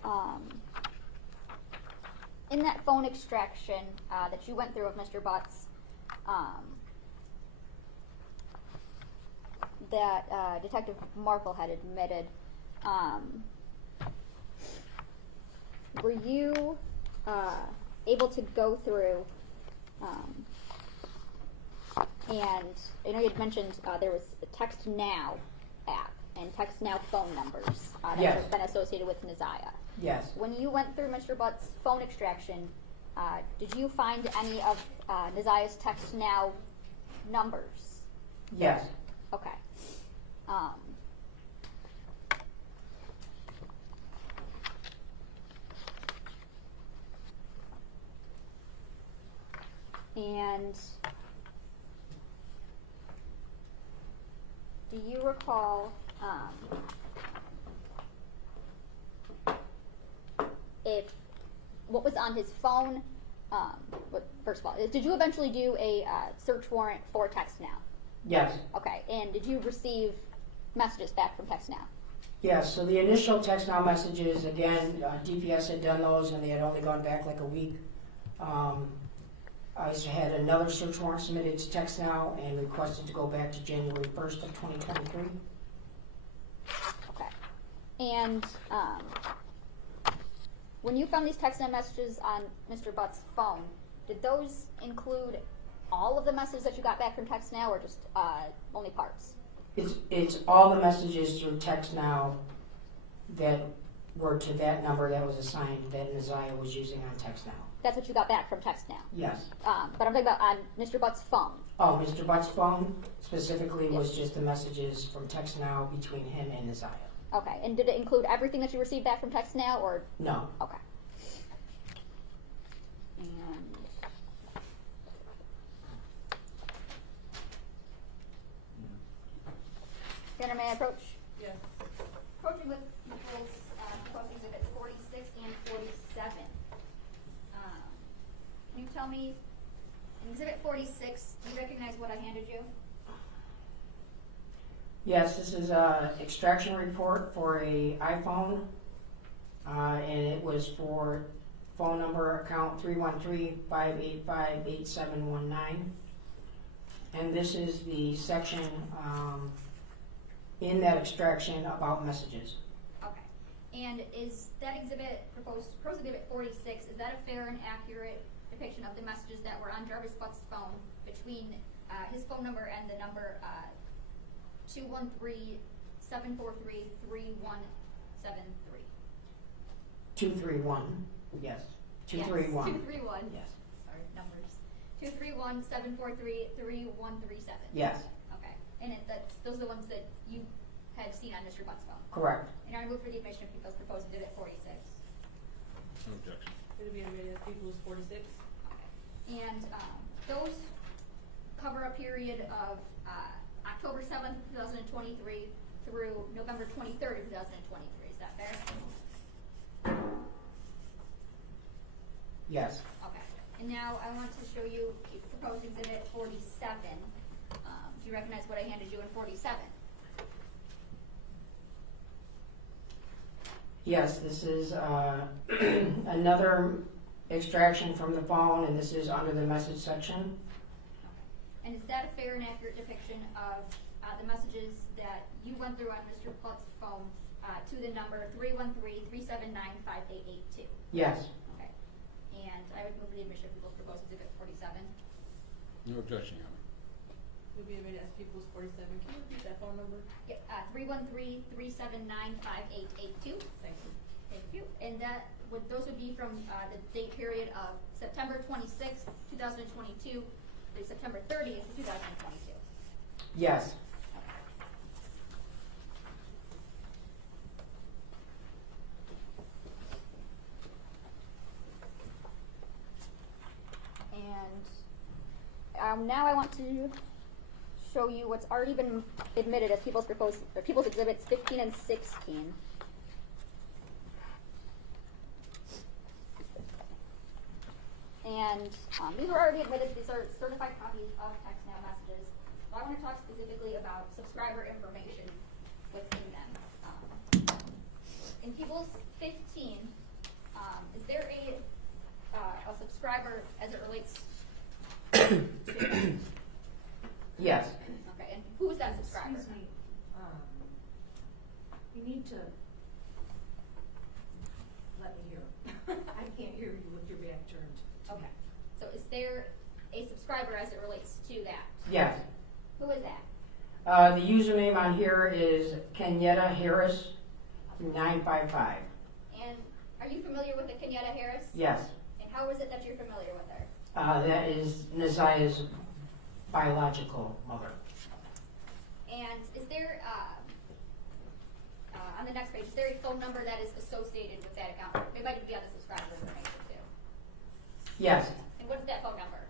in that phone extraction that you went through of Mr. Butts, that Detective Markle had admitted, were you able to go through, and I know you had mentioned there was a Text Now app and Text Now phone numbers that Yes. have been associated with Neziah. Yes. When you went through Mr. Butts' phone extraction, did you find any of Neziah's Text Now numbers? Yes. Okay. And do you recall if what was on his phone? First of all, did you eventually do a search warrant for Text Now? Yes. Okay, and did you receive messages back from Text Now? Yes, so the initial Text Now messages, again, DPS had done those and they had only gone back like a week. I had another search warrant submitted to Text Now and requested to go back to January 1st of 2023. Okay. And when you found these Text Now messages on Mr. Butts' phone, did those include all of the messages that you got back from Text Now or just only parts? It's all the messages through Text Now that were to that number that was assigned that Neziah was using on Text Now. That's what you got back from Text Now? Yes. But I'm talking about on Mr. Butts' phone. Oh, Mr. Butts' phone specifically was just the messages from Text Now between him and Neziah. Okay, and did it include everything that you received back from Text Now, or? No. Okay. And Senator, may I approach? Yes. Approaching with Nichols, proposed exhibits 46 and 47. Can you tell me, in exhibit 46, do you recognize what I handed you? Yes, this is an extraction report for a iPhone, and it was for phone number account 313-585-8719. And this is the section in that extraction about messages. Okay. And is that exhibit, proposed exhibit 46, is that a fair and accurate depiction of the messages that were on Jarvis Butts' phone between his phone number and the number 213-743-3173? 231, yes. 231. Yes, 231. Yes. Sorry, numbers. 231-743-3137. Yes. Okay. And those are the ones that you had seen on Mr. Butts' phone? Correct. And I move for the admission of proposed exhibit 46. Objection. It'll be rated as People's 46. And those cover a period of October 7th, 2023 through November 23rd, 2023. Is that fair? Yes. Okay. And now I want to show you proposed exhibit 47. Do you recognize what I handed you in 47? Yes, this is another extraction from the phone, and this is under the message section. And is that a fair and accurate depiction of the messages that you went through on Mr. Butts' phone to the number 313-379-5882? Yes. Okay. And I would move the admission of People's Proposed Exhibit 47. No objection, Your Honor. It'll be rated as People's 47. Can you repeat that phone number? Yep, 313-379-5882. Thank you. Thank you. And those would be from the date period of September 26th, 2022 to September 30th, 2022. Yes. And now I want to show you what's already been admitted as People's Exhibits 15 and 16. And these were already admitted. These are certified copies of text mail messages. So I want to talk specifically about subscriber information within them. In People's 15, is there a subscriber as it relates to them? Yes. Okay, and who is that subscriber? Excuse me, you need to let me hear. I can't hear you with your back turned. Okay, so is there a subscriber as it relates to that? Yes. Who is that? The username on here is Kenyatta Harris 955. And are you familiar with the Kenyatta Harris? Yes. And how is it that you're familiar with her? That is Nazia's biological mother. And is there, on the next page, is there a phone number that is associated with that account? It might be on the subscriber information too. Yes. And what's that phone number?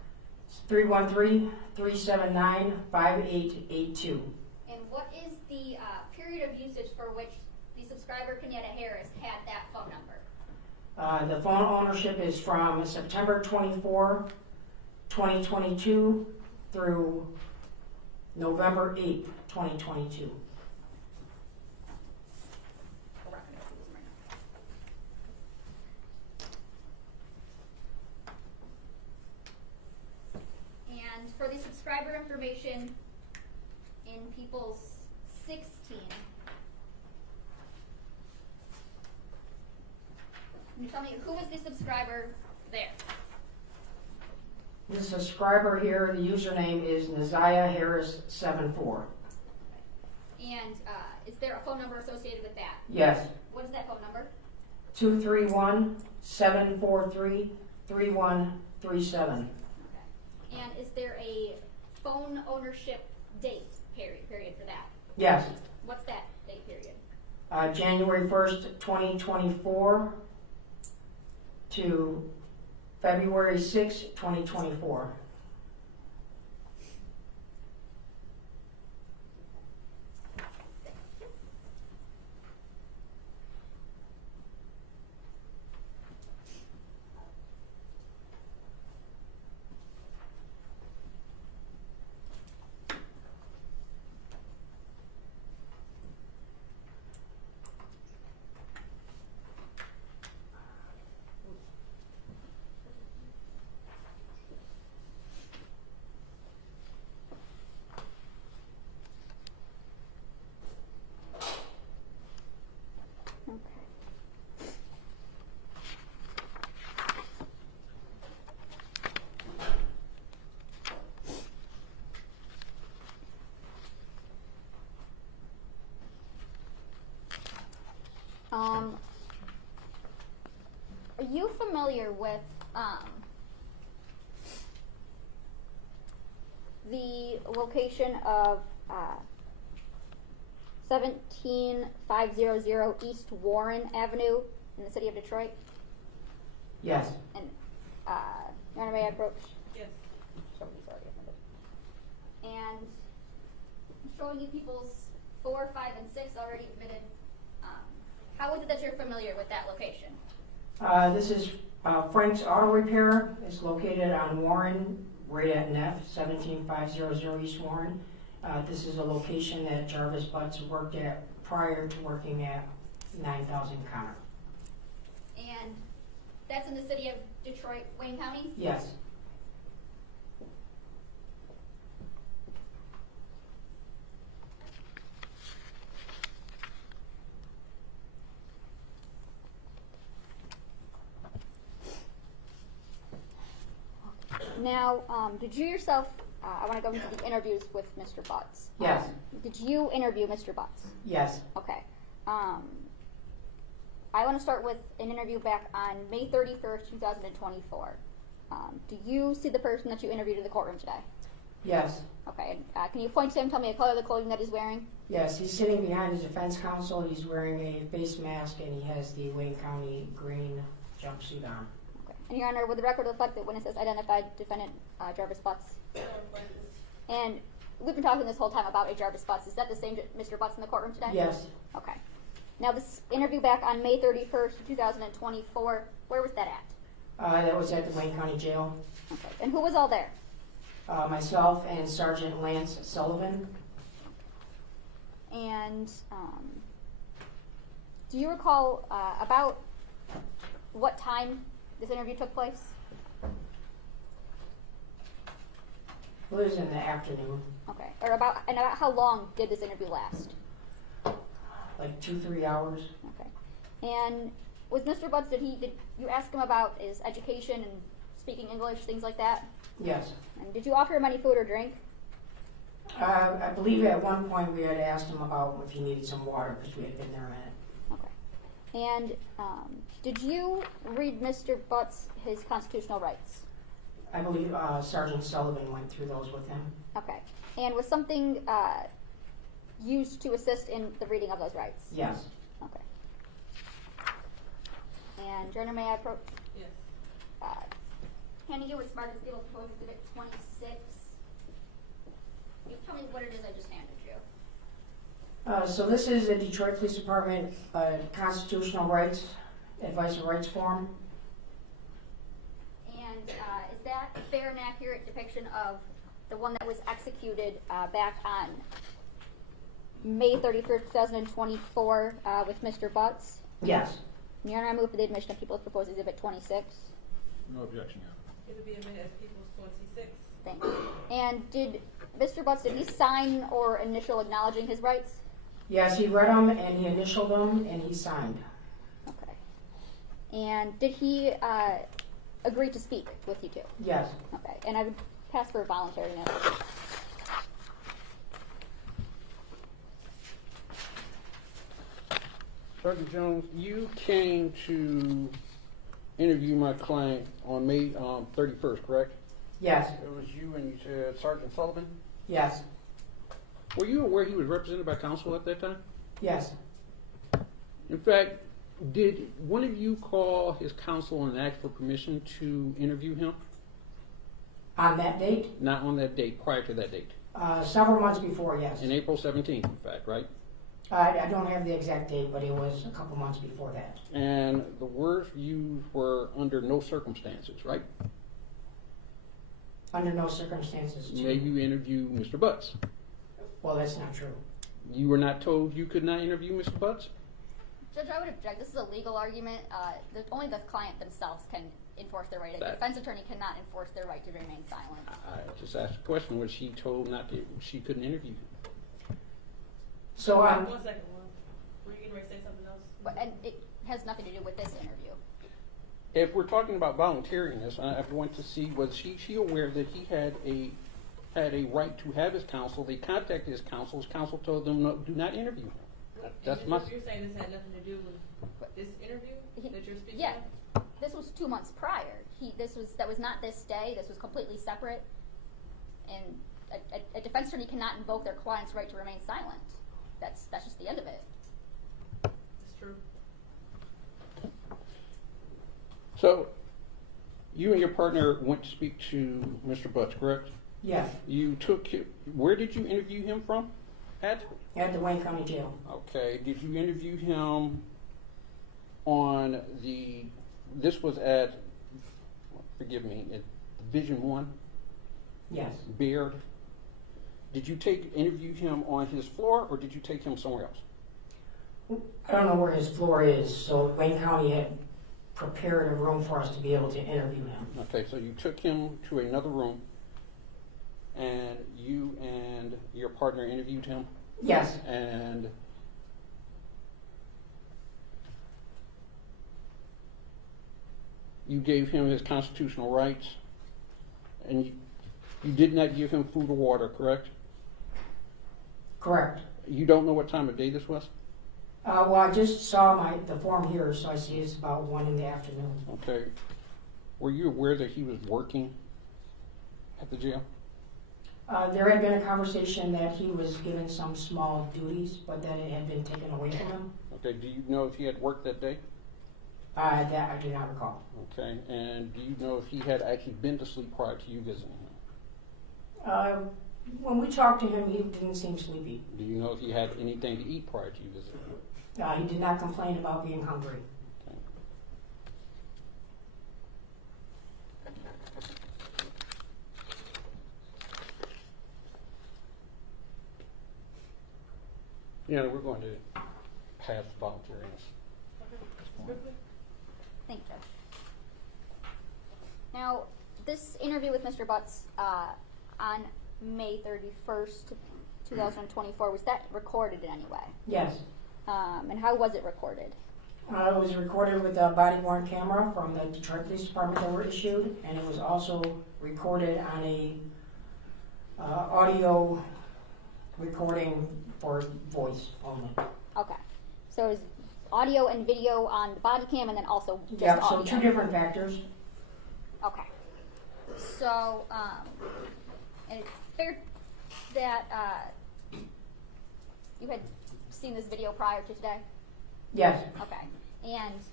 313-379-5882. And what is the period of usage for which the subscriber Kenyatta Harris had that phone number? The phone ownership is from September 24, 2022 through November 8, 2022. And for the subscriber information in People's 16, can you tell me who is the subscriber there? The subscriber here, the username is Nazia Harris 74. And is there a phone number associated with that? Yes. What is that phone number? 231-743-3137. And is there a phone ownership date period for that? Yes. What's that date period? January 1st, 2024 to February 6, 2024. Are you familiar with the location of 17500 East Warren Avenue in the city of Detroit? Yes. And, Your Honor, may I approach? Yes. Somebody's already admitted. And I'm showing you people's 4, 5, and 6 already admitted. How is it that you're familiar with that location? This is Frank's Auto Repair. It's located on Warren, right at Neff, 17500 East Warren. This is a location that Jarvis Butts worked at prior to working at 9000 Connor. And that's in the city of Detroit, Wayne County? Yes. Now, did you yourself, I want to go into the interviews with Mr. Butts. Yes. Did you interview Mr. Butts? Yes. Okay. I want to start with an interview back on May 31st, 2024. Do you see the person that you interviewed in the courtroom today? Yes. Okay. Can you point to him, tell me the color of the clothing that he's wearing? Yes, he's sitting behind his defense counsel. He's wearing a face mask and he has the Wayne County green jumpsuit on. And Your Honor, would the record reflect that witnesses identified defendant Jarvis Butts? And we've been talking this whole time about a Jarvis Butts. Is that the same Mr. Butts in the courtroom today? Yes. Okay. Now this interview back on May 31st, 2024, where was that at? That was at the Wayne County Jail. Okay. And who was all there? Myself and Sergeant Lance Sullivan. And do you recall about what time this interview took place? It was in the afternoon. Okay. Or about how long did this interview last? Like 2-3 hours. Okay. And was Mr. Butts, did you ask him about his education and speaking English, things like that? Yes. And did you offer him any food or drink? I believe at one point we had asked him about if he needed some water because we had been there a minute. Okay. And did you read Mr. Butts his constitutional rights? I believe Sergeant Sullivan went through those with him. Okay. And was something used to assist in the reading of those rights? Yes. Okay. And Your Honor, may I approach? Yes. Handing you a Smart as Legal Proposed Exhibit 26. You tell me what it is I just handed you. So this is a Detroit Police Department constitutional rights, advice and rights form. And is that a fair and accurate depiction of the one that was executed back on May 31st, 2024 with Mr. Butts? Yes. Your Honor, I move for the admission of People's Proposed Exhibit 26. No objection, Your Honor. It would be admitted as People's 26. Thank you. And did Mr. Butts, did he sign or initial acknowledging his rights? Yes, he read them and he initialed them and he signed. Okay. And did he agree to speak with you two? Yes. Okay. And I would pass for voluntariness. Sergeant Jones, you came to interview my client on May 31st, correct? Yes. It was you and you said Sergeant Sullivan? Yes. Were you aware he was represented by counsel at that time? Yes. In fact, did one of you call his counsel and ask for permission to interview him? On that date? Not on that date, prior to that date. Several months before, yes. In April 17th, in fact, right? I don't have the exact date, but it was a couple months before that. And the words used were under no circumstances, right? Under no circumstances. May you interview Mr. Butts? Well, that's not true. You were not told you could not interview Mr. Butts? Judge, I would object. This is a legal argument. Only the client themselves can enforce their right. A defense attorney cannot enforce their right to remain silent. I just asked a question. Was she told not to? She couldn't interview you? So, 1 second. Were you getting ready to say something else? And it has nothing to do with this interview. If we're talking about voluntariness, I went to see, was she aware that he had a right to have his counsel? They contacted his counsel. His counsel told them, no, do not interview him. That's my. You're saying this had nothing to do with this interview that you're speaking Yeah. of? This was 2 months prior. That was not this day. This was completely separate. And a defense attorney cannot invoke their client's right to remain silent. That's just the end of it. It's true. So, You and your partner went to speak to Mr. Butts, correct? Yes, You took him, where did you interview him from? At? at the Wayne County Jail. Okay, did you interview him on this was at, forgive me, at Division 1? Yes. Baird? Did you interview him on his floor, or did you take him somewhere else? I don't know where his floor is, so Wayne County had prepared a room for us to be able to interview him. Okay, so you took him to another room, and you and your partner interviewed him? Yes. And you gave him his constitutional rights, and you did not give him food or water, correct? Correct. You don't know what time of day this was? Well, I just saw the form here, so I see it's about 1 in the afternoon. Okay. Were you aware that he was working at the jail? There had been a conversation that he was given some small duties, but that it had been taken away from him. Okay, do you know if he had worked that day? That I do not recall. Okay, and do you know if he had actually been to sleep prior to you visiting him? When we talked to him, he didn't seem sleepy. Do you know if he had anything to eat prior to you visiting him? He did not complain about being hungry. Okay. Yeah, we're going to pass voluntariness. Thank you, Judge. Now, this interview with Mr. Butts on May 31st, 2024, was that recorded in any way? Yes. And how was it recorded? It was recorded with a body-worn camera from the Detroit Police Department that were issued, and it was also recorded on a audio recording for voice only. Okay. So it was audio and video on the body cam, and then also just Yeah, audio. so 2 different factors. Okay. So, and it's fair that you had seen this video prior to today? Yes. Okay. And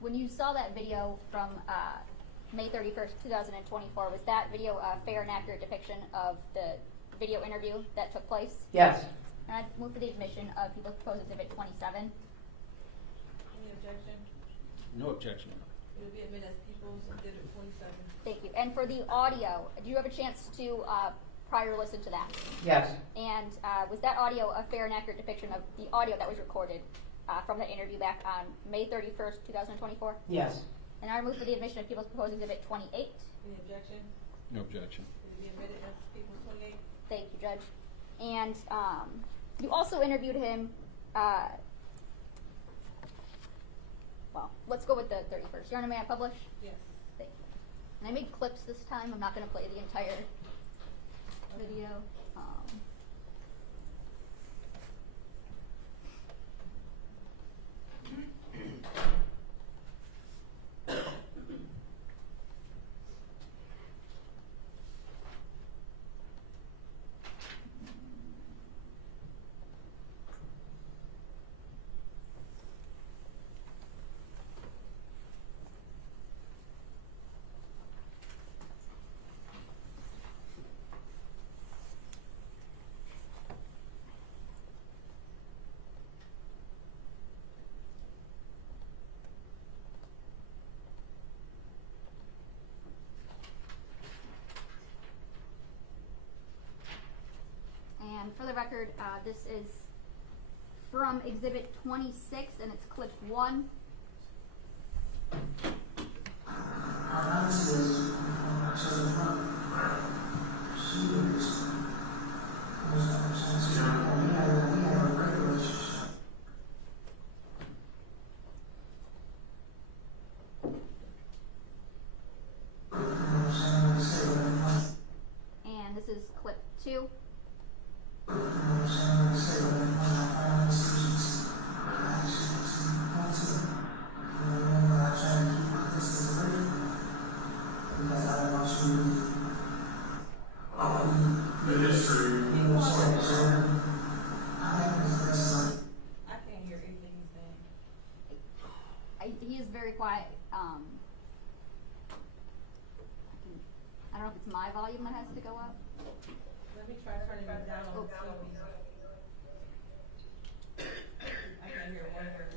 when you saw that video from May 31st, 2024, was that video a fair and accurate depiction of the video interview that took place? Yes. And I move for the admission of People's Proposed Exhibit 27. Any objection? No objection. It will be admitted as People's Exhibit 27. Thank you. And for the audio, do you have a chance to prior listen to that? Yes. And was that audio a fair and accurate depiction of the audio that was recorded from the interview back on May 31st, 2024? Yes. And I move for the admission of People's Proposed Exhibit 28. Any objection? No objection. It will be admitted as People's 28. Thank you, Judge. And you also interviewed him, well, let's go with the 31st. Your Honor, may I publish? Yes. Thank you. And I made clips this time. I'm not going to play the entire video. And for the record, this is from Exhibit 26, and it's clip 1. And this is clip 2. I can't hear anything he's saying. He is very quiet. I don't know if it's my volume that has to go up. Let me try turning it down on TV. I can't hear one word.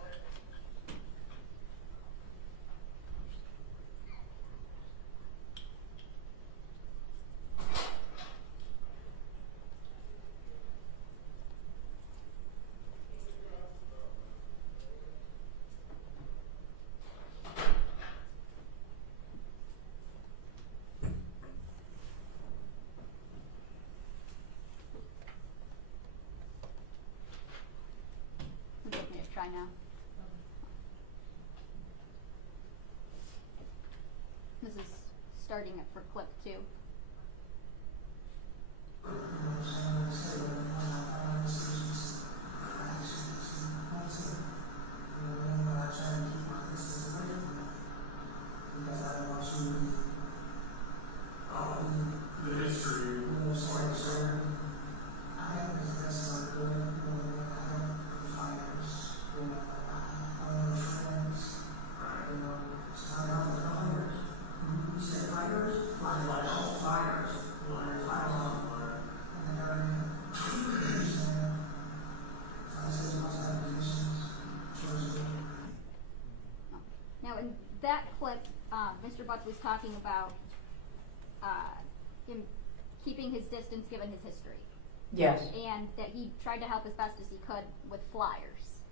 Try now. This is starting it for clip 2. Now, in that clip, Mr. Butts was talking about him keeping his distance given his history. Yes. And that he tried to help as best as he could with flyers.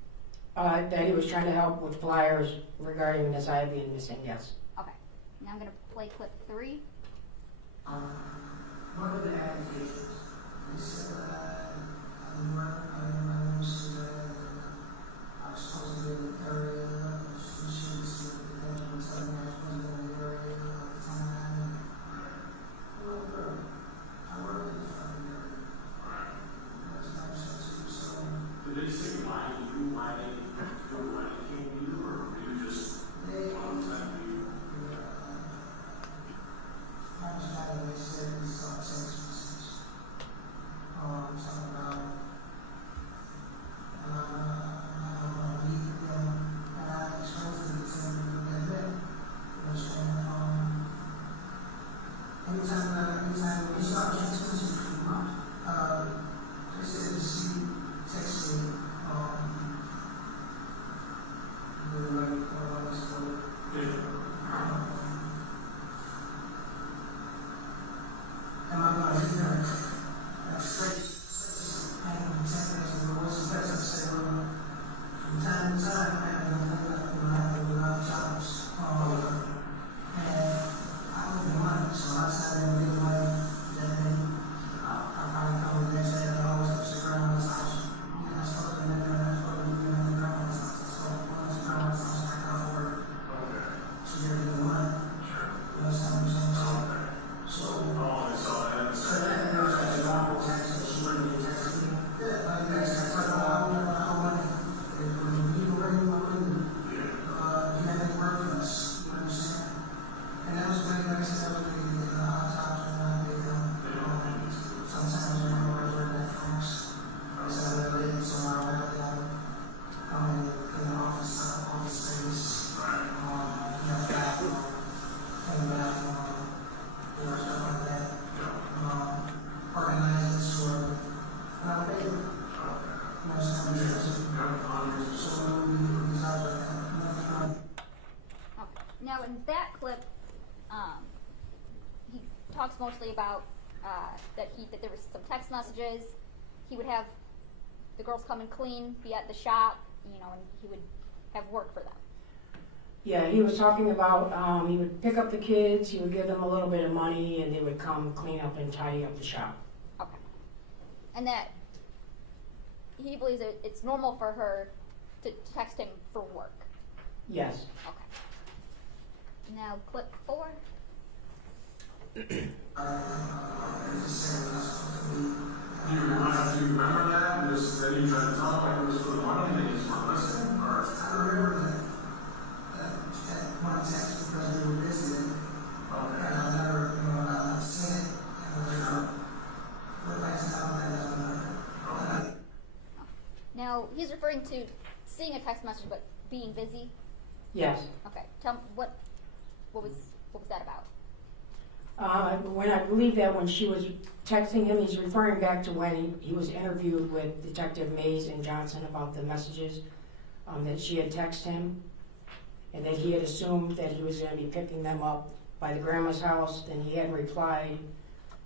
That he was trying to help with flyers regarding Miss I being missing, yes. Okay. Now I'm going to play clip 3. What are the applications? They said that I was supposed to be in the area. She was telling me I was supposed to be in the area at the time. Well, I worked in the area. That's not so. Did they say why they came to you, or were you just on time to you? I was trying to say these sentences. Talking about meet them, and I exposed them to them that day. Anytime we start text messaging too much, they said to see texting, like, what was am I going to do that? Straight, and text message, or what's the text message? From time to time, I have a lot of jobs. And I don't get money, so I decided to get money that day. I probably come the next day and I always touch the grandma's house. And I started in there, and I started moving in the grandma's house. So when I was at grandma's house, I got off work. She gave me the money. Last time we saw her. So that was like a normal text, so she wouldn't be texting me. Yeah, like next text, like, I don't know how money. If you bring my money, you have to work for us. You understand? And that was really nice. That was really good. A lot of times when I did sometimes when I work at Fox, so I lived somewhere around there. I'm in the office space. You know, bathroom, and bathroom, stuff like that. Organize the store. And I'm paid. You know, so we decide like that. Okay. Now, in that clip, he talks mostly about that there was some text messages. He would have the girls come and clean, be at the shop, you know, and he would have work for them. Yeah, he was talking about he would pick up the kids, he would give them a little bit of money, and they would come clean up and tidy up the shop. Okay. And that he believes that it's normal for her to text him for work. Yes. Okay. Now, clip 4. Do you remember that? That he tried to talk like it was for the money and he just weren't listening? Or? I remember that one text because we were visiting. Okay. And I've never, seen it. And would like to know that. Okay. Now, he's referring to seeing a text message but being busy. Yes. Okay. Tell me what was that about? When I believe that when she was texting him, he's referring back to when he was interviewed with Detective Mays and Johnson about the messages that she had texted him, and that he had assumed that he was going to be picking them up by the grandma's house. Then he hadn't replied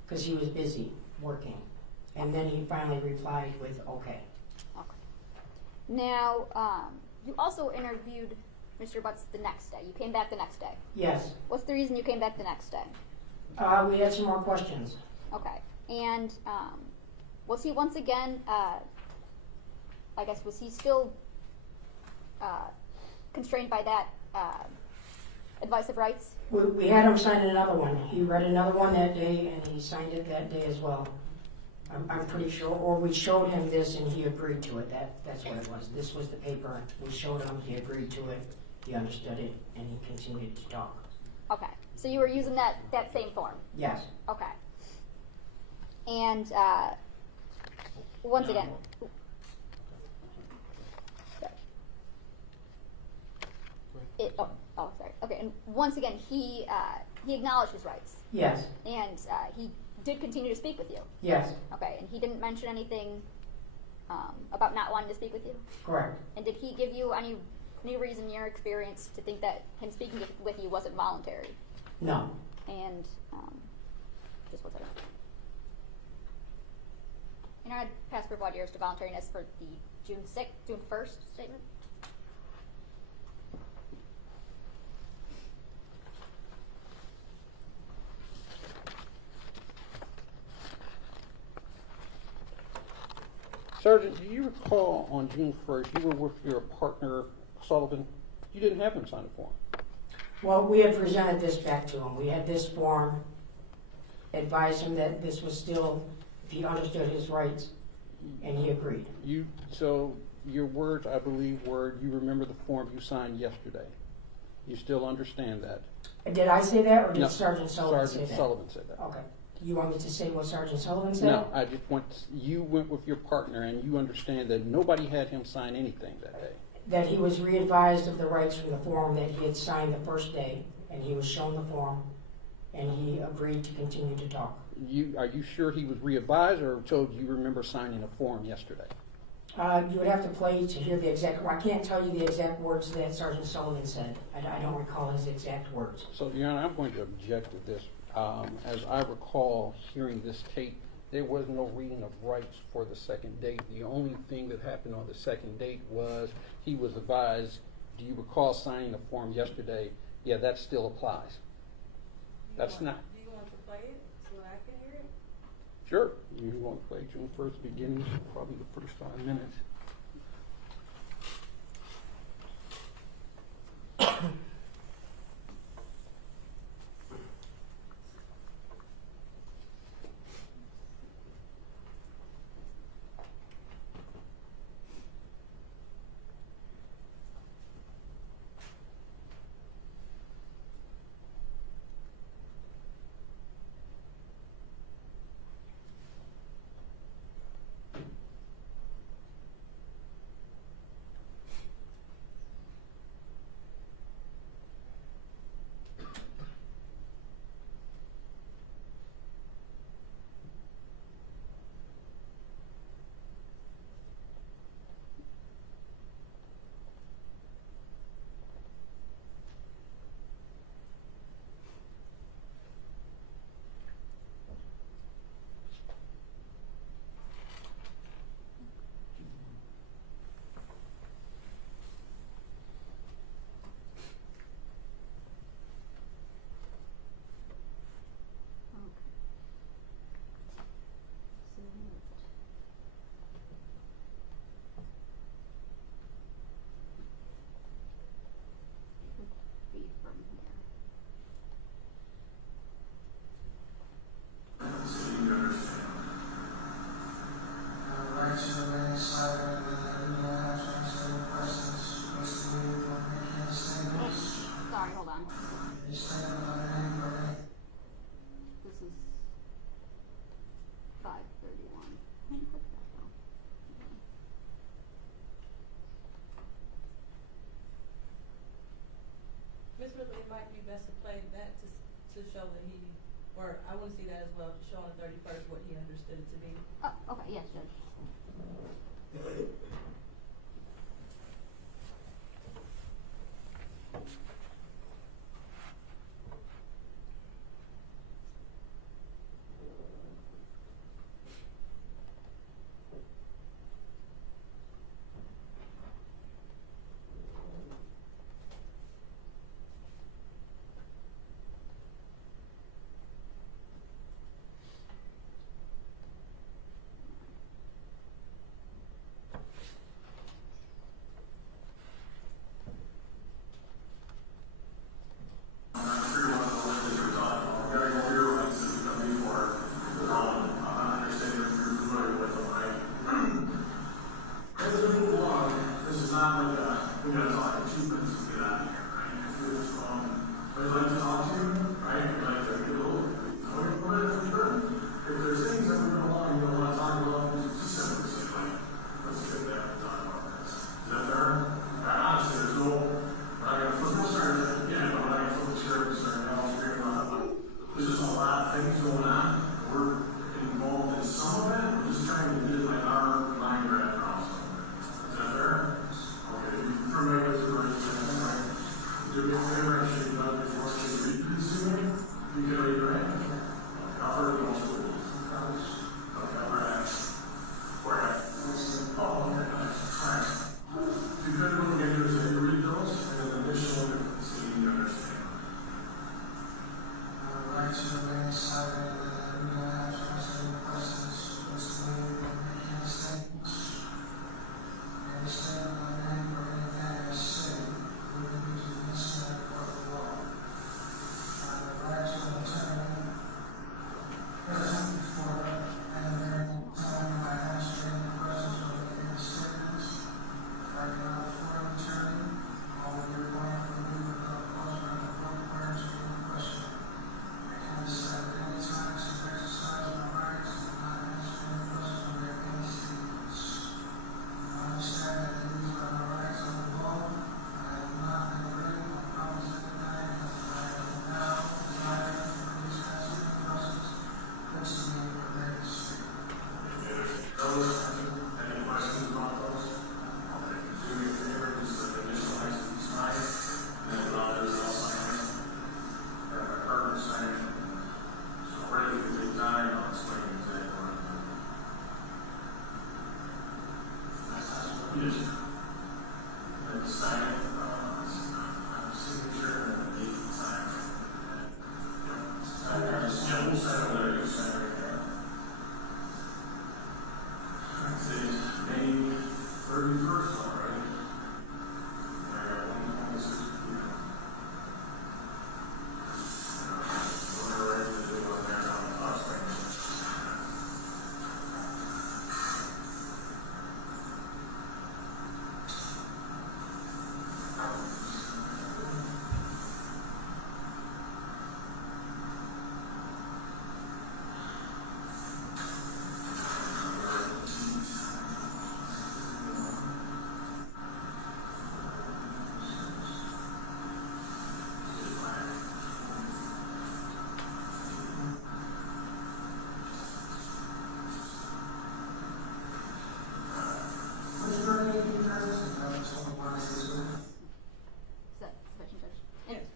because he was busy working, and then he finally replied with okay. Now, you also interviewed Mr. Butts the next day. You came back the next day. Yes. What's the reason you came back the next day? We had some more questions. Okay. And was he once again, I guess, was he still constrained by that advice of rights? We had him sign another one. He read another one that day, and he signed it that day as well. I'm pretty sure, or we showed him this and he agreed to it. That's what it was. This was the paper. We showed him, he agreed to it, he understood it, and he continued to talk. Okay. So you were using that same form? Yes. Okay. And once again, sorry. Okay. And once again, he acknowledged his rights. Yes. And he did continue to speak with you. Yes. Okay. And he didn't mention anything about not wanting to speak with you. Correct. And did he give you any reason in your experience to think that him speaking with you wasn't voluntary? No. And just one second. You know, I passed for voir dire to voluntariness for the June 1st statement. Sergeant, do you recall on June 1st you were with your partner, Sullivan? You didn't have him sign a form. Well, we had presented this back to him. We had this form, advised him that this was still, if he understood his rights, and he agreed. So your words, I believe, were you remember the form you signed yesterday. You still understand that? Did I say that, or did No, Sergeant Sullivan say that? Sergeant Sullivan said that. Okay. You want me to say what Sergeant Sullivan said? No, I just want, you went with your partner and you understand that nobody had him sign anything that day. That he was re-advised of the rights from the form that he had signed the first day, and he was shown the form, and he agreed to continue to talk. Are you sure he was re-advised, or told you remember signing a form yesterday? You would have to play to hear the exact, I can't tell you the exact words that Sergeant Sullivan said. I don't recall his exact words. So, Your Honor, I'm going to object to this. As I recall hearing this tape, there was no reading of rights for the second date. The only thing that happened on the second date was he was advised, do you recall signing the form yesterday? Yeah, that still applies. That's not. Do you want to play it so I can hear it? Sure. You want to play June 1st beginning, probably the first 5 minutes. Sorry, hold on. This is 5:31. Ms. Ridley, it might be best to play that to show that he Or I want to see that as well, show on the 31st what he understood it to be. Oh, okay, yes, Judge.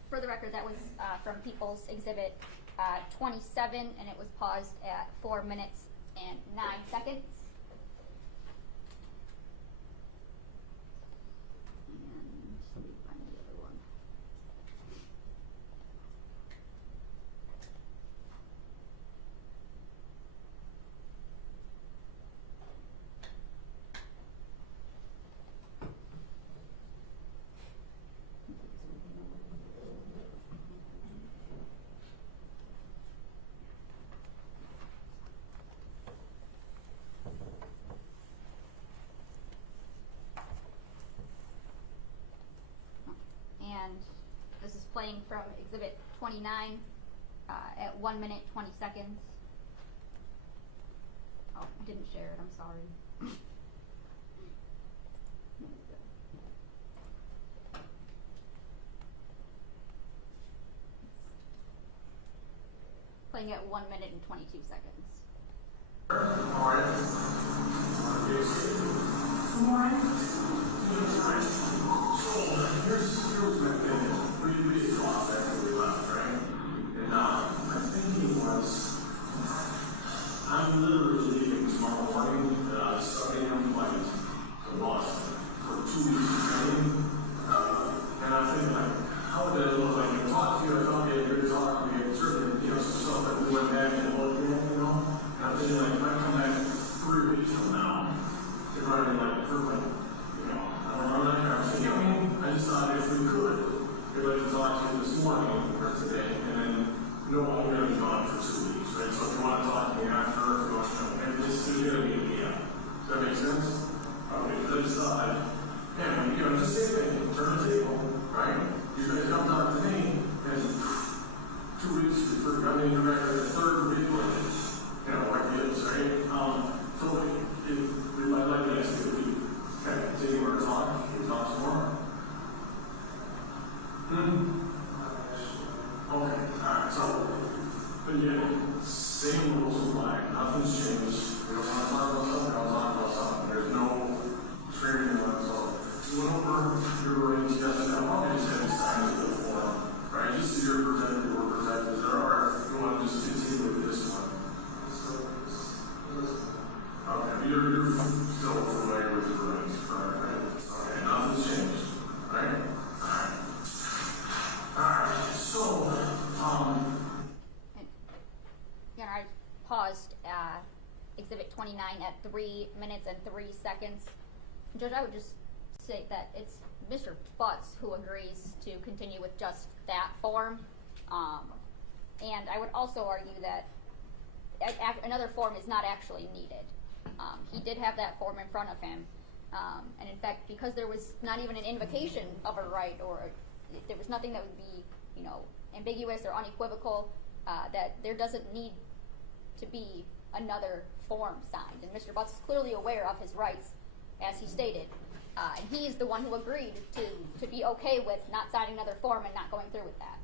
For the record, that was from People's Exhibit 27, and it was paused at 4 minutes and 9 seconds. And let me find the other one. And this is playing from Exhibit 29 at 1 minute 20 seconds. Oh, I didn't share it, I'm sorry. Playing starting at 1 minute and 22 seconds. Here's my thing. We talked after we left, right? And my thinking was, I'm literally leaving tomorrow morning, 7 a.m. flight to Boston for 2 weeks of training. And I'm thinking, like, how would that look like? I talked to you, I thought we had a good talk, we had certainly, some stuff that we went back and looked at, And I'm thinking, like, if I come back 3 weeks from now, they're probably like, I just thought if we could, if I could talk to you this morning or today, and then no, I'm going to be gone for 2 weeks, right? So if you want to talk to me after, if you want to, and this is going to be a gap. Does that make sense? Okay, because I just thought, just say that, turn the table, right? You guys come talk to me, and 2 weeks, you're back at the third week, like this, right? So I'd like to ask you if we kind of continue our talk, can we talk some more? Okay, alright, so, again, same rules apply, nothing's changed. We don't want to talk about something, I don't talk about something. There's no screaming on it, so you went over your ratings yesterday. I'm probably just having time to the forum, right? Just as you're presented, we're presented. There are, if you want to just continue with this one. Okay, you're still familiar with your ratings, correct, right? Okay, nothing's changed, right? Alright, so, I paused Exhibit 29 at 3 minutes and 3 seconds. Judge, I would just say that it's Mr. Butts who agrees to continue with just that form. And I would also argue that another form is not actually needed. He did have that form in front of him. And in fact, because there was not even an invocation of a right, or there was nothing that would be, ambiguous or unequivocal, that there doesn't need to be another form signed. And Mr. Butts is clearly aware of his rights, as he stated. And he is the one who agreed to be okay with not signing another form and not going through with that.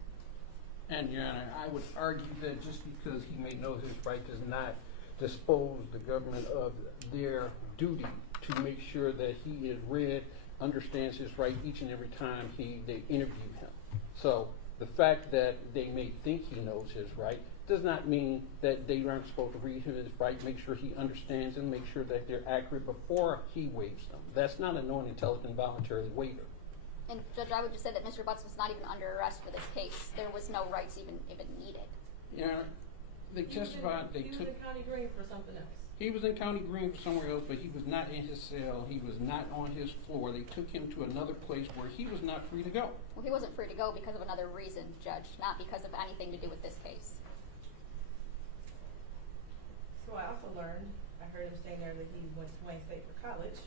And, Your Honor, I would argue that just because he may know his right does not dispose the government of their duty to make sure that he is read, understands his right each and every time they interview him. So the fact that they may think he knows his right does not mean that they aren't supposed to read him his right, make sure he understands and make sure that they're accurate before he waives them. That's not a knowing, intelligent, voluntary waiver. And Judge, I would just say that Mr. Butts was not even under arrest for this case. There was no rights even needed. Yeah, they testified. He was in County Green for something else. He was in County Green for somewhere else, but he was not in his cell. He was not on his floor. They took him to another place where he was not free to go. Well, he wasn't free to go because of another reason, Judge, not because of anything to do with this case. So I also learned, I heard him saying there that he went to Wayne State for college.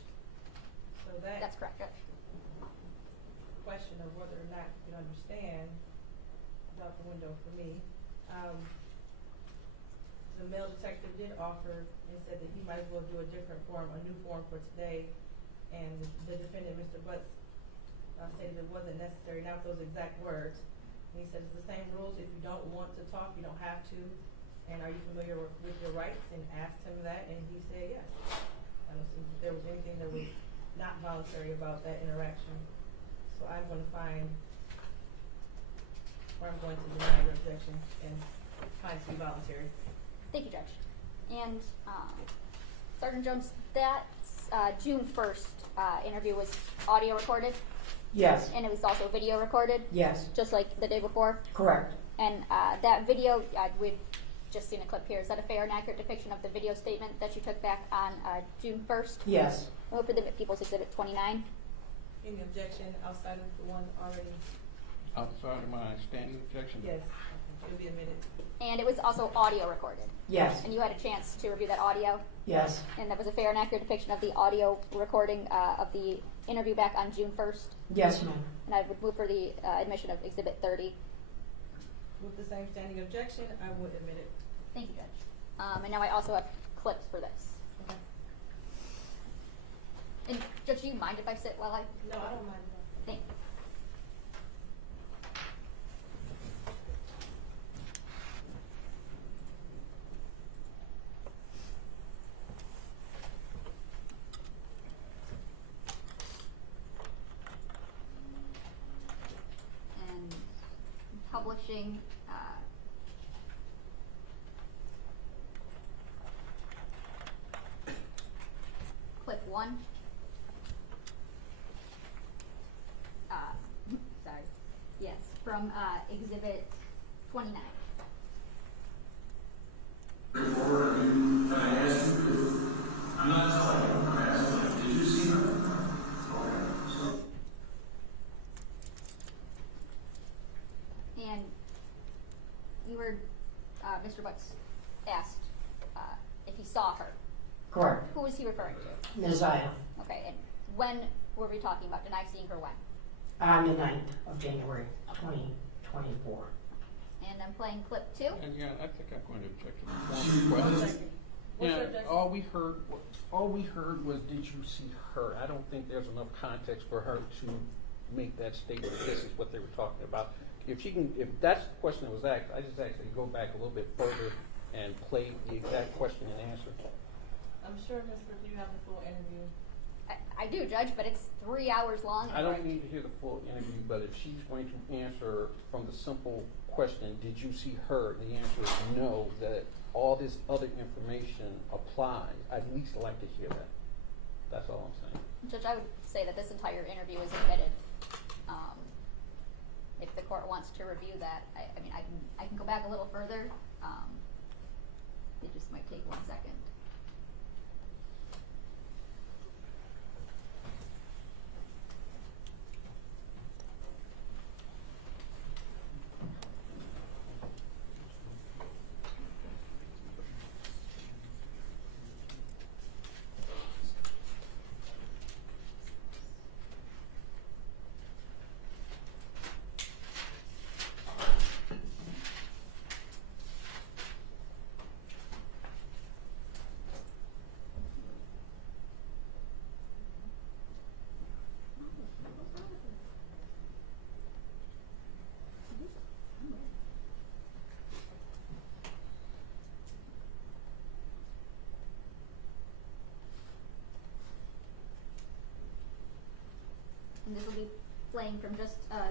So that's correct, Judge. Question of whether or not you understand is out the window for me. The male detective did offer and said that he might as well do a different form, a new form for today, and the defendant, Mr. Butts, stated it wasn't necessary, not those exact words. And he said it's the same rules. If you don't want to talk, you don't have to. And are you familiar with your rights? And asked him that, and he said yes. I don't see if there was anything that was not voluntary about that interaction. So I'm going to find, or I'm going to deny your objection and find it to be voluntary. Thank you, Judge. And Sergeant Jones, that June 1st interview was audio recorded? Yes. And it was also video recorded? Yes. Just like the day before? Correct. And that video, we've just seen a clip here. Is that a fair and accurate depiction of the video statement that you took back on June 1st? Yes. We'll put them at People's Exhibit 29. Any objection outside of the one already? Outside of my standing objection? Yes. It'll be admitted. And it was also audio recorded? Yes. And you had a chance to review that audio? Yes. And that was a fair and accurate depiction of the audio recording of the interview back on June 1st? Yes, ma'am. And I would move for the admission of Exhibit 30. With the same standing objection, I would admit it. Thank you, Judge. And now I also have clips for this. Okay. And Judge, do you mind if I sit while I... No, I don't mind. Thank you. publishing clip 1. Sorry. Yes, from Exhibit 29. Before, I mean, can I ask you? I'm not telling you. I'm asking you. Did you see her? Okay. So. And you heard Mr. Butts asked if he saw her. Correct. Who was he referring to? Messiah. Okay, and when were we talking about denied seeing her when? On the 9th of January, 2024. And I'm playing clip 2. And yeah, I think I'm going to object to the former question. Yeah, all we heard was, did you see her? I don't think there's enough context for her to make that statement. This is what they were talking about. If that's the question that was asked, I just actually go back a little bit further and play the exact question and answer. I'm sure, Ms. Brooke, you have the full interview. I do, Judge, but it's 3 hours long. I don't need to hear the full interview, but if she's going to answer from the simple question, did you see her? The answer is no, that all this other information applies. I'd at least like to hear that. That's all I'm saying. Judge, I would say that this entire interview is admitted. If the court wants to review that, I mean, I can go back a little further. It just might take 1 second. And this will be playing from just a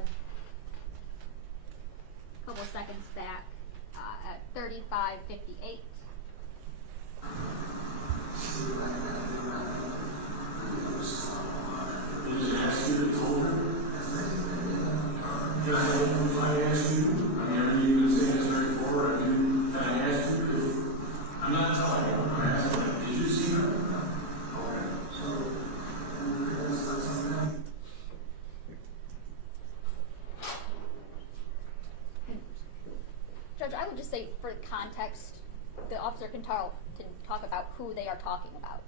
couple of seconds back at 35:58. Did I ask you to told her? Can I ask you? I mean, are you been saying this very before? Can I ask you? I'm not telling you. I'm asking you. Did you see her? Okay. So, Judge, I would just say for context, the officer can talk about who they are talking about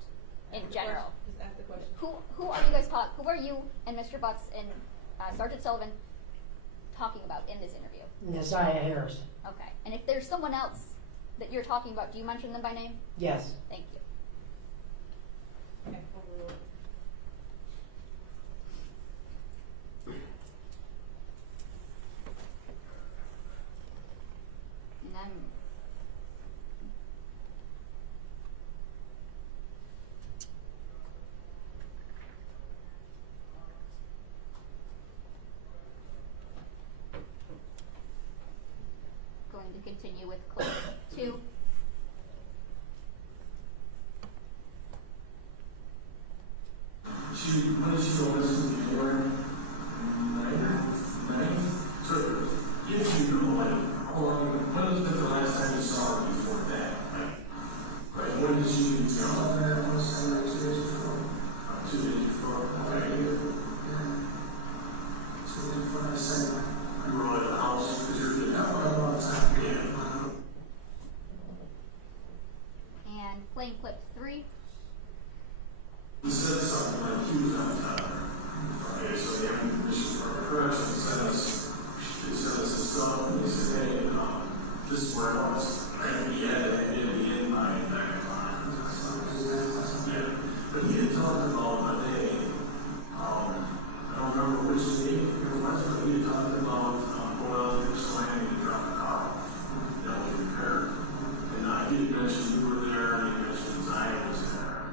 in general. Just ask the question. Who are you guys who are you and Mr. Butts and Sergeant Sullivan talking about in this interview? Messiah Harris. Okay. And if there's someone else that you're talking about, do you mention them by name? Yes. Thank you. Okay, overruled. And then going to continue with clip 2. When did she go listen to January? 9th? So, if you know, like, how long, when was the last time you saw her before that? Right? When did she tell her? 2 days before. 2 days before. Okay. Yeah. 2 days before I said you were at the house because you're getting out a long time. Yeah. And playing clip 3. He said something like he was on time. Okay, so the ammunition for correction sent us some stuff, and he said, hey, this is where I was. And he had it in my back line. Yeah. But he had talked about a day, I don't remember which day it was, but he had talked about oil slamming and dropping a car that was repaired. And he had mentioned you were there, and he mentioned Zion was there.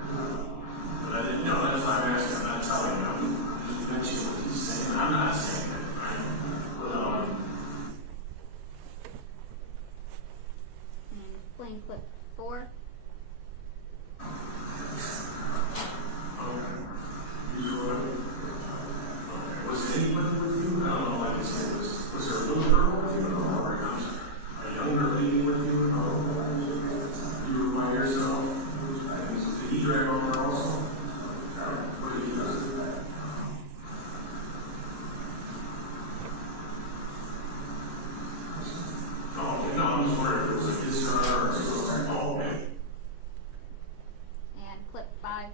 But I didn't know. That's why I'm asking. I'm not telling you. I'm just mentioning what he's saying. I'm not saying that, right? But anybody with you? I don't know, like I said, was there a little girl with you? Or a younger lady with you? You were by yourself? Did he drive over also? What did he do? Oh, okay, no, I'm just wondering if it was like his car or something. Oh, okay. And clip 5.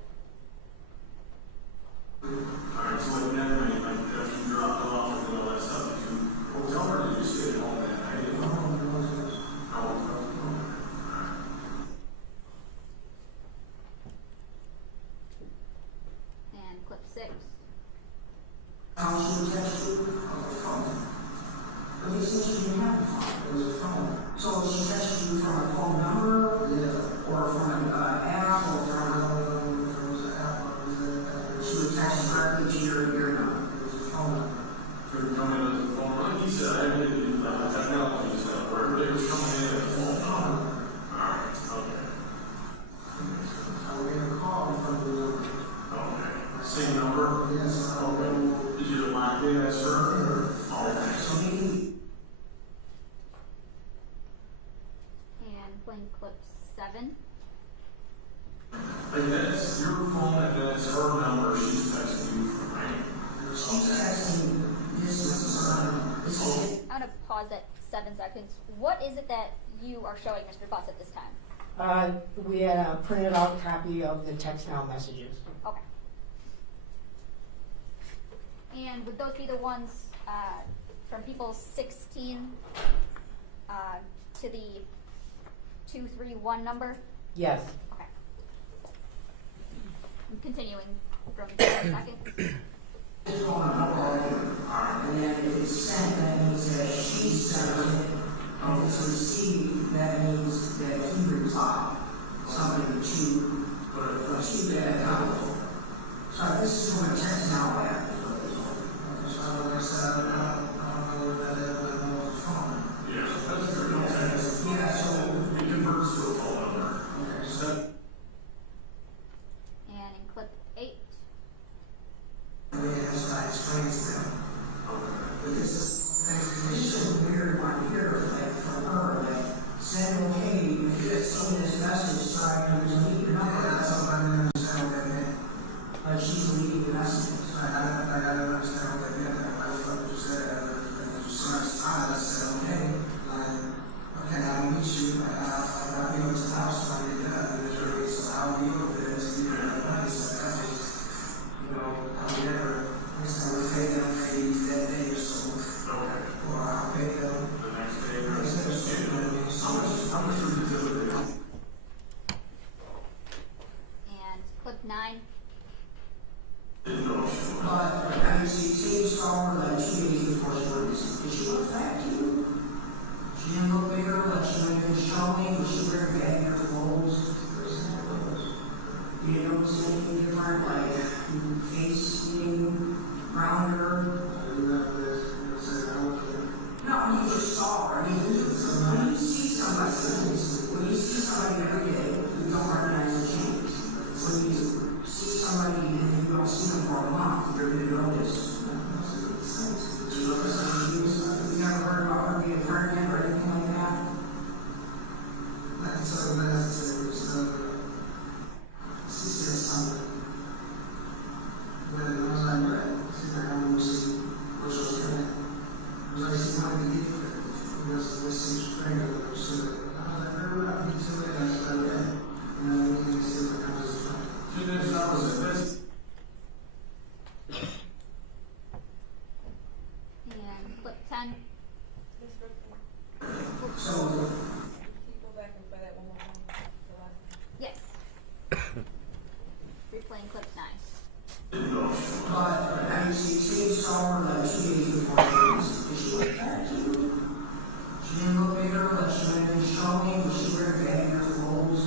Alright, so like that night, like after you dropped it off and all that stuff, did you hotel or did you stay at home that night? And clip 6. How she would text you on the phone. But they said she didn't have a phone. It was a phone. So she texted you from a phone number, or from an app, or from she would text directly to your number. It was a phone number. You're coming in with the phone. Like you said, I didn't use technology stuff. Wherever they were coming in with the phone. Alright, okay. I would get a call from the number. Okay. Same number? Yes. Okay. Did you lock in as her? Okay. So maybe. And playing clip 7. Like that's your phone and that's her number she's texting you from, right? She's texting this is I'm going to pause at 7 seconds. What is it that you are showing Mr. Butts at this time? We had a printed out copy of the text now messages. Okay. And would those be the ones from people 16 to the 231 number? Yes. Okay. I'm continuing from 7 seconds. It's going on and then if it's sent, that means that she sent it. If it's received, that means that he replied something to receive that account. So this is from a text now app. So like I said, I don't know that it was on the phone. Yeah, that's very nice. Yeah, so it converts to a phone number. Okay, so And in clip 8. that's what I explained to them. But this is so weird when I hear like from her, like saying, okay, you just seen this message, so I can delete your number. That's all I didn't understand what that meant. Like she's deleting the message. I didn't understand what that meant. I thought you said so much time. I said, okay, I'll meet you. I'll be over to the house when I get done. So I'll be over there to give you the money. So I'll never. Next time we pay them maybe that day or so. Okay. Or I'll pay them The next day. how much would you deliver? And clip 9. But I mean, she saw her like 2 days before she went missing. Did she look back to you? She didn't look bigger, like she might have been showing. Was she wearing baggy clothes? Do you notice anything different, like face eating around her? No, you just saw her. I mean, when you see somebody every day, you don't recognize the change. When you see somebody and you don't see them for a month, you're going to notice. You never heard about her being pregnant or anything like that? That's so nice. She said something. But it was like, right? She said, I'm going to see what's your friend. I was like, she's not going to get it. This is pregnant. She said, I was like, very well, me too. And I said, okay. And then we can see what comes from. She didn't know it was a best. And clip 10. So, Can you go back and play that one more time? The last one. Yes. Replaying clip 9. but I mean, she saw her like 2 days before she was. Did she look back to you? She didn't look bigger, like she might have been showing. Was she wearing baggier clothes?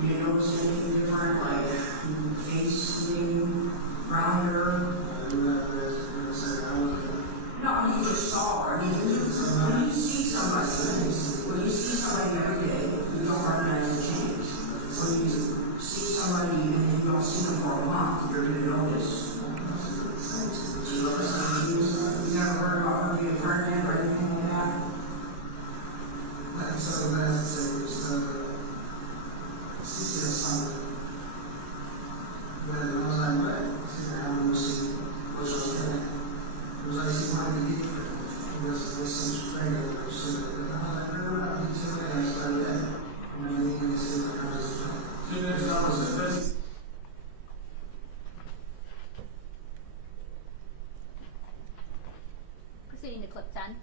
You didn't notice anything different, like face eating around her? No, you just saw her. I mean, when you see somebody every day, you don't recognize the change. When you see somebody and you don't see them for a month, you're going to notice. Proceeding to clip 10.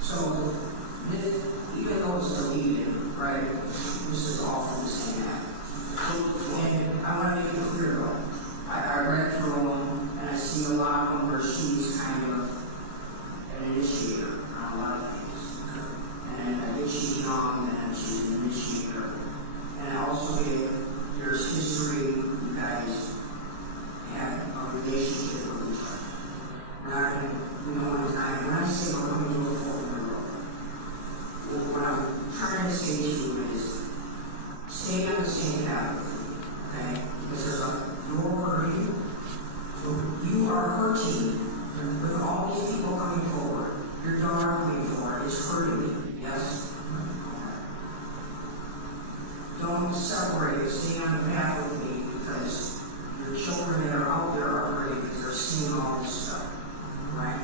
So, even though it's deleted, right, this is all from the same app. And I want to make it clear though, I read through them and I see a lot of them where she's kind of an initiator on a lot of things. And I think she's young and she's an initiator. And I also get there's history, you guys have a relationship with each other. We're not going to, when I say we're coming to a full what I'm trying to say to you is stay on the same path, okay? Because there's you're hurting, so you are hurting with all these people coming forward. Your daughter coming forward is hurting you, yes? Don't separate, stay on the path with me because your children that are out there are hurting because they're seeing all this stuff, right?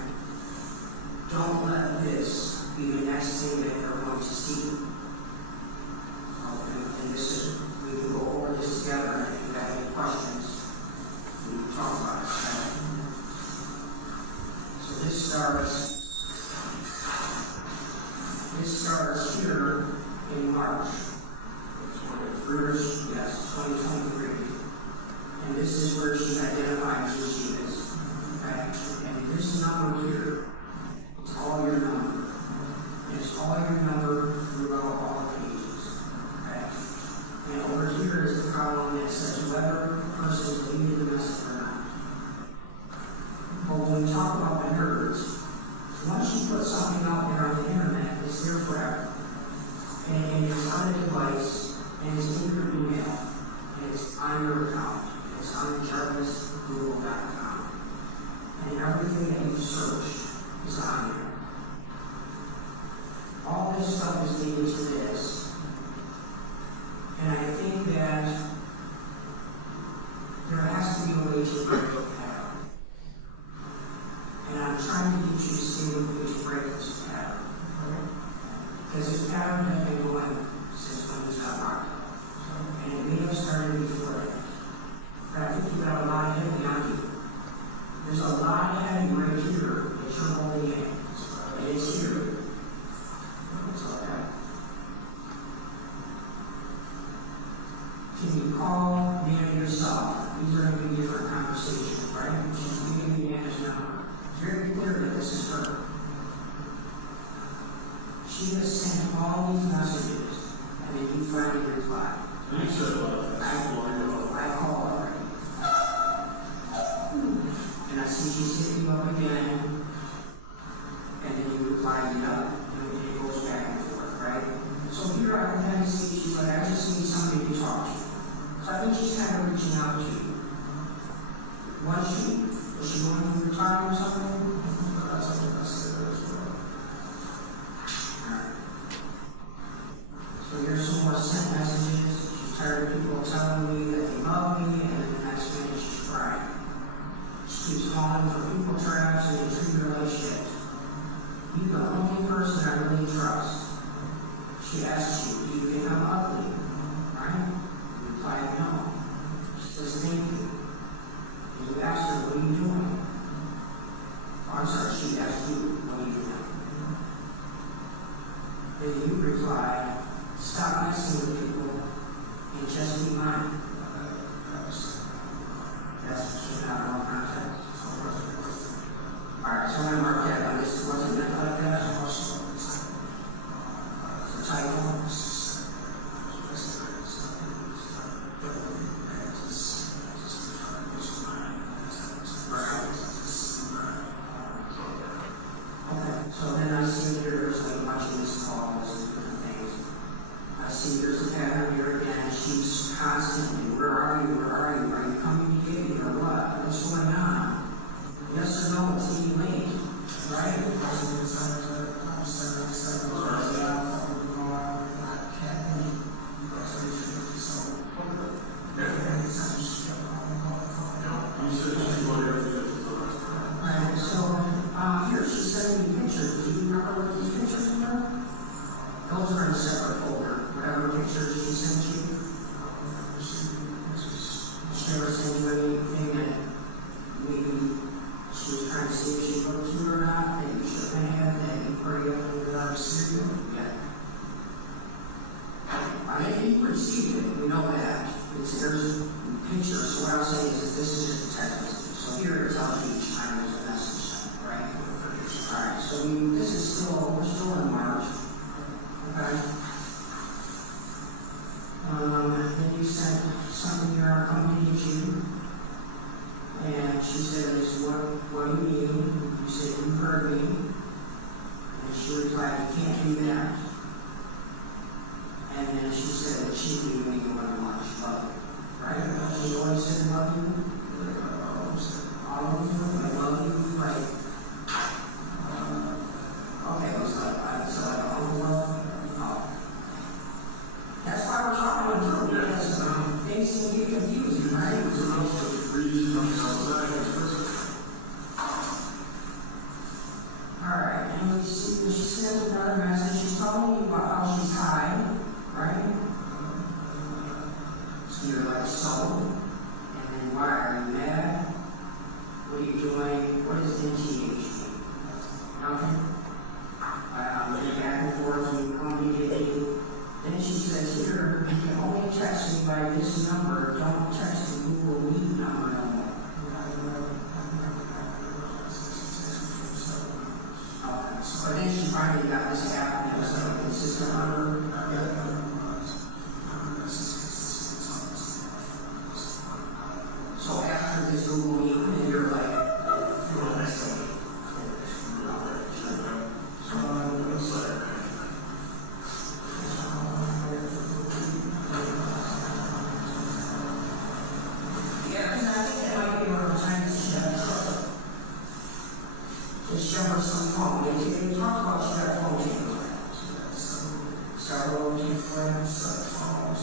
Don't let this be the next thing that they're going to see. And this is, we can go over this together, and if you have any questions, we can talk about it. So this starts here in March. Yes, 2023. And this is where she identifies who she is. Okay? And this number here, it's all your number. It's all your number throughout all the pages. Okay? And over here is the column that says whether the person deleted the message or not. But when we talk about the nerds, once you put something out there on the internet, it's there forever. And it's on a device, and it's in your email, and it's on your account. It's on jarvisgoogle.com. And everything that you searched is on there. All this stuff is leading to this. And I think that there has to be a way to break the pattern. And I'm trying to get you to stay with me to break this pattern. Because this pattern has been going since when we got locked up. And it may have started before that. But I think you got a lot of heavy on you. There's a lot of heavy right here that you're holding in. And it's here. Can you call Nana yourself? These are going to be different conversations, right? She's giving me Nana's number. It's very clear that this is her. She has sent all these messages, and then you finally reply. You said I call already. And I see she's hitting you up again, and then you reply the other, and it goes back and forth, right? So here I can kind of see she's like, I just need somebody to talk to. So I think she's kind of reaching out to you. Was she going to retire or something? That's something that's there as well. Alright. So here's some more sent messages. She's tired of people telling me that they love me, and then the next minute she's crying. She keeps calling for people traps and they treat her like shit. You're the only person I really trust. She asks you, do you think I'm ugly? Right? You reply, no. She says, thank you. And you ask her, what are you doing? Oh, I'm sorry, she asked you, what are you doing? Then you reply, stop messing with people and just be mine. That's just not all context. Alright, so I'm going to mark that on this. Wasn't meant like that? The title. Okay, so then I see there's like watching these calls and different things. I see there's a pattern here again. She's constantly, where are you? Where are you? Are you coming to get me or what? What's going on? Yes or no? It's getting late, right? Right, so here she's sending me pictures. Do you remember what these pictures were? Those are in a separate folder. Whatever pictures she sent you. She never sent you anything that maybe she was saying is this is just a text message. So here it tells you each time there's a message sent, right? Alright, so this is still, we're still in March. Okay? Then you sent something here on page 2. And she said, what do you mean? You said, you heard me. And she replied, you can't do that. And then she said that she didn't make you want to love you. Right? She always said, love you. All of you, I love you. Like, okay, it was like all love. Oh. That's why we're talking about you, because things can get confusing, right? Alright, and we see she sends another message. She's telling me about how she's high, right? So you're like, so? And then why are you mad? What are you doing? What is NTH? Nothing. Back and forth, and you come immediately. Then she says, here, you can only text me by this number. Don't text the Google Meet number no more. But then she finally got this app and it was like a consistent number. So after this Google Meet, and you're like, show her some phone. They talk about she got a phone taken away. Several different phones.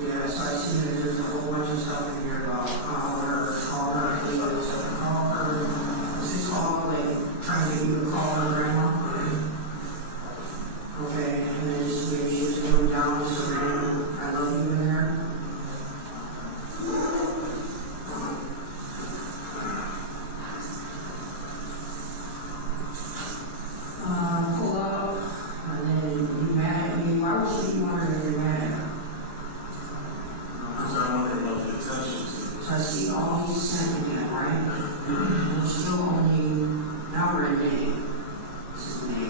Yeah, so I see that there's a whole bunch of stuff in here about call her, is this call like trying to get you to call her grandma? Okay, and then just maybe she was going down just a random I love you in there. Pull up, and then you mad at me. Why would she be wondering if you're mad at her? So I see all these sent again, right? We're still only, now we're in May. This is May.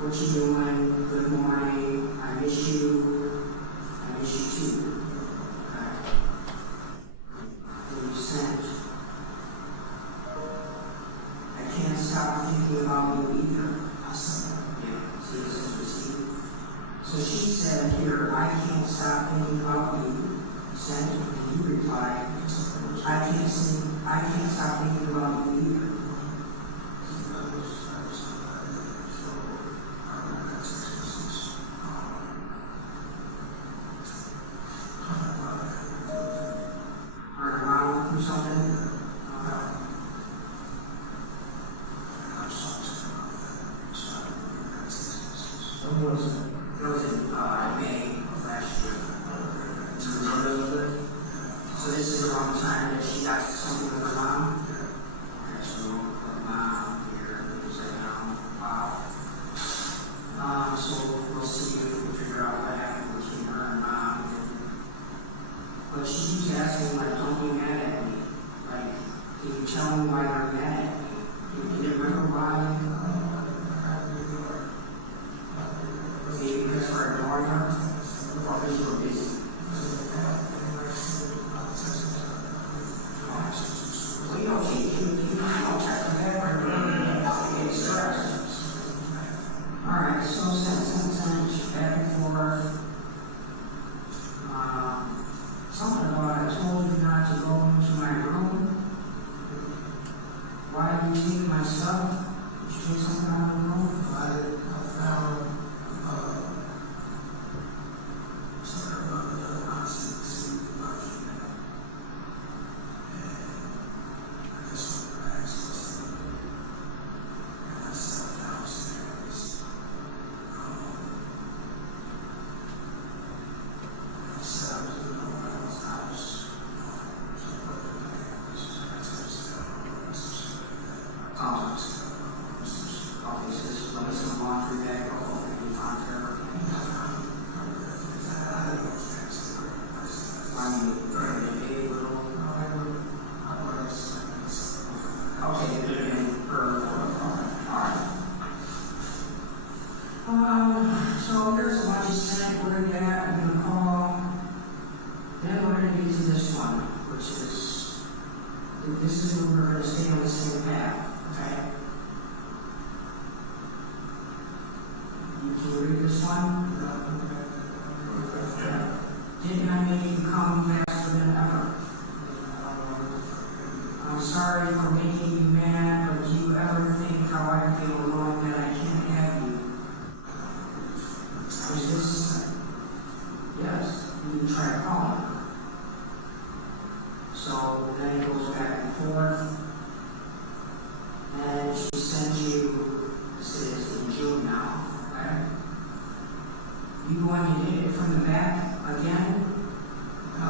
What you doing? Good morning. I miss you. I miss you too. Okay. What you sent. I can't stop thinking about you either. Yeah, see, this is received. So she said here, I can't stop thinking about you. Sent, and you replied, I can't stop thinking about you either. Are her mom do something? It was in May of last year. So this is around the time that she got something with her mom. Okay, so her mom here, wow. So we'll see if we can figure out what happened between her and mom. But she keeps asking, like, don't be mad at me. Like, can you tell me why you're mad at me? Do you remember why? Maybe because we're ignoring her? Or because we're busy? Well, you don't check the back or get stressed. Alright, so sent, back and forth. Something about I told you not to go into my room. Why did you take my stuff? Did you take something out of the room? I found this is when we're going to stay on the same path, okay? You can read this one? Didn't I make you come faster than ever? I'm sorry for making you mad, but do you ever think how I feel knowing that I can't have you? Is this? Yes, you can try calling her. So then it goes back and forth. And she sends you, this is in June now, okay? You go and you hit it from the back again? No,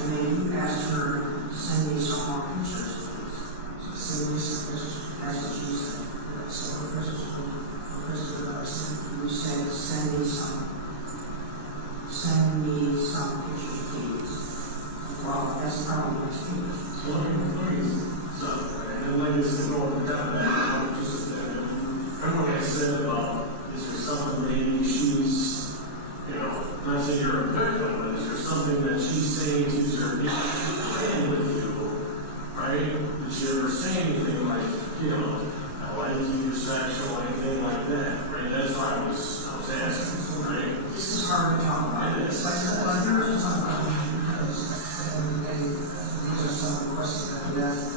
and then you asked her to send me some more pictures, please. Send me some pictures. That's what you said. So what pictures did I send? You said send me some. Send me some pictures, please. Well, that's probably next page. So, and then like this is going down that, just remember what I said about, is there something maybe she's, you know, not saying you're a victim, but is there something that she's saying to her playing with you, right? Did she ever say anything like, you know, I like you, you're sexual, anything like that, right? That's why I was asking, right? This is hard to talk about. It's like that. Here is talk about it because these are some of the questions that we asked.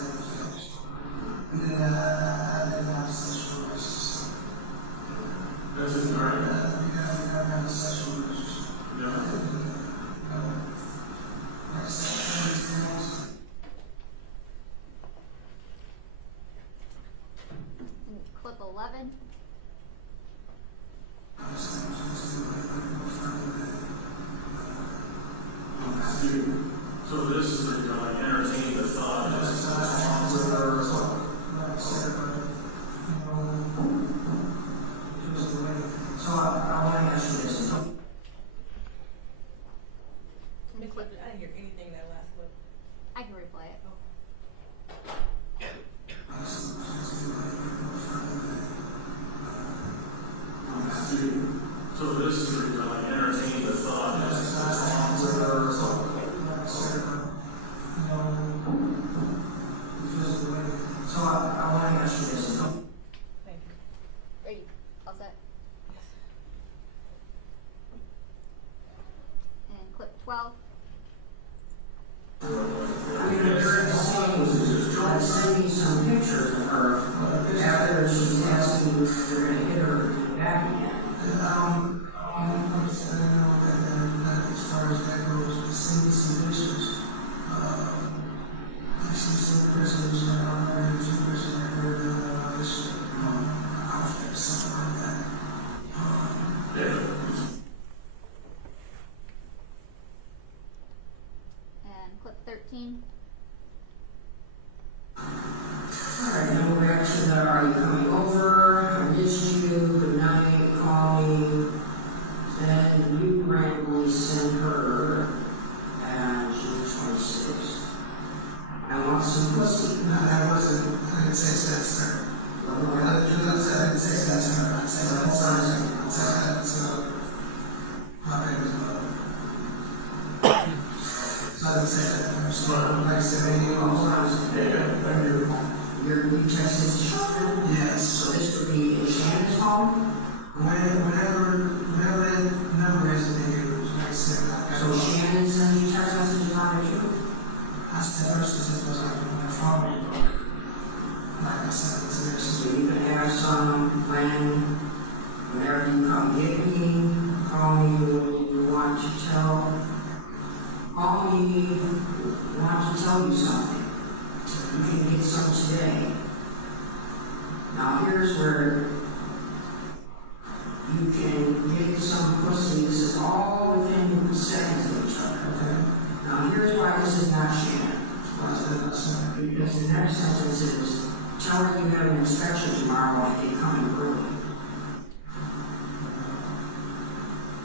And then I didn't have sexual relations. That's just right. We gotta have a sexual relationship. Yeah. Clip 11. So this is like entertaining the thought with her. So I want to ask you this. I didn't hear anything in that last clip. I can replay it. So this is like entertaining the thought with her. So I want to ask you this. Thank you. Ready? All set? And clip 12. Send me some pictures of her after she's asking you if you're going to hit her back again. As far as that goes, send me some pictures. Some prisoners that are married to prisoners that were in this outfit, something like that. And clip 13. Alright, now we're back to the are you coming over? I missed you, good night, call me. Then you randomly send her and June 26th. I want some pussy. No, that wasn't, I didn't say sex to her. I didn't say sex to her. I said that to my baby's mother. So I didn't say that to her. So like I said, you texted children? Yes. So this would be in Shannon's home? Whatever that number is that they use, like I said. So Shannon sends you text messages on it too? I said first it was like on my phone. Like I said, it's there. So you can have some plan whenever you come get me, call me when you want to tell. Call me when you want to tell you something. You can get some today. Now here's where you can get some pussy. This is all within seconds of each other, okay? Now here's why this is not Shannon. Because the next sentence is, tell her you have an inspection tomorrow and they coming early.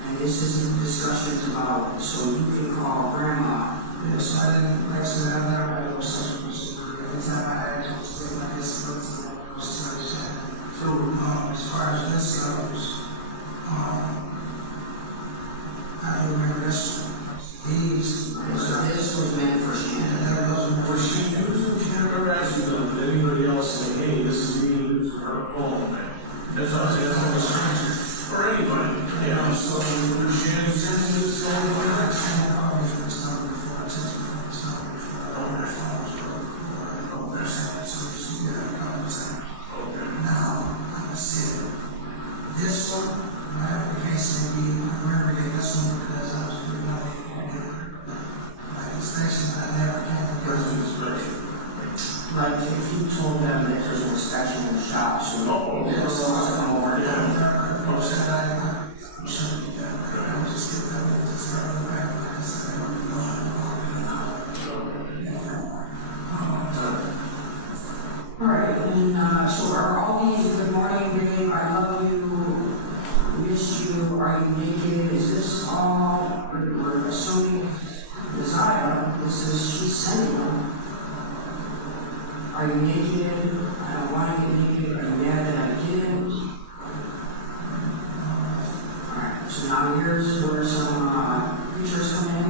And this is the discussions about, so you can call grandma. Yes, I didn't, like I said, I've never had no sexual procedure. Every time I had a state like this, it was so, as far as this goes, I remember this, so this was meant for Shannon. That's what I was asking. For anybody. Yeah. So, now, like I said, this one, my application, I remember getting this one because I was doing like inspection, I never came to person inspection. Like if you told them that there's an inspection in the shop, so there was some more. Alright, and so are all these good morning, babe, I love you, miss you, are you naked? Is this all, we're assuming desire, this is she's sending them. Are you naked? I don't want to get naked. Are you mad that I didn't? Alright, so now here's where some preachers come in.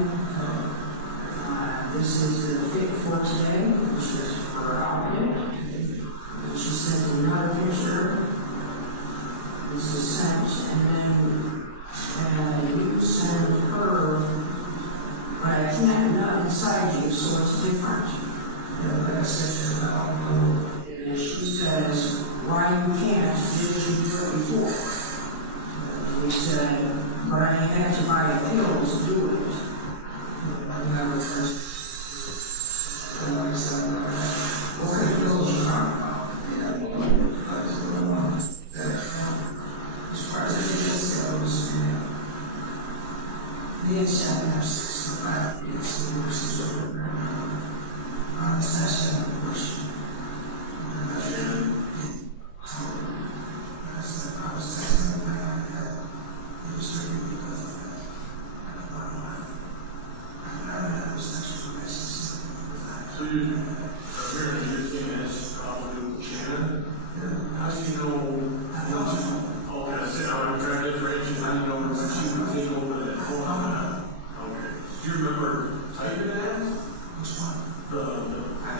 This is the fit for today, which is for outfit. She sent another picture. This is sent, and then you send her, but I can't nut inside you, so it's different. Like I said, and she says, why you can't, didn't you do it before? And we said, but I had to buy a pill to do it. That was just, like I said, what kind of pills are you talking about? As far as it goes, the incentive of 65 is the worst over. It's not saying the worst. I was texting him about that. He was doing because of that. I was texting him. So you're saying that's probably with Shannon? Yeah. How do you know? Okay, I said I would try to differentiate. How do you know when she would take over that phone? Okay. Do you remember typing that? Which one? I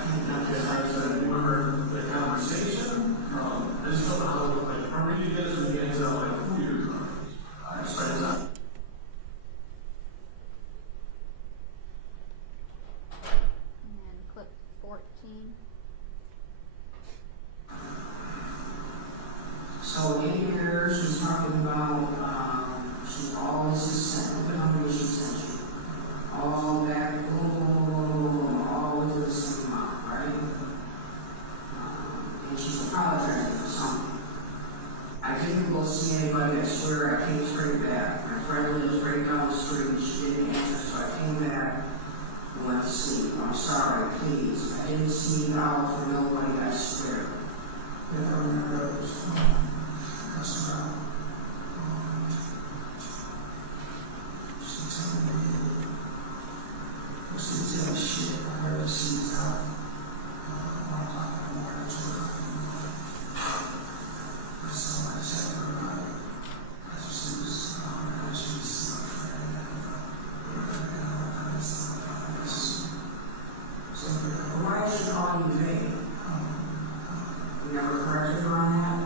can't remember the conversation. And somehow, like, I'm reading this and the ends out like, who you're right. And clip 14. So in here, she's talking about, she always is sent, look at how many she sent you. All back, all within the same amount, right? And she's apologizing for something. I didn't go see anybody, I swear I came straight back. My friend lives right down the street, and she didn't answer, so I came back and went to sleep. I'm sorry, please. I didn't see out for nobody, I swear. If I remember, it was that's about. She told me, she said shit, I heard she's out. 1 o'clock in the morning, 2 o'clock in the morning. So I said to her about it. She was, she's a friend, and so why is she calling you vague? You never corrected her on that?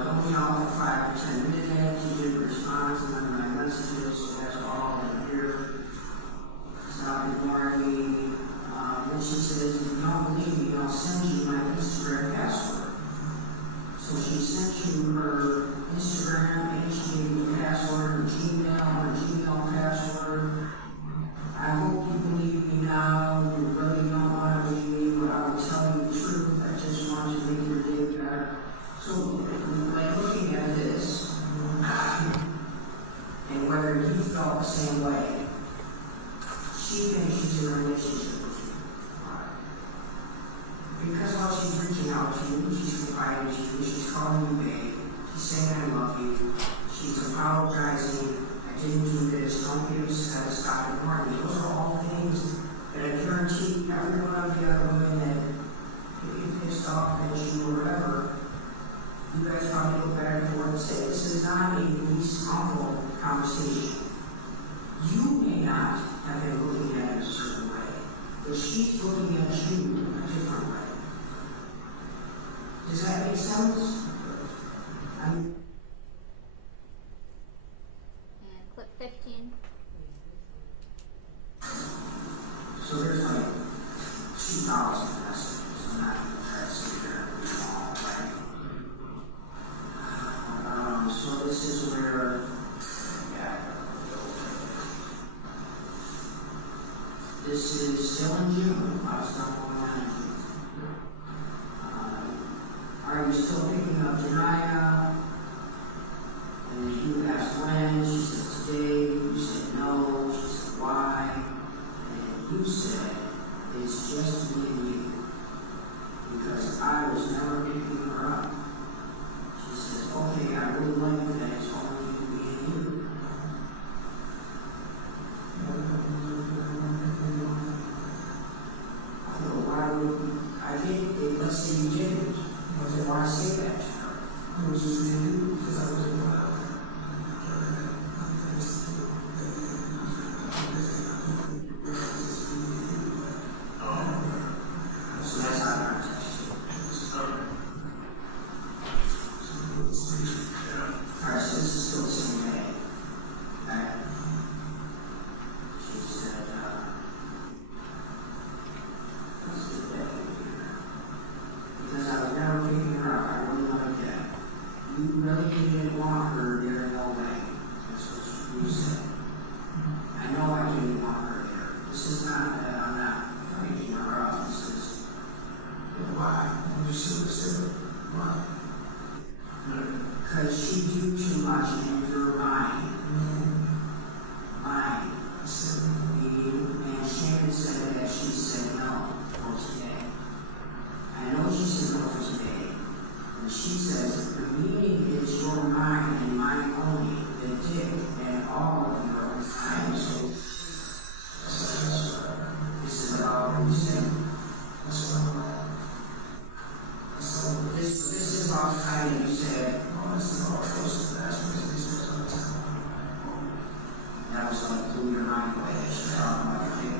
Don't be off at 5 to 10 minutes, you did response, and then my messages, so that's all in here. Stop ignoring me. Then she says, if you don't believe me, I'll send you my Instagram password. So she sent you her Instagram, and she gave you the password, her Gmail password. I hope you believe me now. You really don't want to believe me, but I will tell you the truth. I just want to make your day better. So, by looking at this, and whether you felt the same way, she thinks she's in a relationship with you. Because while she's reaching out to you, she's confiding to you, she's calling you babe, she's saying I love you, she's apologizing, I didn't do this, don't give us a stop ignoring me. Those are all things that I guarantee every one of the other women that get you pissed off at you or whatever, you guys probably go back and forth and say, this is not a niece-uncle conversation. You may not have been looking at it a certain way, but she's looking at you This is still in June. A lot of stuff going on in June. Are you still picking up Janaya? And then you asked when. She said today. You said no. She said why? And you said it's just me and you. Because I was never picking her up. She says, okay, I really like that it's only me and you. I go, why would you? I did, let's say you didn't. But then why say that to her? It was just me and you, because I wasn't going out there. So that's how I text you. Alright, so this is still the same day. Okay? She said, what's the day? Because I was never picking her up. I really wanted that. You really didn't want her there in no way. That's what you said. I know I didn't want her there. This is not that I'm not picking her up. This is why? When you see the statement, why? Because she do too much in your mind. Mind. And Shannon said that she said no for today. I know she said no for today. And she says the meaning is your mind and mine only. The dick and all of your mind. So this is about what you said. So this is about the time you said, that was like blew your mind away. She's talking about your dick.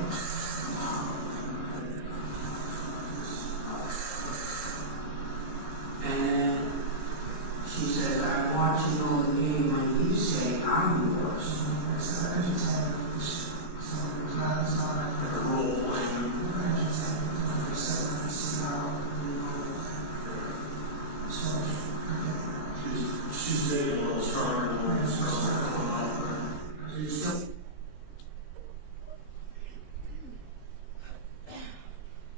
And then she says, I want to know the meaning when you say I'm yours. Like a role playing. She's dating a little stronger than a little stronger.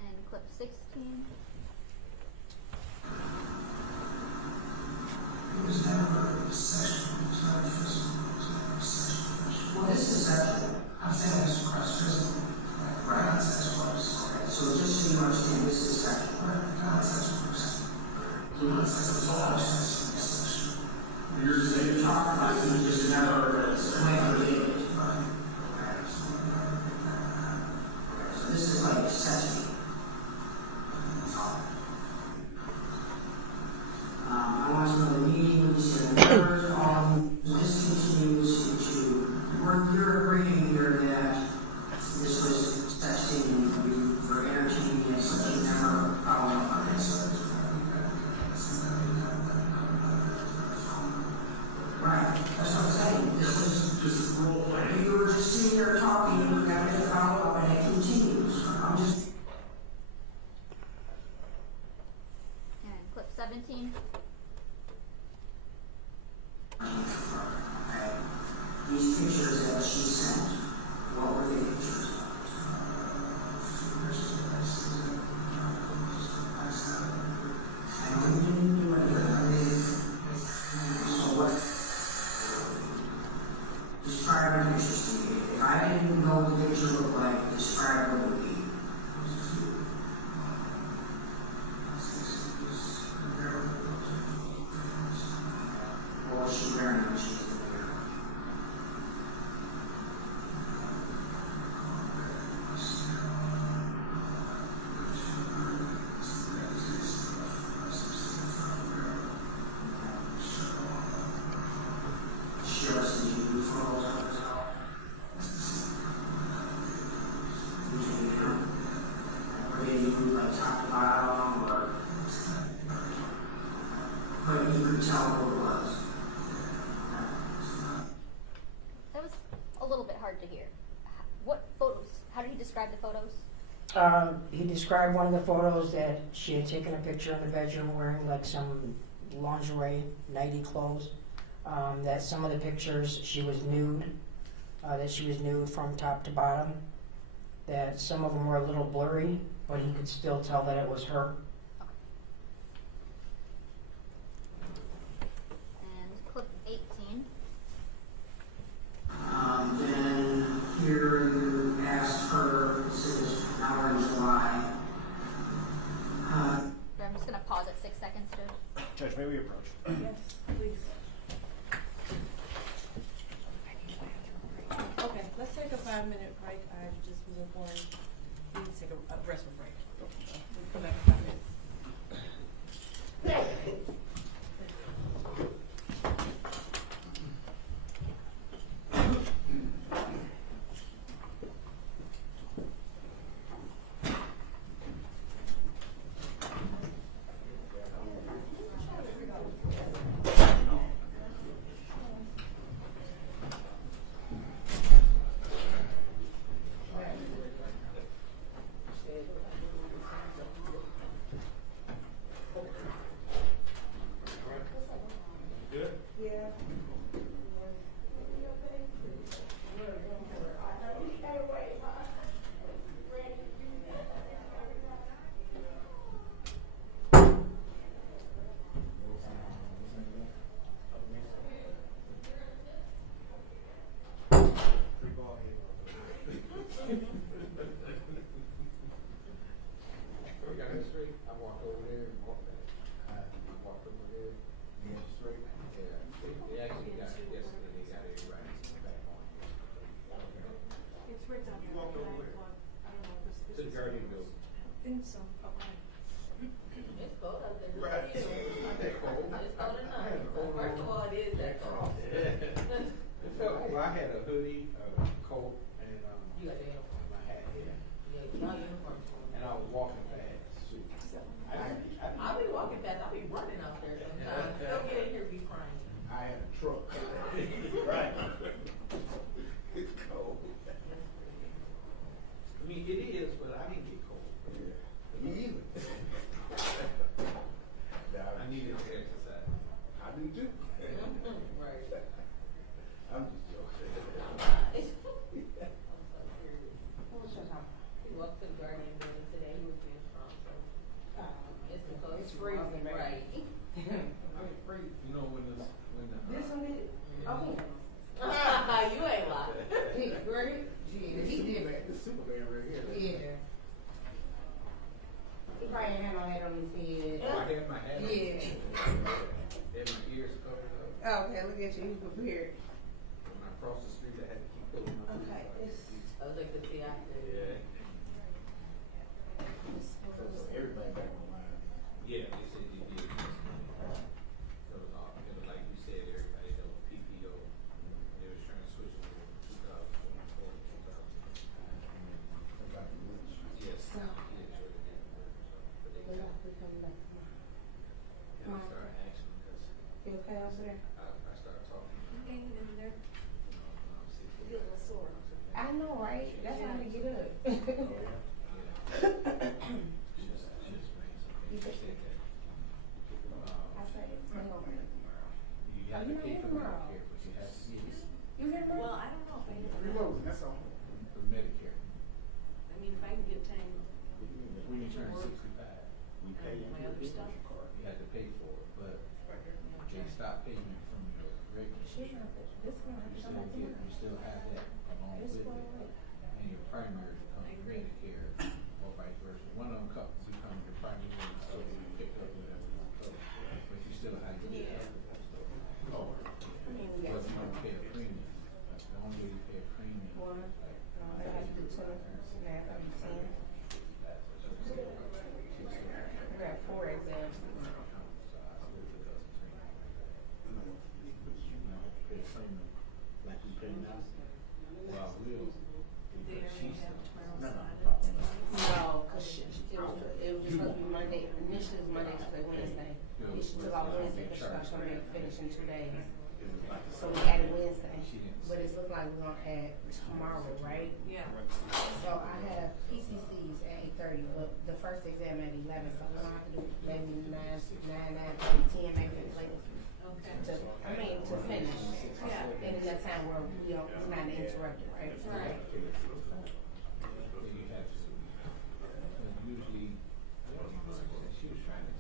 And clip 16. It was never sexual. It was never physical. It was never sexual. Well, this is sexual. I'm saying this across physical. Right? Not sexual. Okay. So just so you understand, this is sexual. Right? Not sexual. Not sexual. You're just saying you're talking about it, you just never related. Right. Okay. So this is like sexual. I want to know the meaning when you say the word this continues into you're agreeing here that this was texting and you were entertaining it, so you never followed up on it. Right, that's what I'm saying. This is just role play. You were just sitting there talking and you got to follow up and it continues. I'm just. And clip 17. Okay. These pictures that she sent, what were the pictures of? I know you didn't do anything. So what? Describe the pictures to me. If I didn't know what the picture looked like, describe what it would be. What was she wearing when she was in the mirror? Shirts, did you do photos of herself? Did you do them? Or did you do like top to bottom, or? But you could tell who it was. That was a little bit hard to hear. What photos? How did he describe the photos? He described one of the photos that she had taken a picture in the bedroom wearing like some lingerie, nighty clothes. That some of the pictures she was nude, that she was nude from top to bottom. that some of them were a little blurry, but he could still tell that it was her. And clip 18. Then here you asked her, this is now in July. I'm just going to pause at 6 seconds, Judge. Judge, may we approach? Yes, please. Okay, let's take a 5-minute break. I just was informed we need to take a rest break. We'll come back in 5 minutes.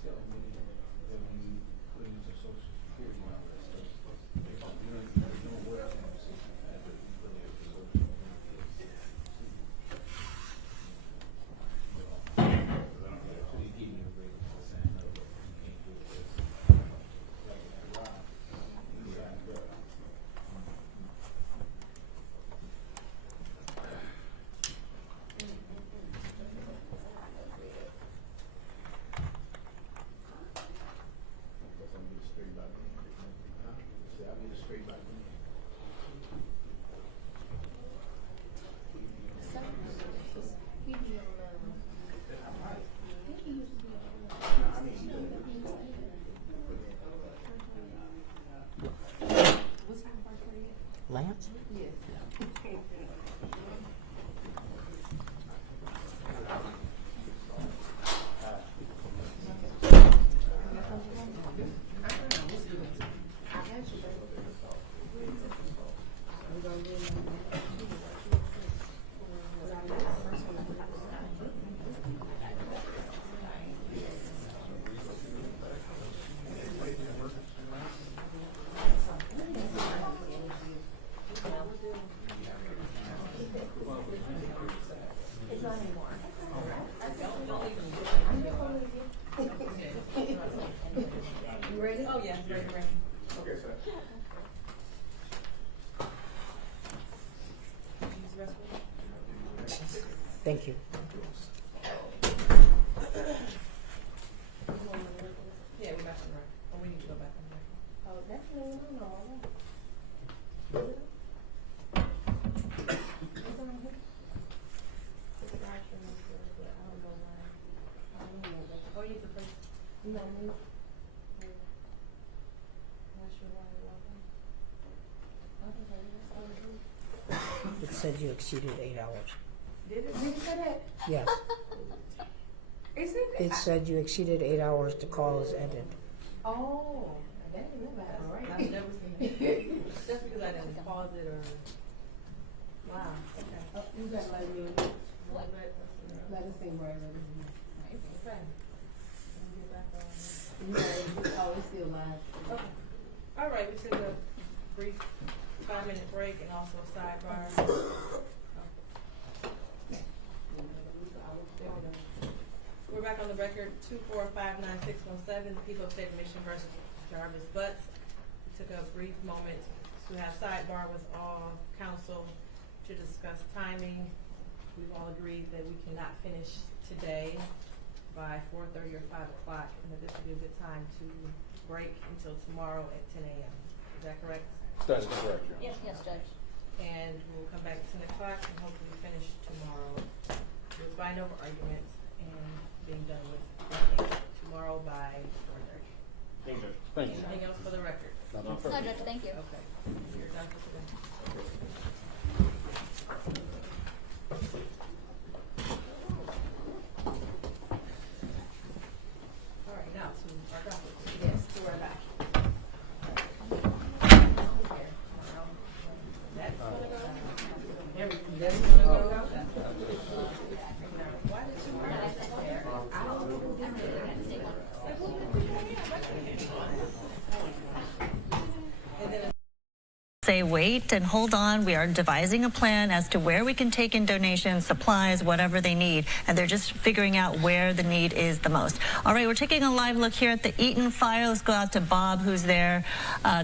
telling me that when you put into Social Security and all that stuff, you don't know what taxes you have if you put into Social Security. So they give you a rate for saying, no, you can't do this. Like that ride, you got to go. Lance? Thank you. Yeah, we're back on the record. Oh, we need to go back on the record. Oh, definitely, no. It said you exceeded 8 hours. Did it say that? Yes. Isn't it? It said you exceeded 8 hours. The call is ended. Oh, that didn't matter, right? I've never seen it. Just because I didn't pause it or. Wow. Okay. You got my name. What? Let us sing right over here. Okay. Get back on. Oh, it's still live. Okay. All right, we took a brief 5-minute break and also a sidebar. We're back on the record, 2459617, People of State of Michigan versus Jarvis Butts. We took a brief moment to have sidebar with all counsel to discuss timing. We've all agreed that we cannot finish today by 4:30 or 5 o'clock, and that this would be a good time to break until tomorrow at 10 a.m. Is that correct? That is correct, Your Honor. Yes, Judge. And we'll come back at 10 o'clock and hopefully finish tomorrow with by no arguments and being done with the case tomorrow by 4:30. Thank you. Thank you. Anything else for the record? No, Judge, thank you. Okay. You're done for today. All right, now to our docket. Yes, to our docket. That's gonna go. Everything. That's gonna go. Why did you write that there? I don't know who did that. Say wait and hold on. We are devising a plan as to where we can take in donations, supplies, whatever they need. And they're just figuring out where the need is the most. All right, we're taking a live look here at the Eaton fire. Let's go out to Bob, who's there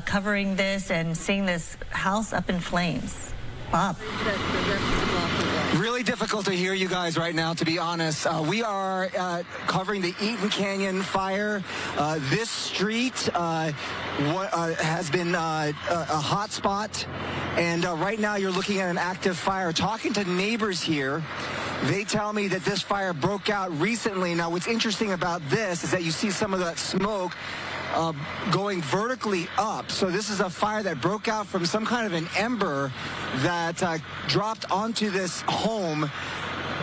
covering this and seeing this house up in flames. Bob. Really difficult to hear you guys right now, to be honest. We are covering the Eaton Canyon fire. This street has been a hot spot, and right now you're looking at an active fire. Talking to neighbors here, they tell me that this fire broke out recently. Now, what's interesting about this is that you see some of that smoke going vertically up. So this is a fire that broke out from some kind of an ember that dropped onto this home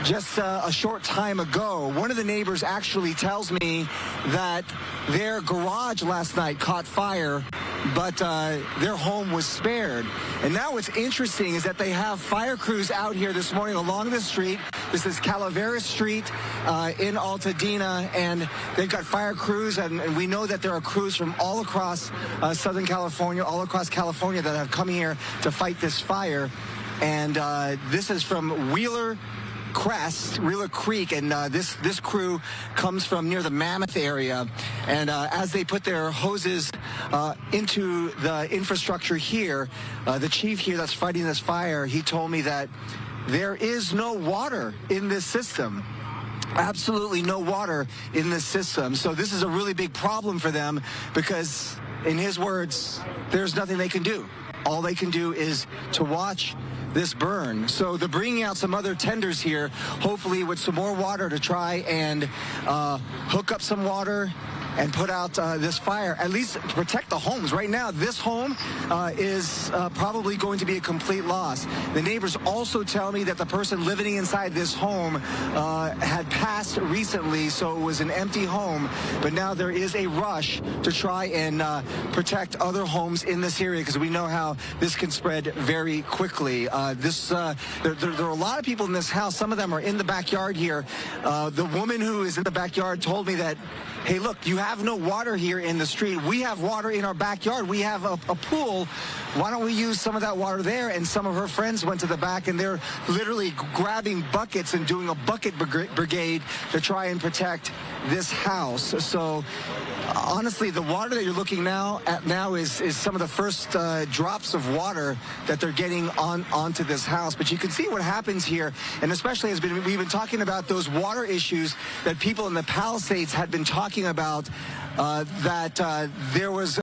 just a short time ago. One of the neighbors actually tells me that their garage last night caught fire, but their home was spared. And now what's interesting is that they have fire crews out here this morning along the street. This is Calaveras Street in Altadena, and they've got fire crews, and we know that there are crews from all across Southern California, all across California that have come here to fight this fire. And this is from Wheeler Creek, and this crew comes from near the Mammoth area. And as they put their hoses into the infrastructure here, the chief here that's fighting this fire, he told me that there is no water in this system. Absolutely no water in this system. So this is a really big problem for them because, in his words, there's nothing they can do. All they can do is to watch this burn. So they're bringing out some other tenders here, hopefully with some more water to try and hook up some water and put out this fire, at least to protect the homes. Right now, this home is probably going to be a complete loss. The neighbors also tell me that the person living inside this home had passed recently, so it was an empty home. But now there is a rush to try and protect other homes in this area, because we know how this can spread very quickly. There are a lot of people in this house. Some of them are in the backyard here. The woman who is in the backyard told me that, hey, look, you have no water here in the street. We have water in our backyard. We have a pool. Why don't we use some of that water there? And some of her friends went to the back, and they're literally grabbing buckets and doing a bucket brigade to try and protect this house. So honestly, the water that you're looking at now is some of the first drops of water that they're getting onto this house. But you can see what happens here, and especially we've been talking about those water issues that people in the Palisades had been talking about, that there was